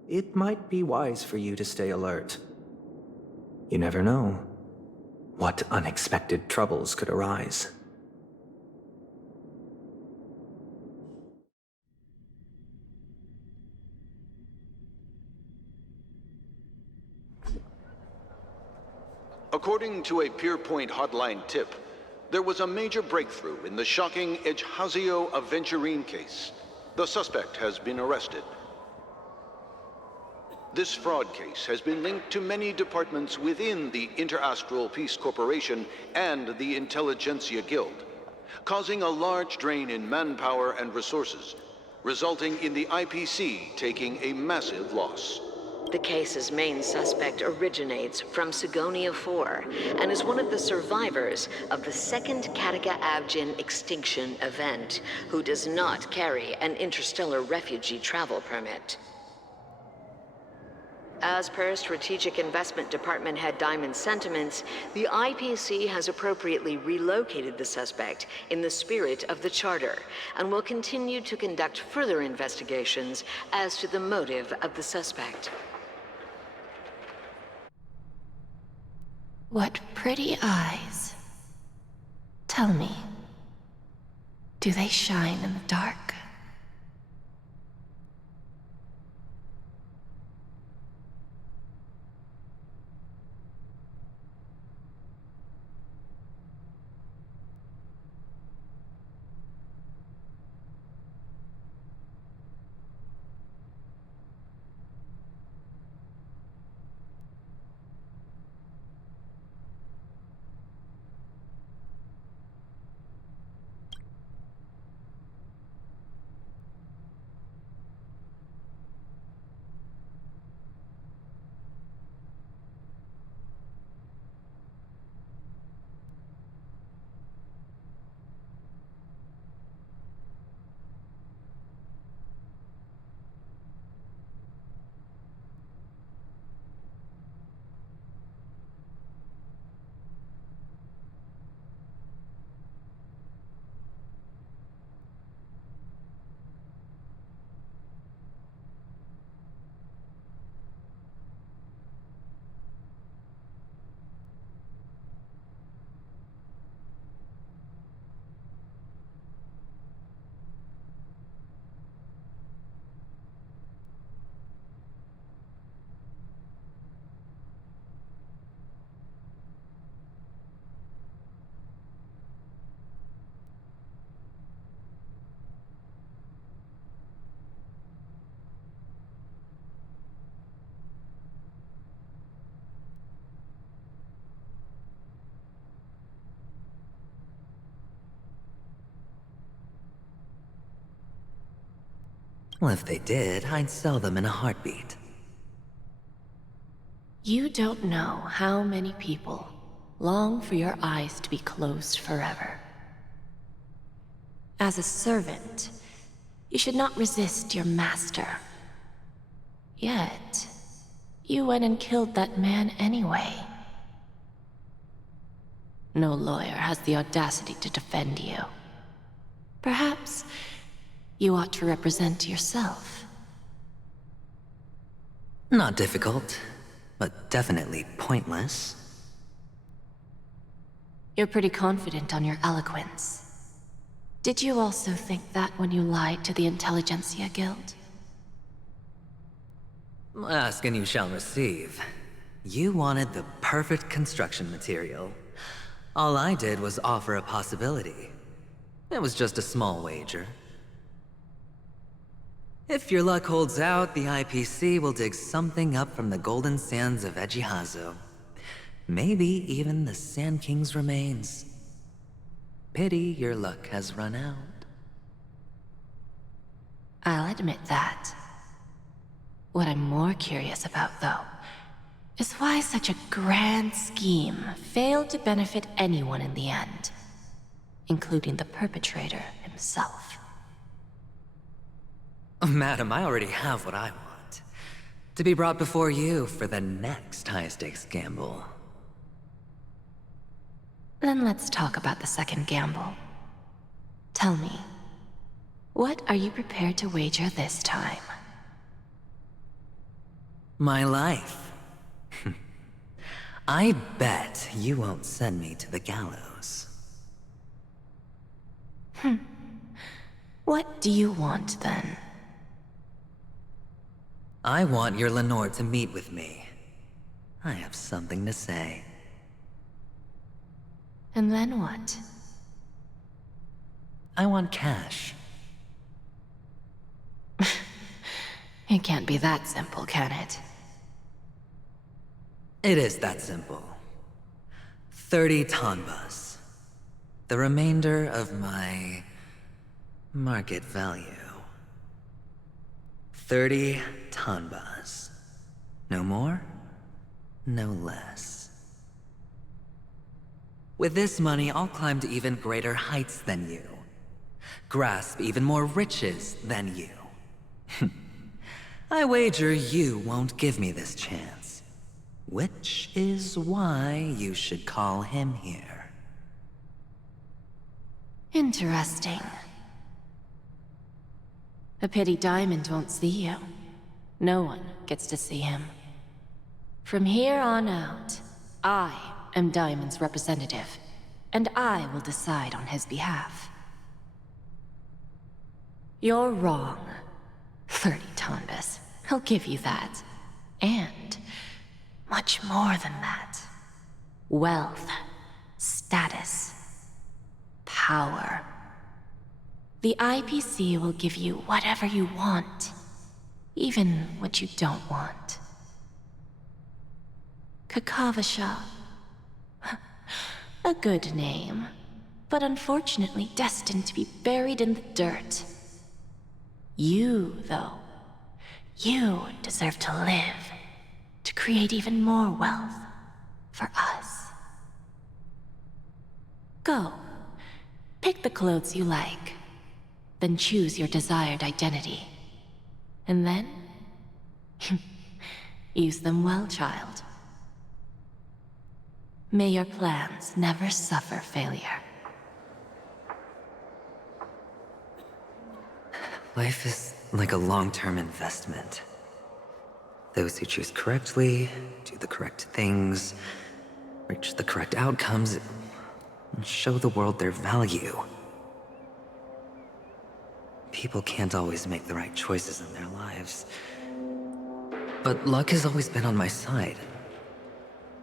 it might be wise for you to stay alert. You never know what unexpected troubles could arise. According to a Pierpoint hotline tip, there was a major breakthrough in the shocking Ejhazio Aventurine case. The suspect has been arrested. This fraud case has been linked to many departments within the Interastral Peace Corporation and the Intelligentsia Guild, causing a large drain in manpower and resources, resulting in the IPC taking a massive loss. The case's main suspect originates from Sigonia 4 and is one of the survivors of the second Kataka Abjin extinction event, who does not carry an interstellar refugee travel permit. As per Strategic Investment Department Head Diamond's sentiments, the IPC has appropriately relocated the suspect in the spirit of the Charter and will continue to conduct further investigations as to the motive of the suspect. What pretty eyes. Tell me, do they shine in the dark? Well, if they did, I'd sell them in a heartbeat. You don't know how many people long for your eyes to be closed forever. As a servant, you should not resist your master. Yet, you went and killed that man anyway. No lawyer has the audacity to defend you. Perhaps you ought to represent yourself. Not difficult, but definitely pointless. You're pretty confident on your eloquence. Did you also think that when you lied to the Intelligentsia Guild? Ask and you shall receive. You wanted the perfect construction material. All I did was offer a possibility. It was just a small wager. If your luck holds out, the IPC will dig something up from the golden sands of Ejhazio. Maybe even the Sand King's remains. Pity your luck has run out. I'll admit that. What I'm more curious about, though, is why such a grand scheme failed to benefit anyone in the end, including the perpetrator himself. Madam, I already have what I want. To be brought before you for the next high-stakes gamble. Then let's talk about the second gamble. Tell me, what are you prepared to wager this time? My life. I bet you won't send me to the gallows. What do you want, then? I want your Lenore to meet with me. I have something to say. And then what? I want cash. It can't be that simple, can it? It is that simple. 30 tanbas. The remainder of my market value. 30 tanbas. No more, no less. With this money, I'll climb to even greater heights than you. Grasp even more riches than you. I wager you won't give me this chance. Which is why you should call him here. Interesting. A pity Diamond won't see you. No one gets to see him. From here on out, I am Diamond's representative, and I will decide on his behalf. You're wrong. 30 tanbas. He'll give you that. And much more than that. Wealth, status, power. The IPC will give you whatever you want, even what you don't want. Kakavasha. A good name, but unfortunately destined to be buried in the dirt. You, though, you deserve to live, to create even more wealth for us. Go, pick the clothes you like, then choose your desired identity. And then, use them well, child. May your plans never suffer failure. Life is like a long-term investment. Those who choose correctly, do the correct things, reach the correct outcomes, and show the world their value. People can't always make the right choices in their lives. But luck has always been on my side.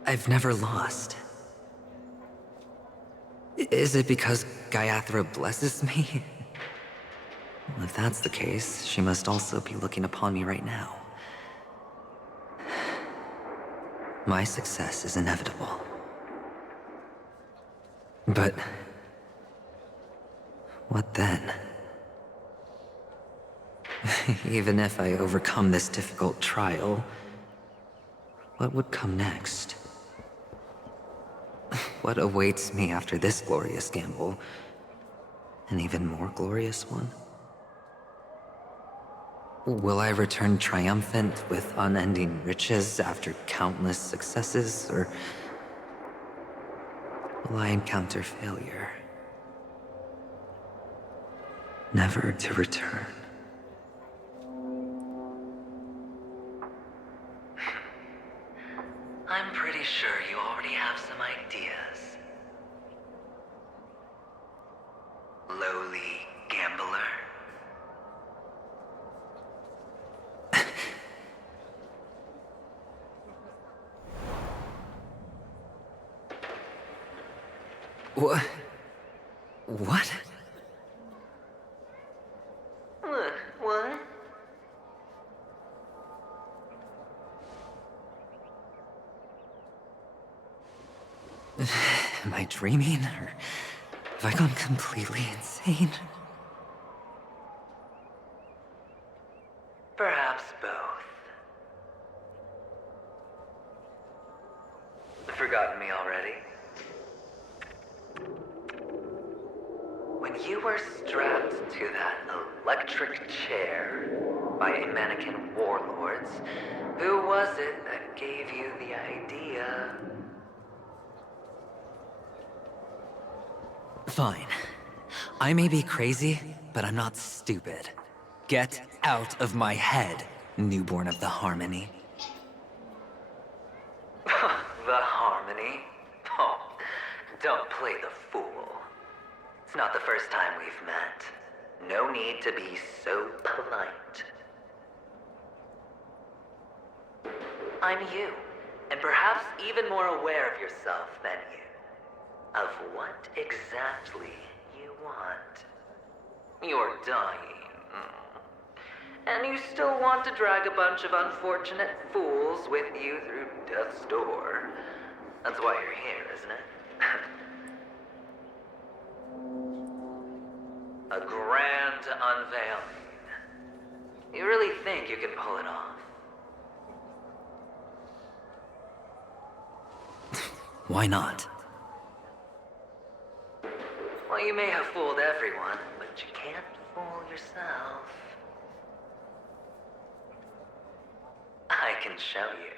I've never lost. Is it because Gayathra blesses me? Well, if that's the case, she must also be looking upon me right now. My success is inevitable. But what then? Even if I overcome this difficult trial, what would come next? What awaits me after this glorious gamble? An even more glorious one? Will I return triumphant with unending riches after countless successes, or will I encounter failure? Never to return. I'm pretty sure you already have some ideas. Lowly gambler. What? What? What? Am I dreaming, or Have I gone completely insane? Perhaps both. Forgotten me already? When you were strapped to that electric chair by a mannequin warlords, who was it that gave you the idea? Fine. I may be crazy, but I'm not stupid. Get out of my head, newborn of the Harmony. The Harmony? Oh, don't play the fool. It's not the first time we've met. No need to be so polite. I'm you, and perhaps even more aware of yourself than you. Of what exactly you want. You're dying. And you still want to drag a bunch of unfortunate fools with you through death's door. That's why you're here, isn't it? A grand unveiling. You really think you can pull it off? Why not? Well, you may have fooled everyone, but you can't fool yourself. I can show you.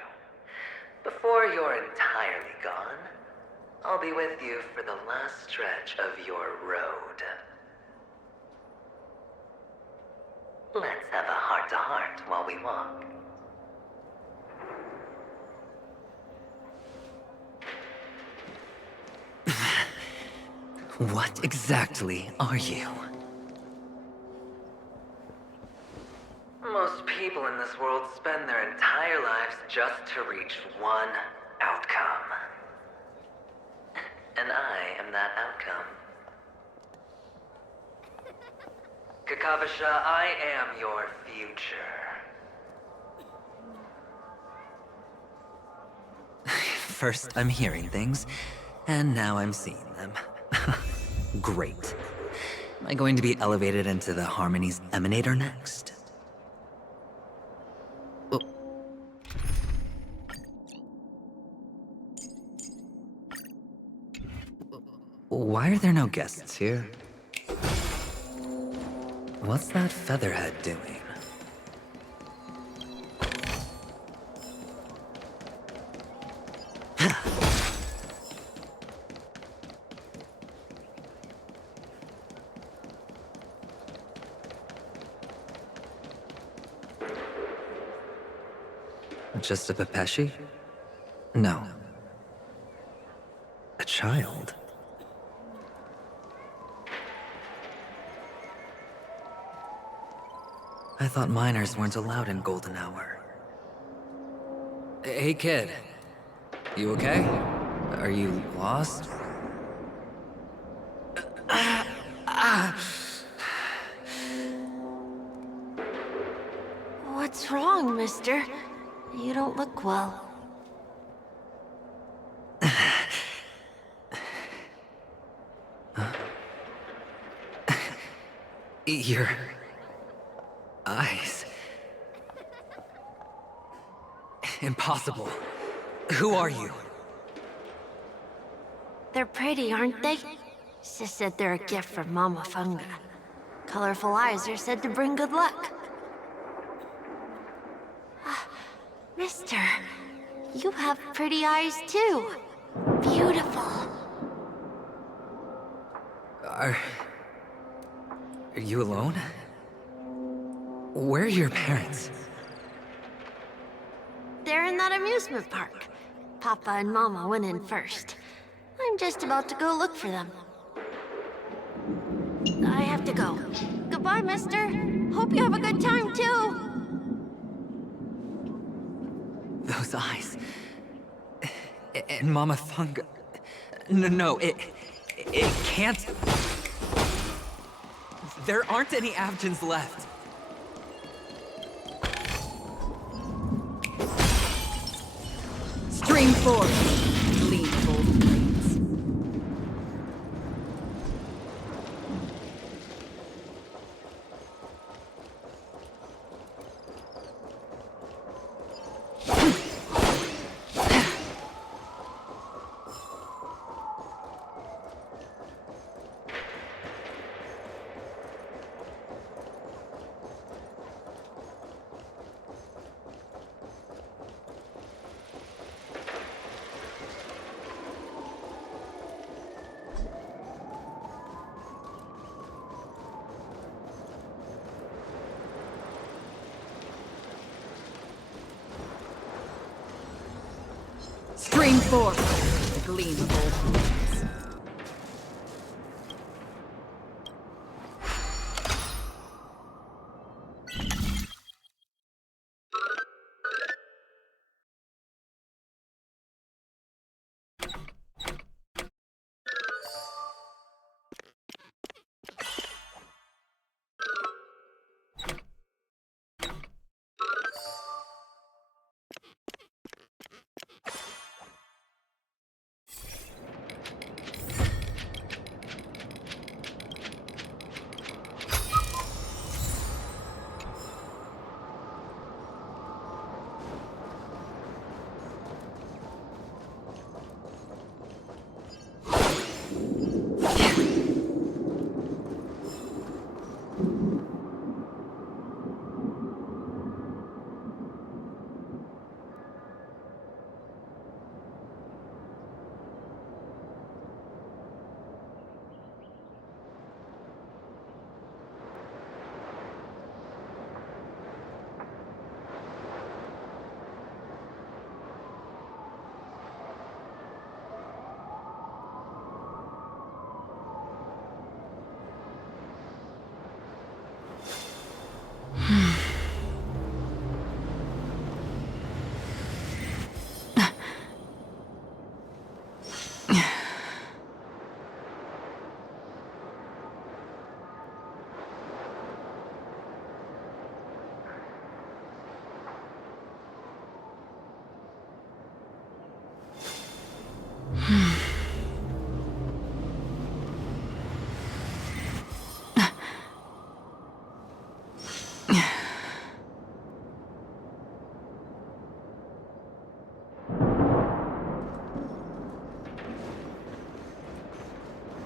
Before you're entirely gone, I'll be with you for the last stretch of your road. Let's have a heart-to-heart while we walk. What exactly are you? Most people in this world spend their entire lives just to reach one outcome. And I am that outcome. Kakavasha, I am your future. First, I'm hearing things, and now I'm seeing them. Great. Am I going to be elevated into the Harmony's Emanator next? Oh. Why are there no guests here? What's that featherhead doing? Just a Pepeshi? No. A child? I thought minors weren't allowed in Golden Hour. Hey, kid. You okay? Are you lost? What's wrong, mister? You don't look well. Your eyes. Impossible. Who are you? They're pretty, aren't they? Sis said they're a gift from Mama Funga. Colorful eyes are said to bring good luck. Mister, you have pretty eyes too. Beautiful. Are you alone? Where are your parents? They're in that amusement park. Papa and Mama went in first. I'm just about to go look for them. I have to go. Goodbye, mister. Hope you have a good time, too. Those eyes. And Mama Funga. No, it can't. There aren't any Avgens left. String forth, lean golden blades. Bring forth the gleam of old wounds.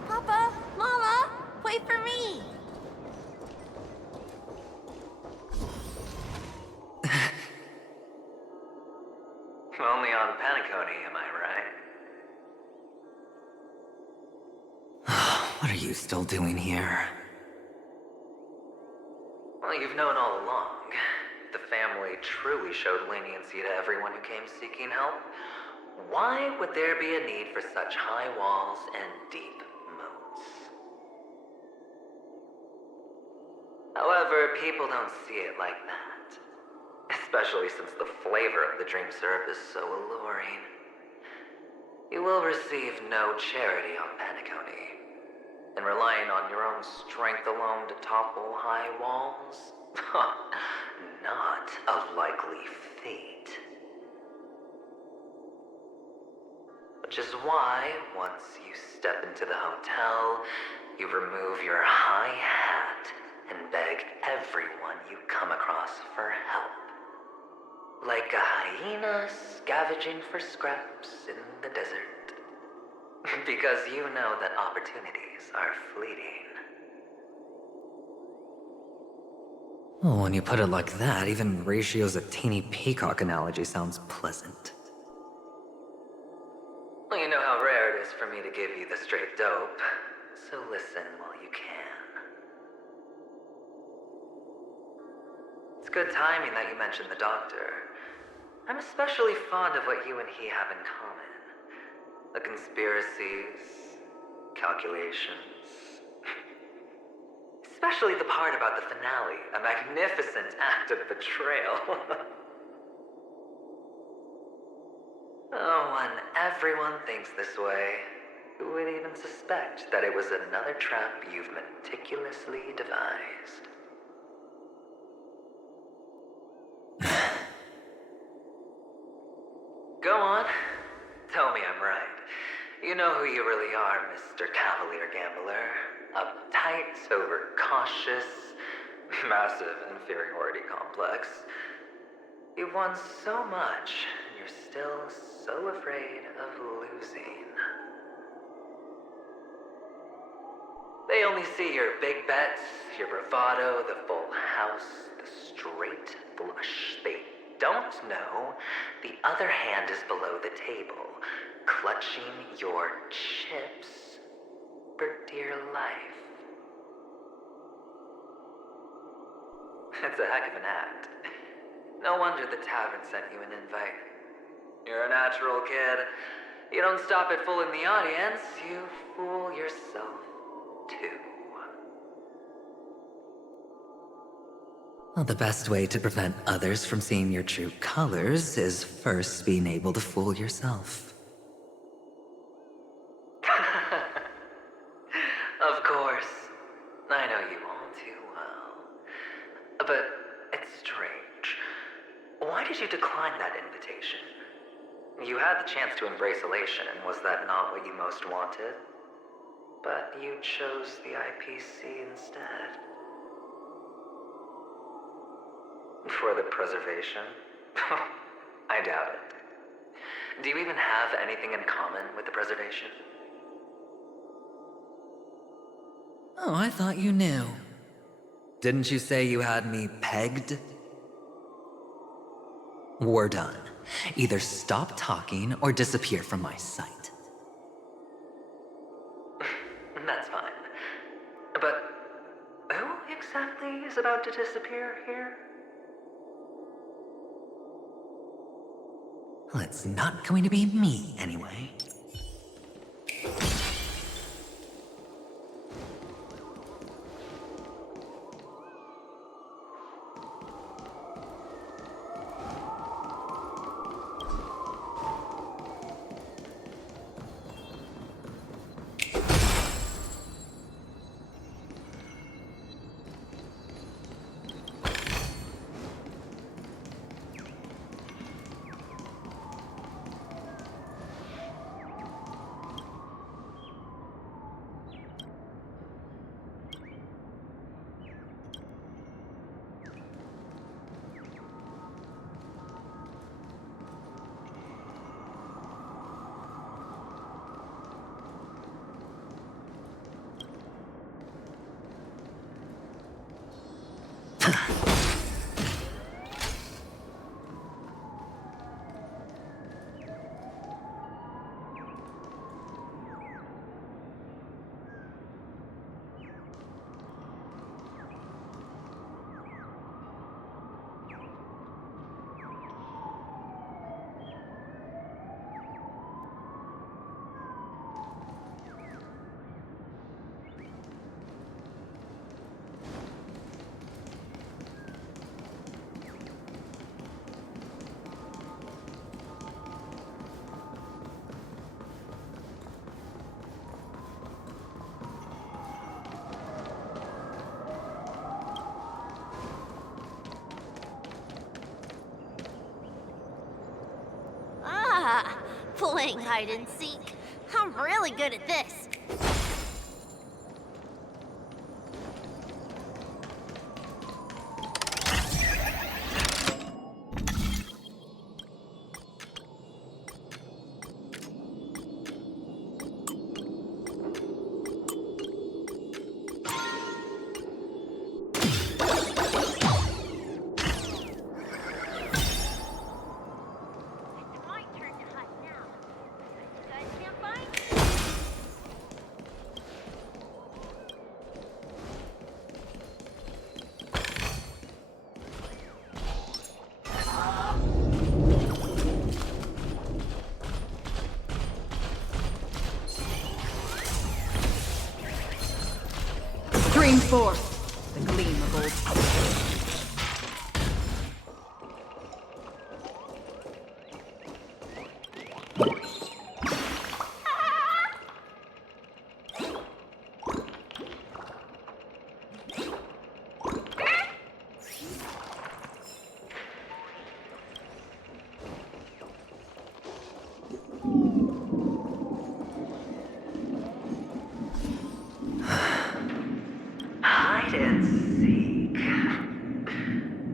Papa, Mama, wait for me. Only on Paniconi, am I right? What are you still doing here? Well, you've known all along. The family truly showed leniency to everyone who came seeking help. Why would there be a need for such high walls and deep moats? However, people don't see it like that. Especially since the flavor of the dream syrup is so alluring. You will receive no charity on Paniconi. And relying on your own strength alone to topple high walls? Not a likely fate. Which is why, once you step into the hotel, you remove your high hat and beg everyone you come across for help. Like a hyena scavenging for scraps in the desert. Because you know that opportunities are fleeting. Well, when you put it like that, even Ratio's a teeny peacock analogy sounds pleasant. Well, you know how rare it is for me to give you the straight dope, so listen while you can. It's good timing that you mentioned the doctor. I'm especially fond of what you and he have in common. The conspiracies, calculations. Especially the part about the finale, a magnificent act of betrayal. Oh, when everyone thinks this way, who would even suspect that it was another trap you've meticulously devised? Go on. Tell me I'm right. You know who you really are, Mr. Cavalier Gambler. Uptight, overcautious, massive inferiority complex. You've won so much, and you're still so afraid of losing. They only see your big bets, your bravado, the full house, the straight flush. They don't know the other hand is below the table, clutching your chips for dear life. It's a heck of an act. No wonder the tavern sent you an invite. You're a natural kid. You don't stop at fooling the audience, you fool yourself, too. Well, the best way to prevent others from seeing your true colors is first being able to fool yourself. Of course. I know you all too well. But it's strange. Why did you decline that invitation? You had the chance to embrace elation, and was that not what you most wanted? But you chose the IPC instead. For the preservation? I doubt it. Do you even have anything in common with the preservation? Oh, I thought you knew. Didn't you say you had me pegged? We're done. Either stop talking or disappear from my sight. That's fine. But who exactly is about to disappear here? Well, it's not going to be me, anyway. Playing hide and seek. I'm really good at this. Stream forth the gleam of old. Hide and seek.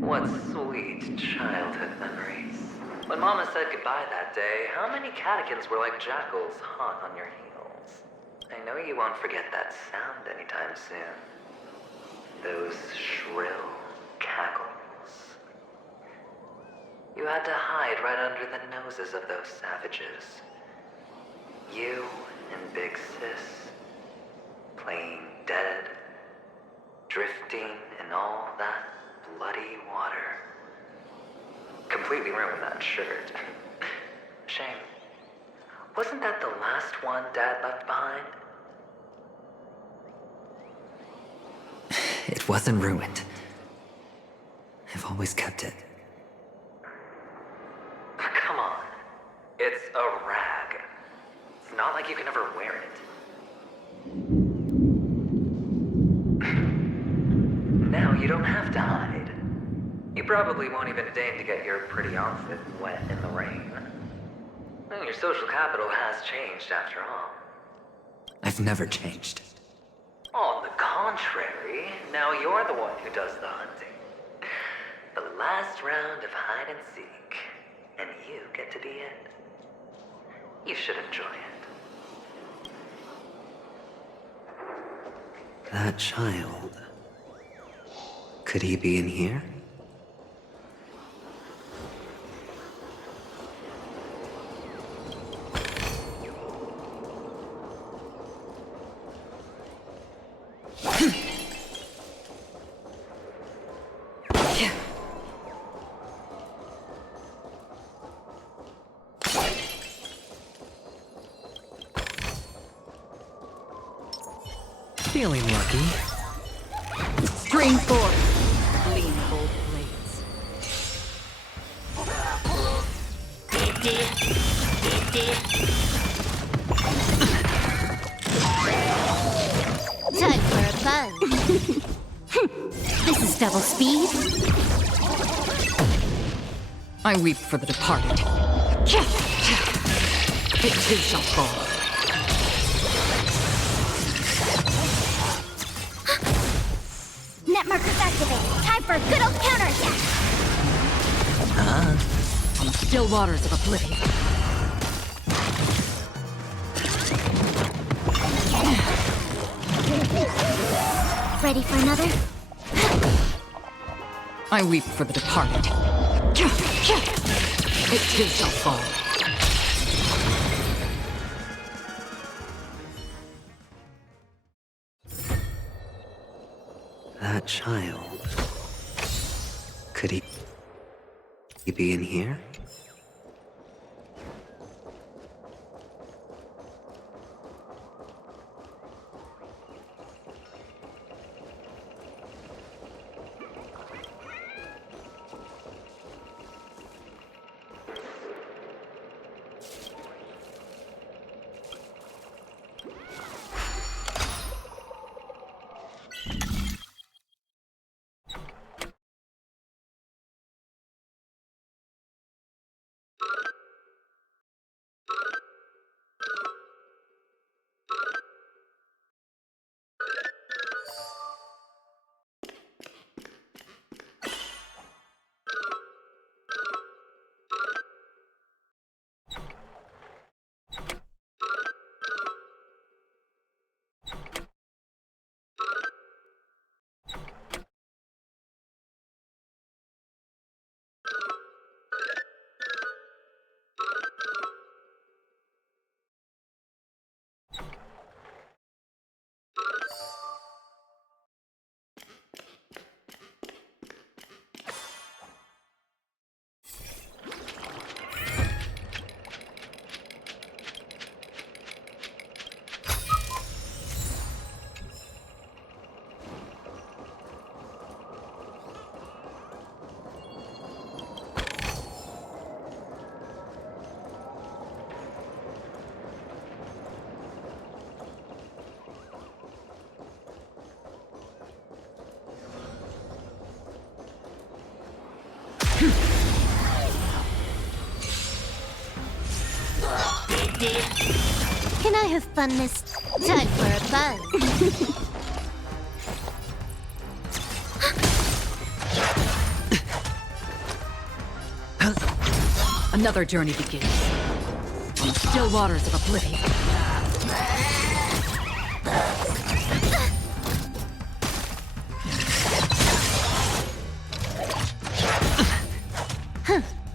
What sweet childhood memories. When Mama said goodbye that day, how many catechins were like jackals hot on your heels? I know you won't forget that sound anytime soon. Those shrill cackles. You had to hide right under the noses of those savages. You and Big Sis, playing dead, drifting in all that bloody water. Completely ruined that shirt. Shame. Wasn't that the last one Dad left behind? It wasn't ruined. I've always kept it. Come on. It's a rag. It's not like you can ever wear it. Now you don't have to hide. You probably won't even deign to get your pretty outfit wet in the rain. And your social capital has changed after all. I've never changed. On the contrary, now you're the one who does the hunting. The last round of hide and seek, and you get to be it. You should enjoy it. That child. Could he be in here? Feeling lucky. Spring forth, lean bold blades. Time for a buzz. This is double speed. I weep for the departed. It too shall fall. Net markers activated. Time for a good old counterattack. On the still waters of oblivion. Ready for another? I weep for the departed. It too shall fall. That child. Could he be in here? Can I have fun this time for a buzz? Another journey begins. On the still waters of oblivion.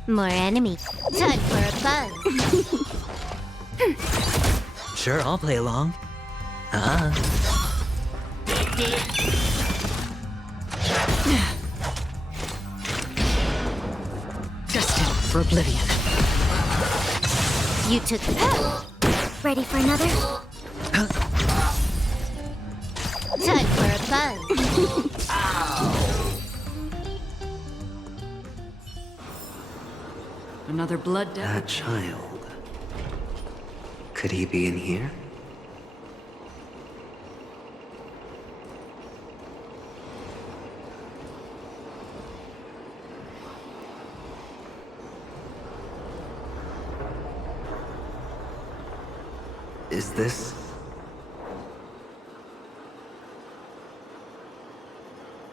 More enemies. Time for a buzz. Sure, I'll play along. Destined for oblivion. You took the... Ready for another? Time for a buzz. Another blood devil? That child. Could he be in here? Is this...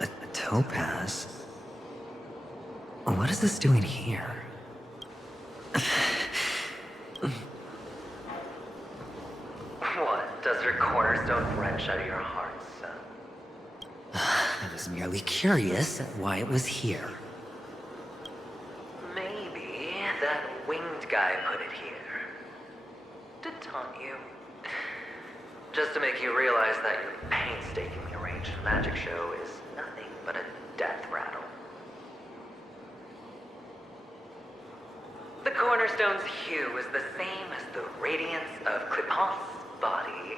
a topaz? What is this doing here? What? Does your cornerstone wrench out of your heart, son? I was merely curious at why it was here. Maybe that winged guy put it here. To taunt you. Just to make you realize that your painstakingly arranged magic show is nothing but a death rattle. The cornerstone's hue is the same as the radiance of Clipant's body.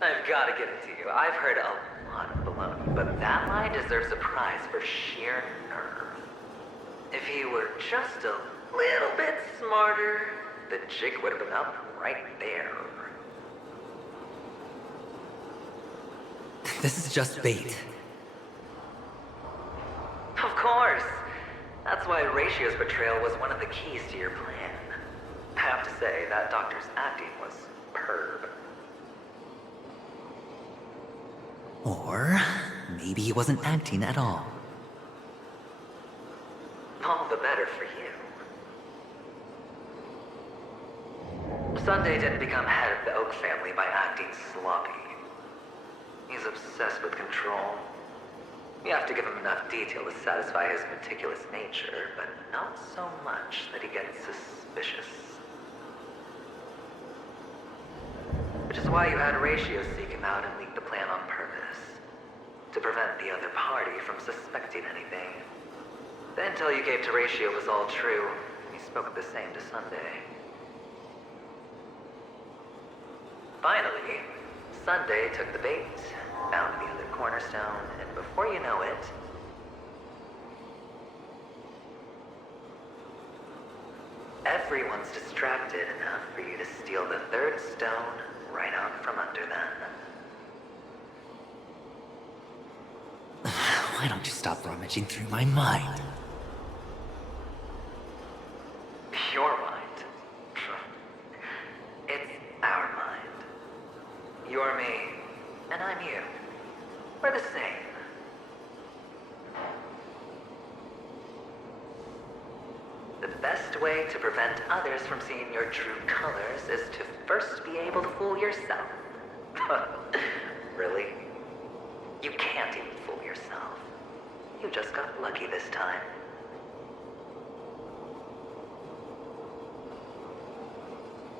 I've got to give it to you. I've heard a lot of baloney, but that line deserves a prize for sheer nerve. If he were just a little bit smarter, the jig would have been up right there. This is just bait. Of course. That's why Ratio's betrayal was one of the keys to your plan. I have to say, that doctor's acting was superb. Or maybe he wasn't acting at all. All the better for you. Sunday didn't become head of the Oak family by acting sloppy. He's obsessed with control. You have to give him enough detail to satisfy his meticulous nature, but not so much that he gets suspicious. Which is why you had Ratio seek him out and leak the plan on purpose. To prevent the other party from suspecting anything. The intel you gave to Ratio was all true. He spoke the same to Sunday. Finally, Sunday took the bait, found the other cornerstone, and before you know it, everyone's distracted enough for you to steal the third stone right out from under them. Why don't you stop rummaging through my mind? Your mind. It's our mind. You're me, and I'm you. We're the same. The best way to prevent others from seeing your true colors is to first be able to fool yourself. Really? You can't even fool yourself. You just got lucky this time.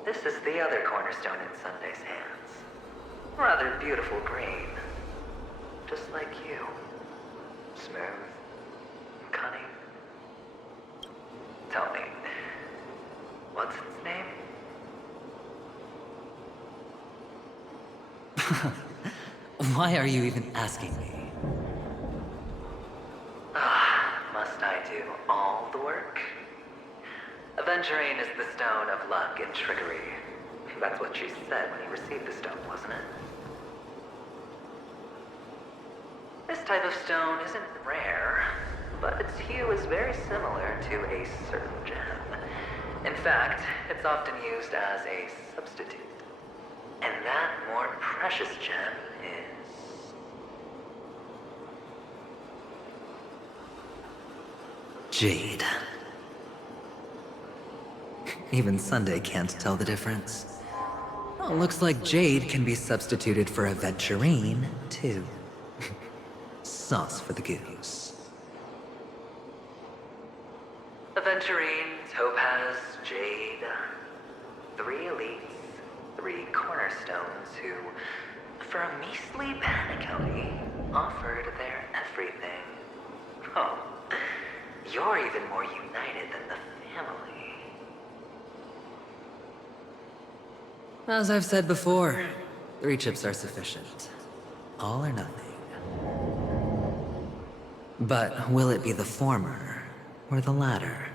This is the other cornerstone in Sunday's hands. Rather beautiful green. Just like you. Smooth. And cunning. Tell me, what's its name? Why are you even asking me? Must I do all the work? Aventurine is the stone of luck and trickery. That's what she said when you received the stone, wasn't it? This type of stone isn't rare, but its hue is very similar to a certain gem. In fact, it's often used as a substitute. And that more precious gem is... Jade. Even Sunday can't tell the difference. Oh, looks like Jade can be substituted for Aventurine, too. Sauce for the goose. Aventurine, Topaz, Jade. 3 elites, 3 cornerstones who, for a measly penny, offered their everything. Oh, you're even more united than the family. As I've said before, 3 chips are sufficient. All or nothing. But will it be the former or the latter?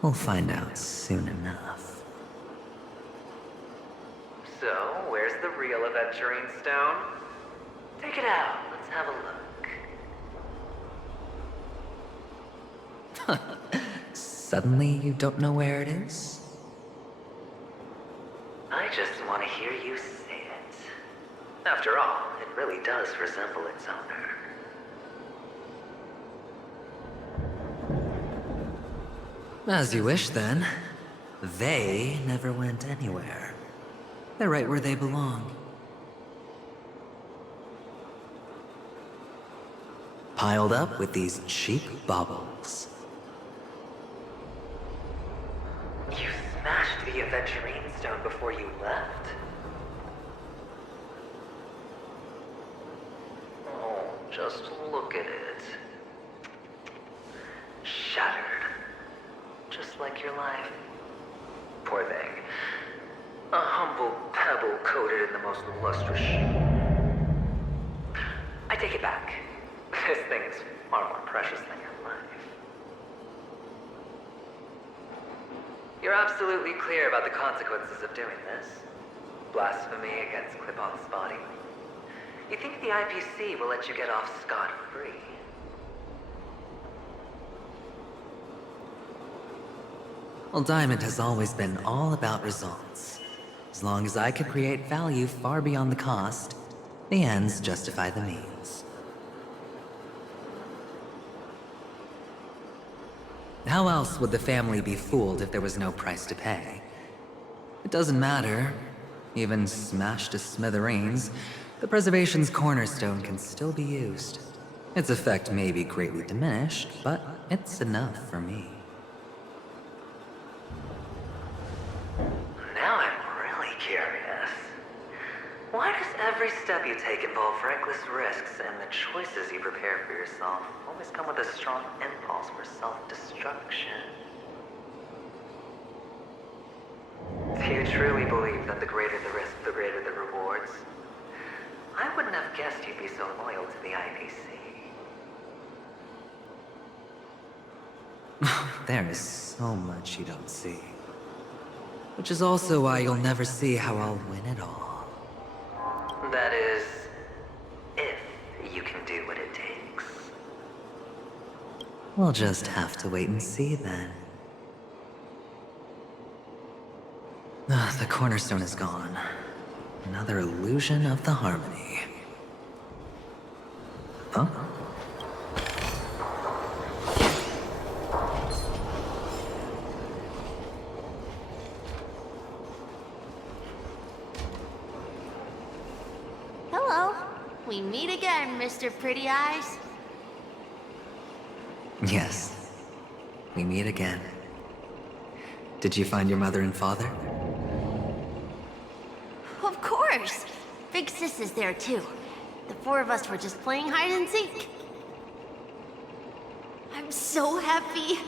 We'll find out soon enough. So, where's the real Acheron stone? Take it out. Let's have a look. Suddenly you don't know where it is? I just want to hear you say it. After all, it really does resemble its owner. As you wish, then. They never went anywhere. They're right where they belong. Piled up with these cheap baubles. You smashed the Acheron stone before you left? Oh, just look at it. Shattered. Just like your life. Poor thing. A humble pebble coated in the most lustrous... I take it back. This thing is far more precious than your life. You're absolutely clear about the consequences of doing this. Blasphemy against Clip-On's body. You think the IPC will let you get off scot-free? Well, Diamond has always been all about results. As long as I could create value far beyond the cost, the ends justify the means. How else would the family be fooled if there was no price to pay? It doesn't matter. Even smashed to smithereens, the preservation's cornerstone can still be used. Its effect may be greatly diminished, but it's enough for me. Now I'm really curious. Why does every step you take involve reckless risks, and the choices you prepare for yourself always come with a strong impulse for self-destruction? Do you truly believe that the greater the risk, the greater the rewards? I wouldn't have guessed you'd be so loyal to the IPC. There is so much you don't see. Which is also why you'll never see how I'll win it all. That is, if you can do what it takes. We'll just have to wait and see then. The cornerstone is gone. Another illusion of the harmony. Huh? Hello. We meet again, Mr. Pretty Eyes. Yes. We meet again. Did you find your mother and father? Of course. Big Sis is there too. The 4 of us were just playing hide and seek. I'm so happy.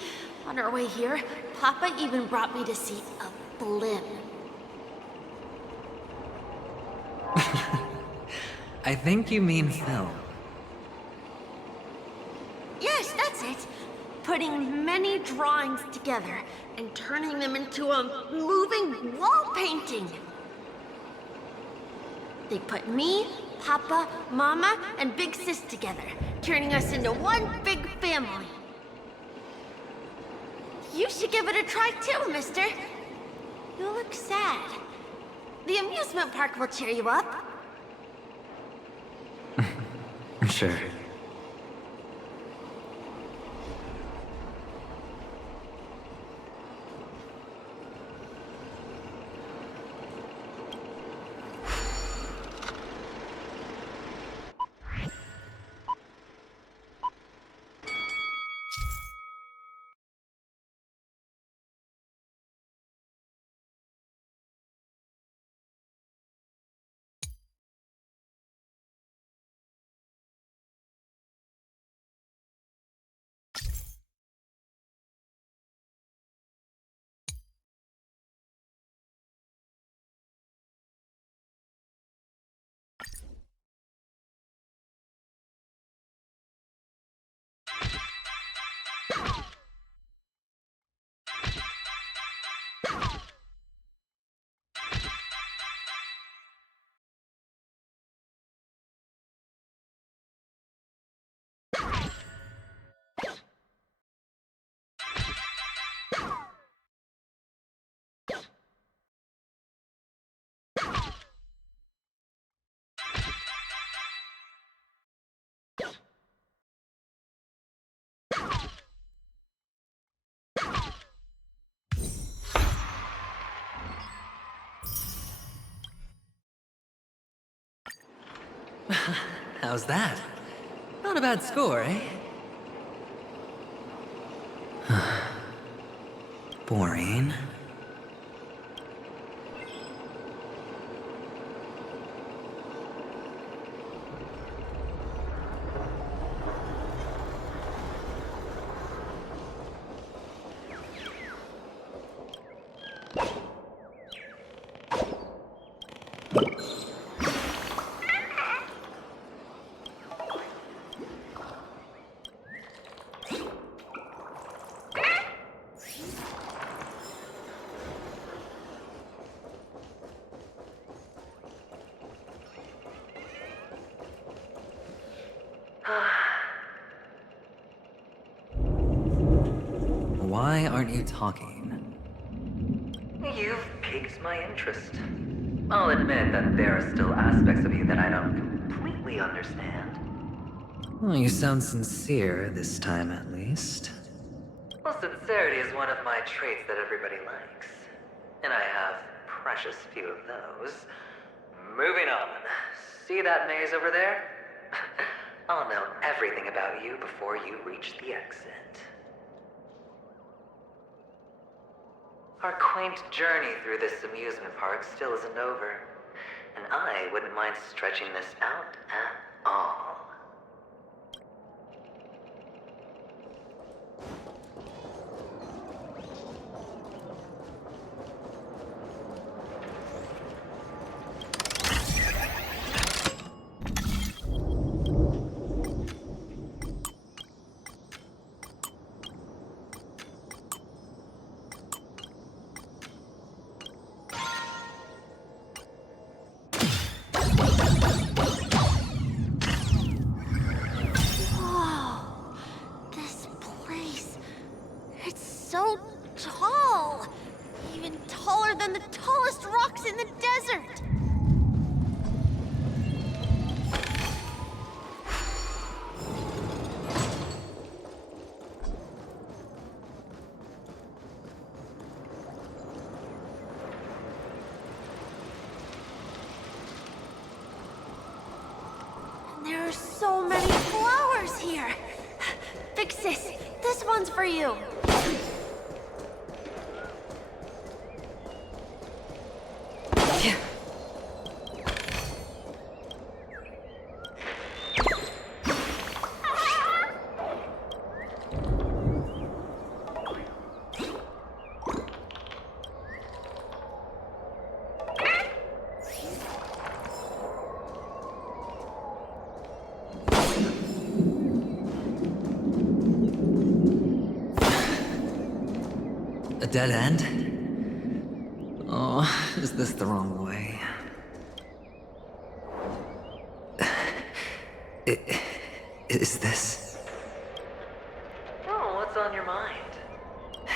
On our way here, Papa even brought me to see a blimp. I think you mean film. Yes, that's it. Putting many drawings together and turning them into a moving wall painting. They put me, Papa, Mama, and Big Sis together, turning us into one big family. You should give it a try too, mister. You look sad. The amusement park will cheer you up. Sure. How's that? Not a bad score, eh? Boring. Why aren't you talking? You've piqued my interest. I'll admit that there are still aspects of you that I don't completely understand. Well, you sound sincere this time, at least. Well, sincerity is one of my traits that everybody likes. And I have precious few of those. Moving on. See that maze over there? I'll know everything about you before you reach the exit. Our quaint journey through this amusement park still isn't over, and I wouldn't mind stretching this out at all. So tall! Even taller than the tallest rocks in the desert! And there are so many flowers here! Vixis, this one's for you! A dead end? Oh, is this the wrong way? Is this? Oh, what's on your mind?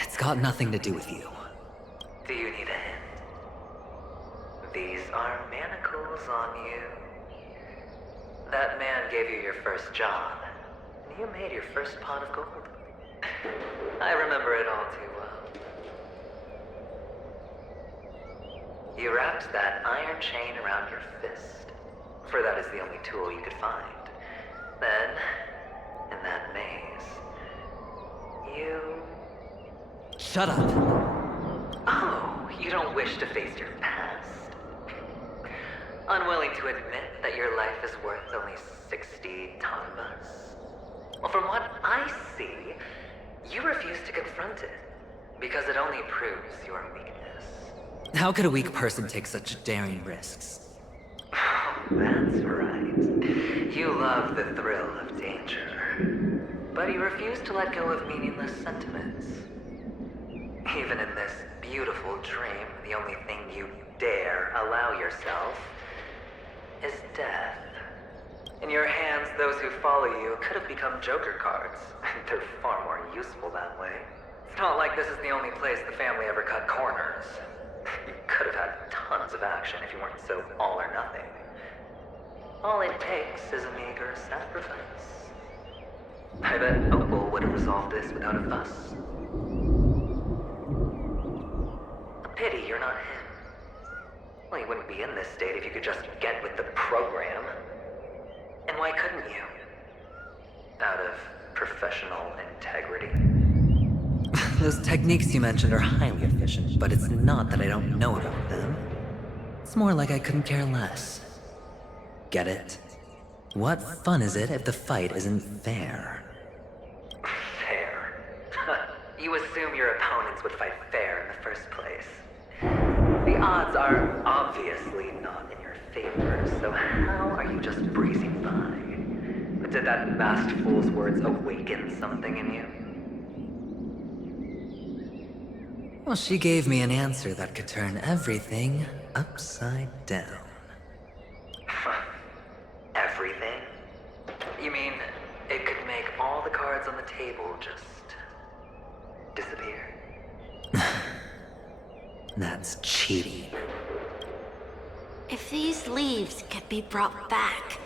It's got nothing to do with you. Do you need a hint? These are manacles on you. That man gave you your first job, and you made your first pot of gold. I remember it all too well. You wrapped that iron chain around your fist, for that is the only tool you could find. Then, in that maze, you... Shut up! Oh, you don't wish to face your past? Unwilling to admit that your life is worth only 60 tonbas? Well, from what I see, you refuse to confront it, because it only proves your weakness. How could a weak person take such daring risks? That's right. You love the thrill of danger, but you refuse to let go of meaningless sentiments. Even in this beautiful dream, the only thing you dare allow yourself is death. In your hands, those who follow you could have become Joker cards. They're far more useful that way. It's not like this is the only place the family ever cut corners. You could have had tons of action if you weren't so all or nothing. All it takes is a meager sacrifice. I bet Opal would have resolved this without a fuss. A pity you're not him. Well, you wouldn't be in this state if you could just get with the program. professional integrity. Those techniques you mentioned are highly efficient, but it's not that I don't know about them. It's more like I couldn't care less. Get it? What fun is it if the fight isn't fair? Fair? You assume your opponents would fight fair in the first place. The odds are obviously not in your favor, so how are you just breezing by? Did that masked fool's words awaken something in you? Well, she gave me an answer that could turn everything upside down. Everything? You mean it could make all the cards on the table just disappear? That's cheating. If these leaves could be brought back,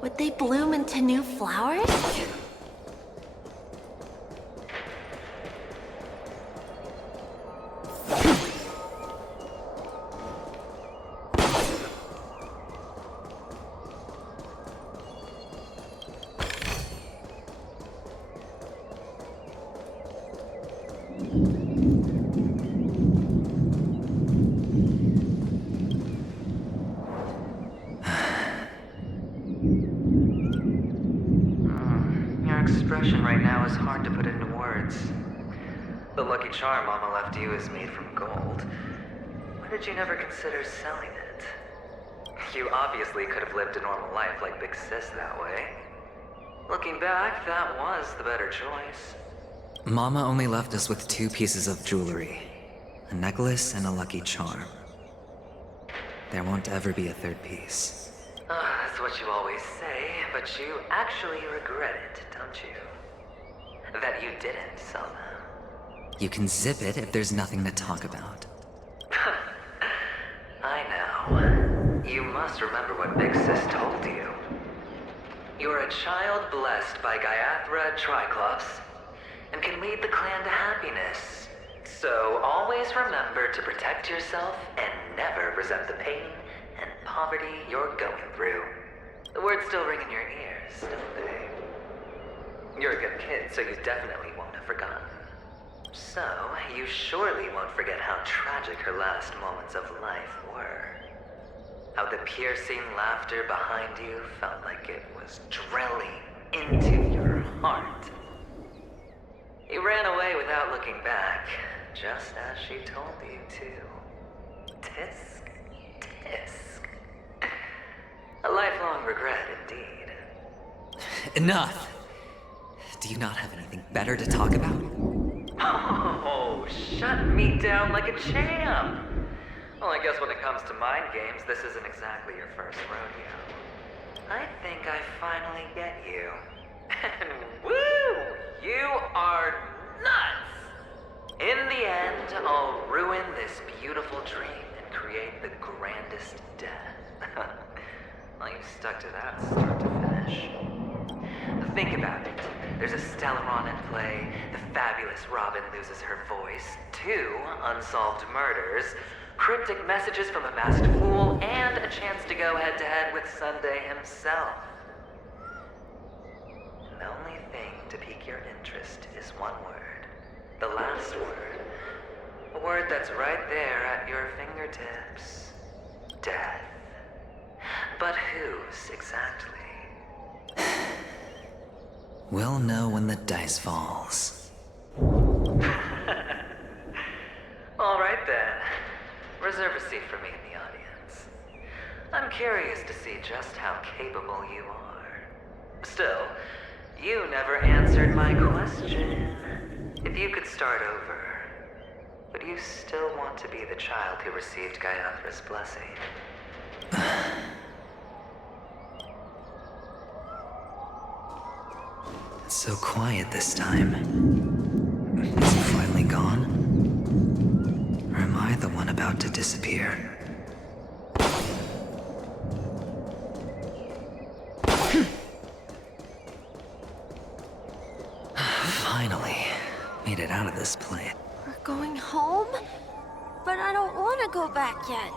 would they bloom into new flowers? Your expression right now is hard to put into words. The lucky charm Mama left you is made from gold. Why did you never consider selling it? You obviously could have lived a normal life like Big Sis that way. Looking back, that was the better choice. Mama only left us with 2 pieces of jewelry. A necklace and a lucky charm. There won't ever be a 3rd piece. That's what you always say, but you actually regret it, don't you? That you didn't sell them. You can zip it if there's nothing to talk about. I know. You must remember what Big Sis told you. You're a child blessed by Gaiathra Triclops, and can lead the clan to happiness. So always remember to protect yourself and never resent the pain and poverty you're going through. The words still ring in your ears, don't they? You're a good kid, so you definitely won't have forgotten. So, you surely won't forget how tragic her last moments of life were. How the piercing laughter behind you felt like it was drilling into your heart. You ran away without looking back, just as she told you to. Tisk, tisk. A lifelong regret indeed. Enough! Do you not have anything better to talk about? Oh, shut me down like a champ! Well, I guess when it comes to mind games, this isn't exactly your first rodeo. I think I finally get you. And woo! You are nuts! In the end, I'll ruin this beautiful dream and create the grandest death. Well, you stuck to that start to finish. Think about it. There's a Stellaron in play, the fabulous Robin loses her voice, 2 unsolved murders, cryptic messages from a masked fool, and a chance to go head-to-head with Sunday himself. And the only thing to pique your interest is one word. The last word. A word that's right there at your fingertips. Death. But whose exactly? We'll know when the dice falls. All right then. Reserve a seat for me in the audience. I'm curious to see just how capable you are. Still, you never answered my question. If you could start over, would you still want to be the child who received Gaiathra's blessing? It's so quiet this time. Is he finally gone? Or am I the one about to disappear? Finally, made it out of this place. We're going home? But I don't want to go back yet.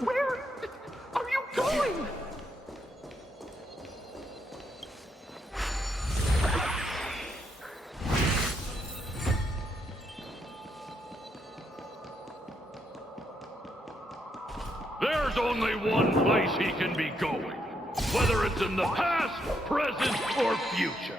Where are you going? There's only one place he can be going, whether it's in the past, present, or future.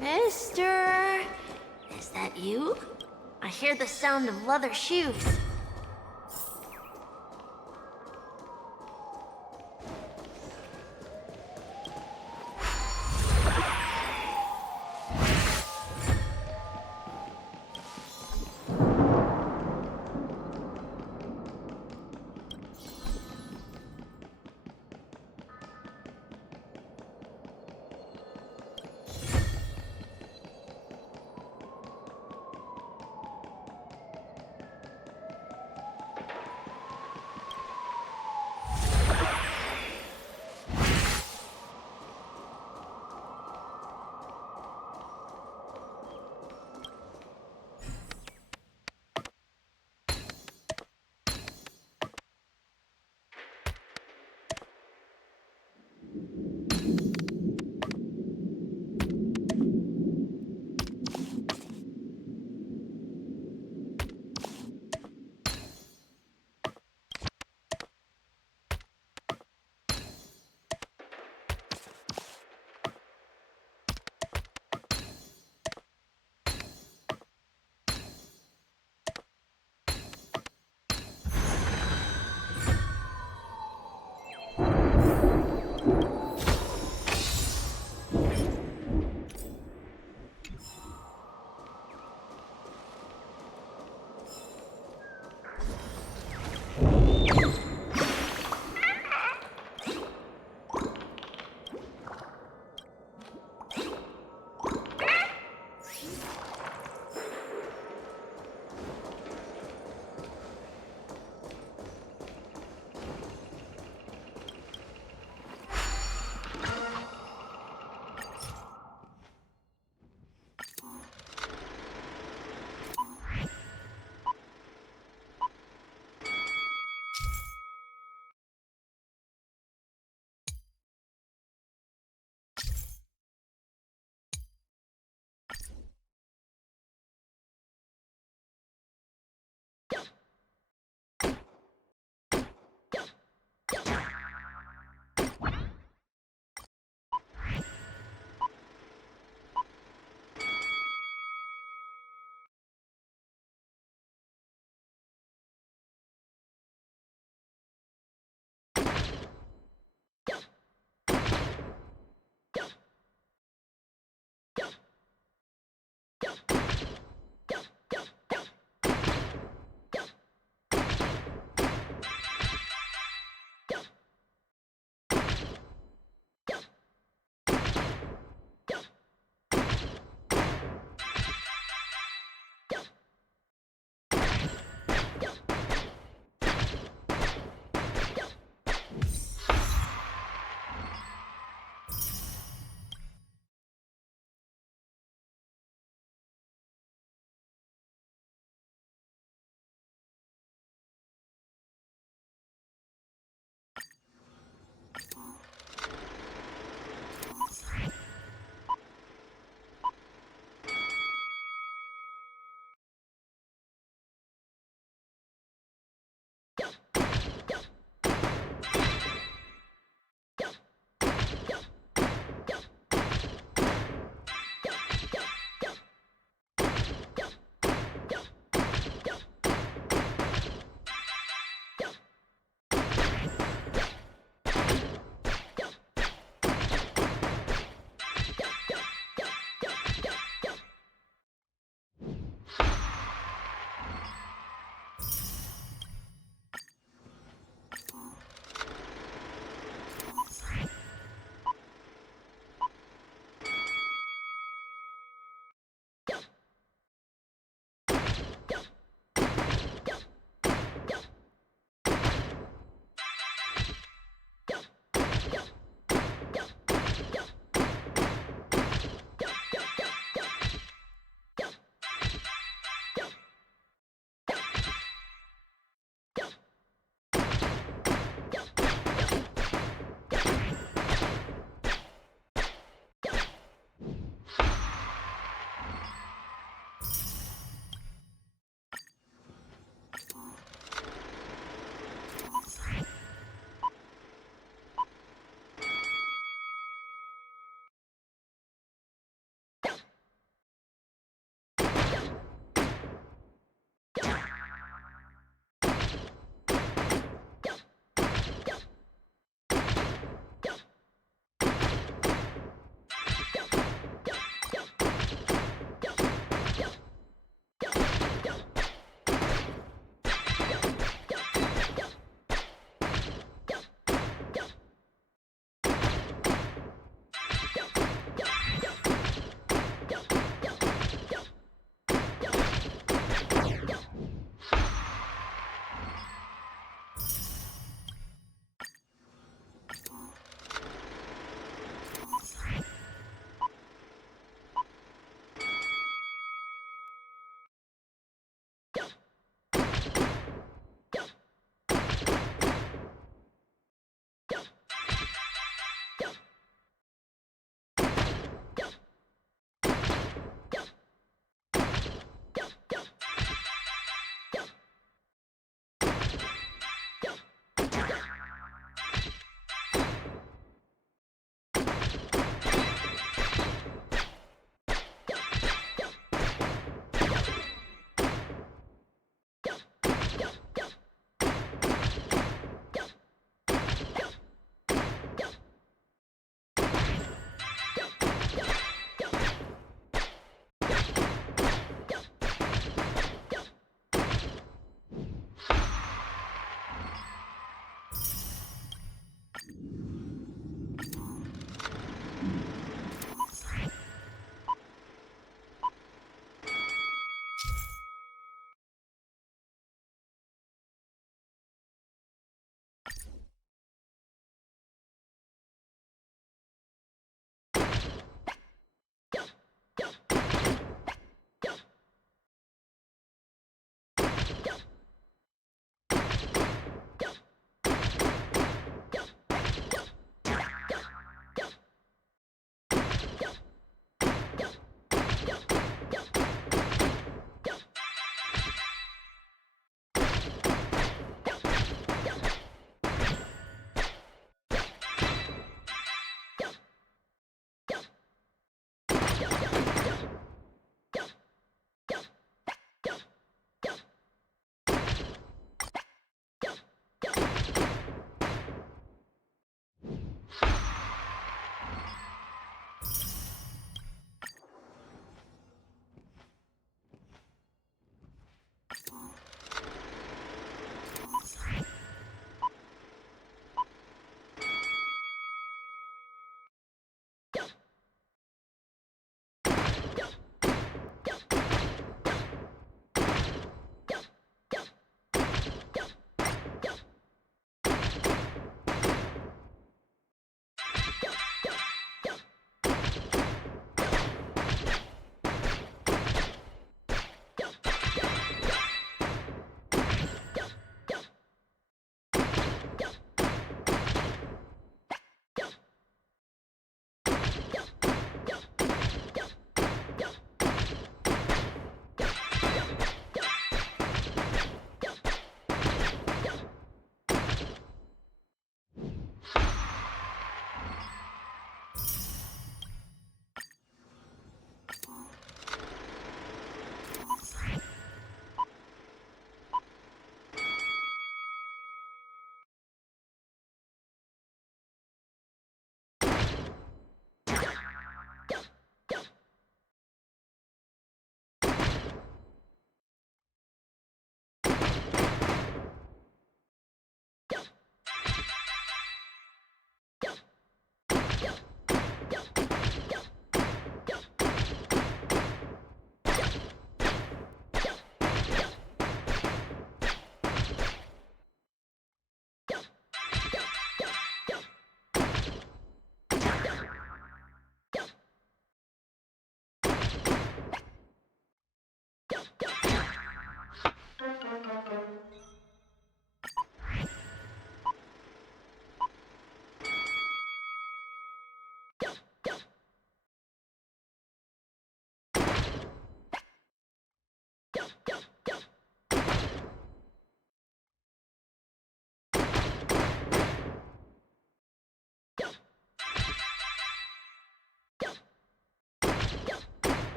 Mister, is that you? I hear the sound of leather shoes.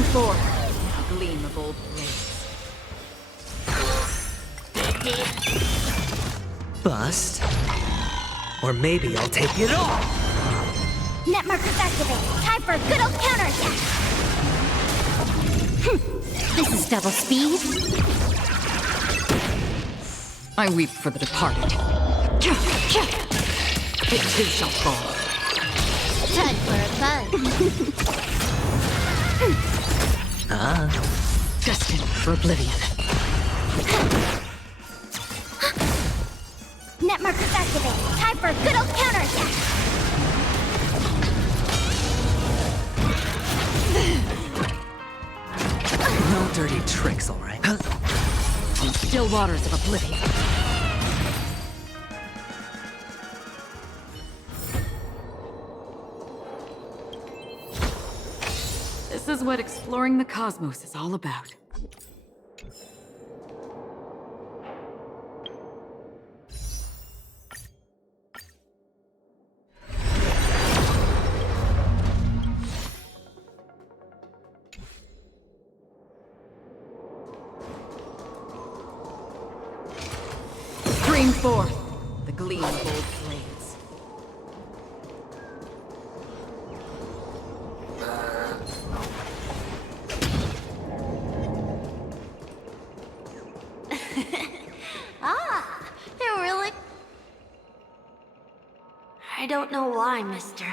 Bring forth a gleam of old blades. Bust. Or maybe I'll take it all! Net markers activated. Time for a good old counterattack. This is double speed. I weep for the departed. It too shall fall. Time for a buzz. Destined for oblivion. Net markers activated. Time for a good old counterattack. No dirty tricks, all right? In still waters of oblivion. This is what exploring the cosmos is all about. Bring forth the gleam of old blades. They're really... I don't know why, mister,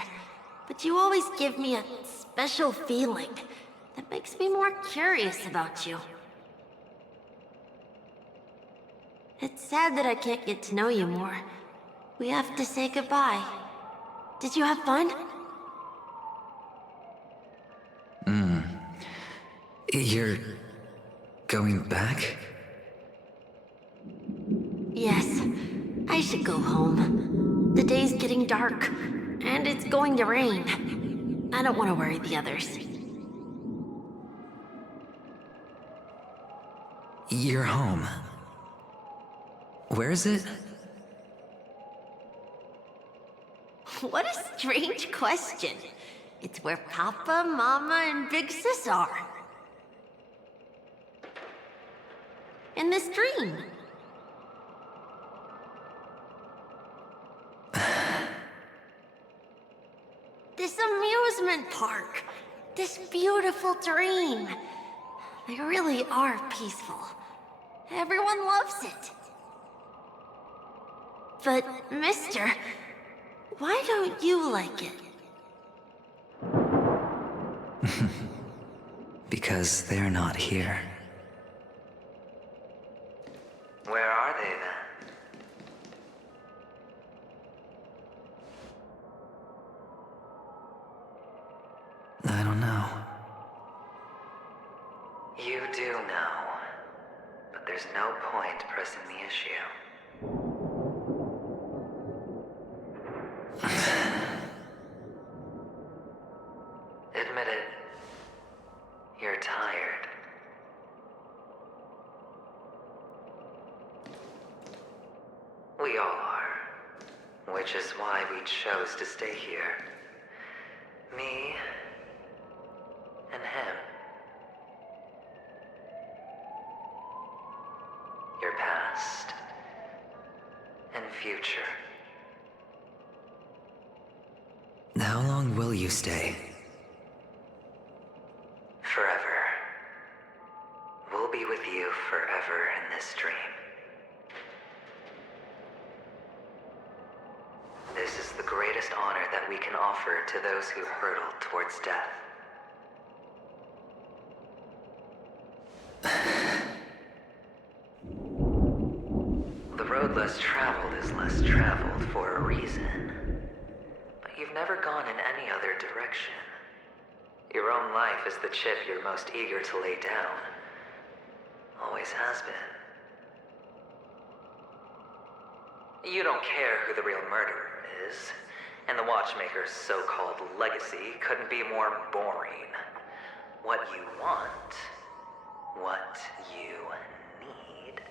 but you always give me a special feeling that makes me more curious about you. It's sad that I can't get to know you more. We have to say goodbye. Did you have fun? You're going back? Yes. I should go home. The day's getting dark, and it's going to rain. I don't want to worry the others. You're home. Where is it? What a strange question. It's where Papa, Mama, and Big Sis are. In this dream. This amusement park. This beautiful dream. They really are peaceful. Everyone loves it. But, mister, why don't you like it? Because they're not here. Where are they then? I don't know. You do know. But there's no point pressing the issue. Admit it. You're tired. We all are. Which is why we chose to stay here. Me and him. Your past and future. How long will you stay? Forever. We'll be with you forever in this dream. This is the greatest honor that we can offer to those who hurtle towards death. The road less traveled is less traveled for a reason. But you've never gone in any other direction. Your own life is the chip you're most eager to lay down. Always has been. You don't care who the real murderer is, and the Watchmaker's so-called legacy couldn't be more boring. What you want, what you need,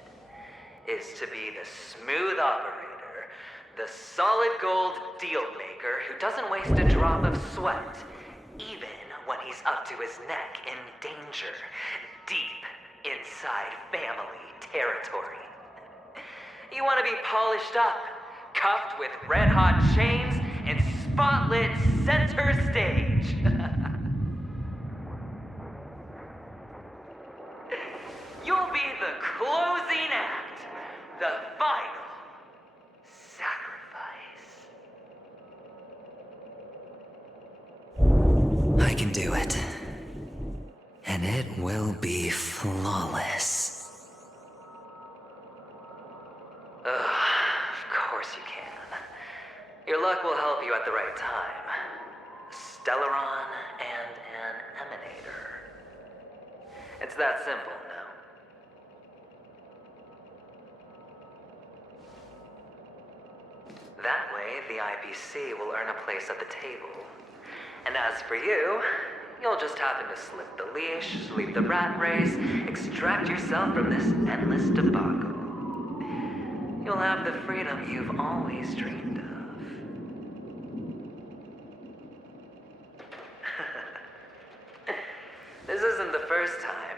is to be the smooth operator, the solid gold deal maker who doesn't waste a drop of sweat, even when he's up to his neck in danger, deep inside family territory. You want to be polished up, cuffed with red-hot chains, and spotlit center stage. You'll be the closing act, the final sacrifice. I can do it. And it will be flawless. Of course you can. Your luck will help you at the right time. A Stellaron and an Emanator. It's that simple, no? That way, the IPC will earn a place at the table. And as for you, you'll just happen to slip the leash, sweep the rat race, extract yourself from this endless debacle. You'll have the freedom you've always dreamed of. This isn't the first time.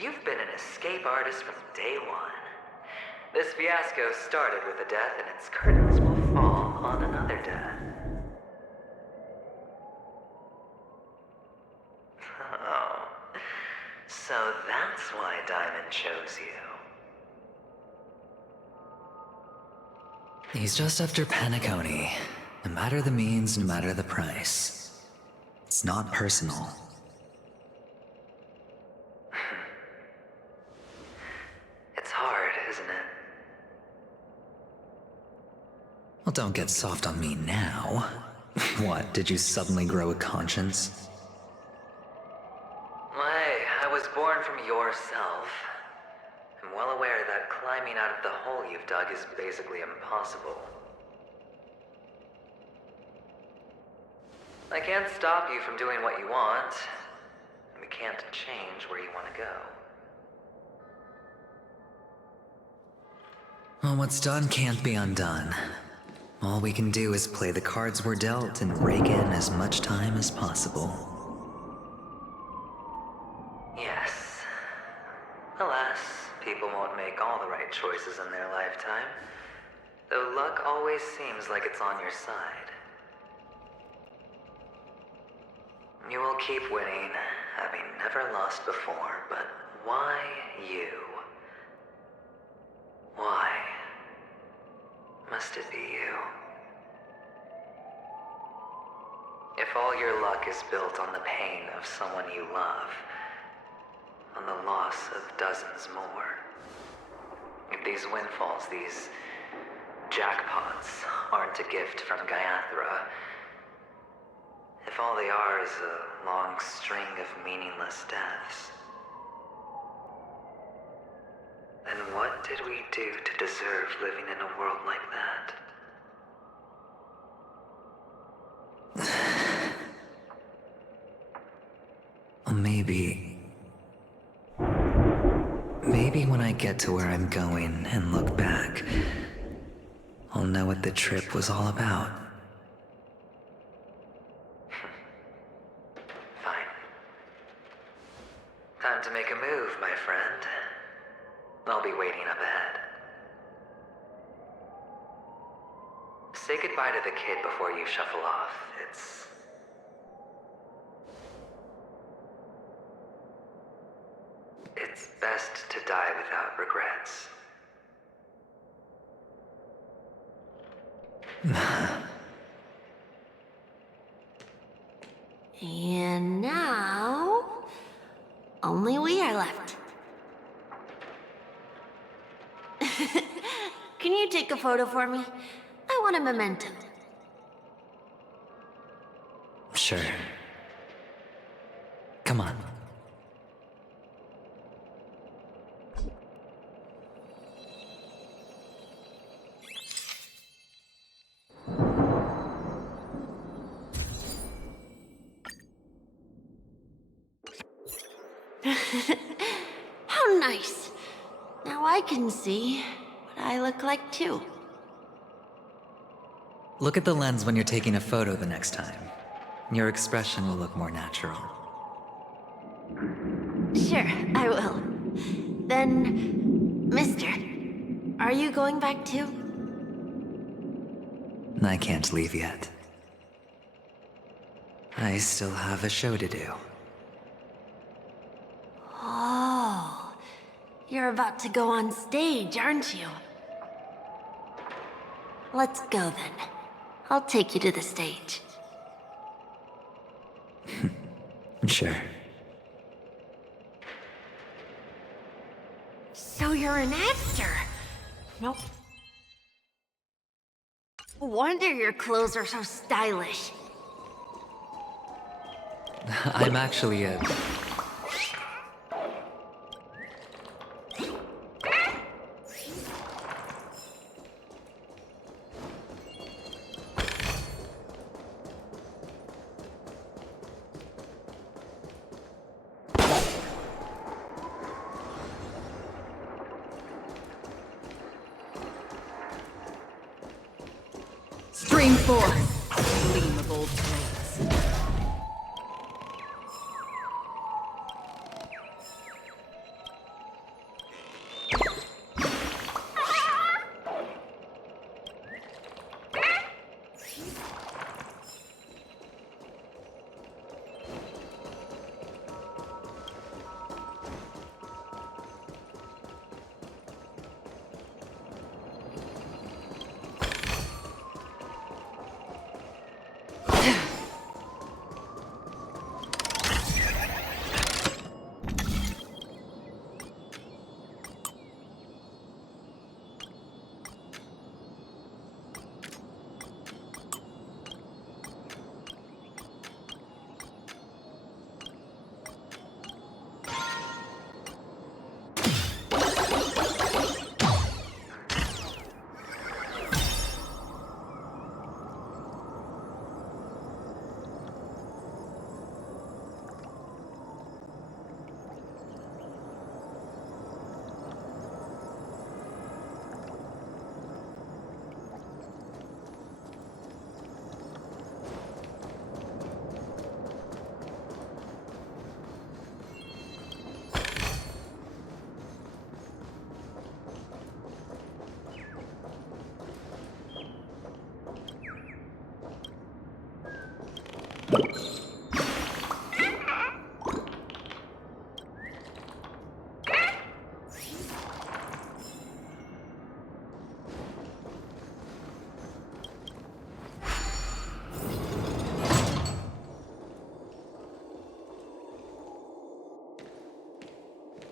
You've been an escape artist from day one. This fiasco started with a death, and its curtains will fall on another death. Oh, so that's why Diamond chose you. He's just after Penacony. No matter the means, no matter the price. It's not personal. It's hard, isn't it? Well, don't get soft on me now. What, did you suddenly grow a conscience? I was born from yourself. I'm well aware that climbing out of the hole you've dug is basically impossible. I can't stop you from doing what you want, and we can't change where you want to go. Well, what's done can't be undone. All we can do is play the cards we're dealt and rake in as much time as possible. Yes. Alas, people won't make all the right choices in their lifetime, though luck always seems like it's on your side. You will keep winning, having never lost before, but why you? Why must it be you? If all your luck is built on the pain of someone you love, on the loss of dozens more, if these windfalls, these jackpots, aren't a gift from Gaiathra, if all they are is a long string of meaningless deaths, then what did we do to deserve living in a world like that? Well, maybe when I get to where I'm going and look back, I'll know what the trip was all about. Fine. Time to make a move, my friend. I'll be waiting up ahead. Say goodbye to the kid before you shuffle off. It's best to die without regrets. And now, only we are left. Can you take a photo for me? I want a memento. Sure. Come on. How nice. Now I can see what I look like too. Look at the lens when you're taking a photo the next time. Your expression will look more natural. Sure, I will. Then, mister, are you going back too? I can't leave yet. I still have a show to do. Oh, you're about to go on stage, aren't you? Let's go then. I'll take you to the stage. Sure. So you're an actor? Nope. Wonder your clothes are so stylish. I'm actually a... Stream forth, gleam of old blades.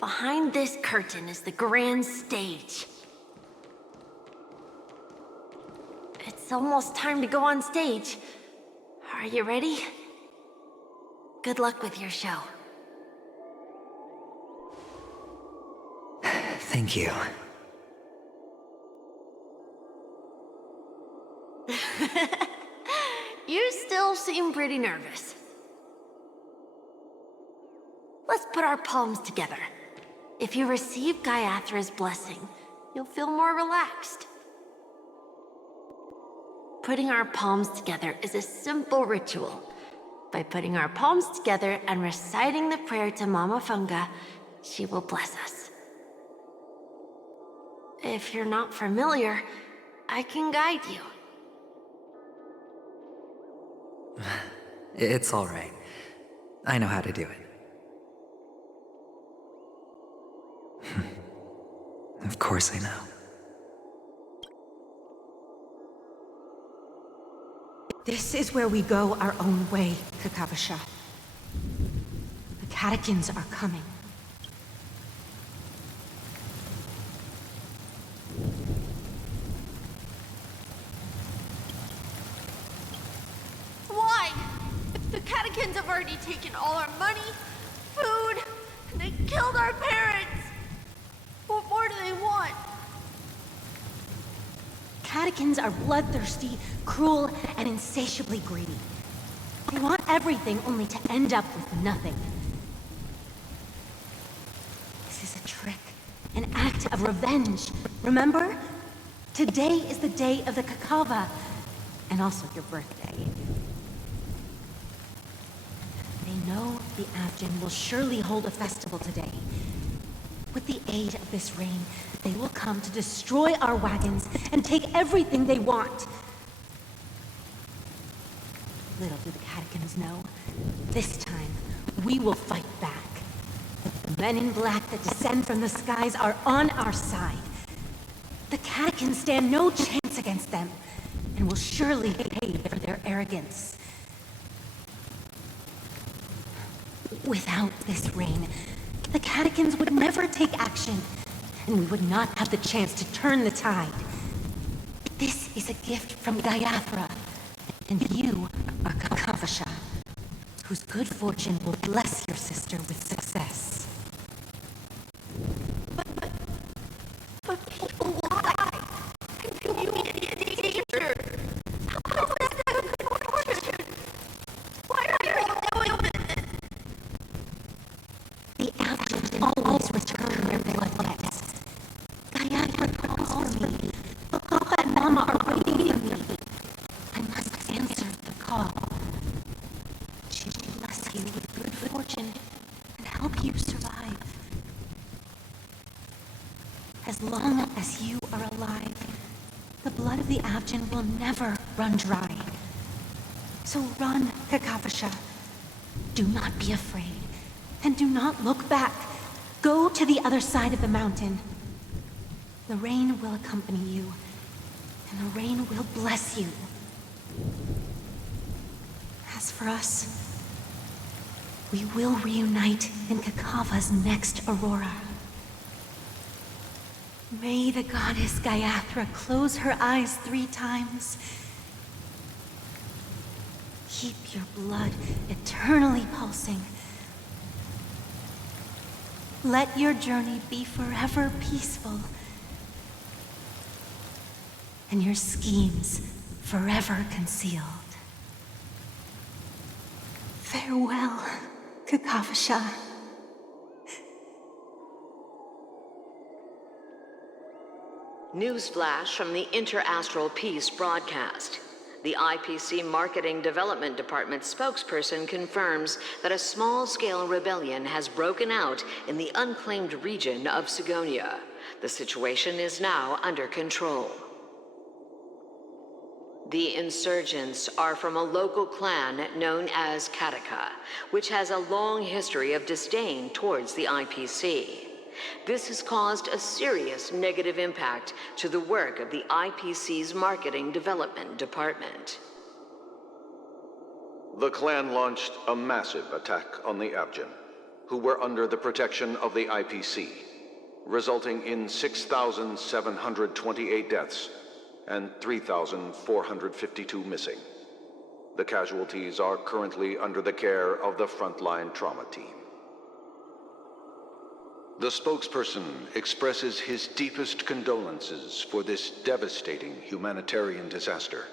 Behind this curtain is the grand stage. It's almost time to go on stage. Are you ready? Good luck with your show. Thank you. You still seem pretty nervous. Let's put our palms together. If you receive Gaiathra's blessing, you'll feel more relaxed. Putting our palms together is a simple ritual. By putting our palms together and reciting the prayer to Mama Funga, she will bless us. If you're not familiar, I can guide you. It's all right. I know how to do it. Of course I know. This is where we go our own way, Kakavasha. The catechins are coming. Why? The catechins have already taken all our money, food, and they killed our parents. What more do they want? Catechins are bloodthirsty, cruel, and insatiably greedy. They want everything only to end up with nothing. This is a trick, an act of revenge. Remember? Today is the day of the Kakava, and also your birthday. the Abjin will surely hold a festival today. With the aid of this rain, they will come to destroy our wagons and take everything they want. Little do the catechins know, this time we will fight back. The men in black that descend from the skies are on our side. The catechins stand no chance against them, and will surely pay for their arrogance. Without this rain, the catechins would never take action, and we would not have the chance to turn the tide. This is a gift from Gaiathra, and you are Kakavasha, whose good fortune will bless your sister with success. But people will die. And you will be in danger. How is that a good fortune? Why are you doing this? The Abjin always return their blood debts. Gayatra calls for me. Papa and Mama are waiting for me. I must answer the call. She will bless you with good fortune and help you survive. As long as you are alive, the blood of the Abjin will never run dry. So run, Kakavasha. Do not be afraid, and do not look back. Go to the other side of the mountain. The rain will accompany you, and the rain will bless you. As for us, we will reunite in Kakava's next aurora. May the goddess Gaiathra close her eyes 3 times. Keep your blood eternally pulsing. Let your journey be forever peaceful, and your schemes forever concealed. Farewell, Kakavasha. Newsflash from the Interastral Peace broadcast. The IPC Marketing Development Department spokesperson confirms that a small-scale rebellion has broken out in the unclaimed region of Sigonia. The situation is now under control. The insurgents are from a local clan known as Kataka, which has a long history of disdain towards the IPC. This has caused a serious negative impact to the work of the IPC's Marketing Development Department. The clan launched a massive attack on the Abjin, who were under the protection of the IPC, resulting in 6,728 deaths and 3,452 missing. The casualties are currently under the care of the frontline trauma team. The spokesperson expresses his deepest condolences for this devastating humanitarian disaster,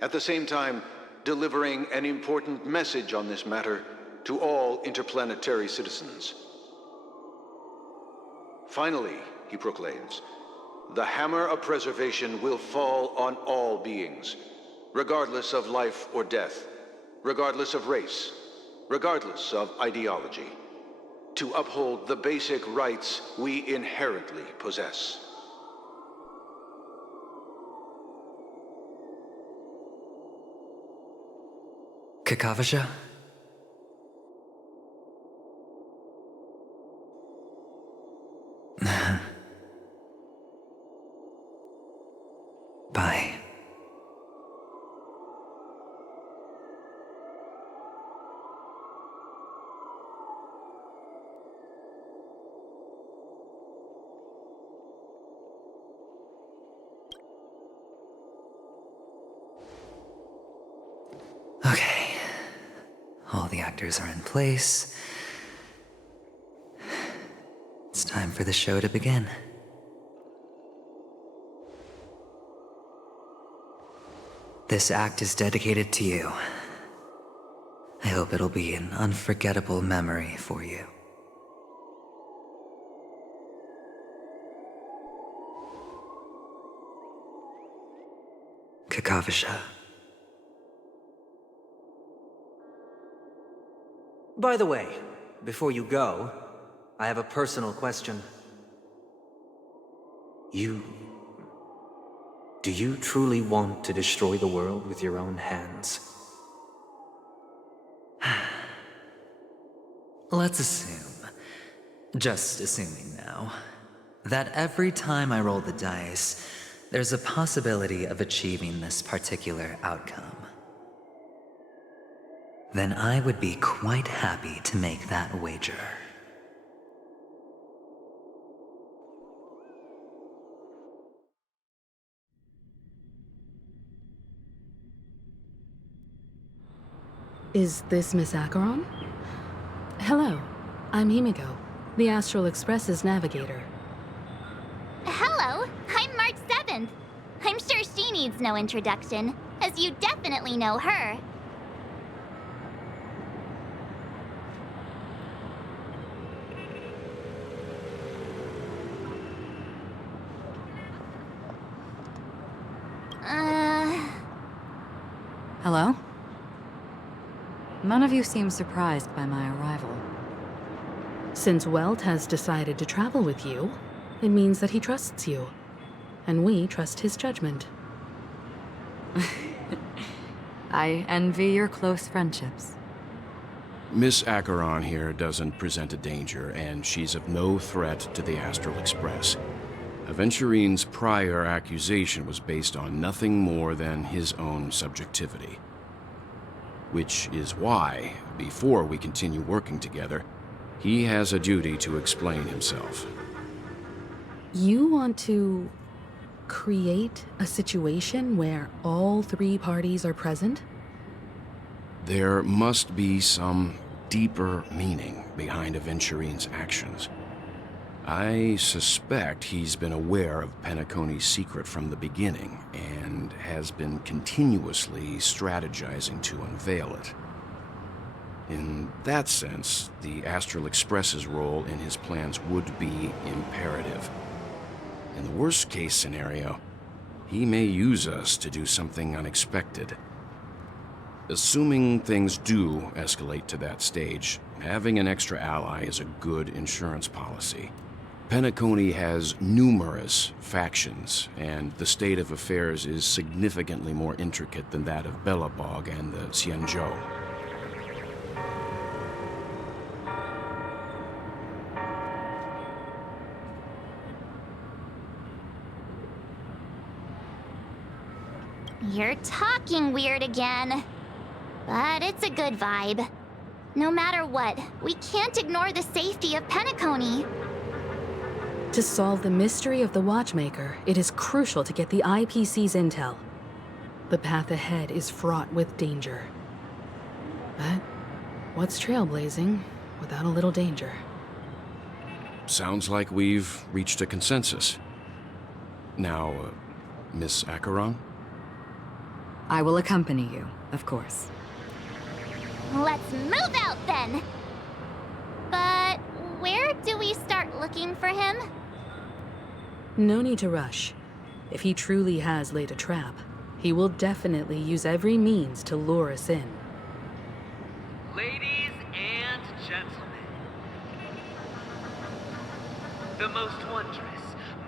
at the same time delivering an important message on this matter to all interplanetary citizens. Finally, he proclaims, the hammer of preservation will fall on all beings, regardless of life or death, regardless of race, regardless of ideology, to uphold the basic rights we inherently possess. Kakavasha? Bye. Okay. All the actors are in place. It's time for the show to begin. This act is dedicated to you. I hope it'll be an unforgettable memory for you. Kakavasha. By the way, before you go, I have a personal question. Do you truly want to destroy the world with your own hands? Let's assume, just assuming now, that every time I roll the dice, there's a possibility of achieving this particular outcome. Then I would be quite happy to make that wager. Is this Miss Acheron? Hello, I'm Himiko, the Astral Express's navigator. Hello, I'm March 7th. I'm sure she needs no introduction, as you definitely know her. Hello? None of you seem surprised by my arrival. Since Welt has decided to travel with you, it means that he trusts you. And we trust his judgment. I envy your close friendships. Miss Acheron here doesn't present a danger, and she's of no threat to the Astral Express. Aventurine's prior accusation was based on nothing more than his own subjectivity. Which is why, before we continue working together, he has a duty to explain himself. You want to create a situation where all three parties are present? There must be some deeper meaning behind Aventurine's actions. I suspect he's been aware of Penacony's secret from the beginning, and has been continuously strategizing to unveil it. In that sense, the Astral Express's role in his plans would be imperative. In the worst-case scenario, he may use us to do something unexpected. Assuming things do escalate to that stage, having an extra ally is a good insurance policy. Penacony has numerous factions, and the state of affairs is significantly more intricate than that of Bellabog and the Xianzhou. You're talking weird again. But it's a good vibe. No matter what, we can't ignore the safety of Penacony. To solve the mystery of the Watchmaker, it is crucial to get the IPC's intel. The path ahead is fraught with danger. But what's trailblazing without a little danger? Sounds like we've reached a consensus. Now, Miss Acheron? I will accompany you, of course. Let's move out then! But where do we start looking for him? No need to rush. If he truly has laid a trap, he will definitely use every means to lure us in. Ladies and gentlemen, the most wondrous,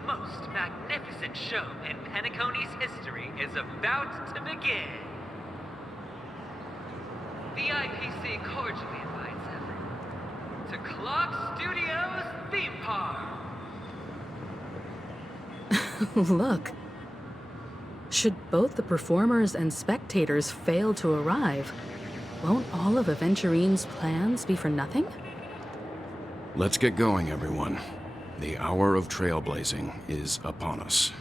most magnificent show in Penacony's history is about to begin. The IPC cordially invites everyone to Clock Studios Theme Park. Look. Should both the performers and spectators fail to arrive, won't all of Aventurine's plans be for nothing? Let's get going, everyone. The hour of trailblazing is upon us.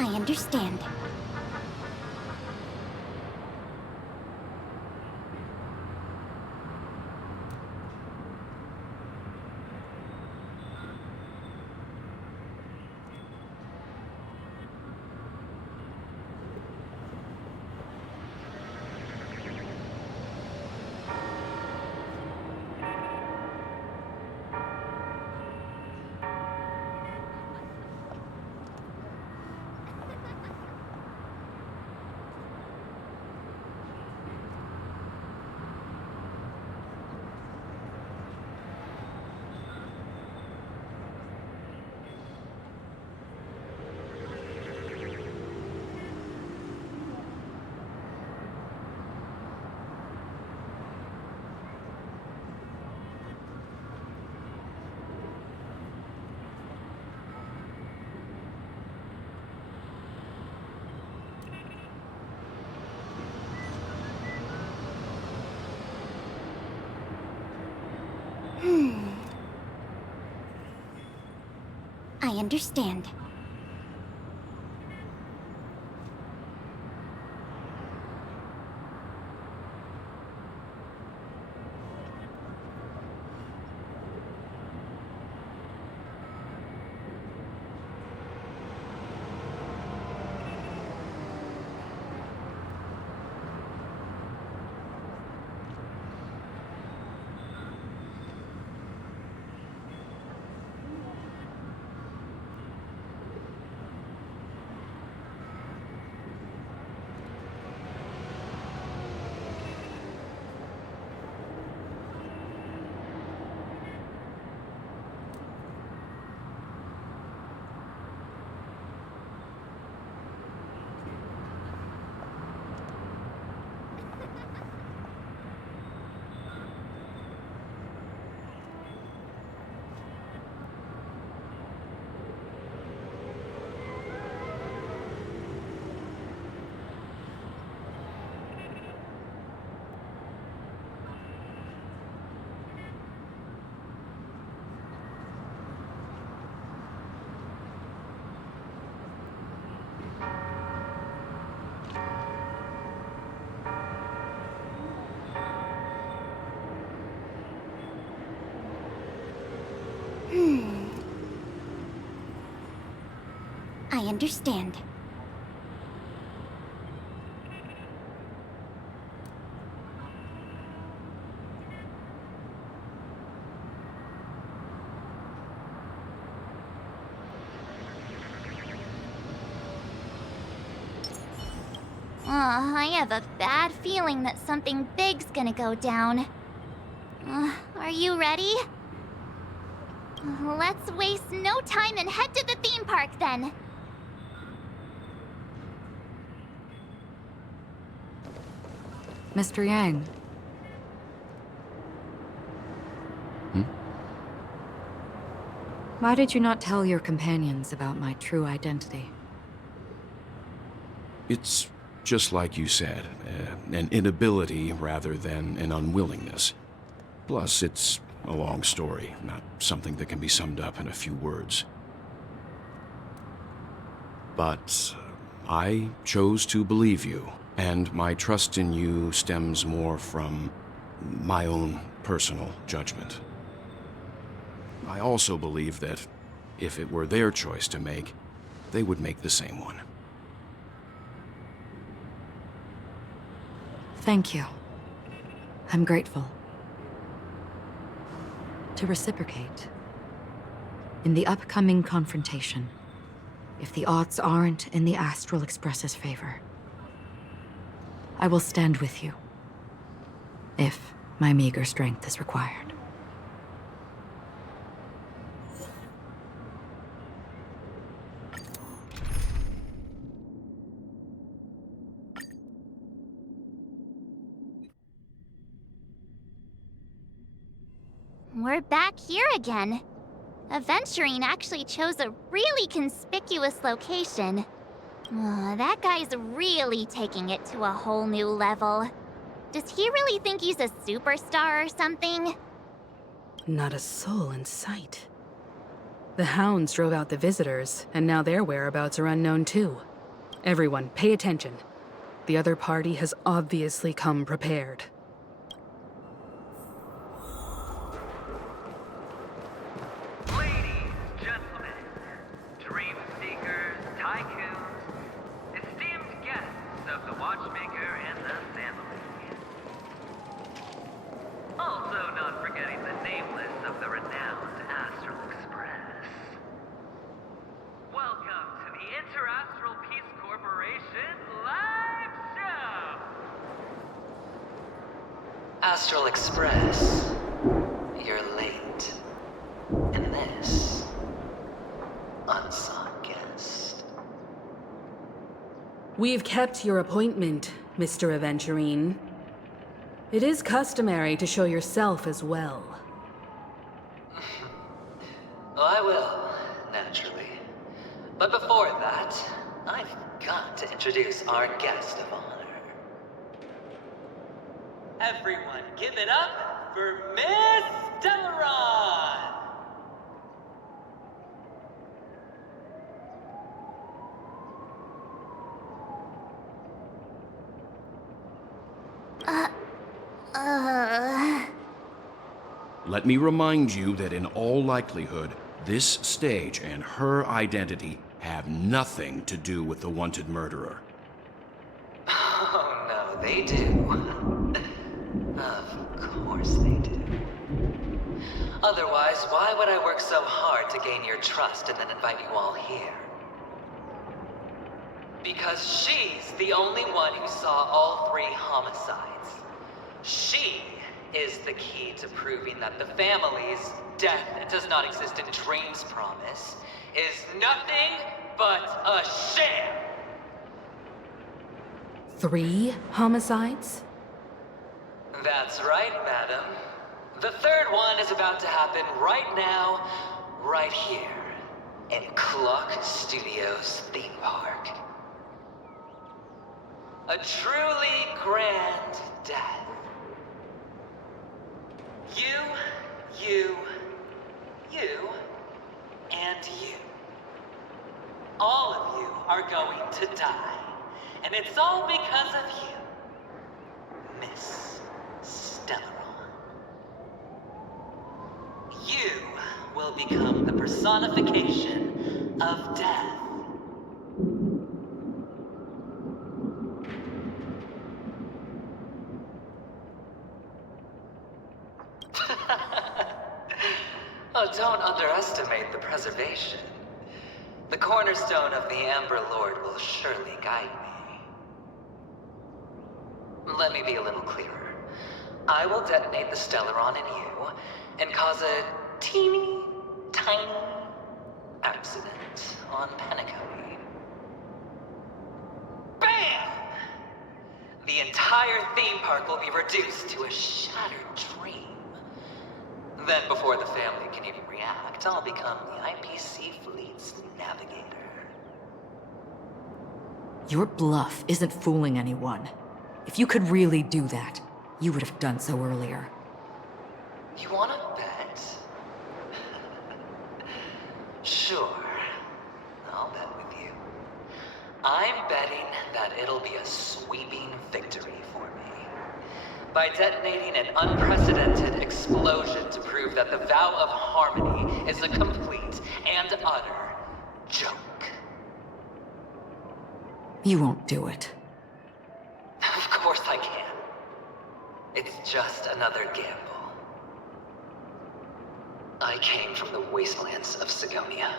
I understand. I understand. I understand. I have a bad feeling that something big's gonna go down. Are you ready? Let's waste no time and head to the theme park then. Mr. Yang. Why did you not tell your companions about my true identity? It's just like you said, an inability rather than an unwillingness. Plus, it's a long story, not something that can be summed up in a few words. But I chose to believe you, and my trust in you stems more from my own personal judgment. I also believe that if it were their choice to make, they would make the same one. Thank you. I'm grateful. To reciprocate, in the upcoming confrontation, if the odds aren't in the Astral Express's favor, I will stand with you, if my meager strength is required. We're back here again. Aventurine actually chose a really conspicuous location. That guy's really taking it to a whole new level. Does he really think he's a superstar or something? Not a soul in sight. The hounds drove out the visitors, and now their whereabouts are unknown too. Everyone, pay attention. The other party has obviously come prepared. Ladies, gentlemen, dream seekers, tycoons, esteemed guests of the Watchmaker and the family. Also not forgetting the nameless of the renowned Astral Express. Welcome to the Interastral Peace Corporation live show! Astral Express, you're late. And this, unsought guest. We've kept your appointment, Mr. Aventurine. It is customary to show yourself as well. I will, naturally. But before that, I've got to introduce our guest of honor. Everyone, give it up for Miss Acheron! Let me remind you that in all likelihood, this stage and her identity have nothing to do with the wanted murderer. Oh, no, they do. Of course they do. Otherwise, why would I work so hard to gain your trust and then invite you all here? Because she's the only one who saw all 3 homicides. She is the key to proving that the family's death does not exist in Dream's promise is nothing but a sham! 3 homicides? That's right, madam. The 3rd one is about to happen right now, right here, in Clock Studios theme park. A truly grand death. You, and you. All of you are going to die. And it's all because of you, Miss Stellaron. You will become the personification of death. Oh, don't underestimate the preservation. The cornerstone of the Amber Lord will surely guide me. Let me be a little clearer. I will detonate the Stellaron in you and cause a teeny tiny accident on Penacony. BAM! The entire theme park will be reduced to a shattered dream. Then, before the family can even react, I'll become the IPC fleet's navigator. Your bluff isn't fooling anyone. If you could really do that, you would have done so earlier. You wanna bet? Sure. I'll bet with you. I'm betting that it'll be a sweeping victory for me. By detonating an unprecedented explosion to prove that the vow of harmony is a complete and utter joke. You won't do it. Of course I can. It's just another gamble. I came from the wastelands of Sigonia.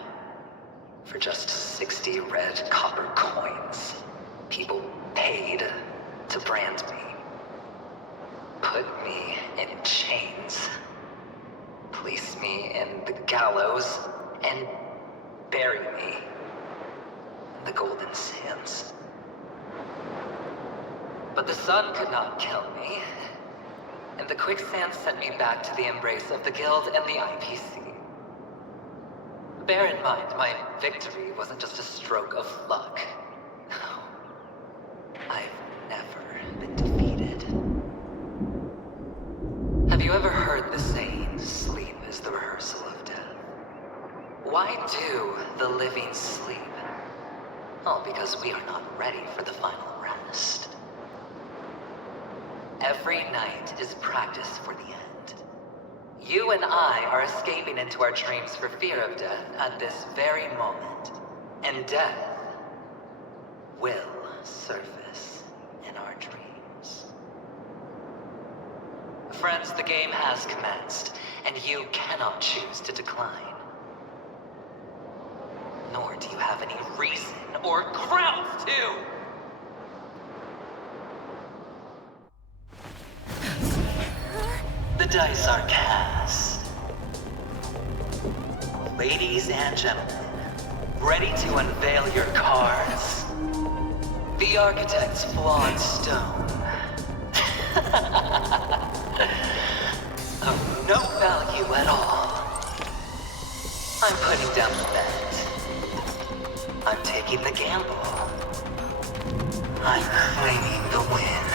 For just 60 red copper coins, people paid to brand me. Put me in chains. Place me in the gallows and bury me in the golden sands. But the sun could not kill me, and the quicksand sent me back to the embrace of the Guild and the IPC. Bear in mind, my victory wasn't just a stroke of luck. I've never been defeated. Have you ever heard the saying, sleep is the rehearsal of death? Why do the living sleep? Oh, because we are not ready for the final rest. Every night is practice for the end. You and I are escaping into our dreams for fear of death at this very moment. And death will surface in our dreams. Friends, the game has commenced, and you cannot choose to decline. Nor do you have any reason or grounds to! The dice are cast. Ladies and gentlemen, ready to unveil your cards? The architect's flawed stone. Of no value at all. I'm putting down the bet. I'm taking the gamble. I'm claiming the win.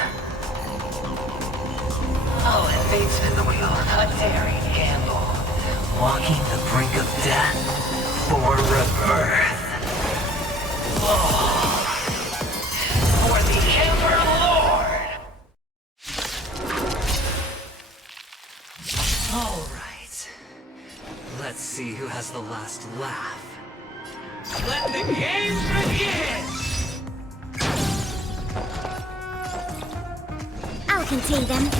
Oh, and fate spin the wheel, a daring gamble. Walking the brink of death for rebirth. Oh, for the Emperor Lord! Alright. Let's see who has the last laugh. Let the games begin! I'll contain them.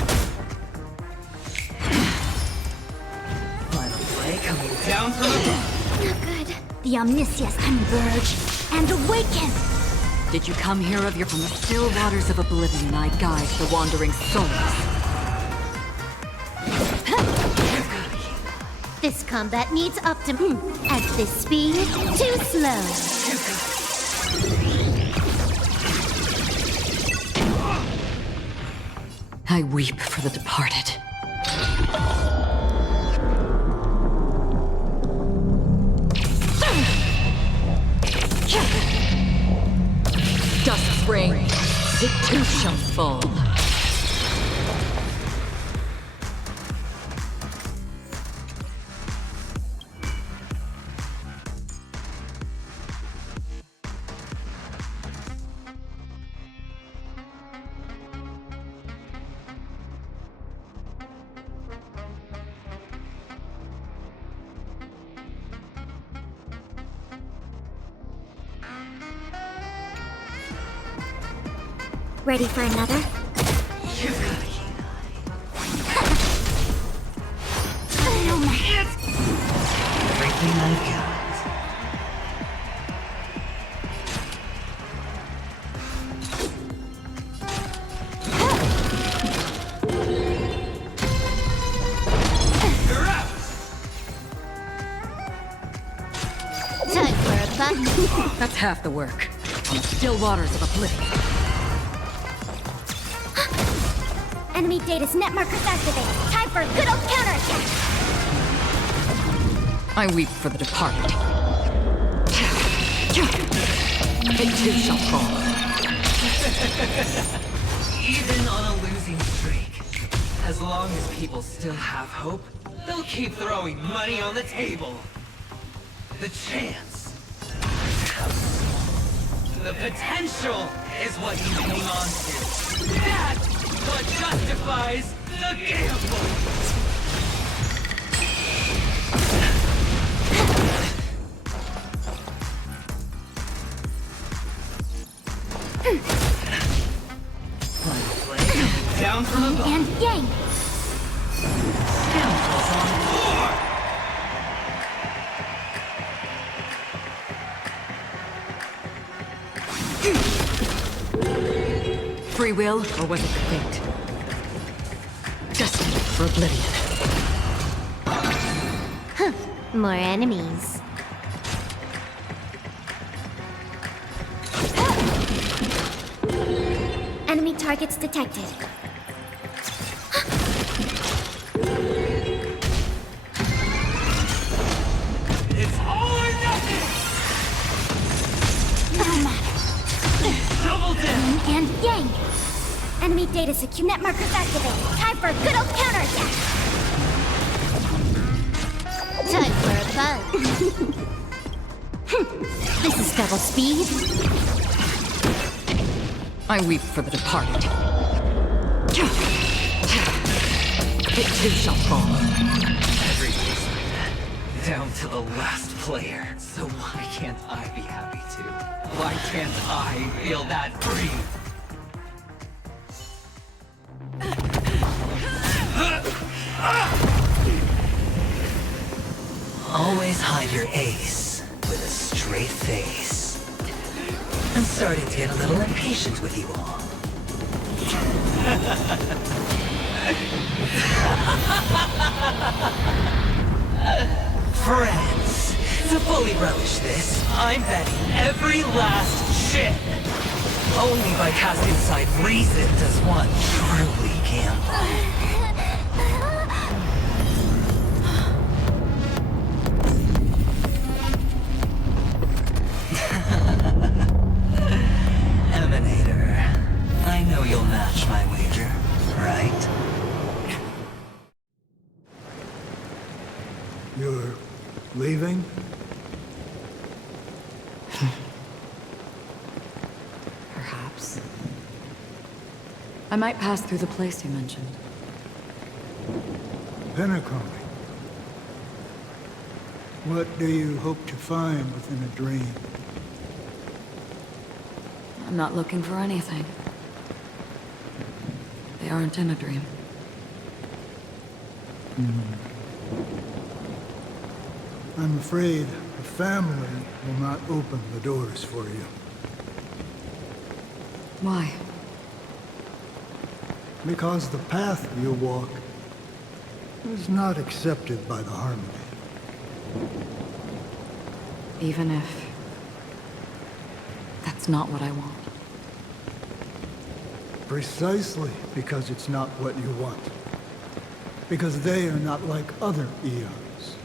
Coming down from above. Not good. The Omniscience converge and awaken. Did you come here of your from the still waters of oblivion I guide the wandering souls? This combat needs optimum. At this speed, too slow. I weep for the departed. Dust's reign, it too shall fall. Ready for another? Everything I've got. Papa. That's half the work. On the still waters of Oblivion. Enemy data's net markers activated. Time for a good old counterattack. I weep for the departed. It too shall fall. Even on a losing streak, as long as people still have hope, they'll keep throwing money on the table. The chance, the potential is what you hang on to. That's what justifies the gamble. Down from above. And yang. Scoundrels on board. Free will, or was it fate? Destined for oblivion. Huh. More enemies. Enemy targets detected. It's all or nothing! No matter. Double down! And yang. Enemy data secure. Net markers activated. Time for a good old counterattack. Time for a buzz. This is double speed. I weep for the departed. It too shall fall. Every piece like that, down to the last player. So why can't I be happy too? Why can't I feel that free? Always hide your ace with a straight face. I'm starting to get a little impatient with you all. Friends, to fully relish this, I'm betting every last chip. Only by casting aside reason does one truly gamble. Emanator, I know you'll match my wager, right? You're leaving? Perhaps. I might pass through the place you mentioned. Penacony. What do you hope to find within a dream? I'm not looking for anything. They aren't in a dream. I'm afraid the family will not open the doors for you. Why? Because the path you walk is not accepted by the Harmony. Even if that's not what I want. Precisely because it's not what you want. Because they are not like other eons.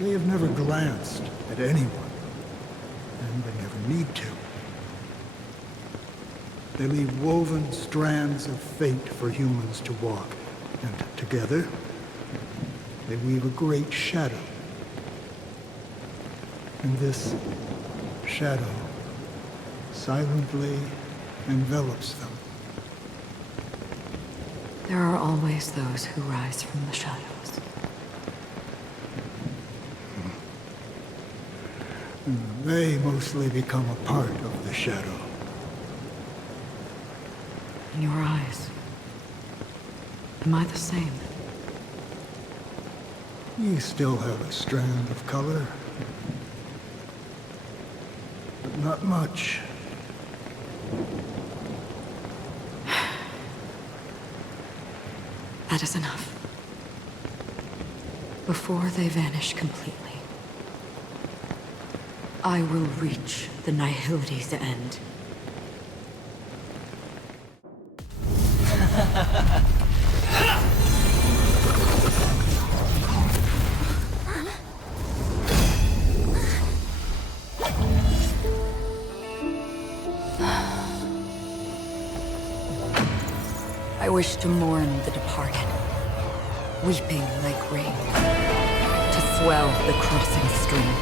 They have never glanced at anyone, and they never need to. They leave woven strands of fate for humans to walk, and together, they weave a great shadow. And this shadow silently envelops them. There are always those who rise from the shadows. They mostly become a part of the shadow. In your eyes, am I the same? You still have a strand of color, but not much. That is enough. Before they vanish completely. I will reach the Nihility's end. I wish to mourn the departed, weeping like rain, to swell the crossing stream.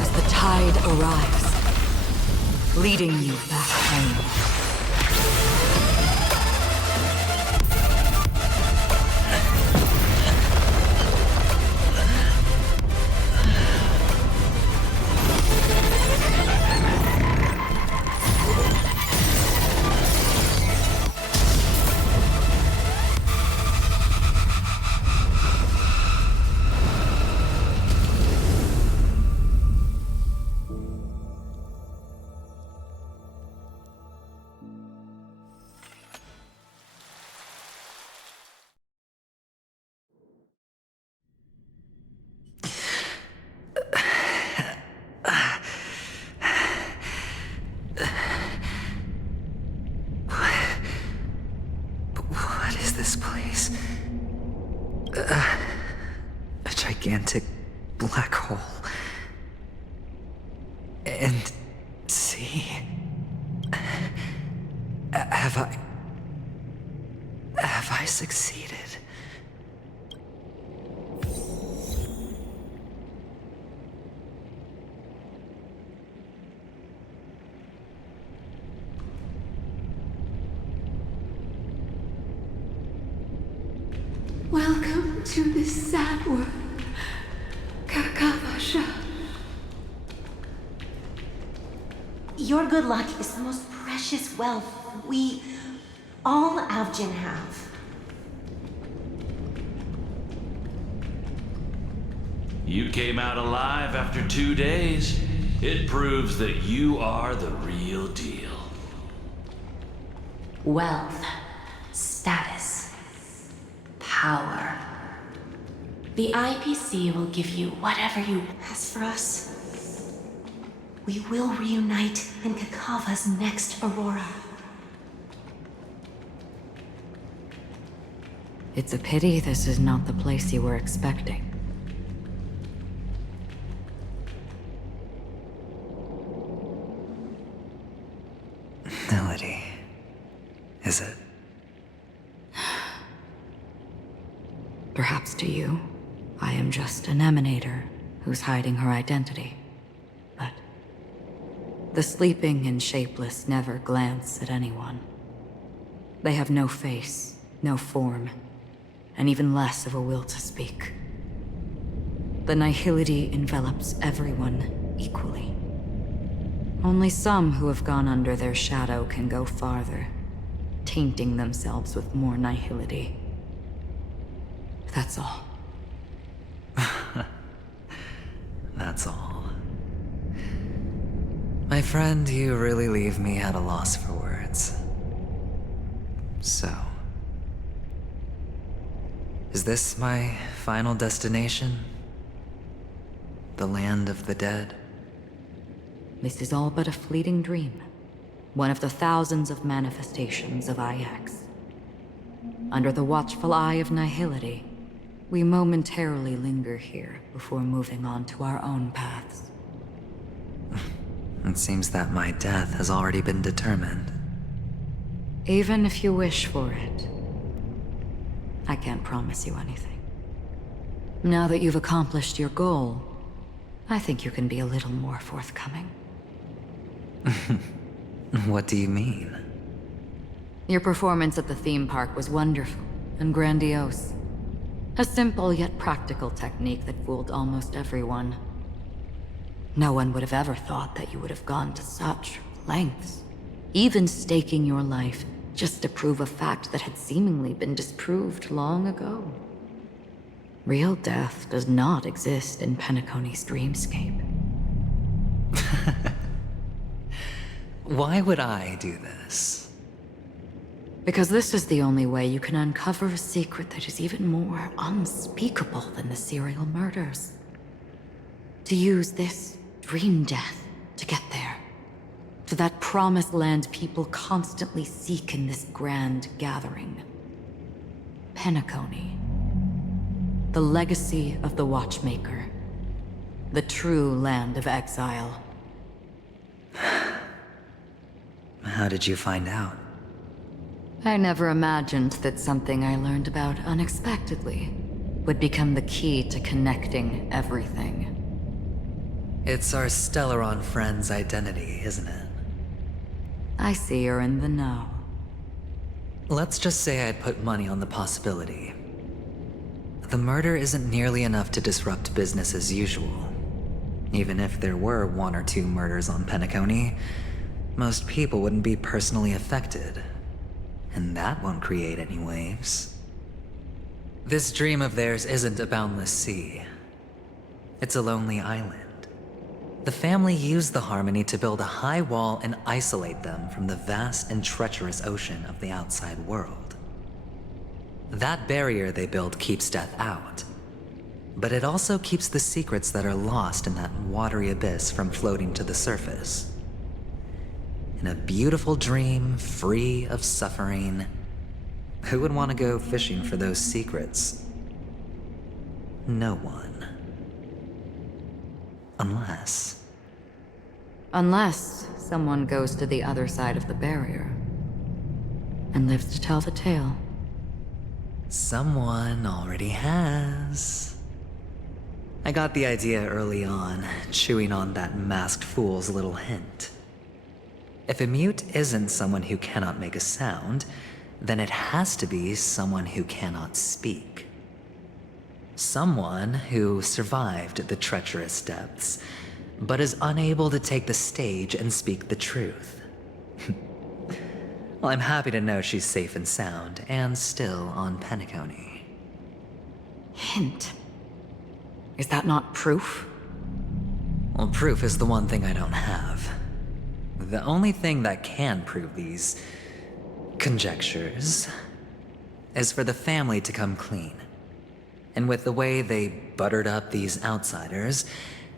As the tide arrives, leading you back home. What is this place? A gigantic black hole. And see, have I succeeded? Welcome to this sad world, Kakavasha. Your good luck is the most precious wealth we, all Avgin, have. You came out alive after 2 days. It proves that you are the real deal. Wealth, status, power. The IPC will give you whatever you ask for us. We will reunite in Kakava's next Aurora. It's a pity this is not the place you were expecting. Melody. Is it? Perhaps to you, I am just an emanator who's hiding her identity. But the sleeping and shapeless never glance at anyone. They have no face, no form, and even less of a will to speak. The nihility envelops everyone equally. Only some who have gone under their shadow can go farther, tainting themselves with more nihility. That's all. That's all. My friend, you really leave me at a loss for words. So, is this my final destination? The land of the dead? This is all but a fleeting dream. One of the thousands of manifestations of IX. Under the watchful eye of nihility, we momentarily linger here before moving on to our own paths. It seems that my death has already been determined. Even if you wish for it, I can't promise you anything. Now that you've accomplished your goal, I think you can be a little more forthcoming. What do you mean? Your performance at the theme park was wonderful and grandiose. A simple yet practical technique that fooled almost everyone. No one would have ever thought that you would have gone to such lengths, even staking your life just to prove a fact that had seemingly been disproved long ago. Real death does not exist in Penacony's dreamscape. Why would I do this? Because this is the only way you can uncover a secret that is even more unspeakable than the serial murders. To use this dream death to get there. To that promised land people constantly seek in this grand gathering. Penacony. The legacy of the Watchmaker. The true land of exile. How did you find out? I never imagined that something I learned about unexpectedly would become the key to connecting everything. It's our Stellaron friend's identity, isn't it? I see you're in the know. Let's just say I'd put money on the possibility. The murder isn't nearly enough to disrupt business as usual. Even if there were 1 or 2 murders on Penacony, most people wouldn't be personally affected. And that won't create any waves. This dream of theirs isn't a boundless sea. It's a lonely island. The family used the Harmony to build a high wall and isolate them from the vast and treacherous ocean of the outside world. That barrier they built keeps death out, but it also keeps the secrets that are lost in that watery abyss from floating to the surface. In a beautiful dream, free of suffering, who would want to go fishing for those secrets? No one. Unless someone goes to the other side of the barrier and lives to tell the tale. Someone already has. I got the idea early on, chewing on that masked fool's little hint. If a mute isn't someone who cannot make a sound, then it has to be someone who cannot speak. Someone who survived the treacherous depths, but is unable to take the stage and speak the truth. Well, I'm happy to know she's safe and sound, and still on Penacony. Hint. Is that not proof? Well, proof is the one thing I don't have. The only thing that can prove these conjectures is for the family to come clean. And with the way they buttered up these outsiders,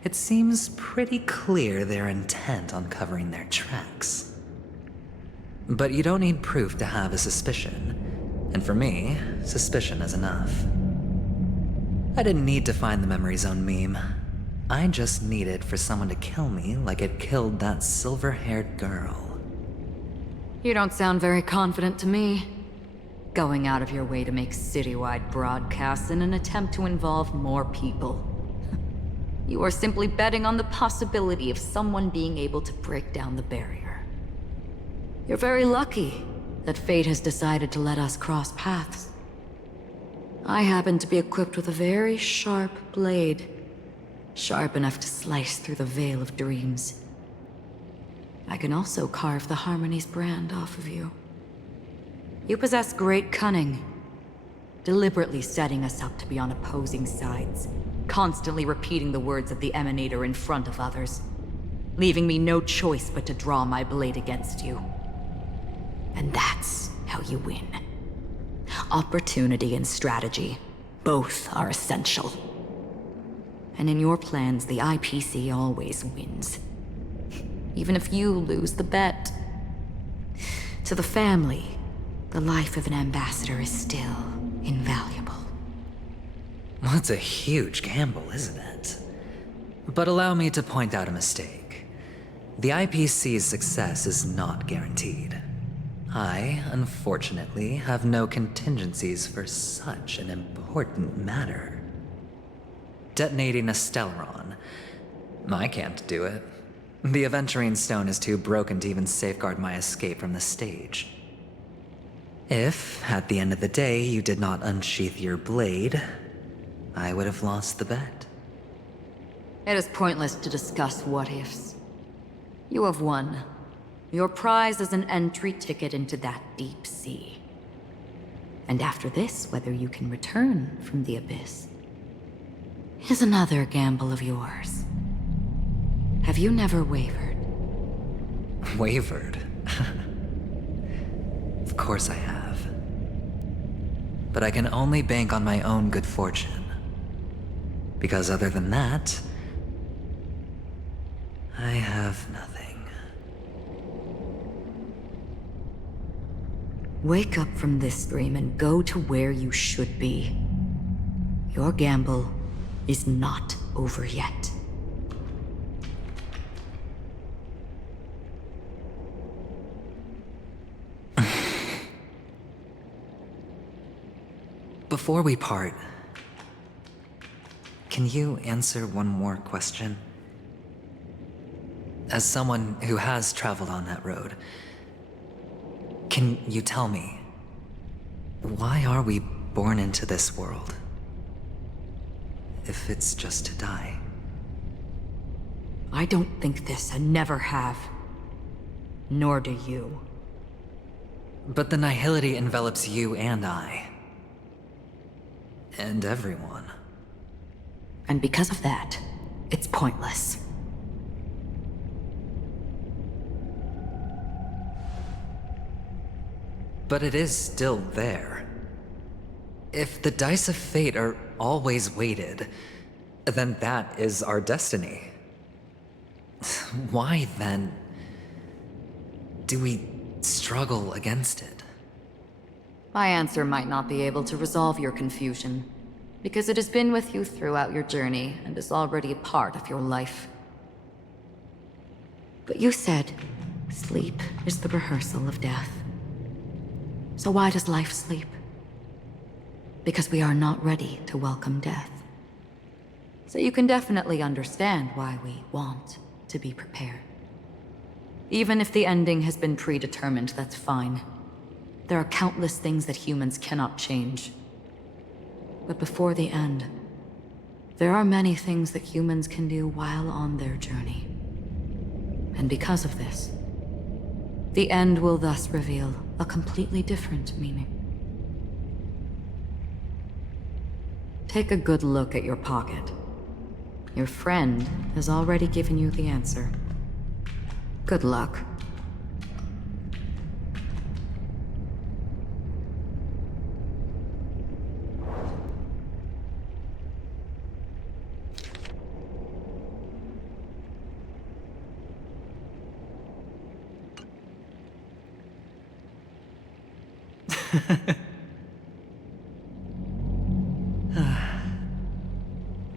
it seems pretty clear they're intent on covering their tracks. But you don't need proof to have a suspicion. And for me, suspicion is enough. I didn't need to find the Memory Zone meme. I just needed for someone to kill me like it killed that silver-haired girl. You don't sound very confident to me. Going out of your way to make citywide broadcasts in an attempt to involve more people. You are simply betting on the possibility of someone being able to break down the barrier. You're very lucky that fate has decided to let us cross paths. I happen to be equipped with a very sharp blade. Sharp enough to slice through the veil of dreams. I can also carve the Harmony's brand off of you. You possess great cunning, deliberately setting us up to be on opposing sides, constantly repeating the words of the Emanator in front of others, leaving me no choice but to draw my blade against you. And that's how you win. Opportunity and strategy, both are essential. And in your plans, the IPC always wins. Even if you lose the bet. To the family, the life of an ambassador is still invaluable. Well, it's a huge gamble, isn't it? But allow me to point out a mistake. The IPC's success is not guaranteed. I, unfortunately, have no contingencies for such an important matter. Detonating a Stellaron. I can't do it. The Aventurine Stone is too broken to even safeguard my escape from the stage. If, at the end of the day, you did not unsheath your blade, I would have lost the bet. It is pointless to discuss what-ifs. You have won. Your prize is an entry ticket into that deep sea. And after this, whether you can return from the abyss is another gamble of yours. Have you never wavered? Wavered? Of course I have. But I can only bank on my own good fortune. Because other than that, I have nothing. Wake up from this dream and go to where you should be. Your gamble is not over yet. Before we part, can you answer one more question? As someone who has traveled on that road, can you tell me, why are we born into this world? If it's just to die. I don't think this and never have. Nor do you. But the nihility envelops you and I. And everyone. And because of that, it's pointless. But it is still there. If the dice of fate are always weighted, then that is our destiny. Why, then, do we struggle against it? My answer might not be able to resolve your confusion, because it has been with you throughout your journey and is already a part of your life. But you said, sleep is the rehearsal of death. So why does life sleep? Because we are not ready to welcome death. So you can definitely understand why we want to be prepared. Even if the ending has been predetermined, that's fine. There are countless things that humans cannot change. But before the end, there are many things that humans can do while on their journey. And because of this, the end will thus reveal a completely different meaning. Take a good look at your pocket. Your friend has already given you the answer. Good luck.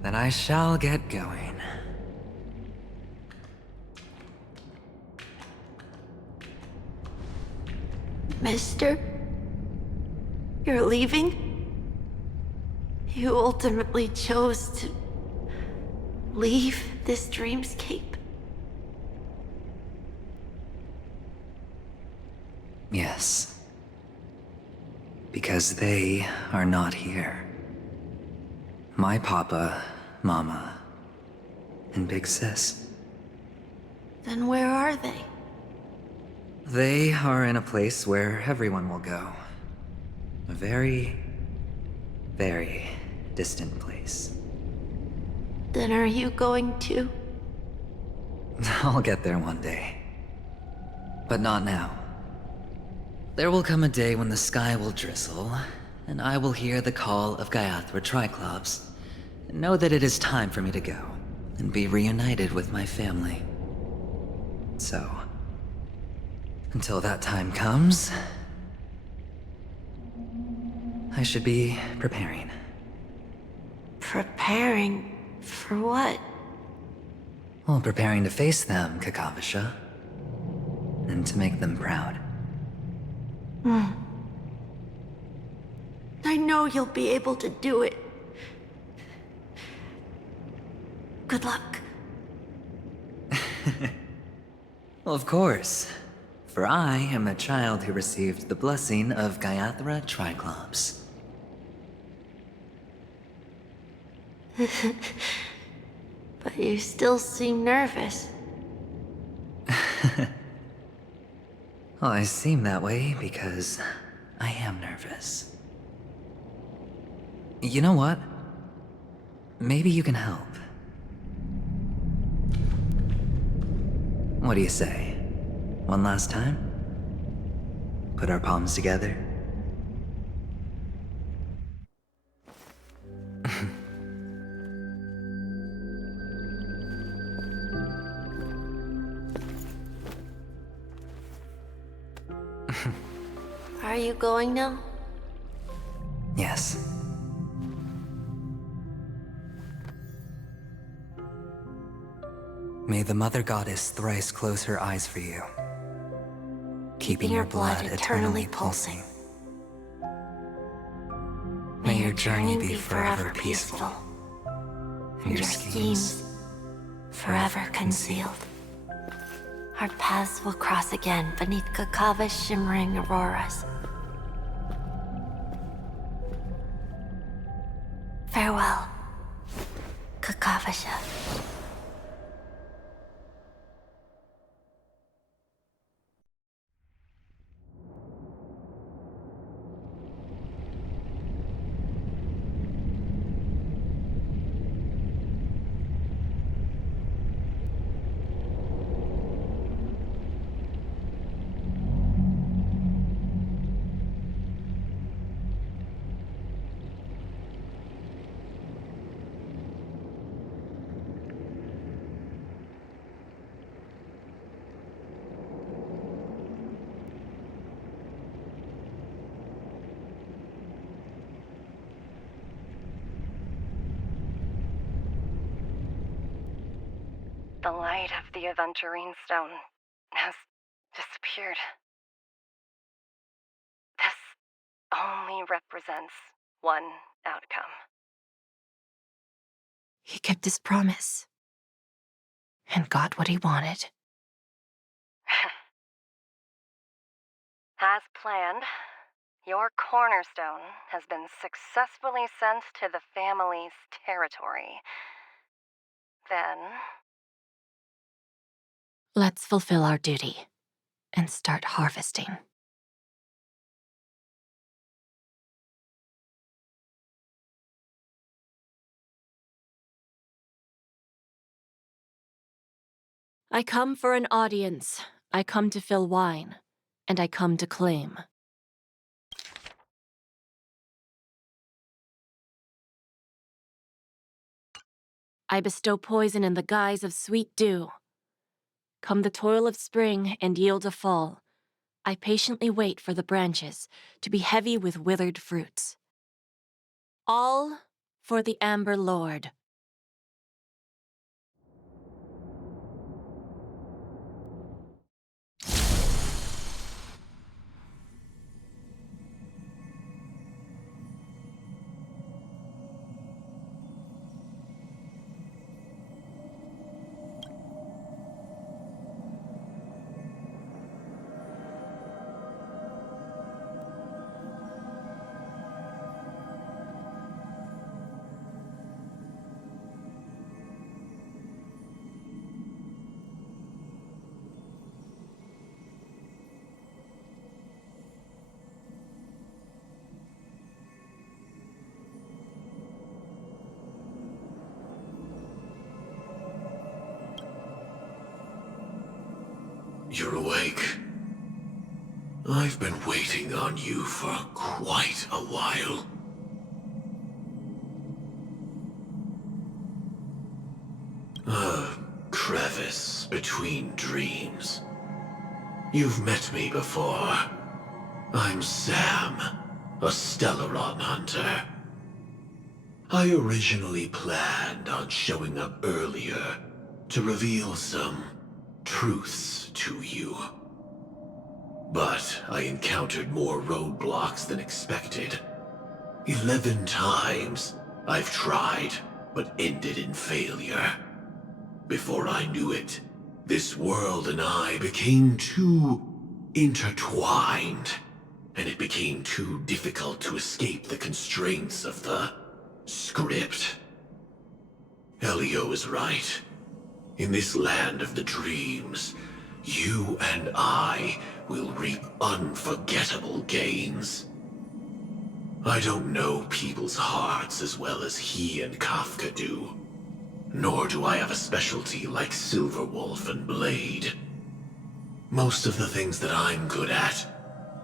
Then I shall get going. Mister? You're leaving? You ultimately chose to leave this dreamscape? Yes. Because they are not here. My papa, mama, and big sis. Then where are they? They are in a place where everyone will go. A very, very distant place. Then are you going to? I'll get there one day. But not now. There will come a day when the sky will drizzle, and I will hear the call of Gaiathra Triclops, and know that it is time for me to go, and be reunited with my family. So, until that time comes, I should be preparing. Preparing for what? Well, preparing to face them, Kakavasha, and to make them proud. I know you'll be able to do it. Good luck. Well, of course. For I am a child who received the blessing of Gaiathra Triclops. But you still seem nervous. Well, I seem that way because I am nervous. You know what? Maybe you can help. What do you say? One last time? Put our palms together. Are you going now? Yes. May the Mother Goddess thrice close her eyes for you, keeping your blood eternally pulsing. May your journey be forever peaceful, and your schemes forever concealed. Our paths will cross again beneath Kakava's shimmering auroras. Farewell, Kakavasha. The light of the Aventurine Stone has disappeared. This only represents one outcome. He kept his promise. And got what he wanted. As planned, your cornerstone has been successfully sent to the family's territory. Then... Let's fulfill our duty and start harvesting. I come for an audience. I come to fill wine, and I come to claim. I bestow poison in the guise of sweet dew. Come the toil of spring and yield a fall. I patiently wait for the branches to be heavy with withered fruits. All for the Amber Lord. You're awake. I've been waiting on you for quite a while. A crevice between dreams. You've met me before. I'm Sam, a Stellaron hunter. I originally planned on showing up earlier to reveal some truths to you. But I encountered more roadblocks than expected. 11 times I've tried, but ended in failure. Before I knew it, this world and I became too intertwined, and it became too difficult to escape the constraints of the script. Elio is right. In this land of the dreams, you and I will reap unforgettable gains. I don't know people's hearts as well as he and Kafka do. Nor do I have a specialty like Silverwolf and Blade. Most of the things that I'm good at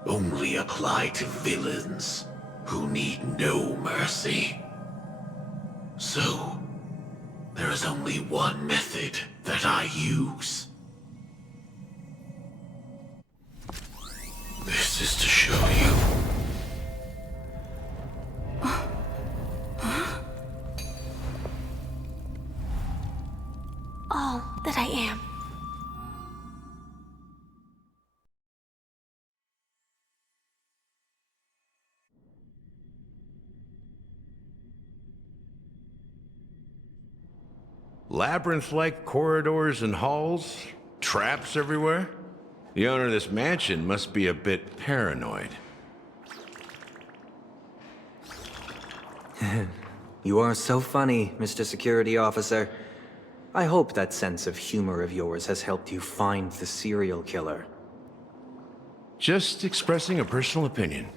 only apply to villains who need no mercy. So, there is only one method that I use. This is to show you. All that I am. Labyrinth-like corridors and halls? Traps everywhere? The owner of this mansion must be a bit paranoid. You are so funny, Mr. Security Officer. I hope that sense of humor of yours has helped you find the serial killer. Just expressing a personal opinion.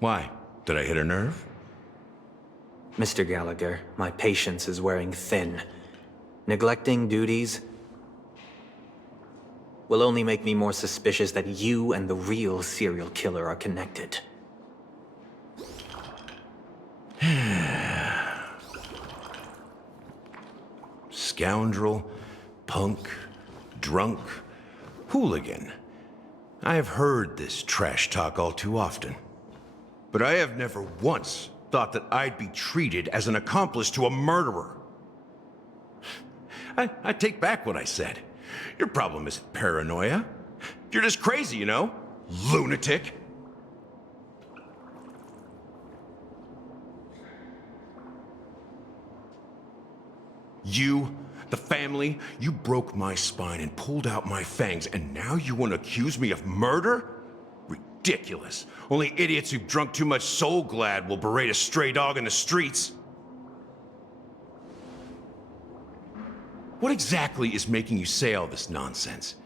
Why? Did I hit a nerve? Mr. Gallagher, my patience is wearing thin. Neglecting duties will only make me more suspicious that you and the real serial killer are connected. Scoundrel, punk, drunk, hooligan. I have heard this trash talk all too often. But I have never once thought that I'd be treated as an accomplice to a murderer. I take back what I said. Your problem isn't paranoia. You're just crazy, you know? Lunatic. You, the family, you broke my spine and pulled out my fangs, and now you want to accuse me of murder? Ridiculous. Only idiots who've drunk too much Soul Glad will berate a stray dog in the streets. What exactly is making you say all this nonsense?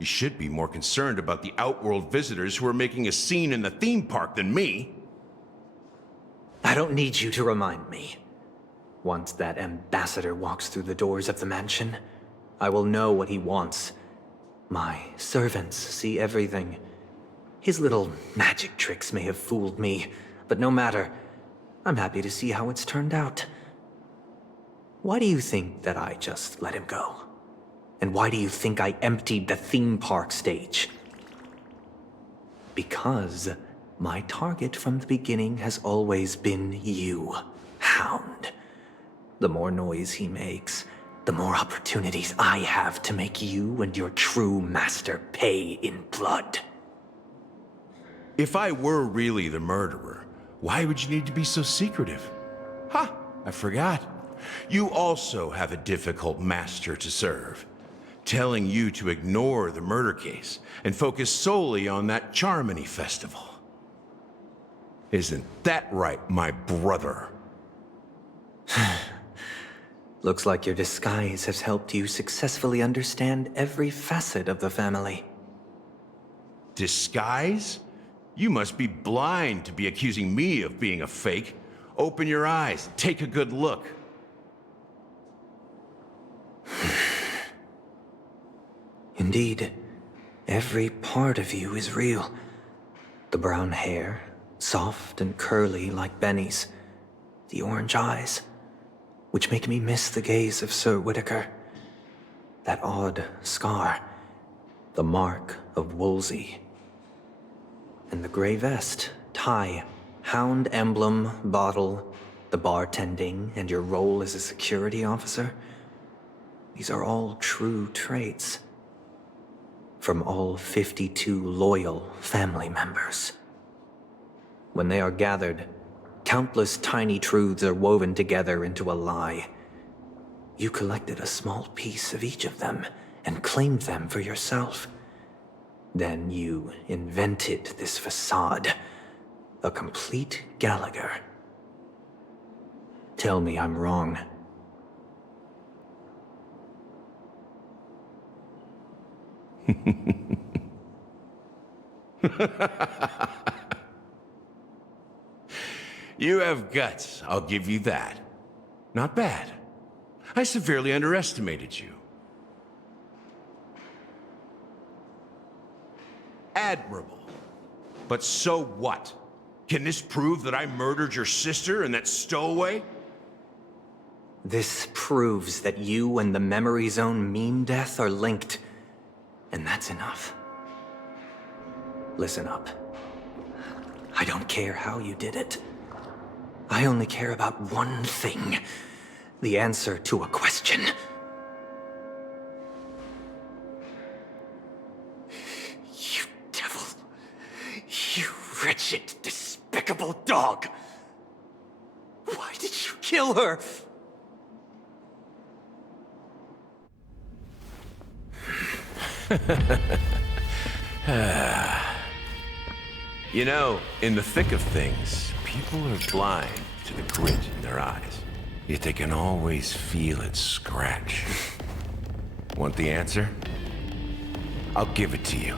You should be more concerned about the Outworld visitors who are making a scene in the theme park than me. I don't need you to remind me. Once that ambassador walks through the doors of the mansion, I will know what he wants. My servants see everything. His little magic tricks may have fooled me, but no matter. I'm happy to see how it's turned out. Why do you think that I just let him go? And why do you think I emptied the theme park stage? Because my target from the beginning has always been you, Hound. The more noise he makes, the more opportunities I have to make you and your true master pay in blood. If I were really the murderer, why would you need to be so secretive? Ha! I forgot. You also have a difficult master to serve, telling you to ignore the murder case and focus solely on that Charmony festival. Isn't that right, my brother? Looks like your disguise has helped you successfully understand every facet of the family. Disguise? You must be blind to be accusing me of being a fake. Open your eyes, take a good look. Indeed, every part of you is real. The brown hair, soft and curly like Benny's. The orange eyes, which make me miss the gaze of Sir Whitaker. That odd scar, the mark of Wolsey. And the gray vest, tie, hound emblem, bottle, the bartending, and your role as a security officer. These are all true traits. From all 52 loyal family members. When they are gathered, countless tiny truths are woven together into a lie. You collected a small piece of each of them and claimed them for yourself. Then you invented this facade, a complete Gallagher. Tell me I'm wrong. You have guts, I'll give you that. Not bad. I severely underestimated you. Admirable. But so what? Can this prove that I murdered your sister and that stowaway? This proves that you and the Memory Zone meme death are linked. And that's enough. Listen up. I don't care how you did it. I only care about one thing. The answer to a question. You devil. You wretched, despicable dog. Why did you kill her? You know, in the thick of things, people are blind to the grit in their eyes. Yet they can always feel it scratch. Want the answer? I'll give it to you.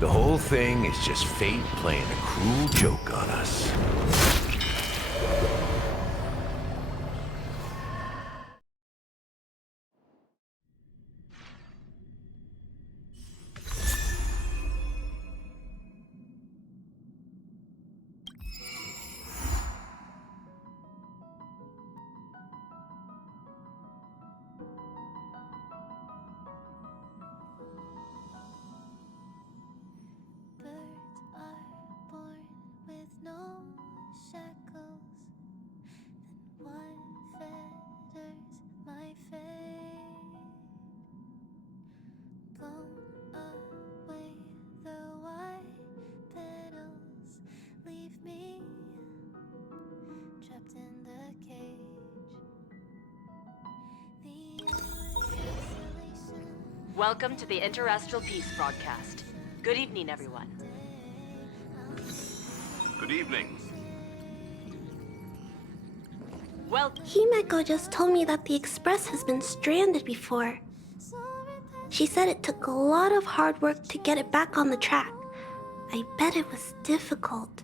The whole thing is just fate playing a cruel joke on us. Birds are born with no shackles. Then what fetters my fate? Blown away the white petals, leave me trapped in the cage. The endless isolation. Welcome to the Interastral Peace broadcast. Good evening, everyone. Good evening. Well, Himeko just told me that the Express has been stranded before. She said it took a lot of hard work to get it back on the track. I bet it was difficult.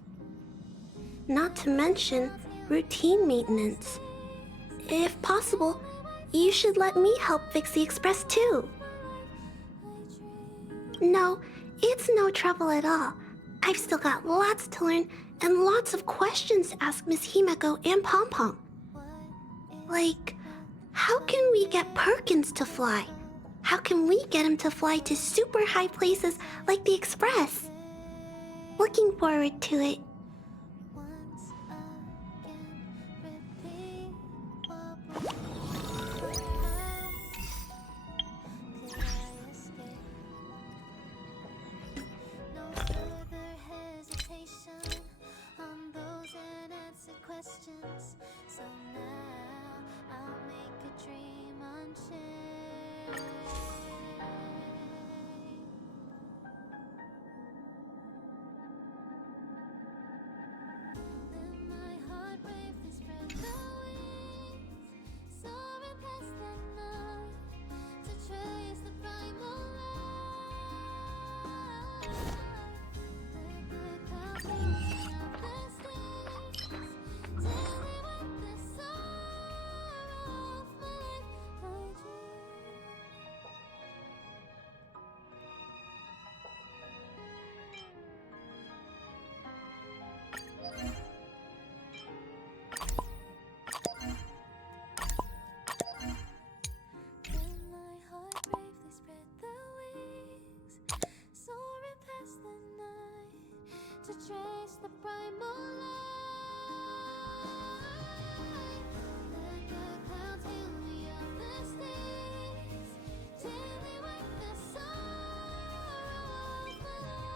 Not to mention routine maintenance. If possible, you should let me help fix the Express too. No, it's no trouble at all. I've still got lots to learn and lots of questions to ask Miss Himeko and Pom Pom. Like, how can we get Perkins to fly? How can we get him to fly to super high places like the Express? Looking forward to it. On those unanswered questions. So now I'll make a dream unchained. Let my heart bravely spread the wings, soaring past the night to trace the primal light. Let the clouds lead me up the stairs till they wipe the sorrow off my life. Let my heart bravely spread the wings, soaring past the night to trace the primal light. Let the clouds fill me up the stairs till they wipe the sorrow off my life.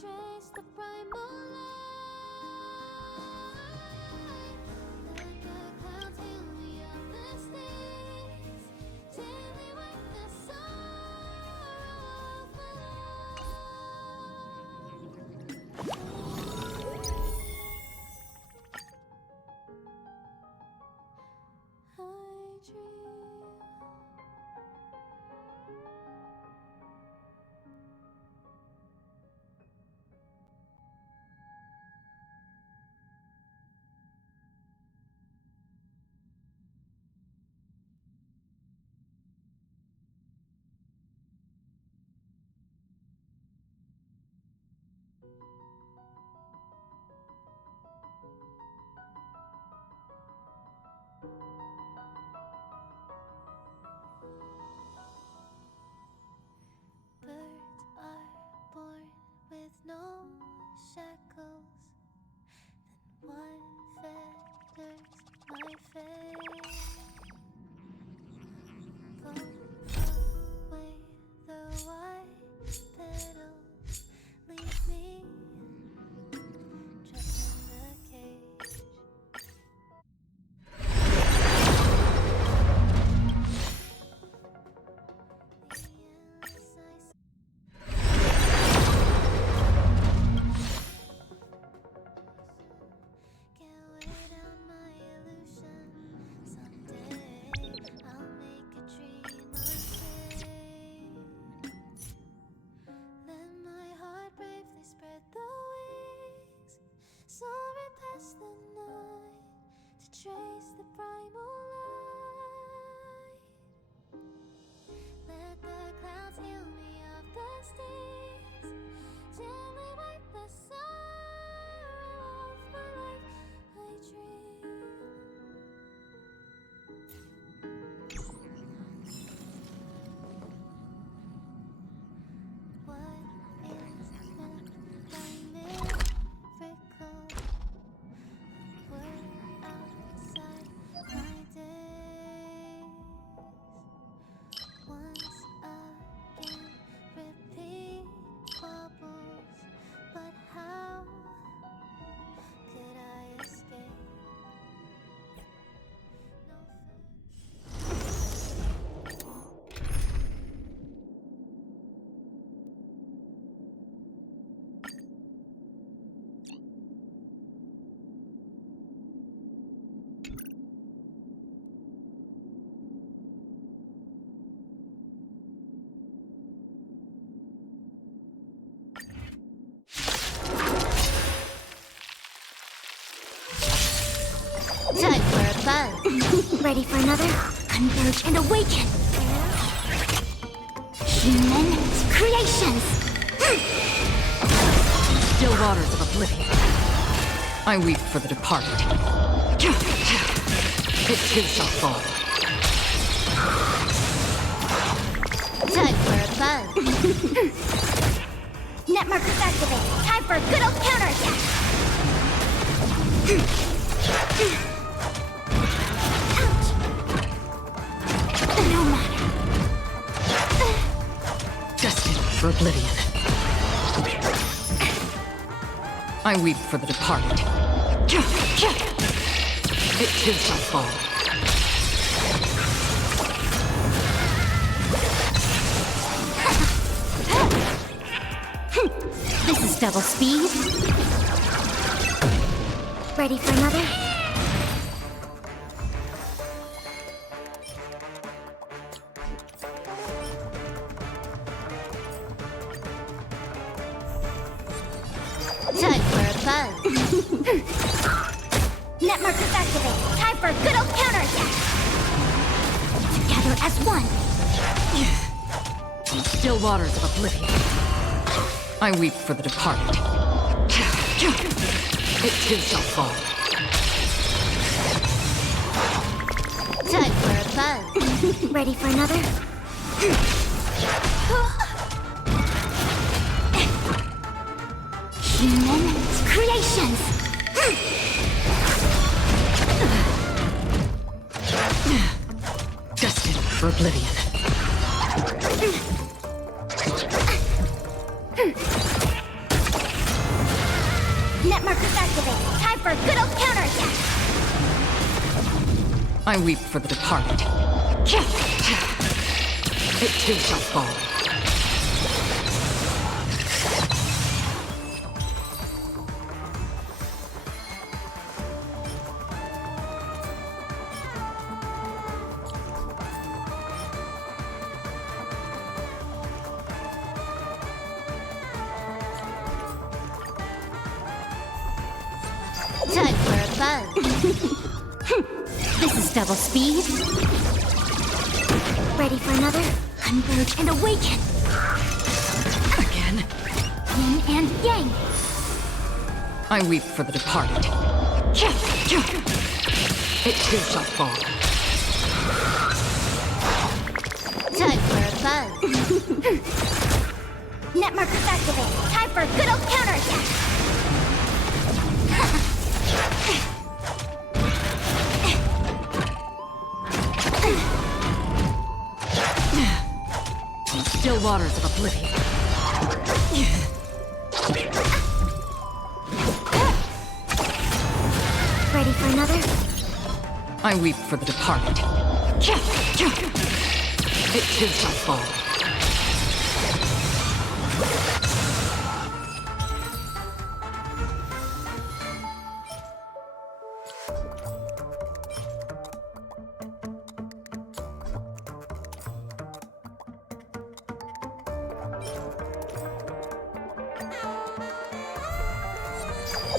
trace the primal light. Let the clouds heal me of the stains, till they wipe the sorrow of my life. I dream. Birds are born with no shackles. Then what feathers my fate? Blow away the white petals, leave me trapped in the cage. Trace the primal light. Let the clouds heal me of the stains, till they wipe the sorrow of my life. I dream. What is meant by miracle? We're outside my days. Once again, repeat bubbles. But how could I escape? No Time for a buzz. Ready for another? Converge and awaken! Human creations! Still waters of oblivion. I weep for the departed. It too shall fall. Time for a buzz. Net markers activated. Time for a good old counterattack. Ouch. No matter. Destined for oblivion. I weep for the departed. It too shall fall. This is double speed. Ready for another? Time for a buzz. Net markers activated. Time for a good old counterattack. Together as one. In still waters of oblivion. I weep for the departed. It too shall fall. Time for a buzz. Ready for another? Human creations. Destined for oblivion. Net markers activated. Time for a good old counterattack. I weep for the departed. It too shall fall. Time for a buzz. This is double speed. Ready for another? Converge and awaken. Again? Yin and yang. I weep for the departed. It too shall fall. Time for a buzz. Net markers activated. Time for a good old counterattack. In still waters of oblivion. Ready for another? I weep for the departed. It too shall fall.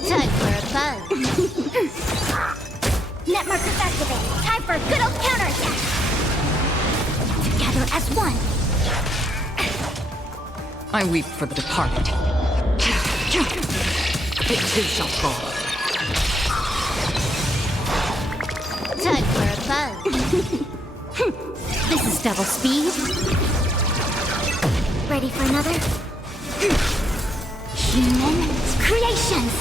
Time for a buzz. Net markers activated. Time for a good old counterattack. Together as one. I weep for the departed. It too shall fall. Time for a buzz. This is double speed. Ready for another? Human creations.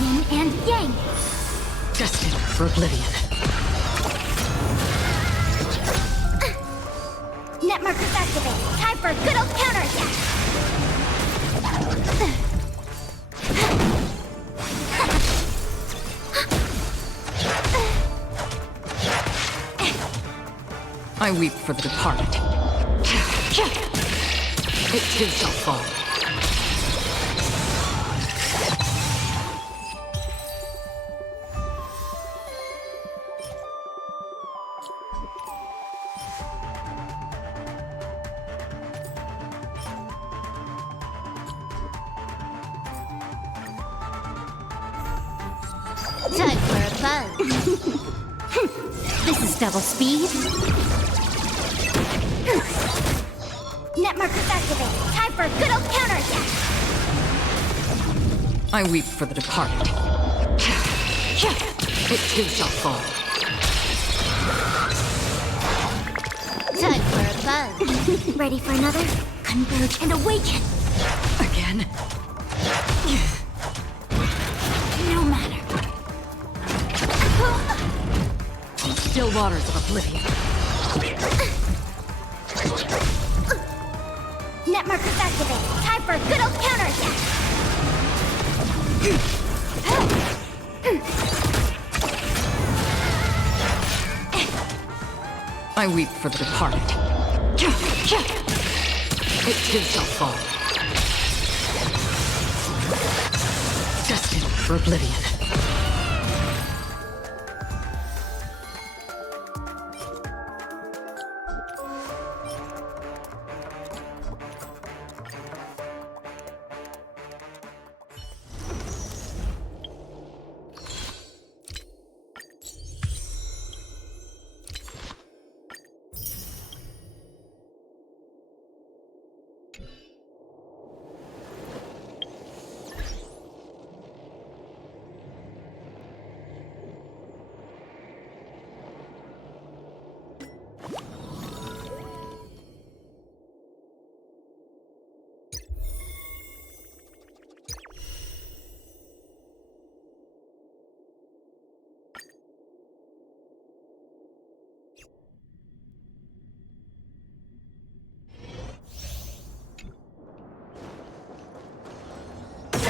Yin and yang. Destined for oblivion. Net markers activated. Time for a good old counterattack. I weep for the departed. It too shall fall. Time for a buzz. This is double speed. Net markers activated. Time for a good old counterattack. I weep for the departed. It too shall fall. Time for a buzz. Ready for another? Converge and awaken. Again? No matter. Still waters of oblivion. Net markers activate. Time for a good old counterattack. I weep for the departed. It too shall fall. Destined for oblivion.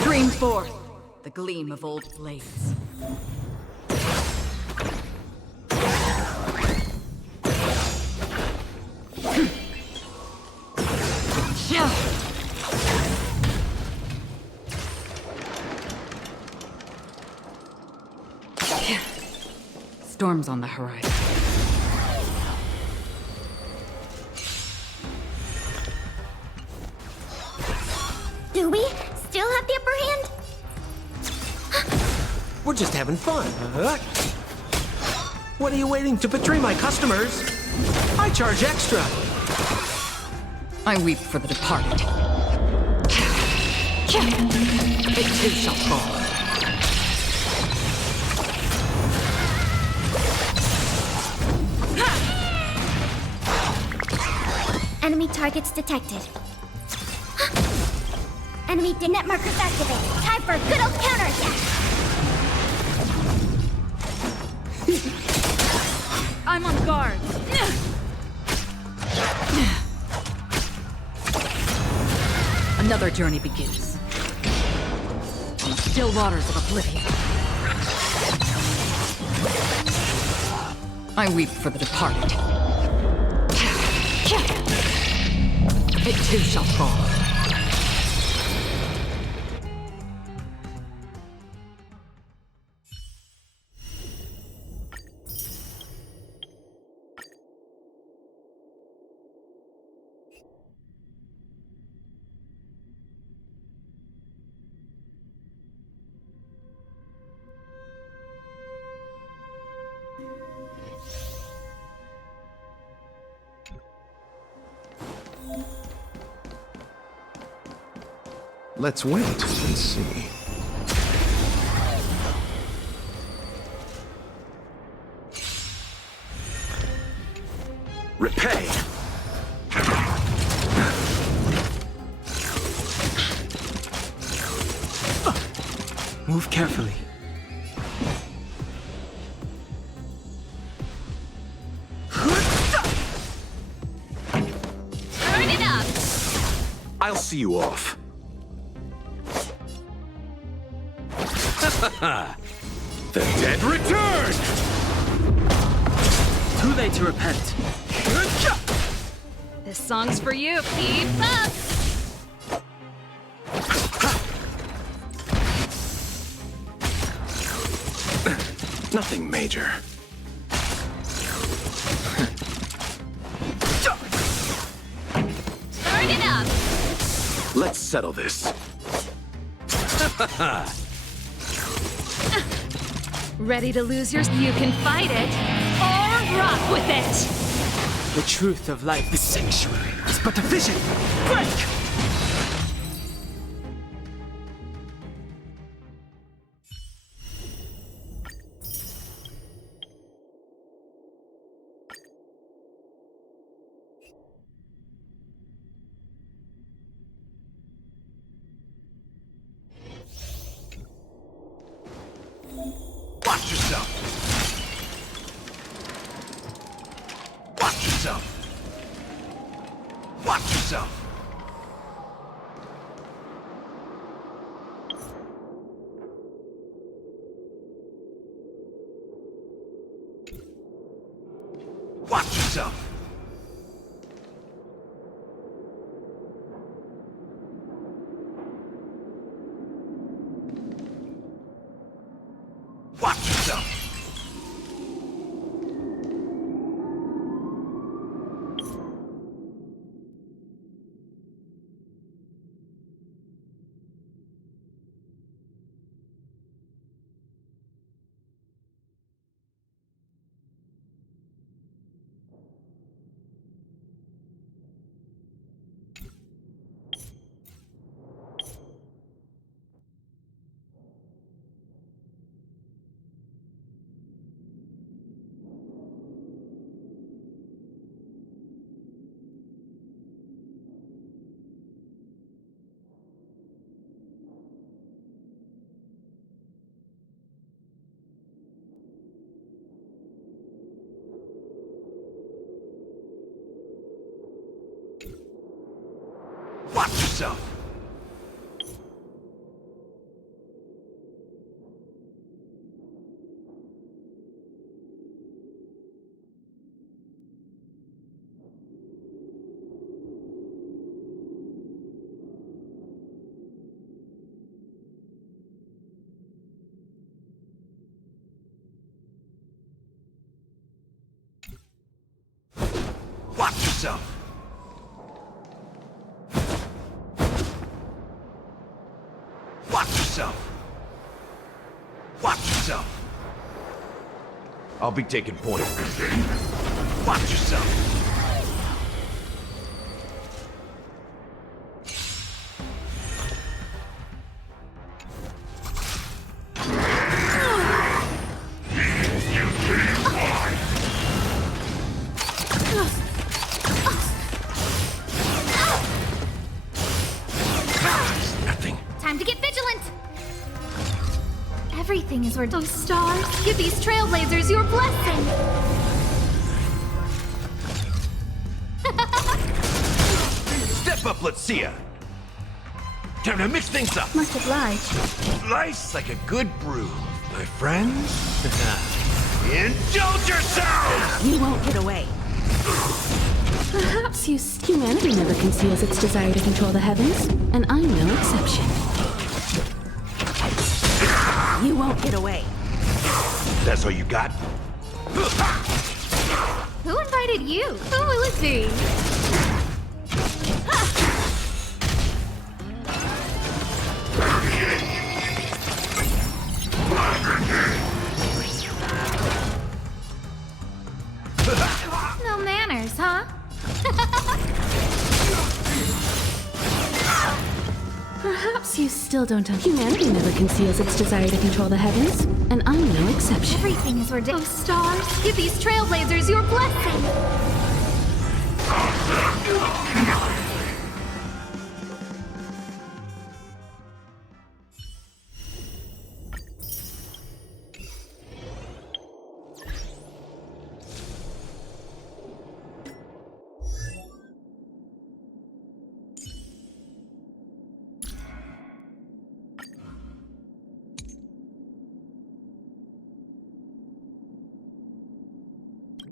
Stream forth the gleam of old blades. Storms on the horizon. Do we still have the upper hand? We're just having fun. What are you waiting to betray my customers? I charge extra. I weep for the departed. It too shall fall. Enemy targets detected. Enemy net markers activated. Time for a good old counterattack. I'm on guard. Another journey begins. Still waters of oblivion. I weep for the departed. It too shall fall. Let's wait and see. Repay! Move carefully. Burn it up! I'll see you off. The dead return! Too late to repent. This song's for you. Keep up! Nothing major. Burn it up! Let's settle this. Ready to lose yours? You can fight it, or rock with it! The truth of life, the sanctuary, is but a vision. Break! yourself! Watch yourself! Watch yourself! Watch yourself! Watch yourself! Watch yourself! Watch yourself! Watch yourself! I'll be taking point. Watch yourself! Time to get vigilant! Everything is ordained. Oh, stars, give these trailblazers your blessing! Step up, let's see ya! Time to mix things up! Much obliged. Slice like a good brew, my friends. Indulge yourselves! You won't get away. Perhaps humanity never conceals its desire to control the heavens, and I'm no exception. You won't get away. That's all you got? Who invited you? Who will it be? No manners, huh? Perhaps you still don't understand. Humanity never conceals its desire to control the heavens, and I'm no exception. Everything is ordained. Oh, stars, give these trailblazers your blessing!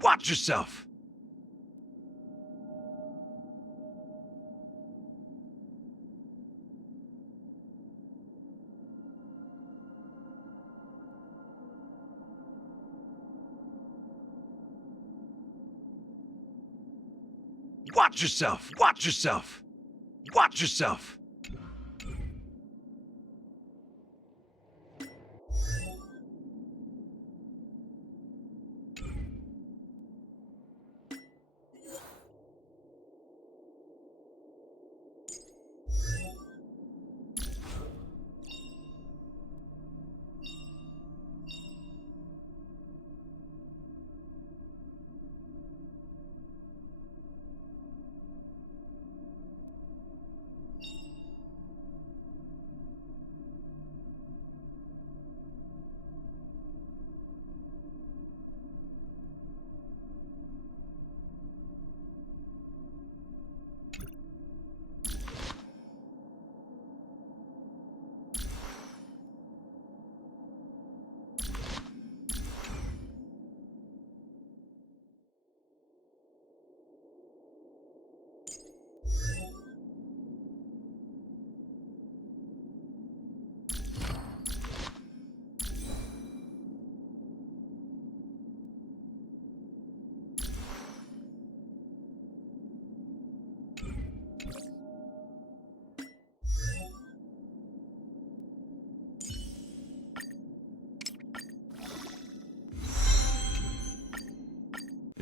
Watch yourself! Watch yourself! Watch yourself! Watch yourself!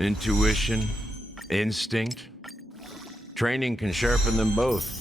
Intuition, instinct. Training can sharpen them both.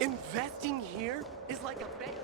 Investing here is like a bank.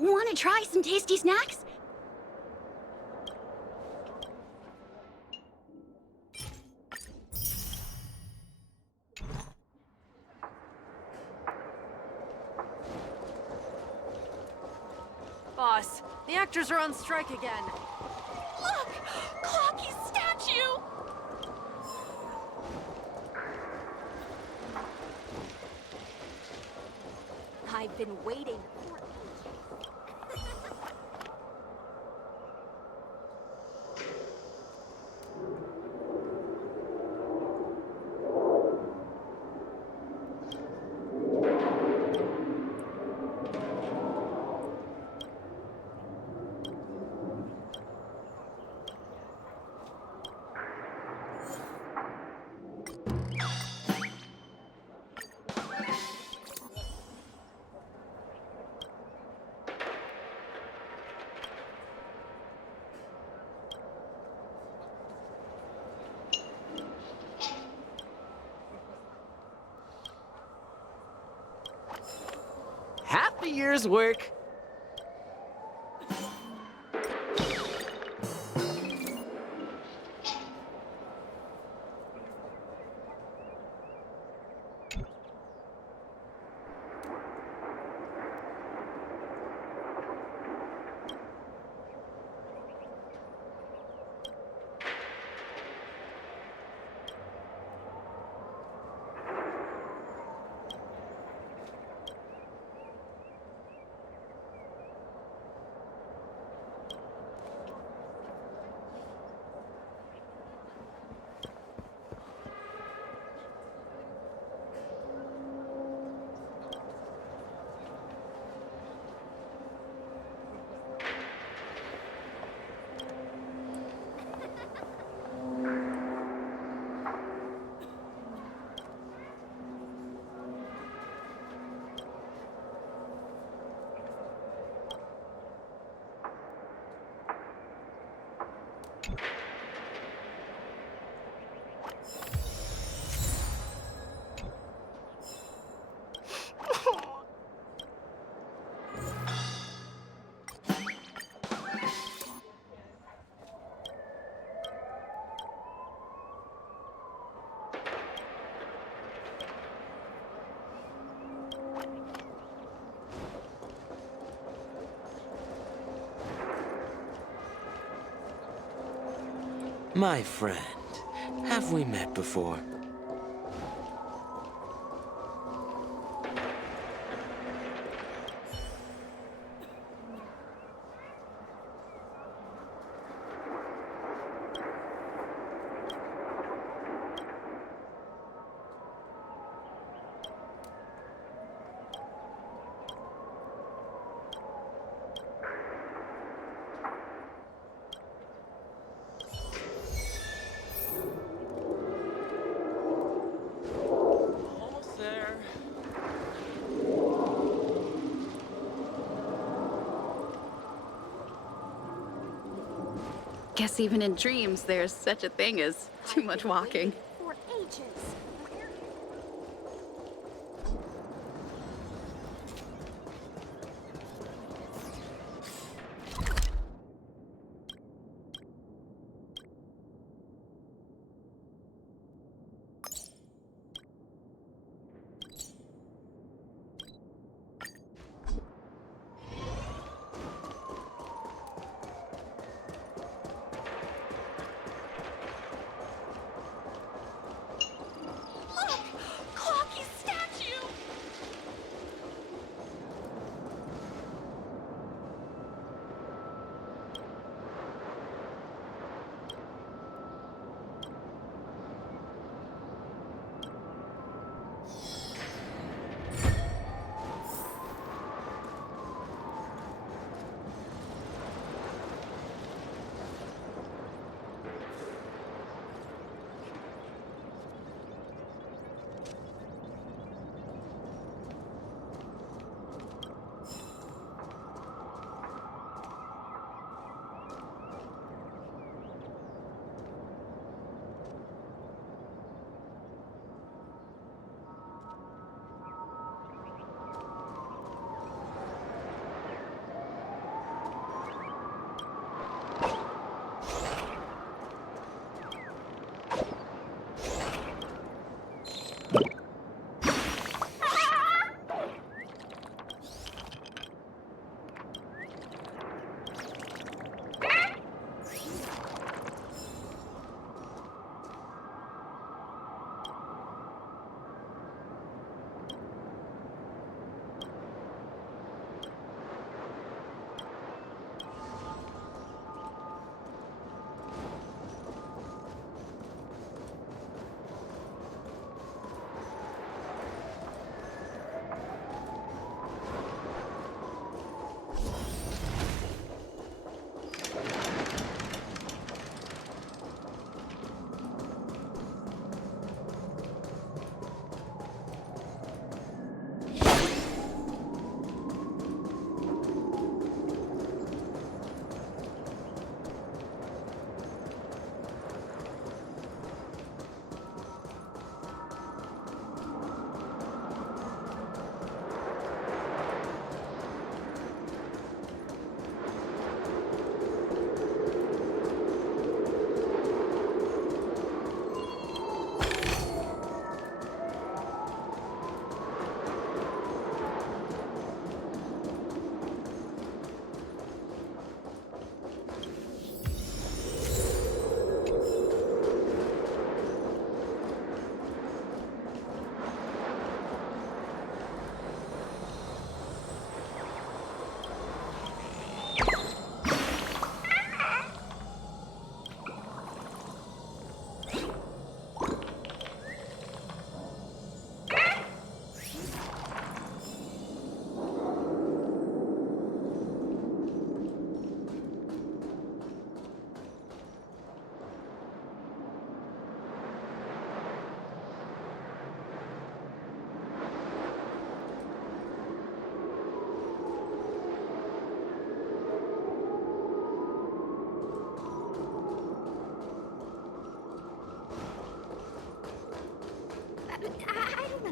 Want to try some tasty snacks? Boss, the actors are on strike again. Look! Clocky's statue! I've been waiting for Half a year's work. My friend, have we met before? Guess even in dreams, there's such a thing as too much walking. for ages.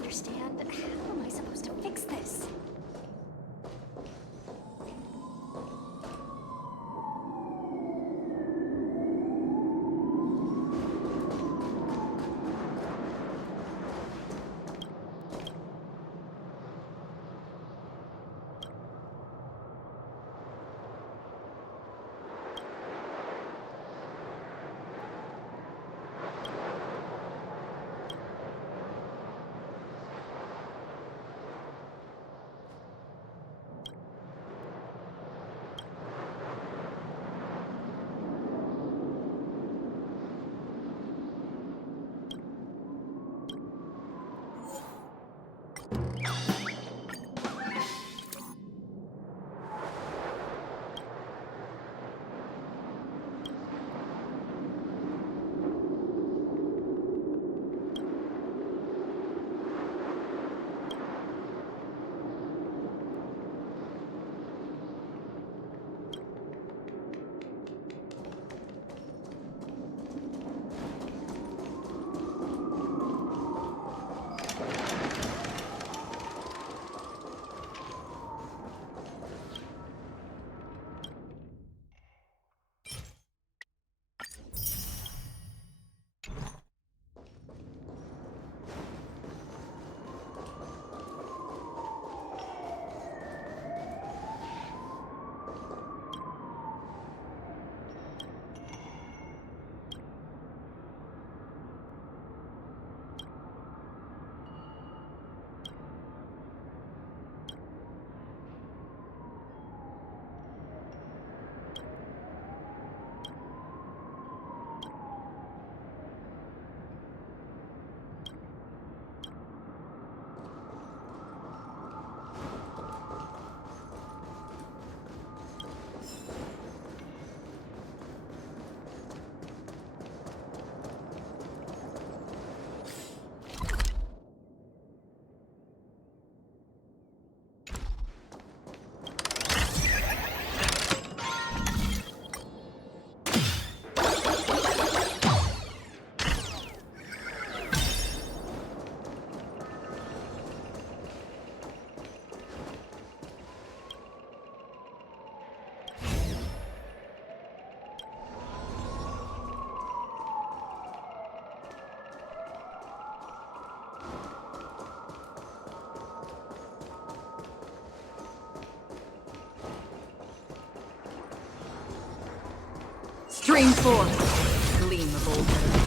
understand. How am I supposed to fix this? Stream forth, gleam of old blades.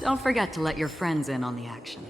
Don't forget to let your friends in on the action.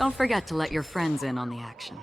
Don't forget to let your friends in on the action.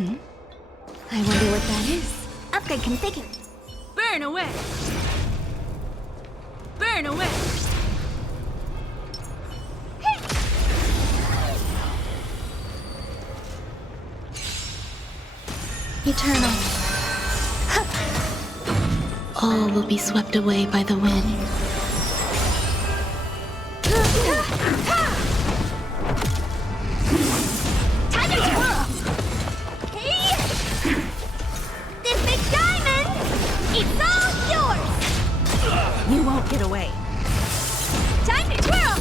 I wonder what that is. Upgrade configured. Burn away! Burn away! Eternal. All will be swept away by the wind. Time to twirl! Hey! This big diamond! It's all yours! You won't get away. Time to twirl!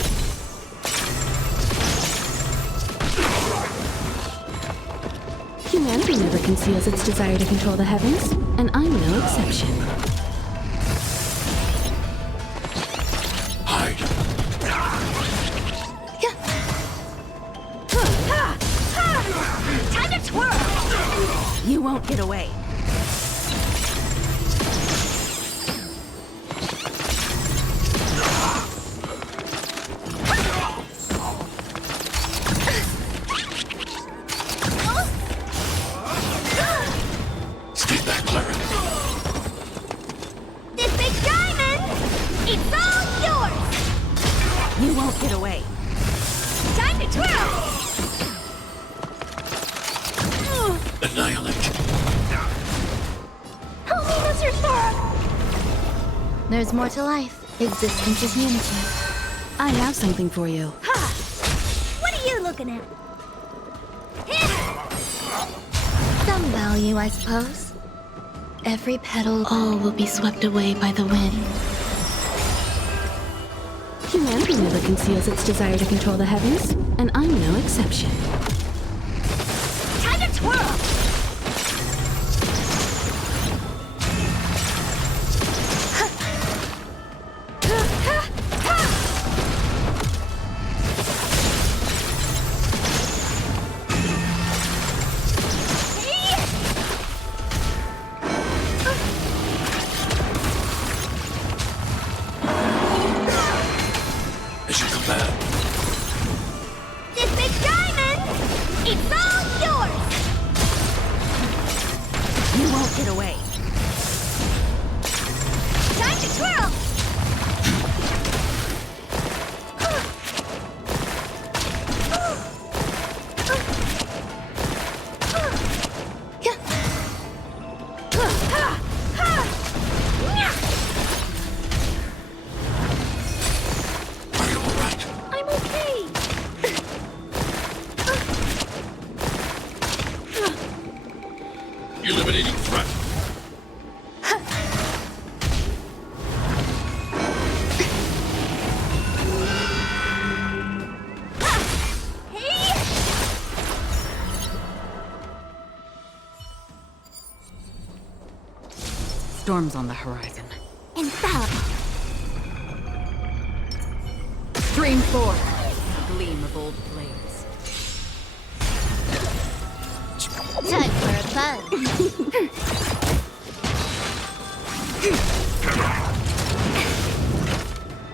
Humanity never conceals its desire to control the heavens, and I'm no exception. Hide. Time to twirl! You won't get away. Stay back, Clara. This big diamond! It's all yours! You won't get away. Time to twirl! Annihilate. Help me, Mr. Sora! There's more to life. Existence is unity. I have something for you. Ha! What are you looking at? Some value, I suppose. Every petal, all will be swept away by the wind. Humanity never conceals its desire to control the heavens, and I'm no exception. Time to twirl! As you command. This big diamond! It's all yours! You won't get away. Time to twirl! Are you all right? I'm okay! Eliminating threat. Storm's on the horizon. Infallible. Stream forth. Gleam of old blades. Time for a buzz.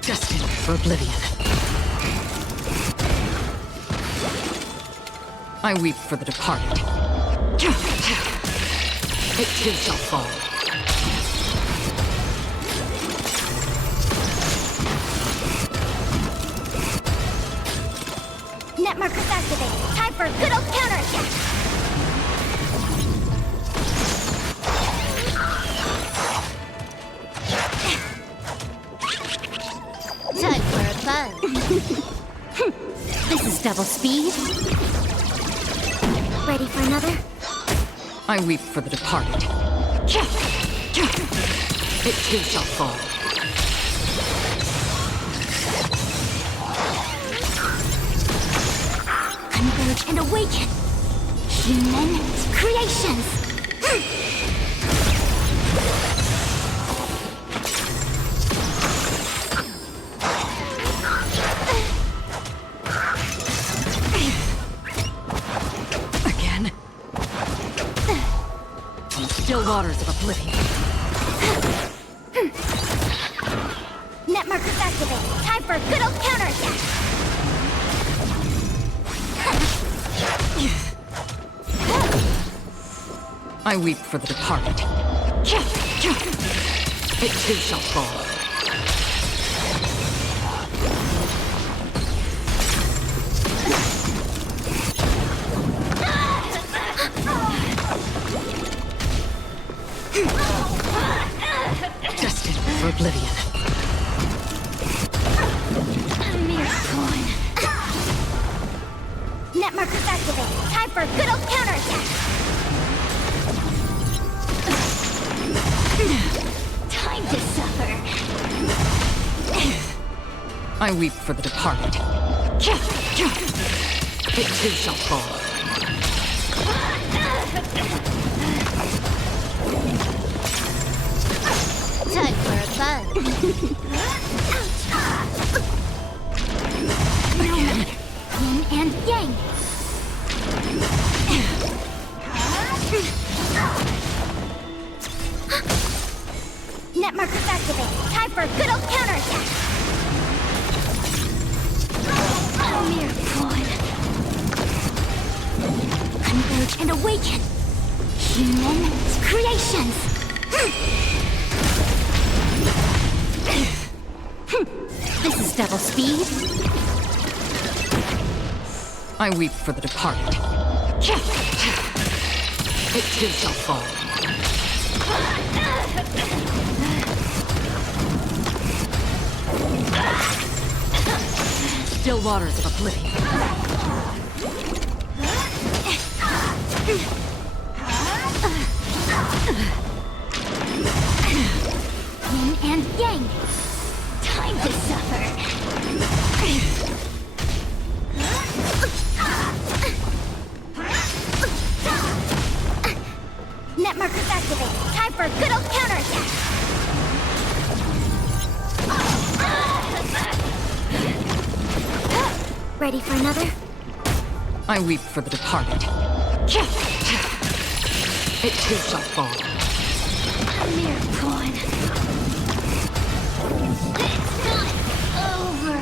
Destined for oblivion. I weep for the departed. It too shall fall. Net markers activated. Time for a good old counterattack. Time for a buzz. This is double speed. Ready for another? I weep for the departed. It too shall fall. Converge and awaken. Human creations. Again? On still waters of oblivion. Net markers activated. Time for a good old counterattack. I weep for the departed. It too shall fall. Destined for oblivion. Mere coin. Net markers activated. Time for a good old counterattack. Time to suffer. I weep for the departed. It too shall fall. Time for a buzz. No matter. Yin and yang. Net markers activated. Time for a good old counterattack. Mere coin. Converge and awaken. Human creations. This is double speed. I weep for the departed. It too shall fall. Still waters of oblivion. Yin and yang. Time to suffer. Net markers activated. Time for a good old counterattack. Ready for another? I weep for the departed. It too shall fall. A mere pawn. It's not over.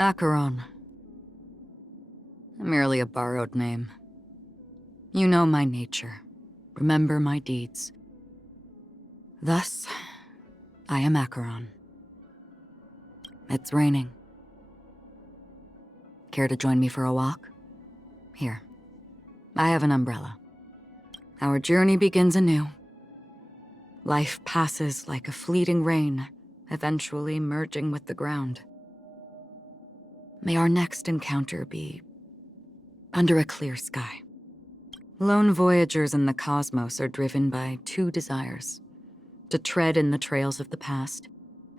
Acheron. Merely a borrowed name. You know my nature. Remember my deeds. Thus, I am Acheron. It's raining. Care to join me for a walk? Here. I have an umbrella. Our journey begins anew. Life passes like a fleeting rain, eventually merging with the ground. May our next encounter be under a clear sky. Lone voyagers in the cosmos are driven by two desires: to tread in the trails of the past,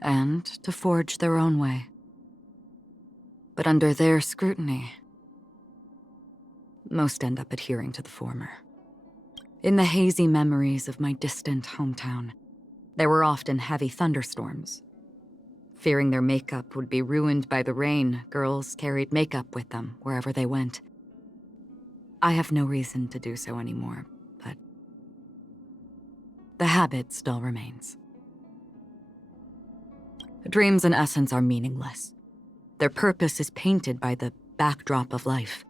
and to forge their own way. But under their scrutiny, most end up adhering to the former. In the hazy memories of my distant hometown, there were often heavy thunderstorms. Fearing their makeup would be ruined by the rain, girls carried makeup with them wherever they went. I have no reason to do so anymore, but the habit still remains. Dreams, in essence, are meaningless. Their purpose is painted by the backdrop of life.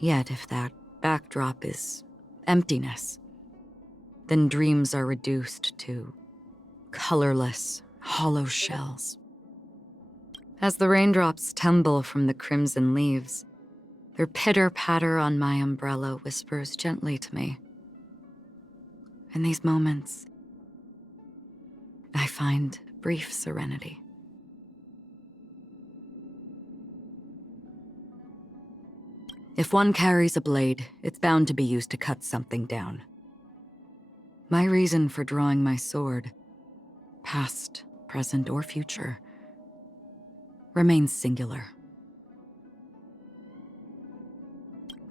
Yet if that backdrop is emptiness, then dreams are reduced to colorless, hollow shells. As the raindrops tumble from the crimson leaves, their pitter-patter on my umbrella whispers gently to me. In these moments, I find brief serenity. If one carries a blade, it's bound to be used to cut something down. My reason for drawing my sword, past, present, or future, remain singular.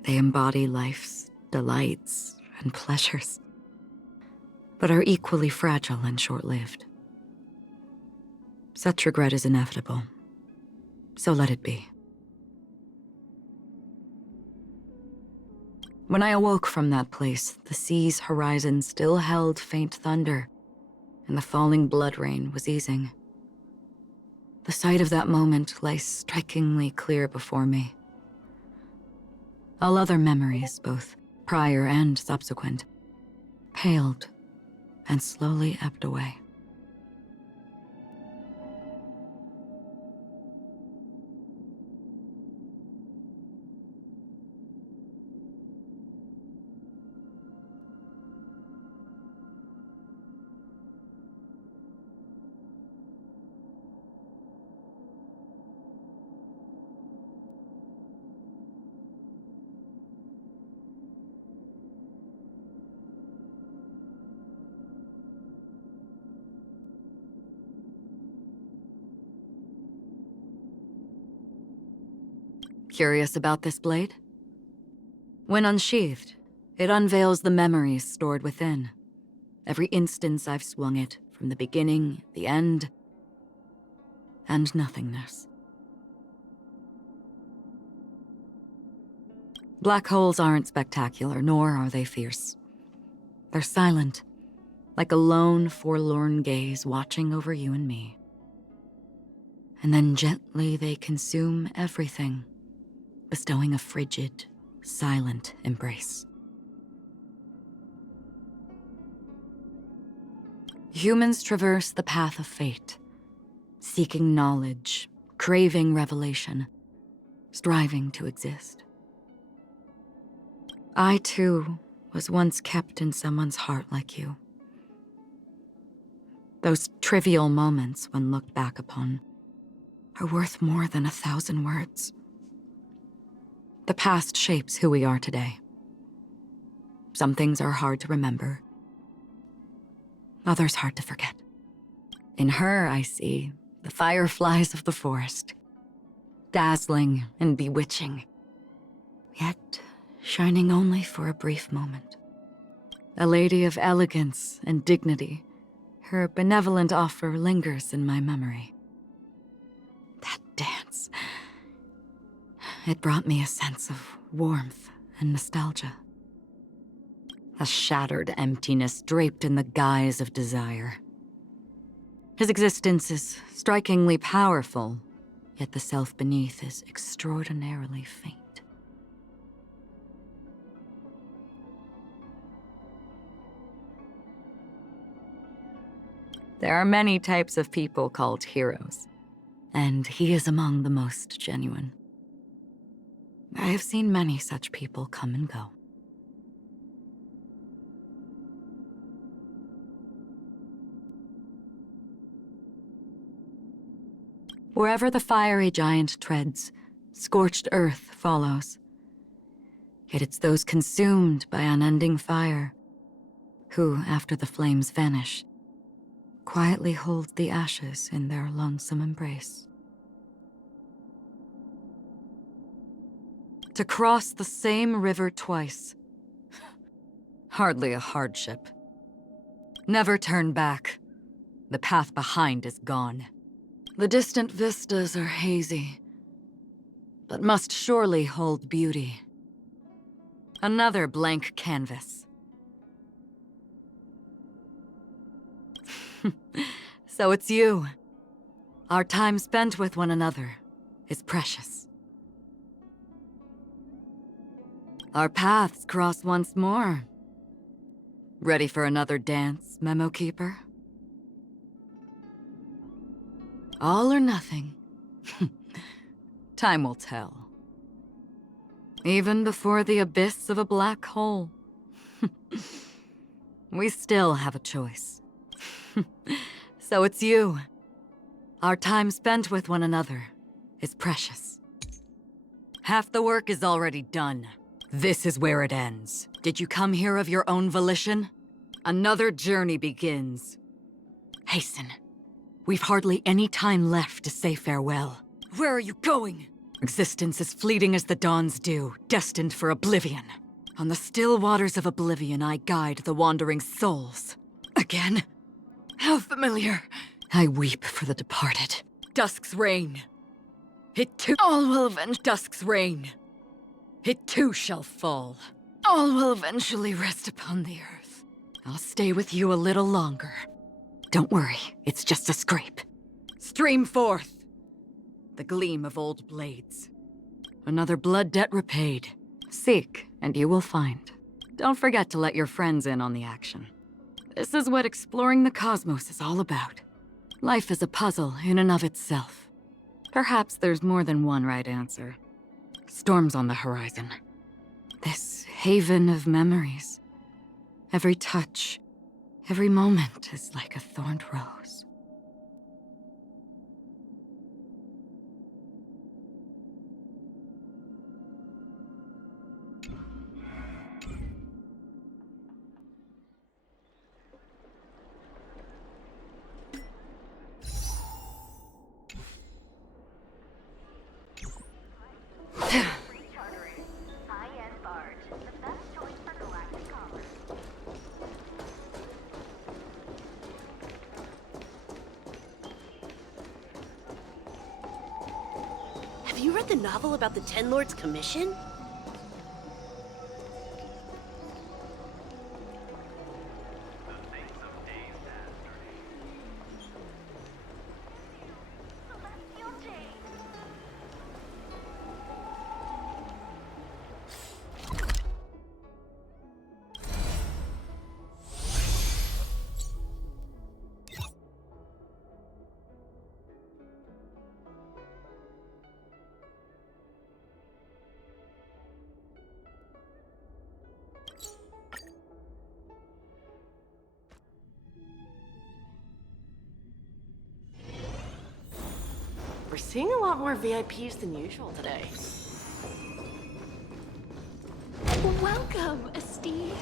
They embody life's delights and pleasures, but are equally fragile and short-lived. Such regret is inevitable, so let it be. When I awoke from that place, the sea's horizon still held faint thunder, and the falling blood rain was easing. The sight of that moment lay strikingly clear before me. All other memories, both prior and subsequent, paled and slowly ebbed away. Curious about this blade? When unsheathed, it unveils the memories stored within. Every instance I've swung it, from the beginning, the end, and nothingness. Black holes aren't spectacular, nor are they fierce. They're silent, like a lone, forlorn gaze watching over you and me. And then gently they consume everything, bestowing a frigid, silent embrace. Humans traverse the path of fate, seeking knowledge, craving revelation, striving to exist. I, too, was once kept in someone's heart like you. Those trivial moments, when looked back upon, are worth more than 1,000 words. The past shapes who we are today. Some things are hard to remember, others hard to forget. In her, I see the fireflies of the forest, dazzling and bewitching, yet shining only for a brief moment. A lady of elegance and dignity, her benevolent offer lingers in my memory. That dance, it brought me a sense of warmth and nostalgia. A shattered emptiness draped in the guise of desire. His existence is strikingly powerful, yet the self beneath is extraordinarily faint. There are many types of people called heroes, and he is among the most genuine. I have seen many such people come and go. Wherever the fiery giant treads, scorched earth follows. Yet it's those consumed by unending fire who, after the flames vanish, quietly hold the ashes in their lonesome embrace. To cross the same river twice. Hardly a hardship. Never turn back. The path behind is gone. The distant vistas are hazy, but must surely hold beauty. Another blank canvas. So it's you. Our time spent with one another is precious. Our paths cross once more. Ready for another dance, Memo Keeper? All or nothing. Time will tell. Even before the abyss of a black hole. We still have a choice. So it's you. Our time spent with one another is precious. Half the work is already done. This is where it ends. Did you come here of your own volition? Another journey begins. Hasten. We've hardly any time left to say farewell. Where are you going? Existence is fleeting as the dawn's dew, destined for oblivion. On the still waters of oblivion, I guide the wandering souls. Again? How familiar. I weep for the departed. Dusk's reign. It too— All will avenge Dusk's reign. It too shall fall. All will eventually rest upon the earth. I'll stay with you a little longer. Don't worry, it's just a scrape. Stream forth! The gleam of old blades. Another blood debt repaid. Seek, and you will find. Don't forget to let your friends in on the action. This is what exploring the cosmos is all about. Life is a puzzle in and of itself. Perhaps there's more than one right answer. Storms on the horizon. This haven of memories. Every touch, every moment is like a thorned rose. Have you read the novel about the Ten Lords Commission? We're seeing a lot more VIPs than usual today. Welcome, Esteem.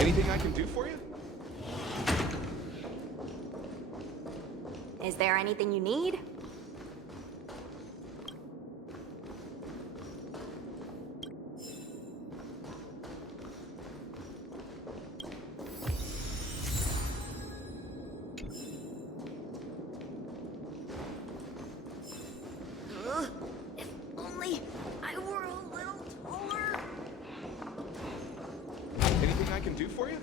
Anything I can do for you? Is there anything you need? If only I were a little taller. Anything I can do for you?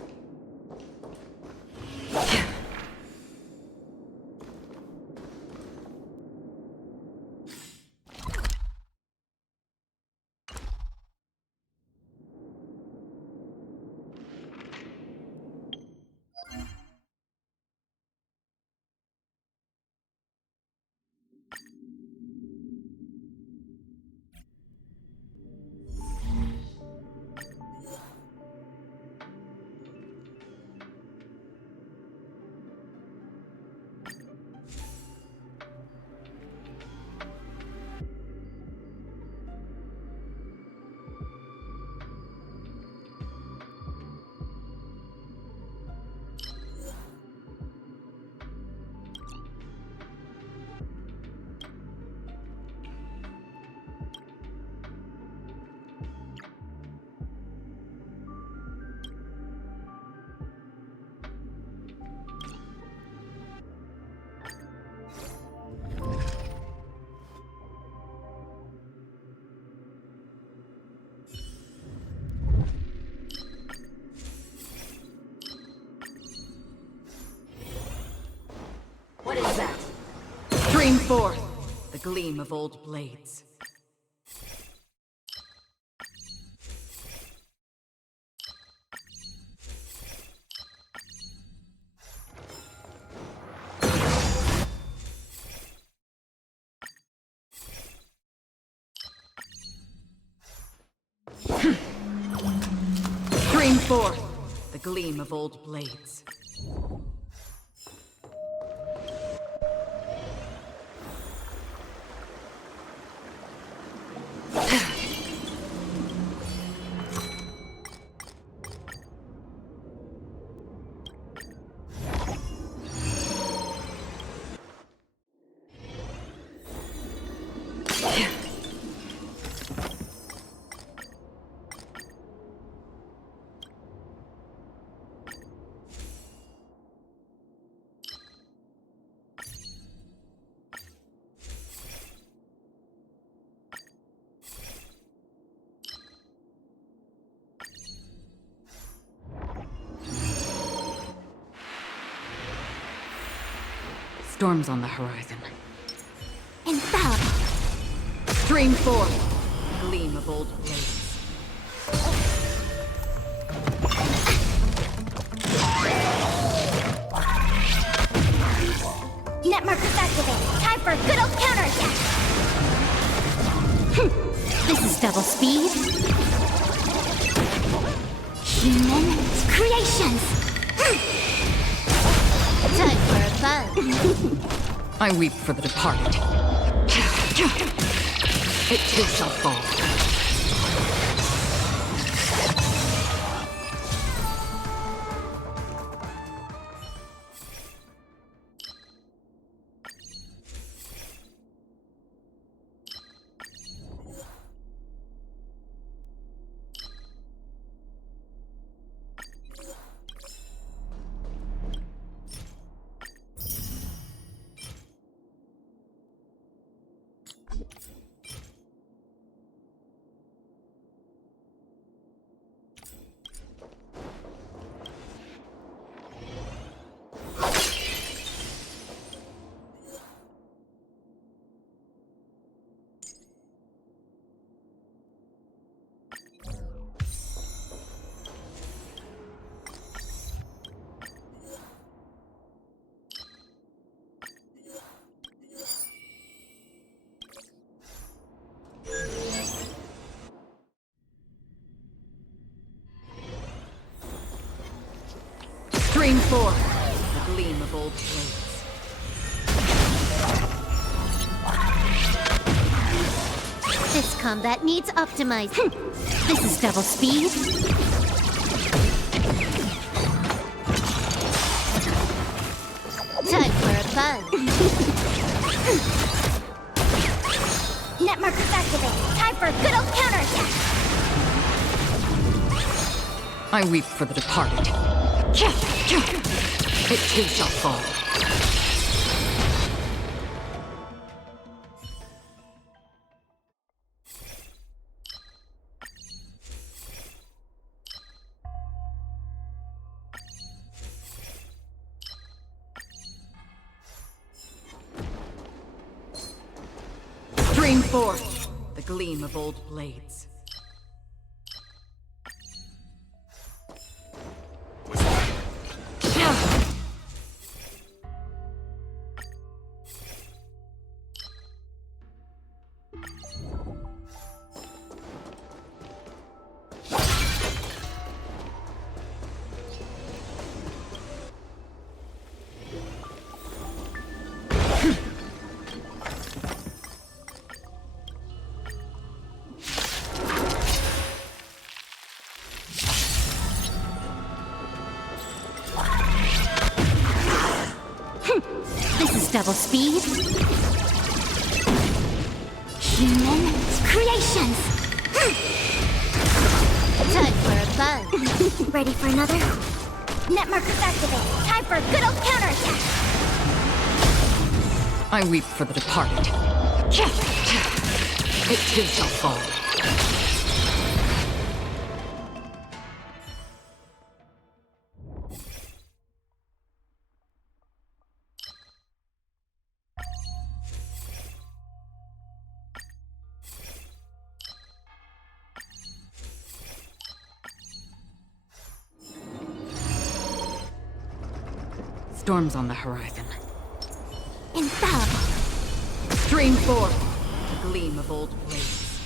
Stream forth the gleam of old blades. Stream forth the gleam of old blades. Storm's on the horizon. Infallible. Stream forth the gleam of old blades. Net markers activated. Time for a good old counterattack. This is double speed. Human creations. Time for a fun. I weep for the departed. It too shall fall. Stream forth the gleam of old blades. This combat needs optimizing. This is double speed. Time for a fun. Net markers activated. Time for a good old counterattack. I weep for the departed. It too shall fall. Stream forth the gleam of old blades. This is double speed. Human creations. Time for a fun. Ready for another? Net markers activated. Time for a good old counterattack. I weep for the departed. It too shall fall. storm's on the horizon. Infallible. Stream 4. The gleam of old blades.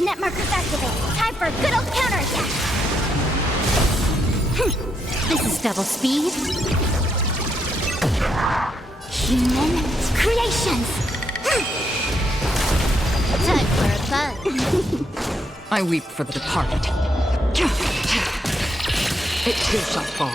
Net markers activated. Time for a good old counterattack. This is double speed. Human creations. Time for a fun. I weep for the departed. It too shall fall.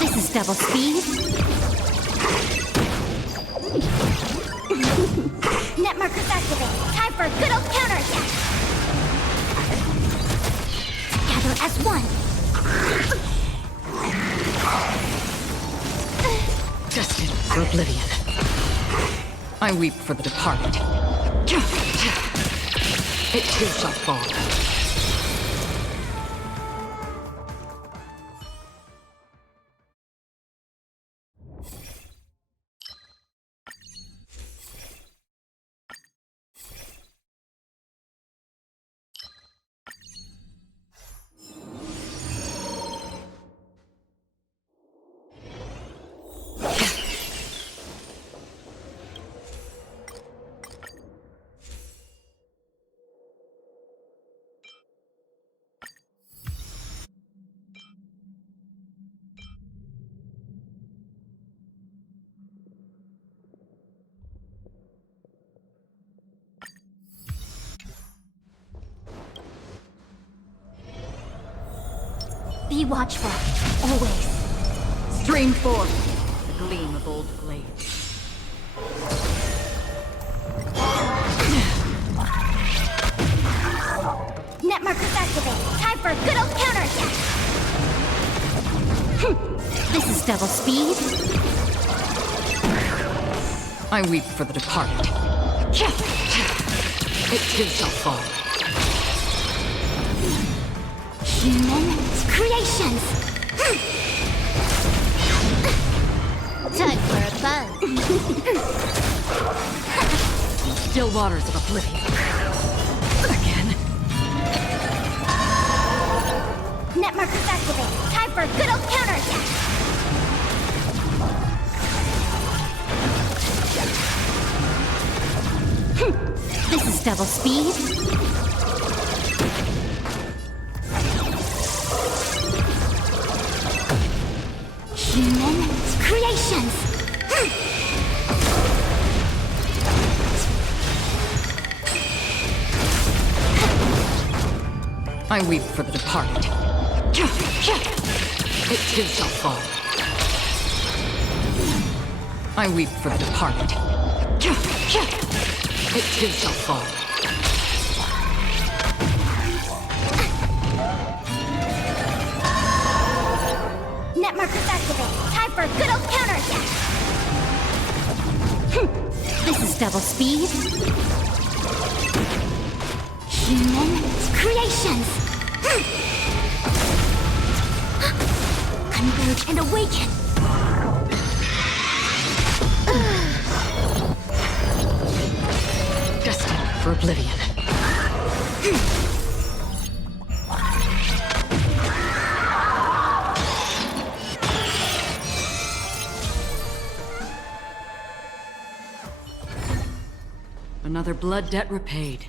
This is double speed. Net markers activated. Time for a good old counterattack. Together as one. Destined for oblivion. I weep for the departed. It too shall fall. Be watchful, always. Stream 4. The gleam of old blades. Net markers activated. Time for a good old counterattack. This is double speed. I weep for the departed. It too shall fall. Human creations. Time for a fun. Still waters of oblivion. Again. Net markers activated. Time for a good old counterattack. This is double speed. Human creations. I weep for the departed. It too shall fall. I weep for the departed. It too shall fall. Double speed. Human creations. Converge and awaken. Destined for oblivion. Another blood debt repaid.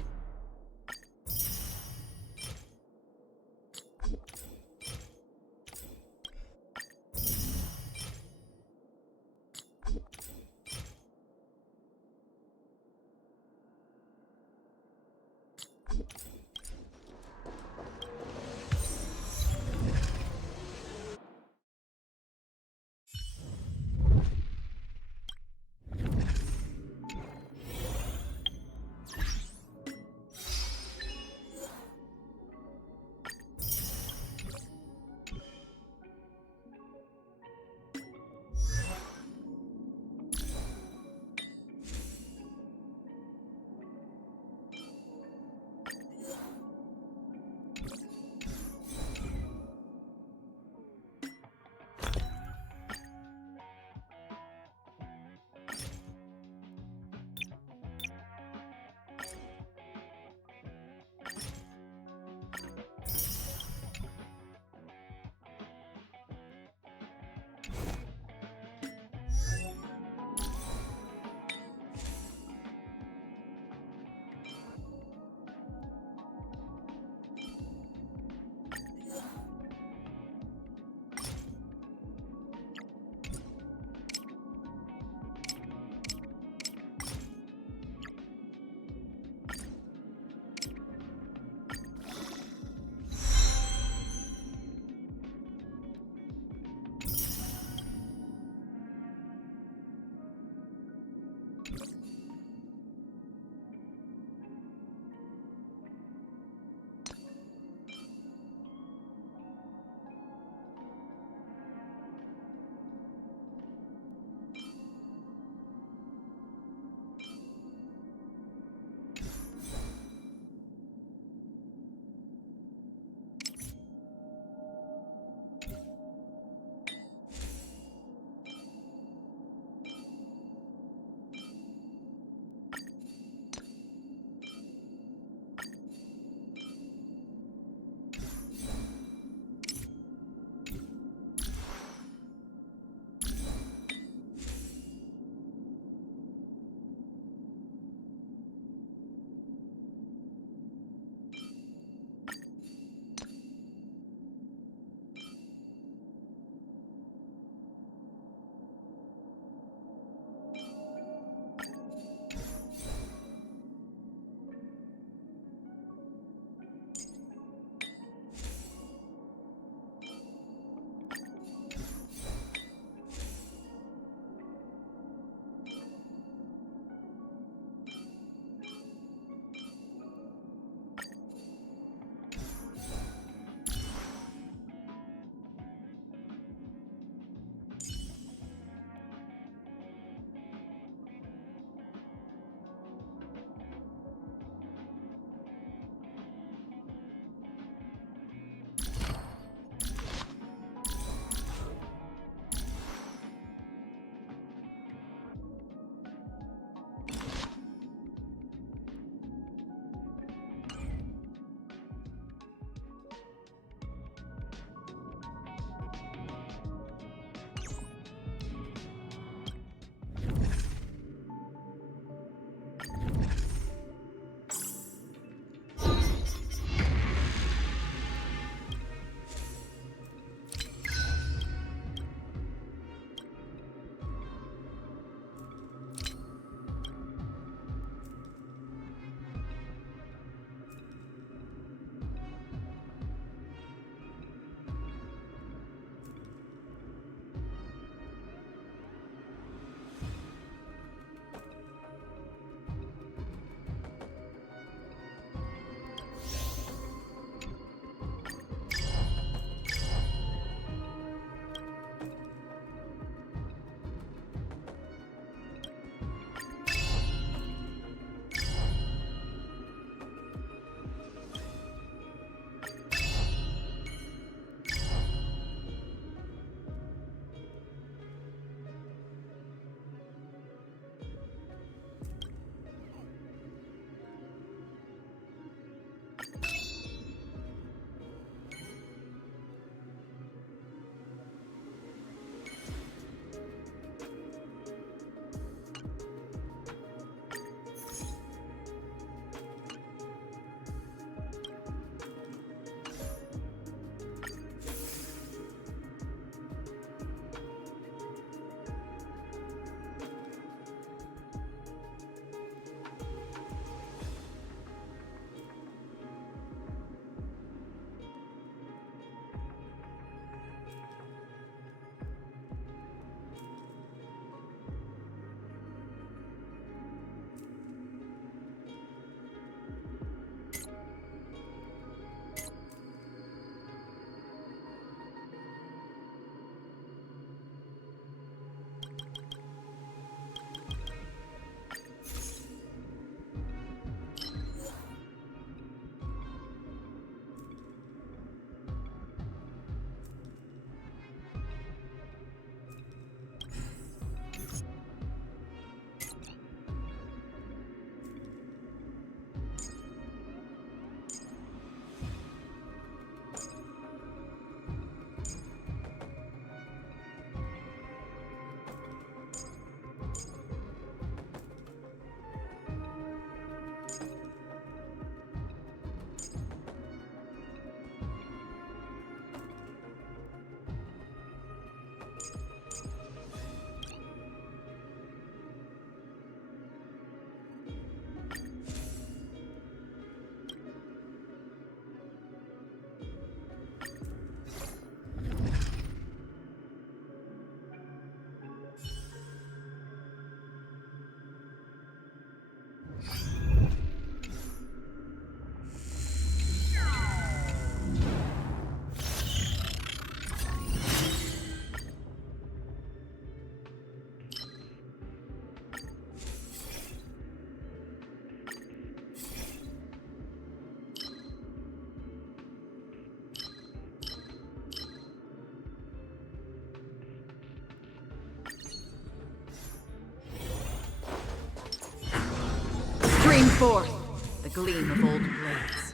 Stream forth the gleam of old blades.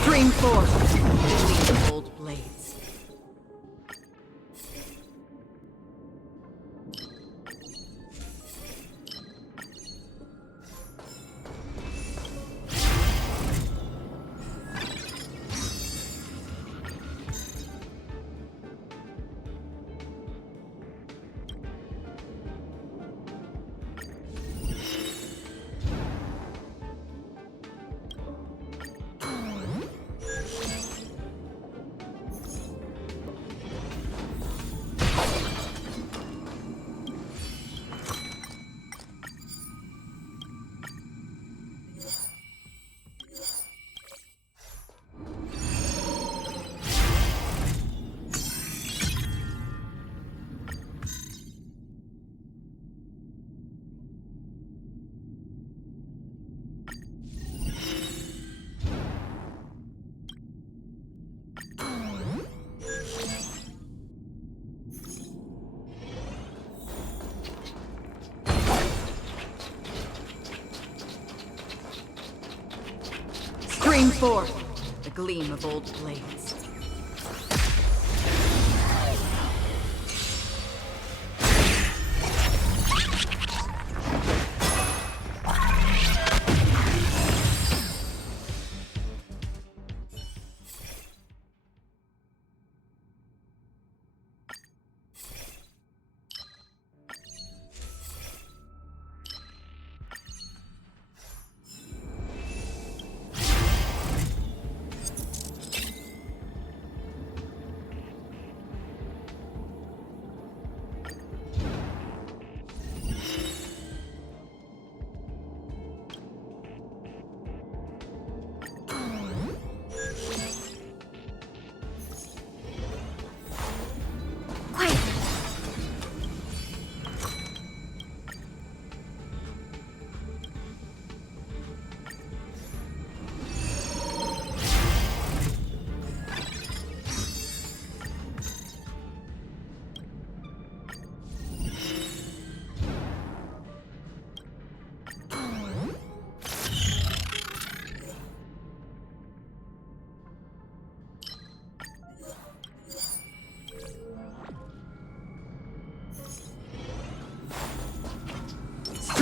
Stream forth the gleam of old blades. Stream forth the gleam of old blades.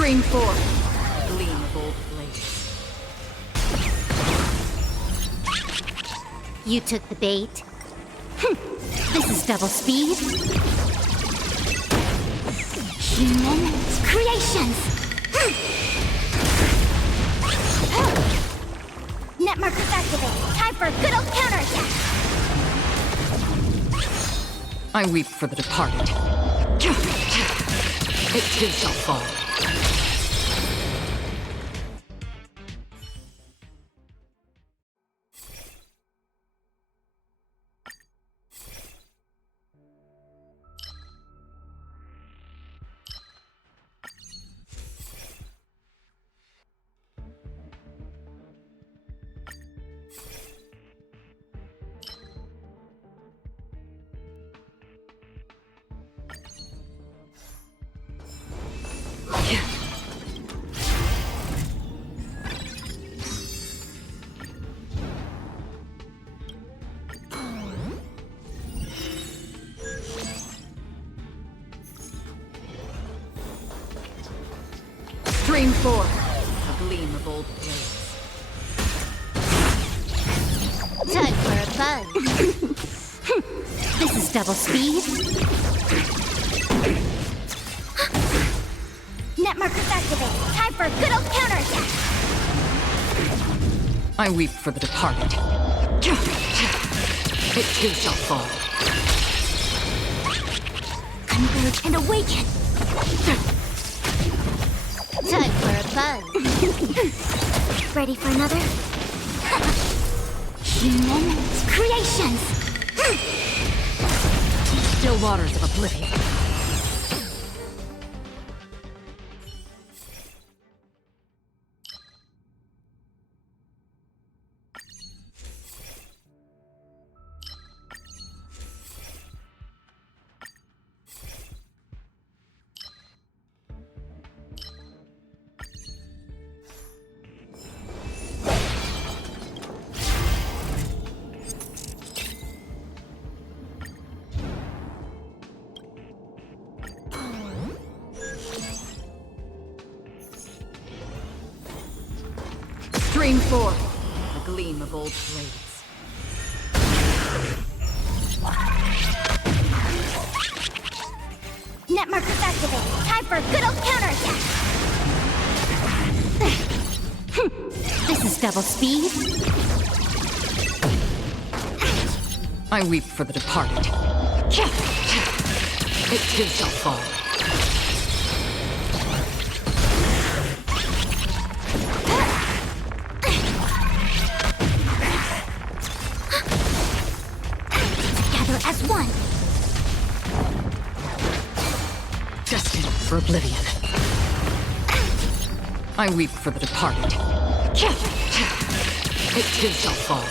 Stream forth the gleam of old blades. You took the bait. This is double speed. Human creations. Net markers activated. Time for a good old counterattack. I weep for the departed. It too shall fall. Stream forth a gleam of old blades. Time for a buzz. This is double speed. Net markers activated. Time for a good old counterattack. I weep for the departed. It too shall fall. Converge and awaken. Time for a buzz. Ready for another? Human creations. Still waters of oblivion. Stream 4. The gleam of old blades. Net markers activated. Time for a good old counterattack. This is double speed. I weep for the departed. It too shall fall. Together as one. Destined for oblivion. I weep for the departed. It too shall fall.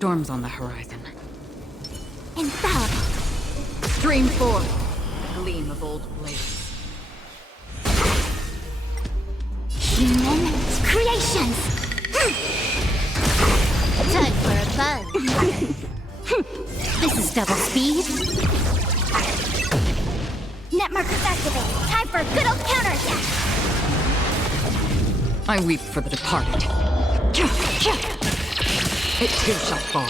Storms on the horizon. Infallible. Stream 4. Gleam of old blades. Human creations. Time for a buzz. This is double speed. Net markers activated. Time for a good old counterattack. I weep for the departed. It too shall fall.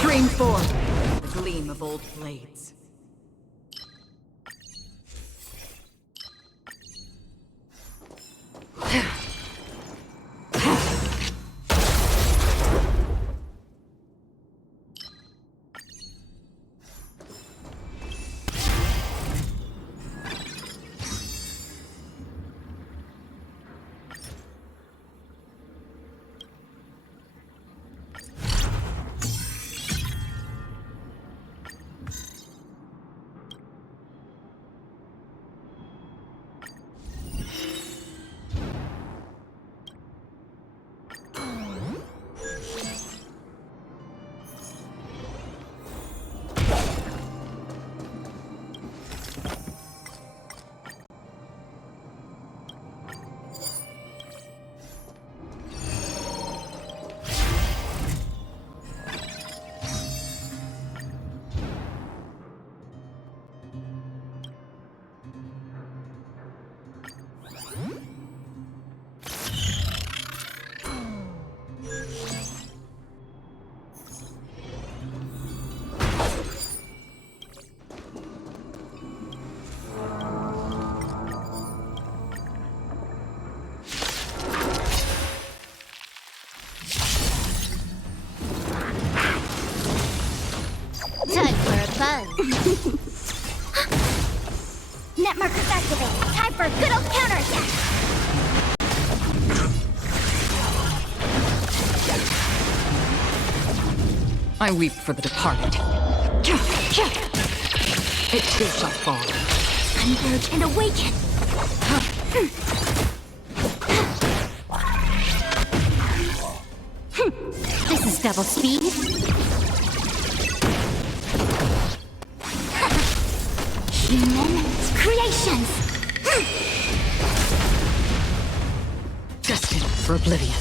Stream 4. The gleam of old blades. Time for a buzz. Net markers activated. Time for a good old counterattack. I weep for the departed. It too shall fall. Converge and awaken. This is double speed. Human creations. Destined for oblivion.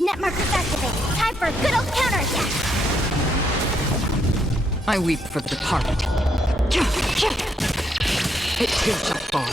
Net markers activated. Time for a good old counterattack. I weep for the departed. It too shall fall.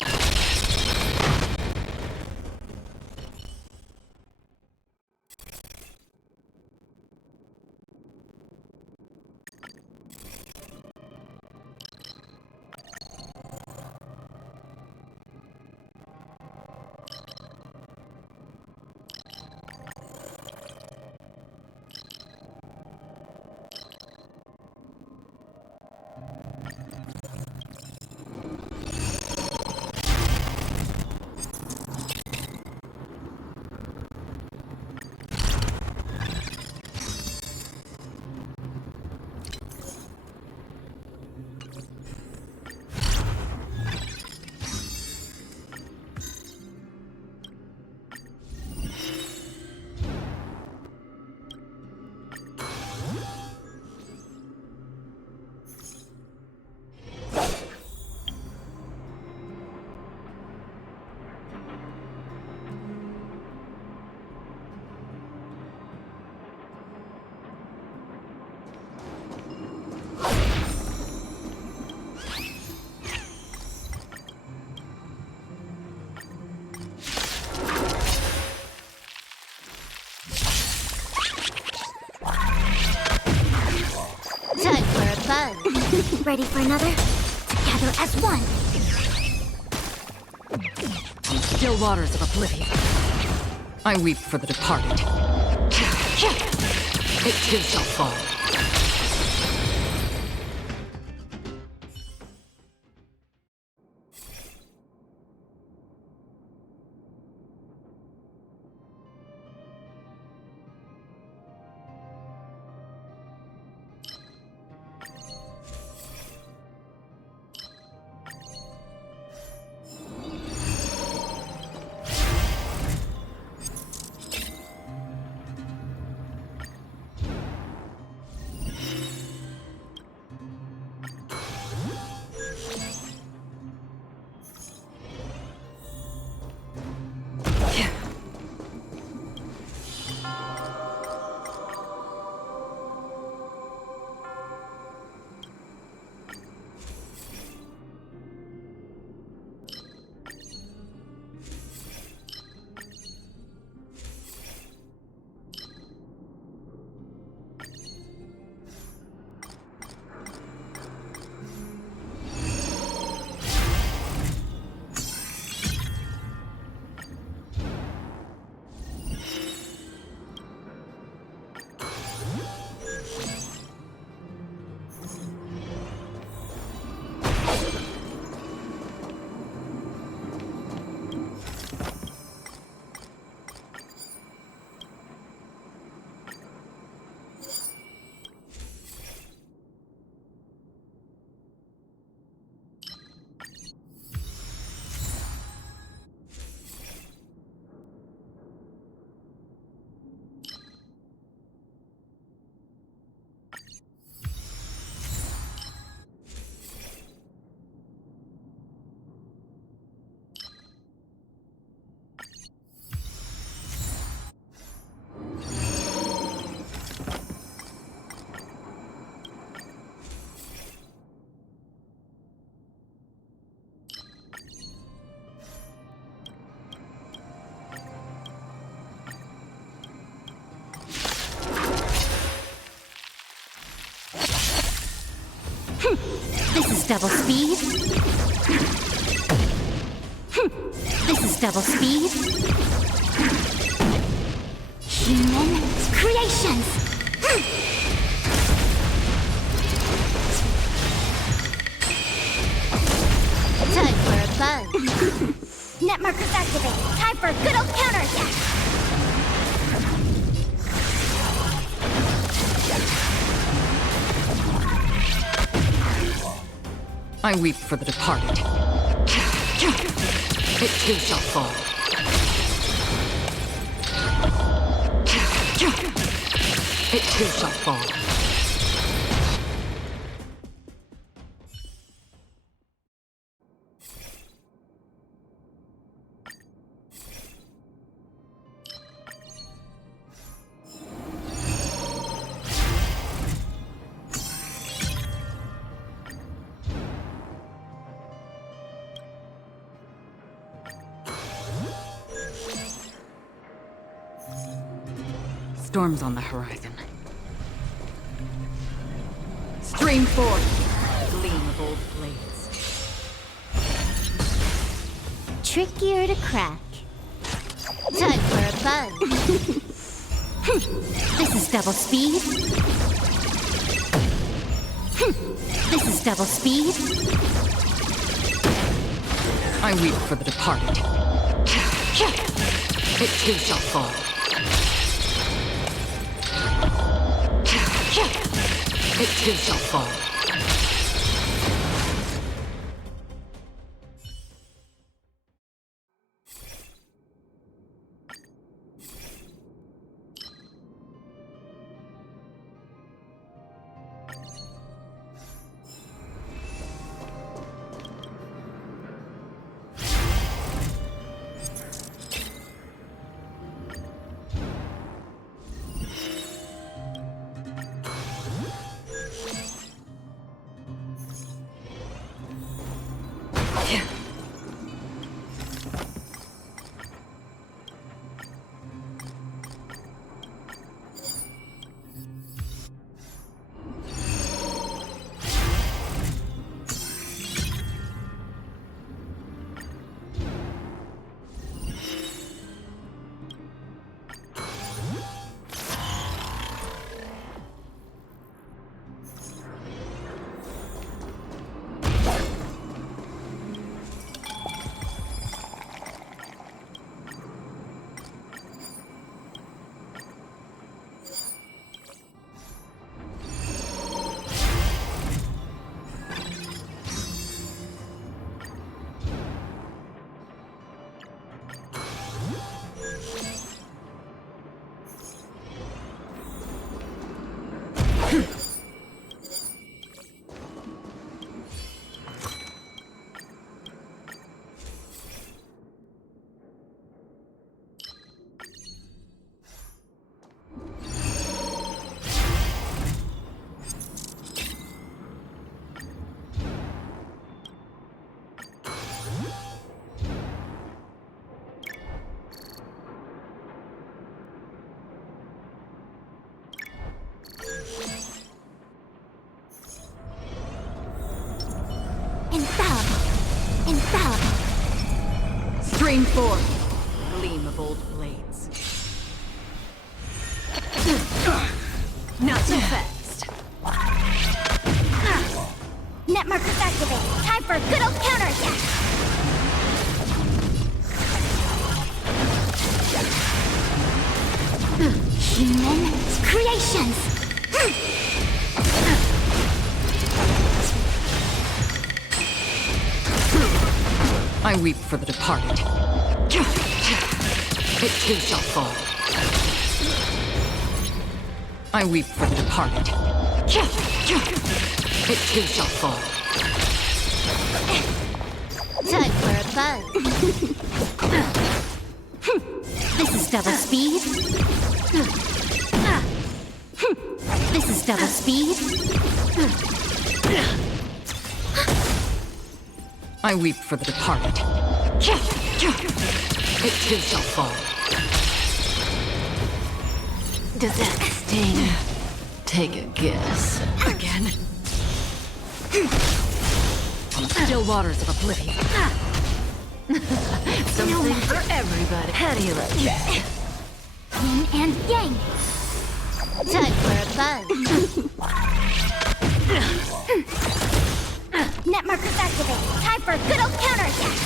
Time for a buzz. Ready for another? Together as one. On the still waters of oblivion. I weep for the departed. It too shall fall. double speed. This is double speed. Human creations. Time for a buzz. Net markers activated. Time for a good old counterattack. I weep for the departed. It too shall fall. It too shall fall. Storms on the horizon. Stream forth, gleam of old blades. Trickier to crack. Time for a buzz. This is double speed. This is double speed. I weep for the departed. It too shall fall. It too shall fall. Stream forth, gleam of old blades. Not so fast. Net markers activated. Time for a good old counterattack. Human creations. I weep for the departed. It too shall fall. I weep for the departed. It too shall fall. Time for a buzz. This is double speed. This is double speed. I weep for the departed. It too shall fall. Does that sting? Take a guess. Again? still waters of oblivion. Something for everybody. How do you like that? Yin and yang. Time for a buzz. Net markers activate. Time for a good old counterattack.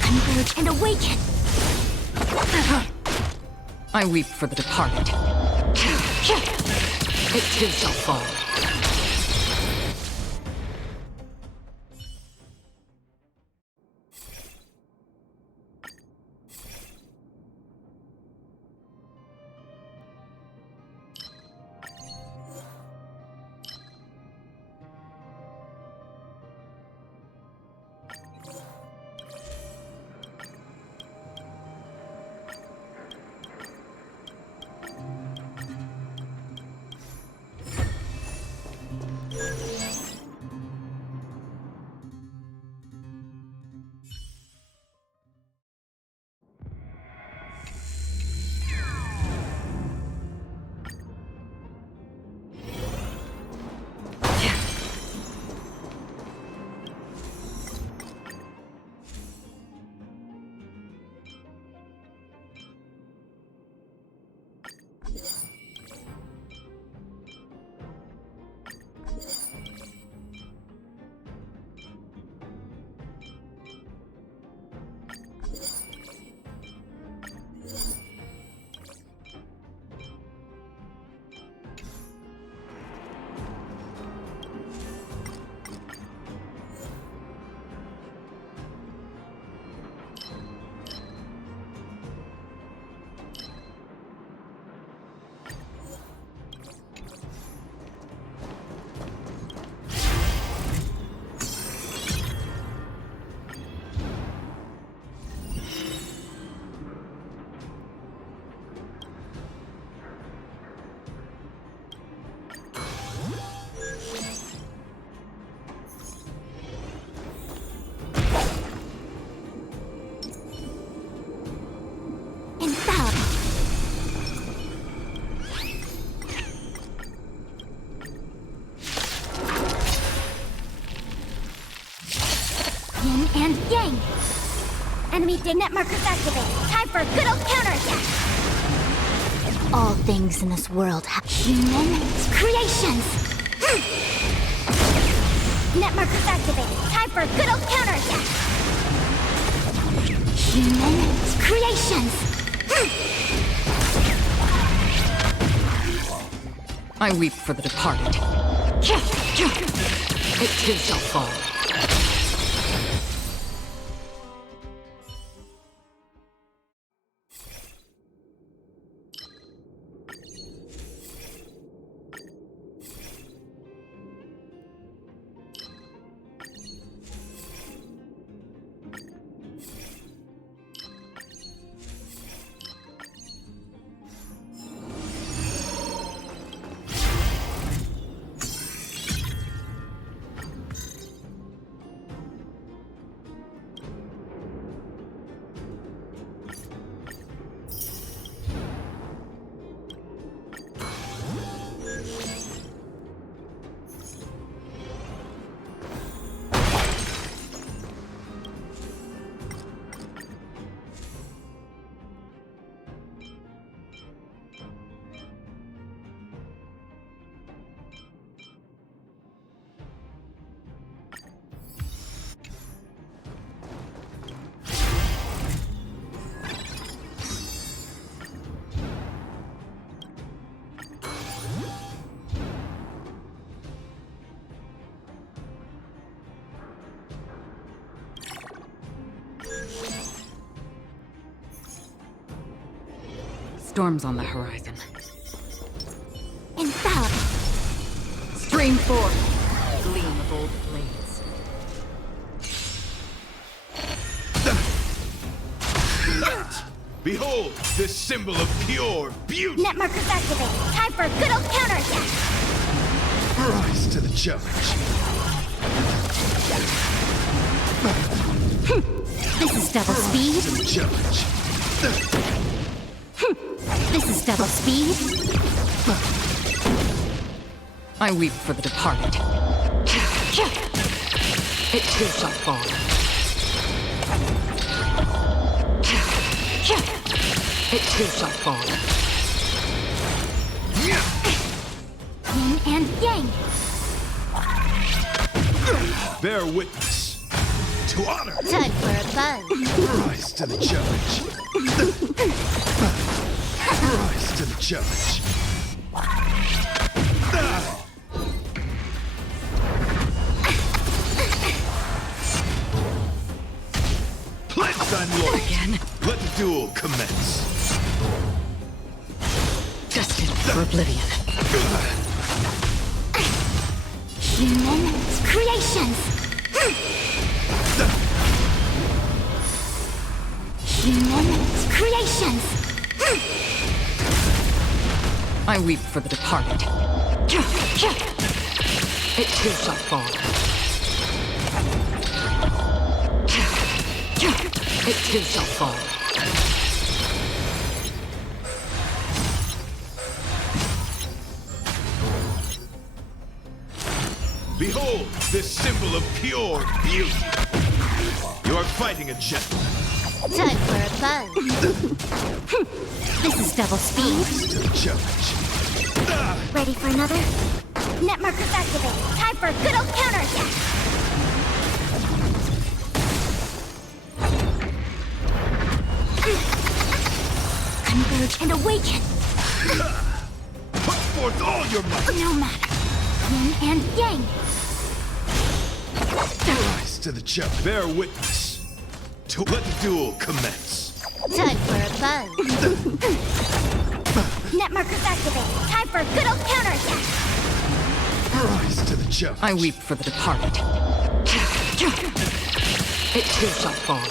Converge and awaken. I weep for the departed. It too shall fall. Yin and yang. Enemy net markers activate. Time for a good old counterattack. All things in this world have human creations. Net markers activate. Time for a good old counterattack. Human creations. I weep for the departed. It too shall fall. Storms on the horizon. Infallible. Stream forth. Gleam of old blades. Behold, this symbol of pure beauty! Net markers activate. Time for a good old counterattack. Rise to the challenge. This is double speed. To the challenge. This is double speed. I weep for the departed. It too shall fall. It too shall fall. Yin and yang. Bear witness to honor. Time for a buzz. Rise to the challenge. Rise to the challenge. Pledge thine loyalty. Again. Let the duel commence. Destined for oblivion. Human creations. Human creations. I weep for the departed. It too shall fall. It too shall fall. Behold this symbol of pure beauty. You are fighting a gentleman. Time for a buzz. This is double speed. To the challenge. Ready for another? Net markers activated. Time for a good old counterattack. Converge and awaken. Put forth all your might. No matter. Yin and yang. Rise to the challenge. Bear witness to let the duel commence. Time for a buzz. Net markers activated. Time for a good old counterattack. Rise to the challenge. I weep for the departed. It too shall fall.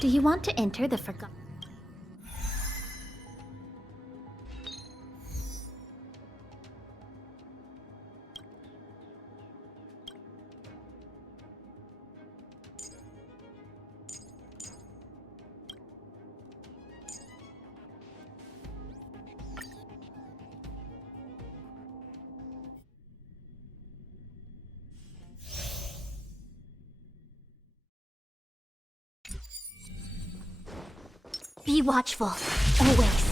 Do you want to enter the forgotten? Be watchful, always.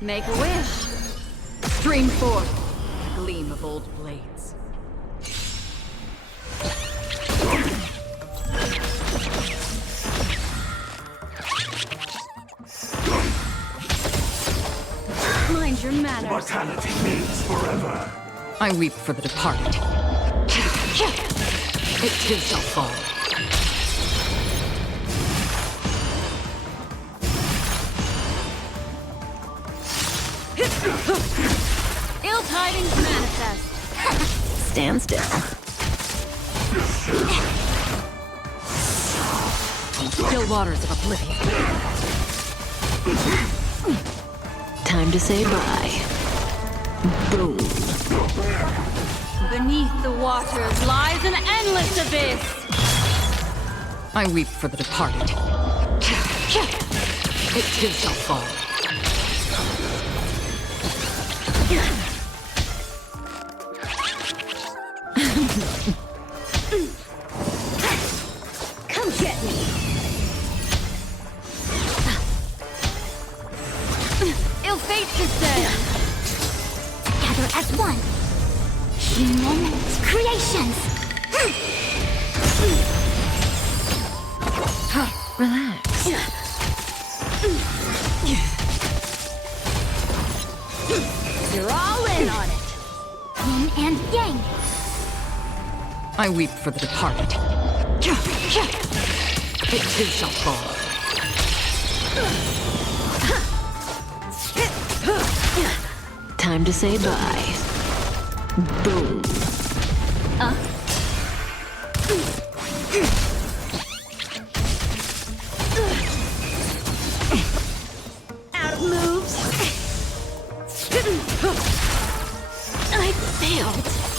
Make a wish. Stream forth a gleam of old blades. Mind your manners. Mortality means forever. I weep for the departed. It too shall fall. Ill tidings manifest. Stand still. Still waters of oblivion. Time to say bye. Boom. Beneath the waters lies an endless abyss. I weep for the departed. It too shall fall. Come get me. Ill fate descend. Together as one. Human creations. Relax. You're all in on it. Yin and yang. I weep for the departed. It too shall fall. Time to say bye. Boom. Out of moves. I failed.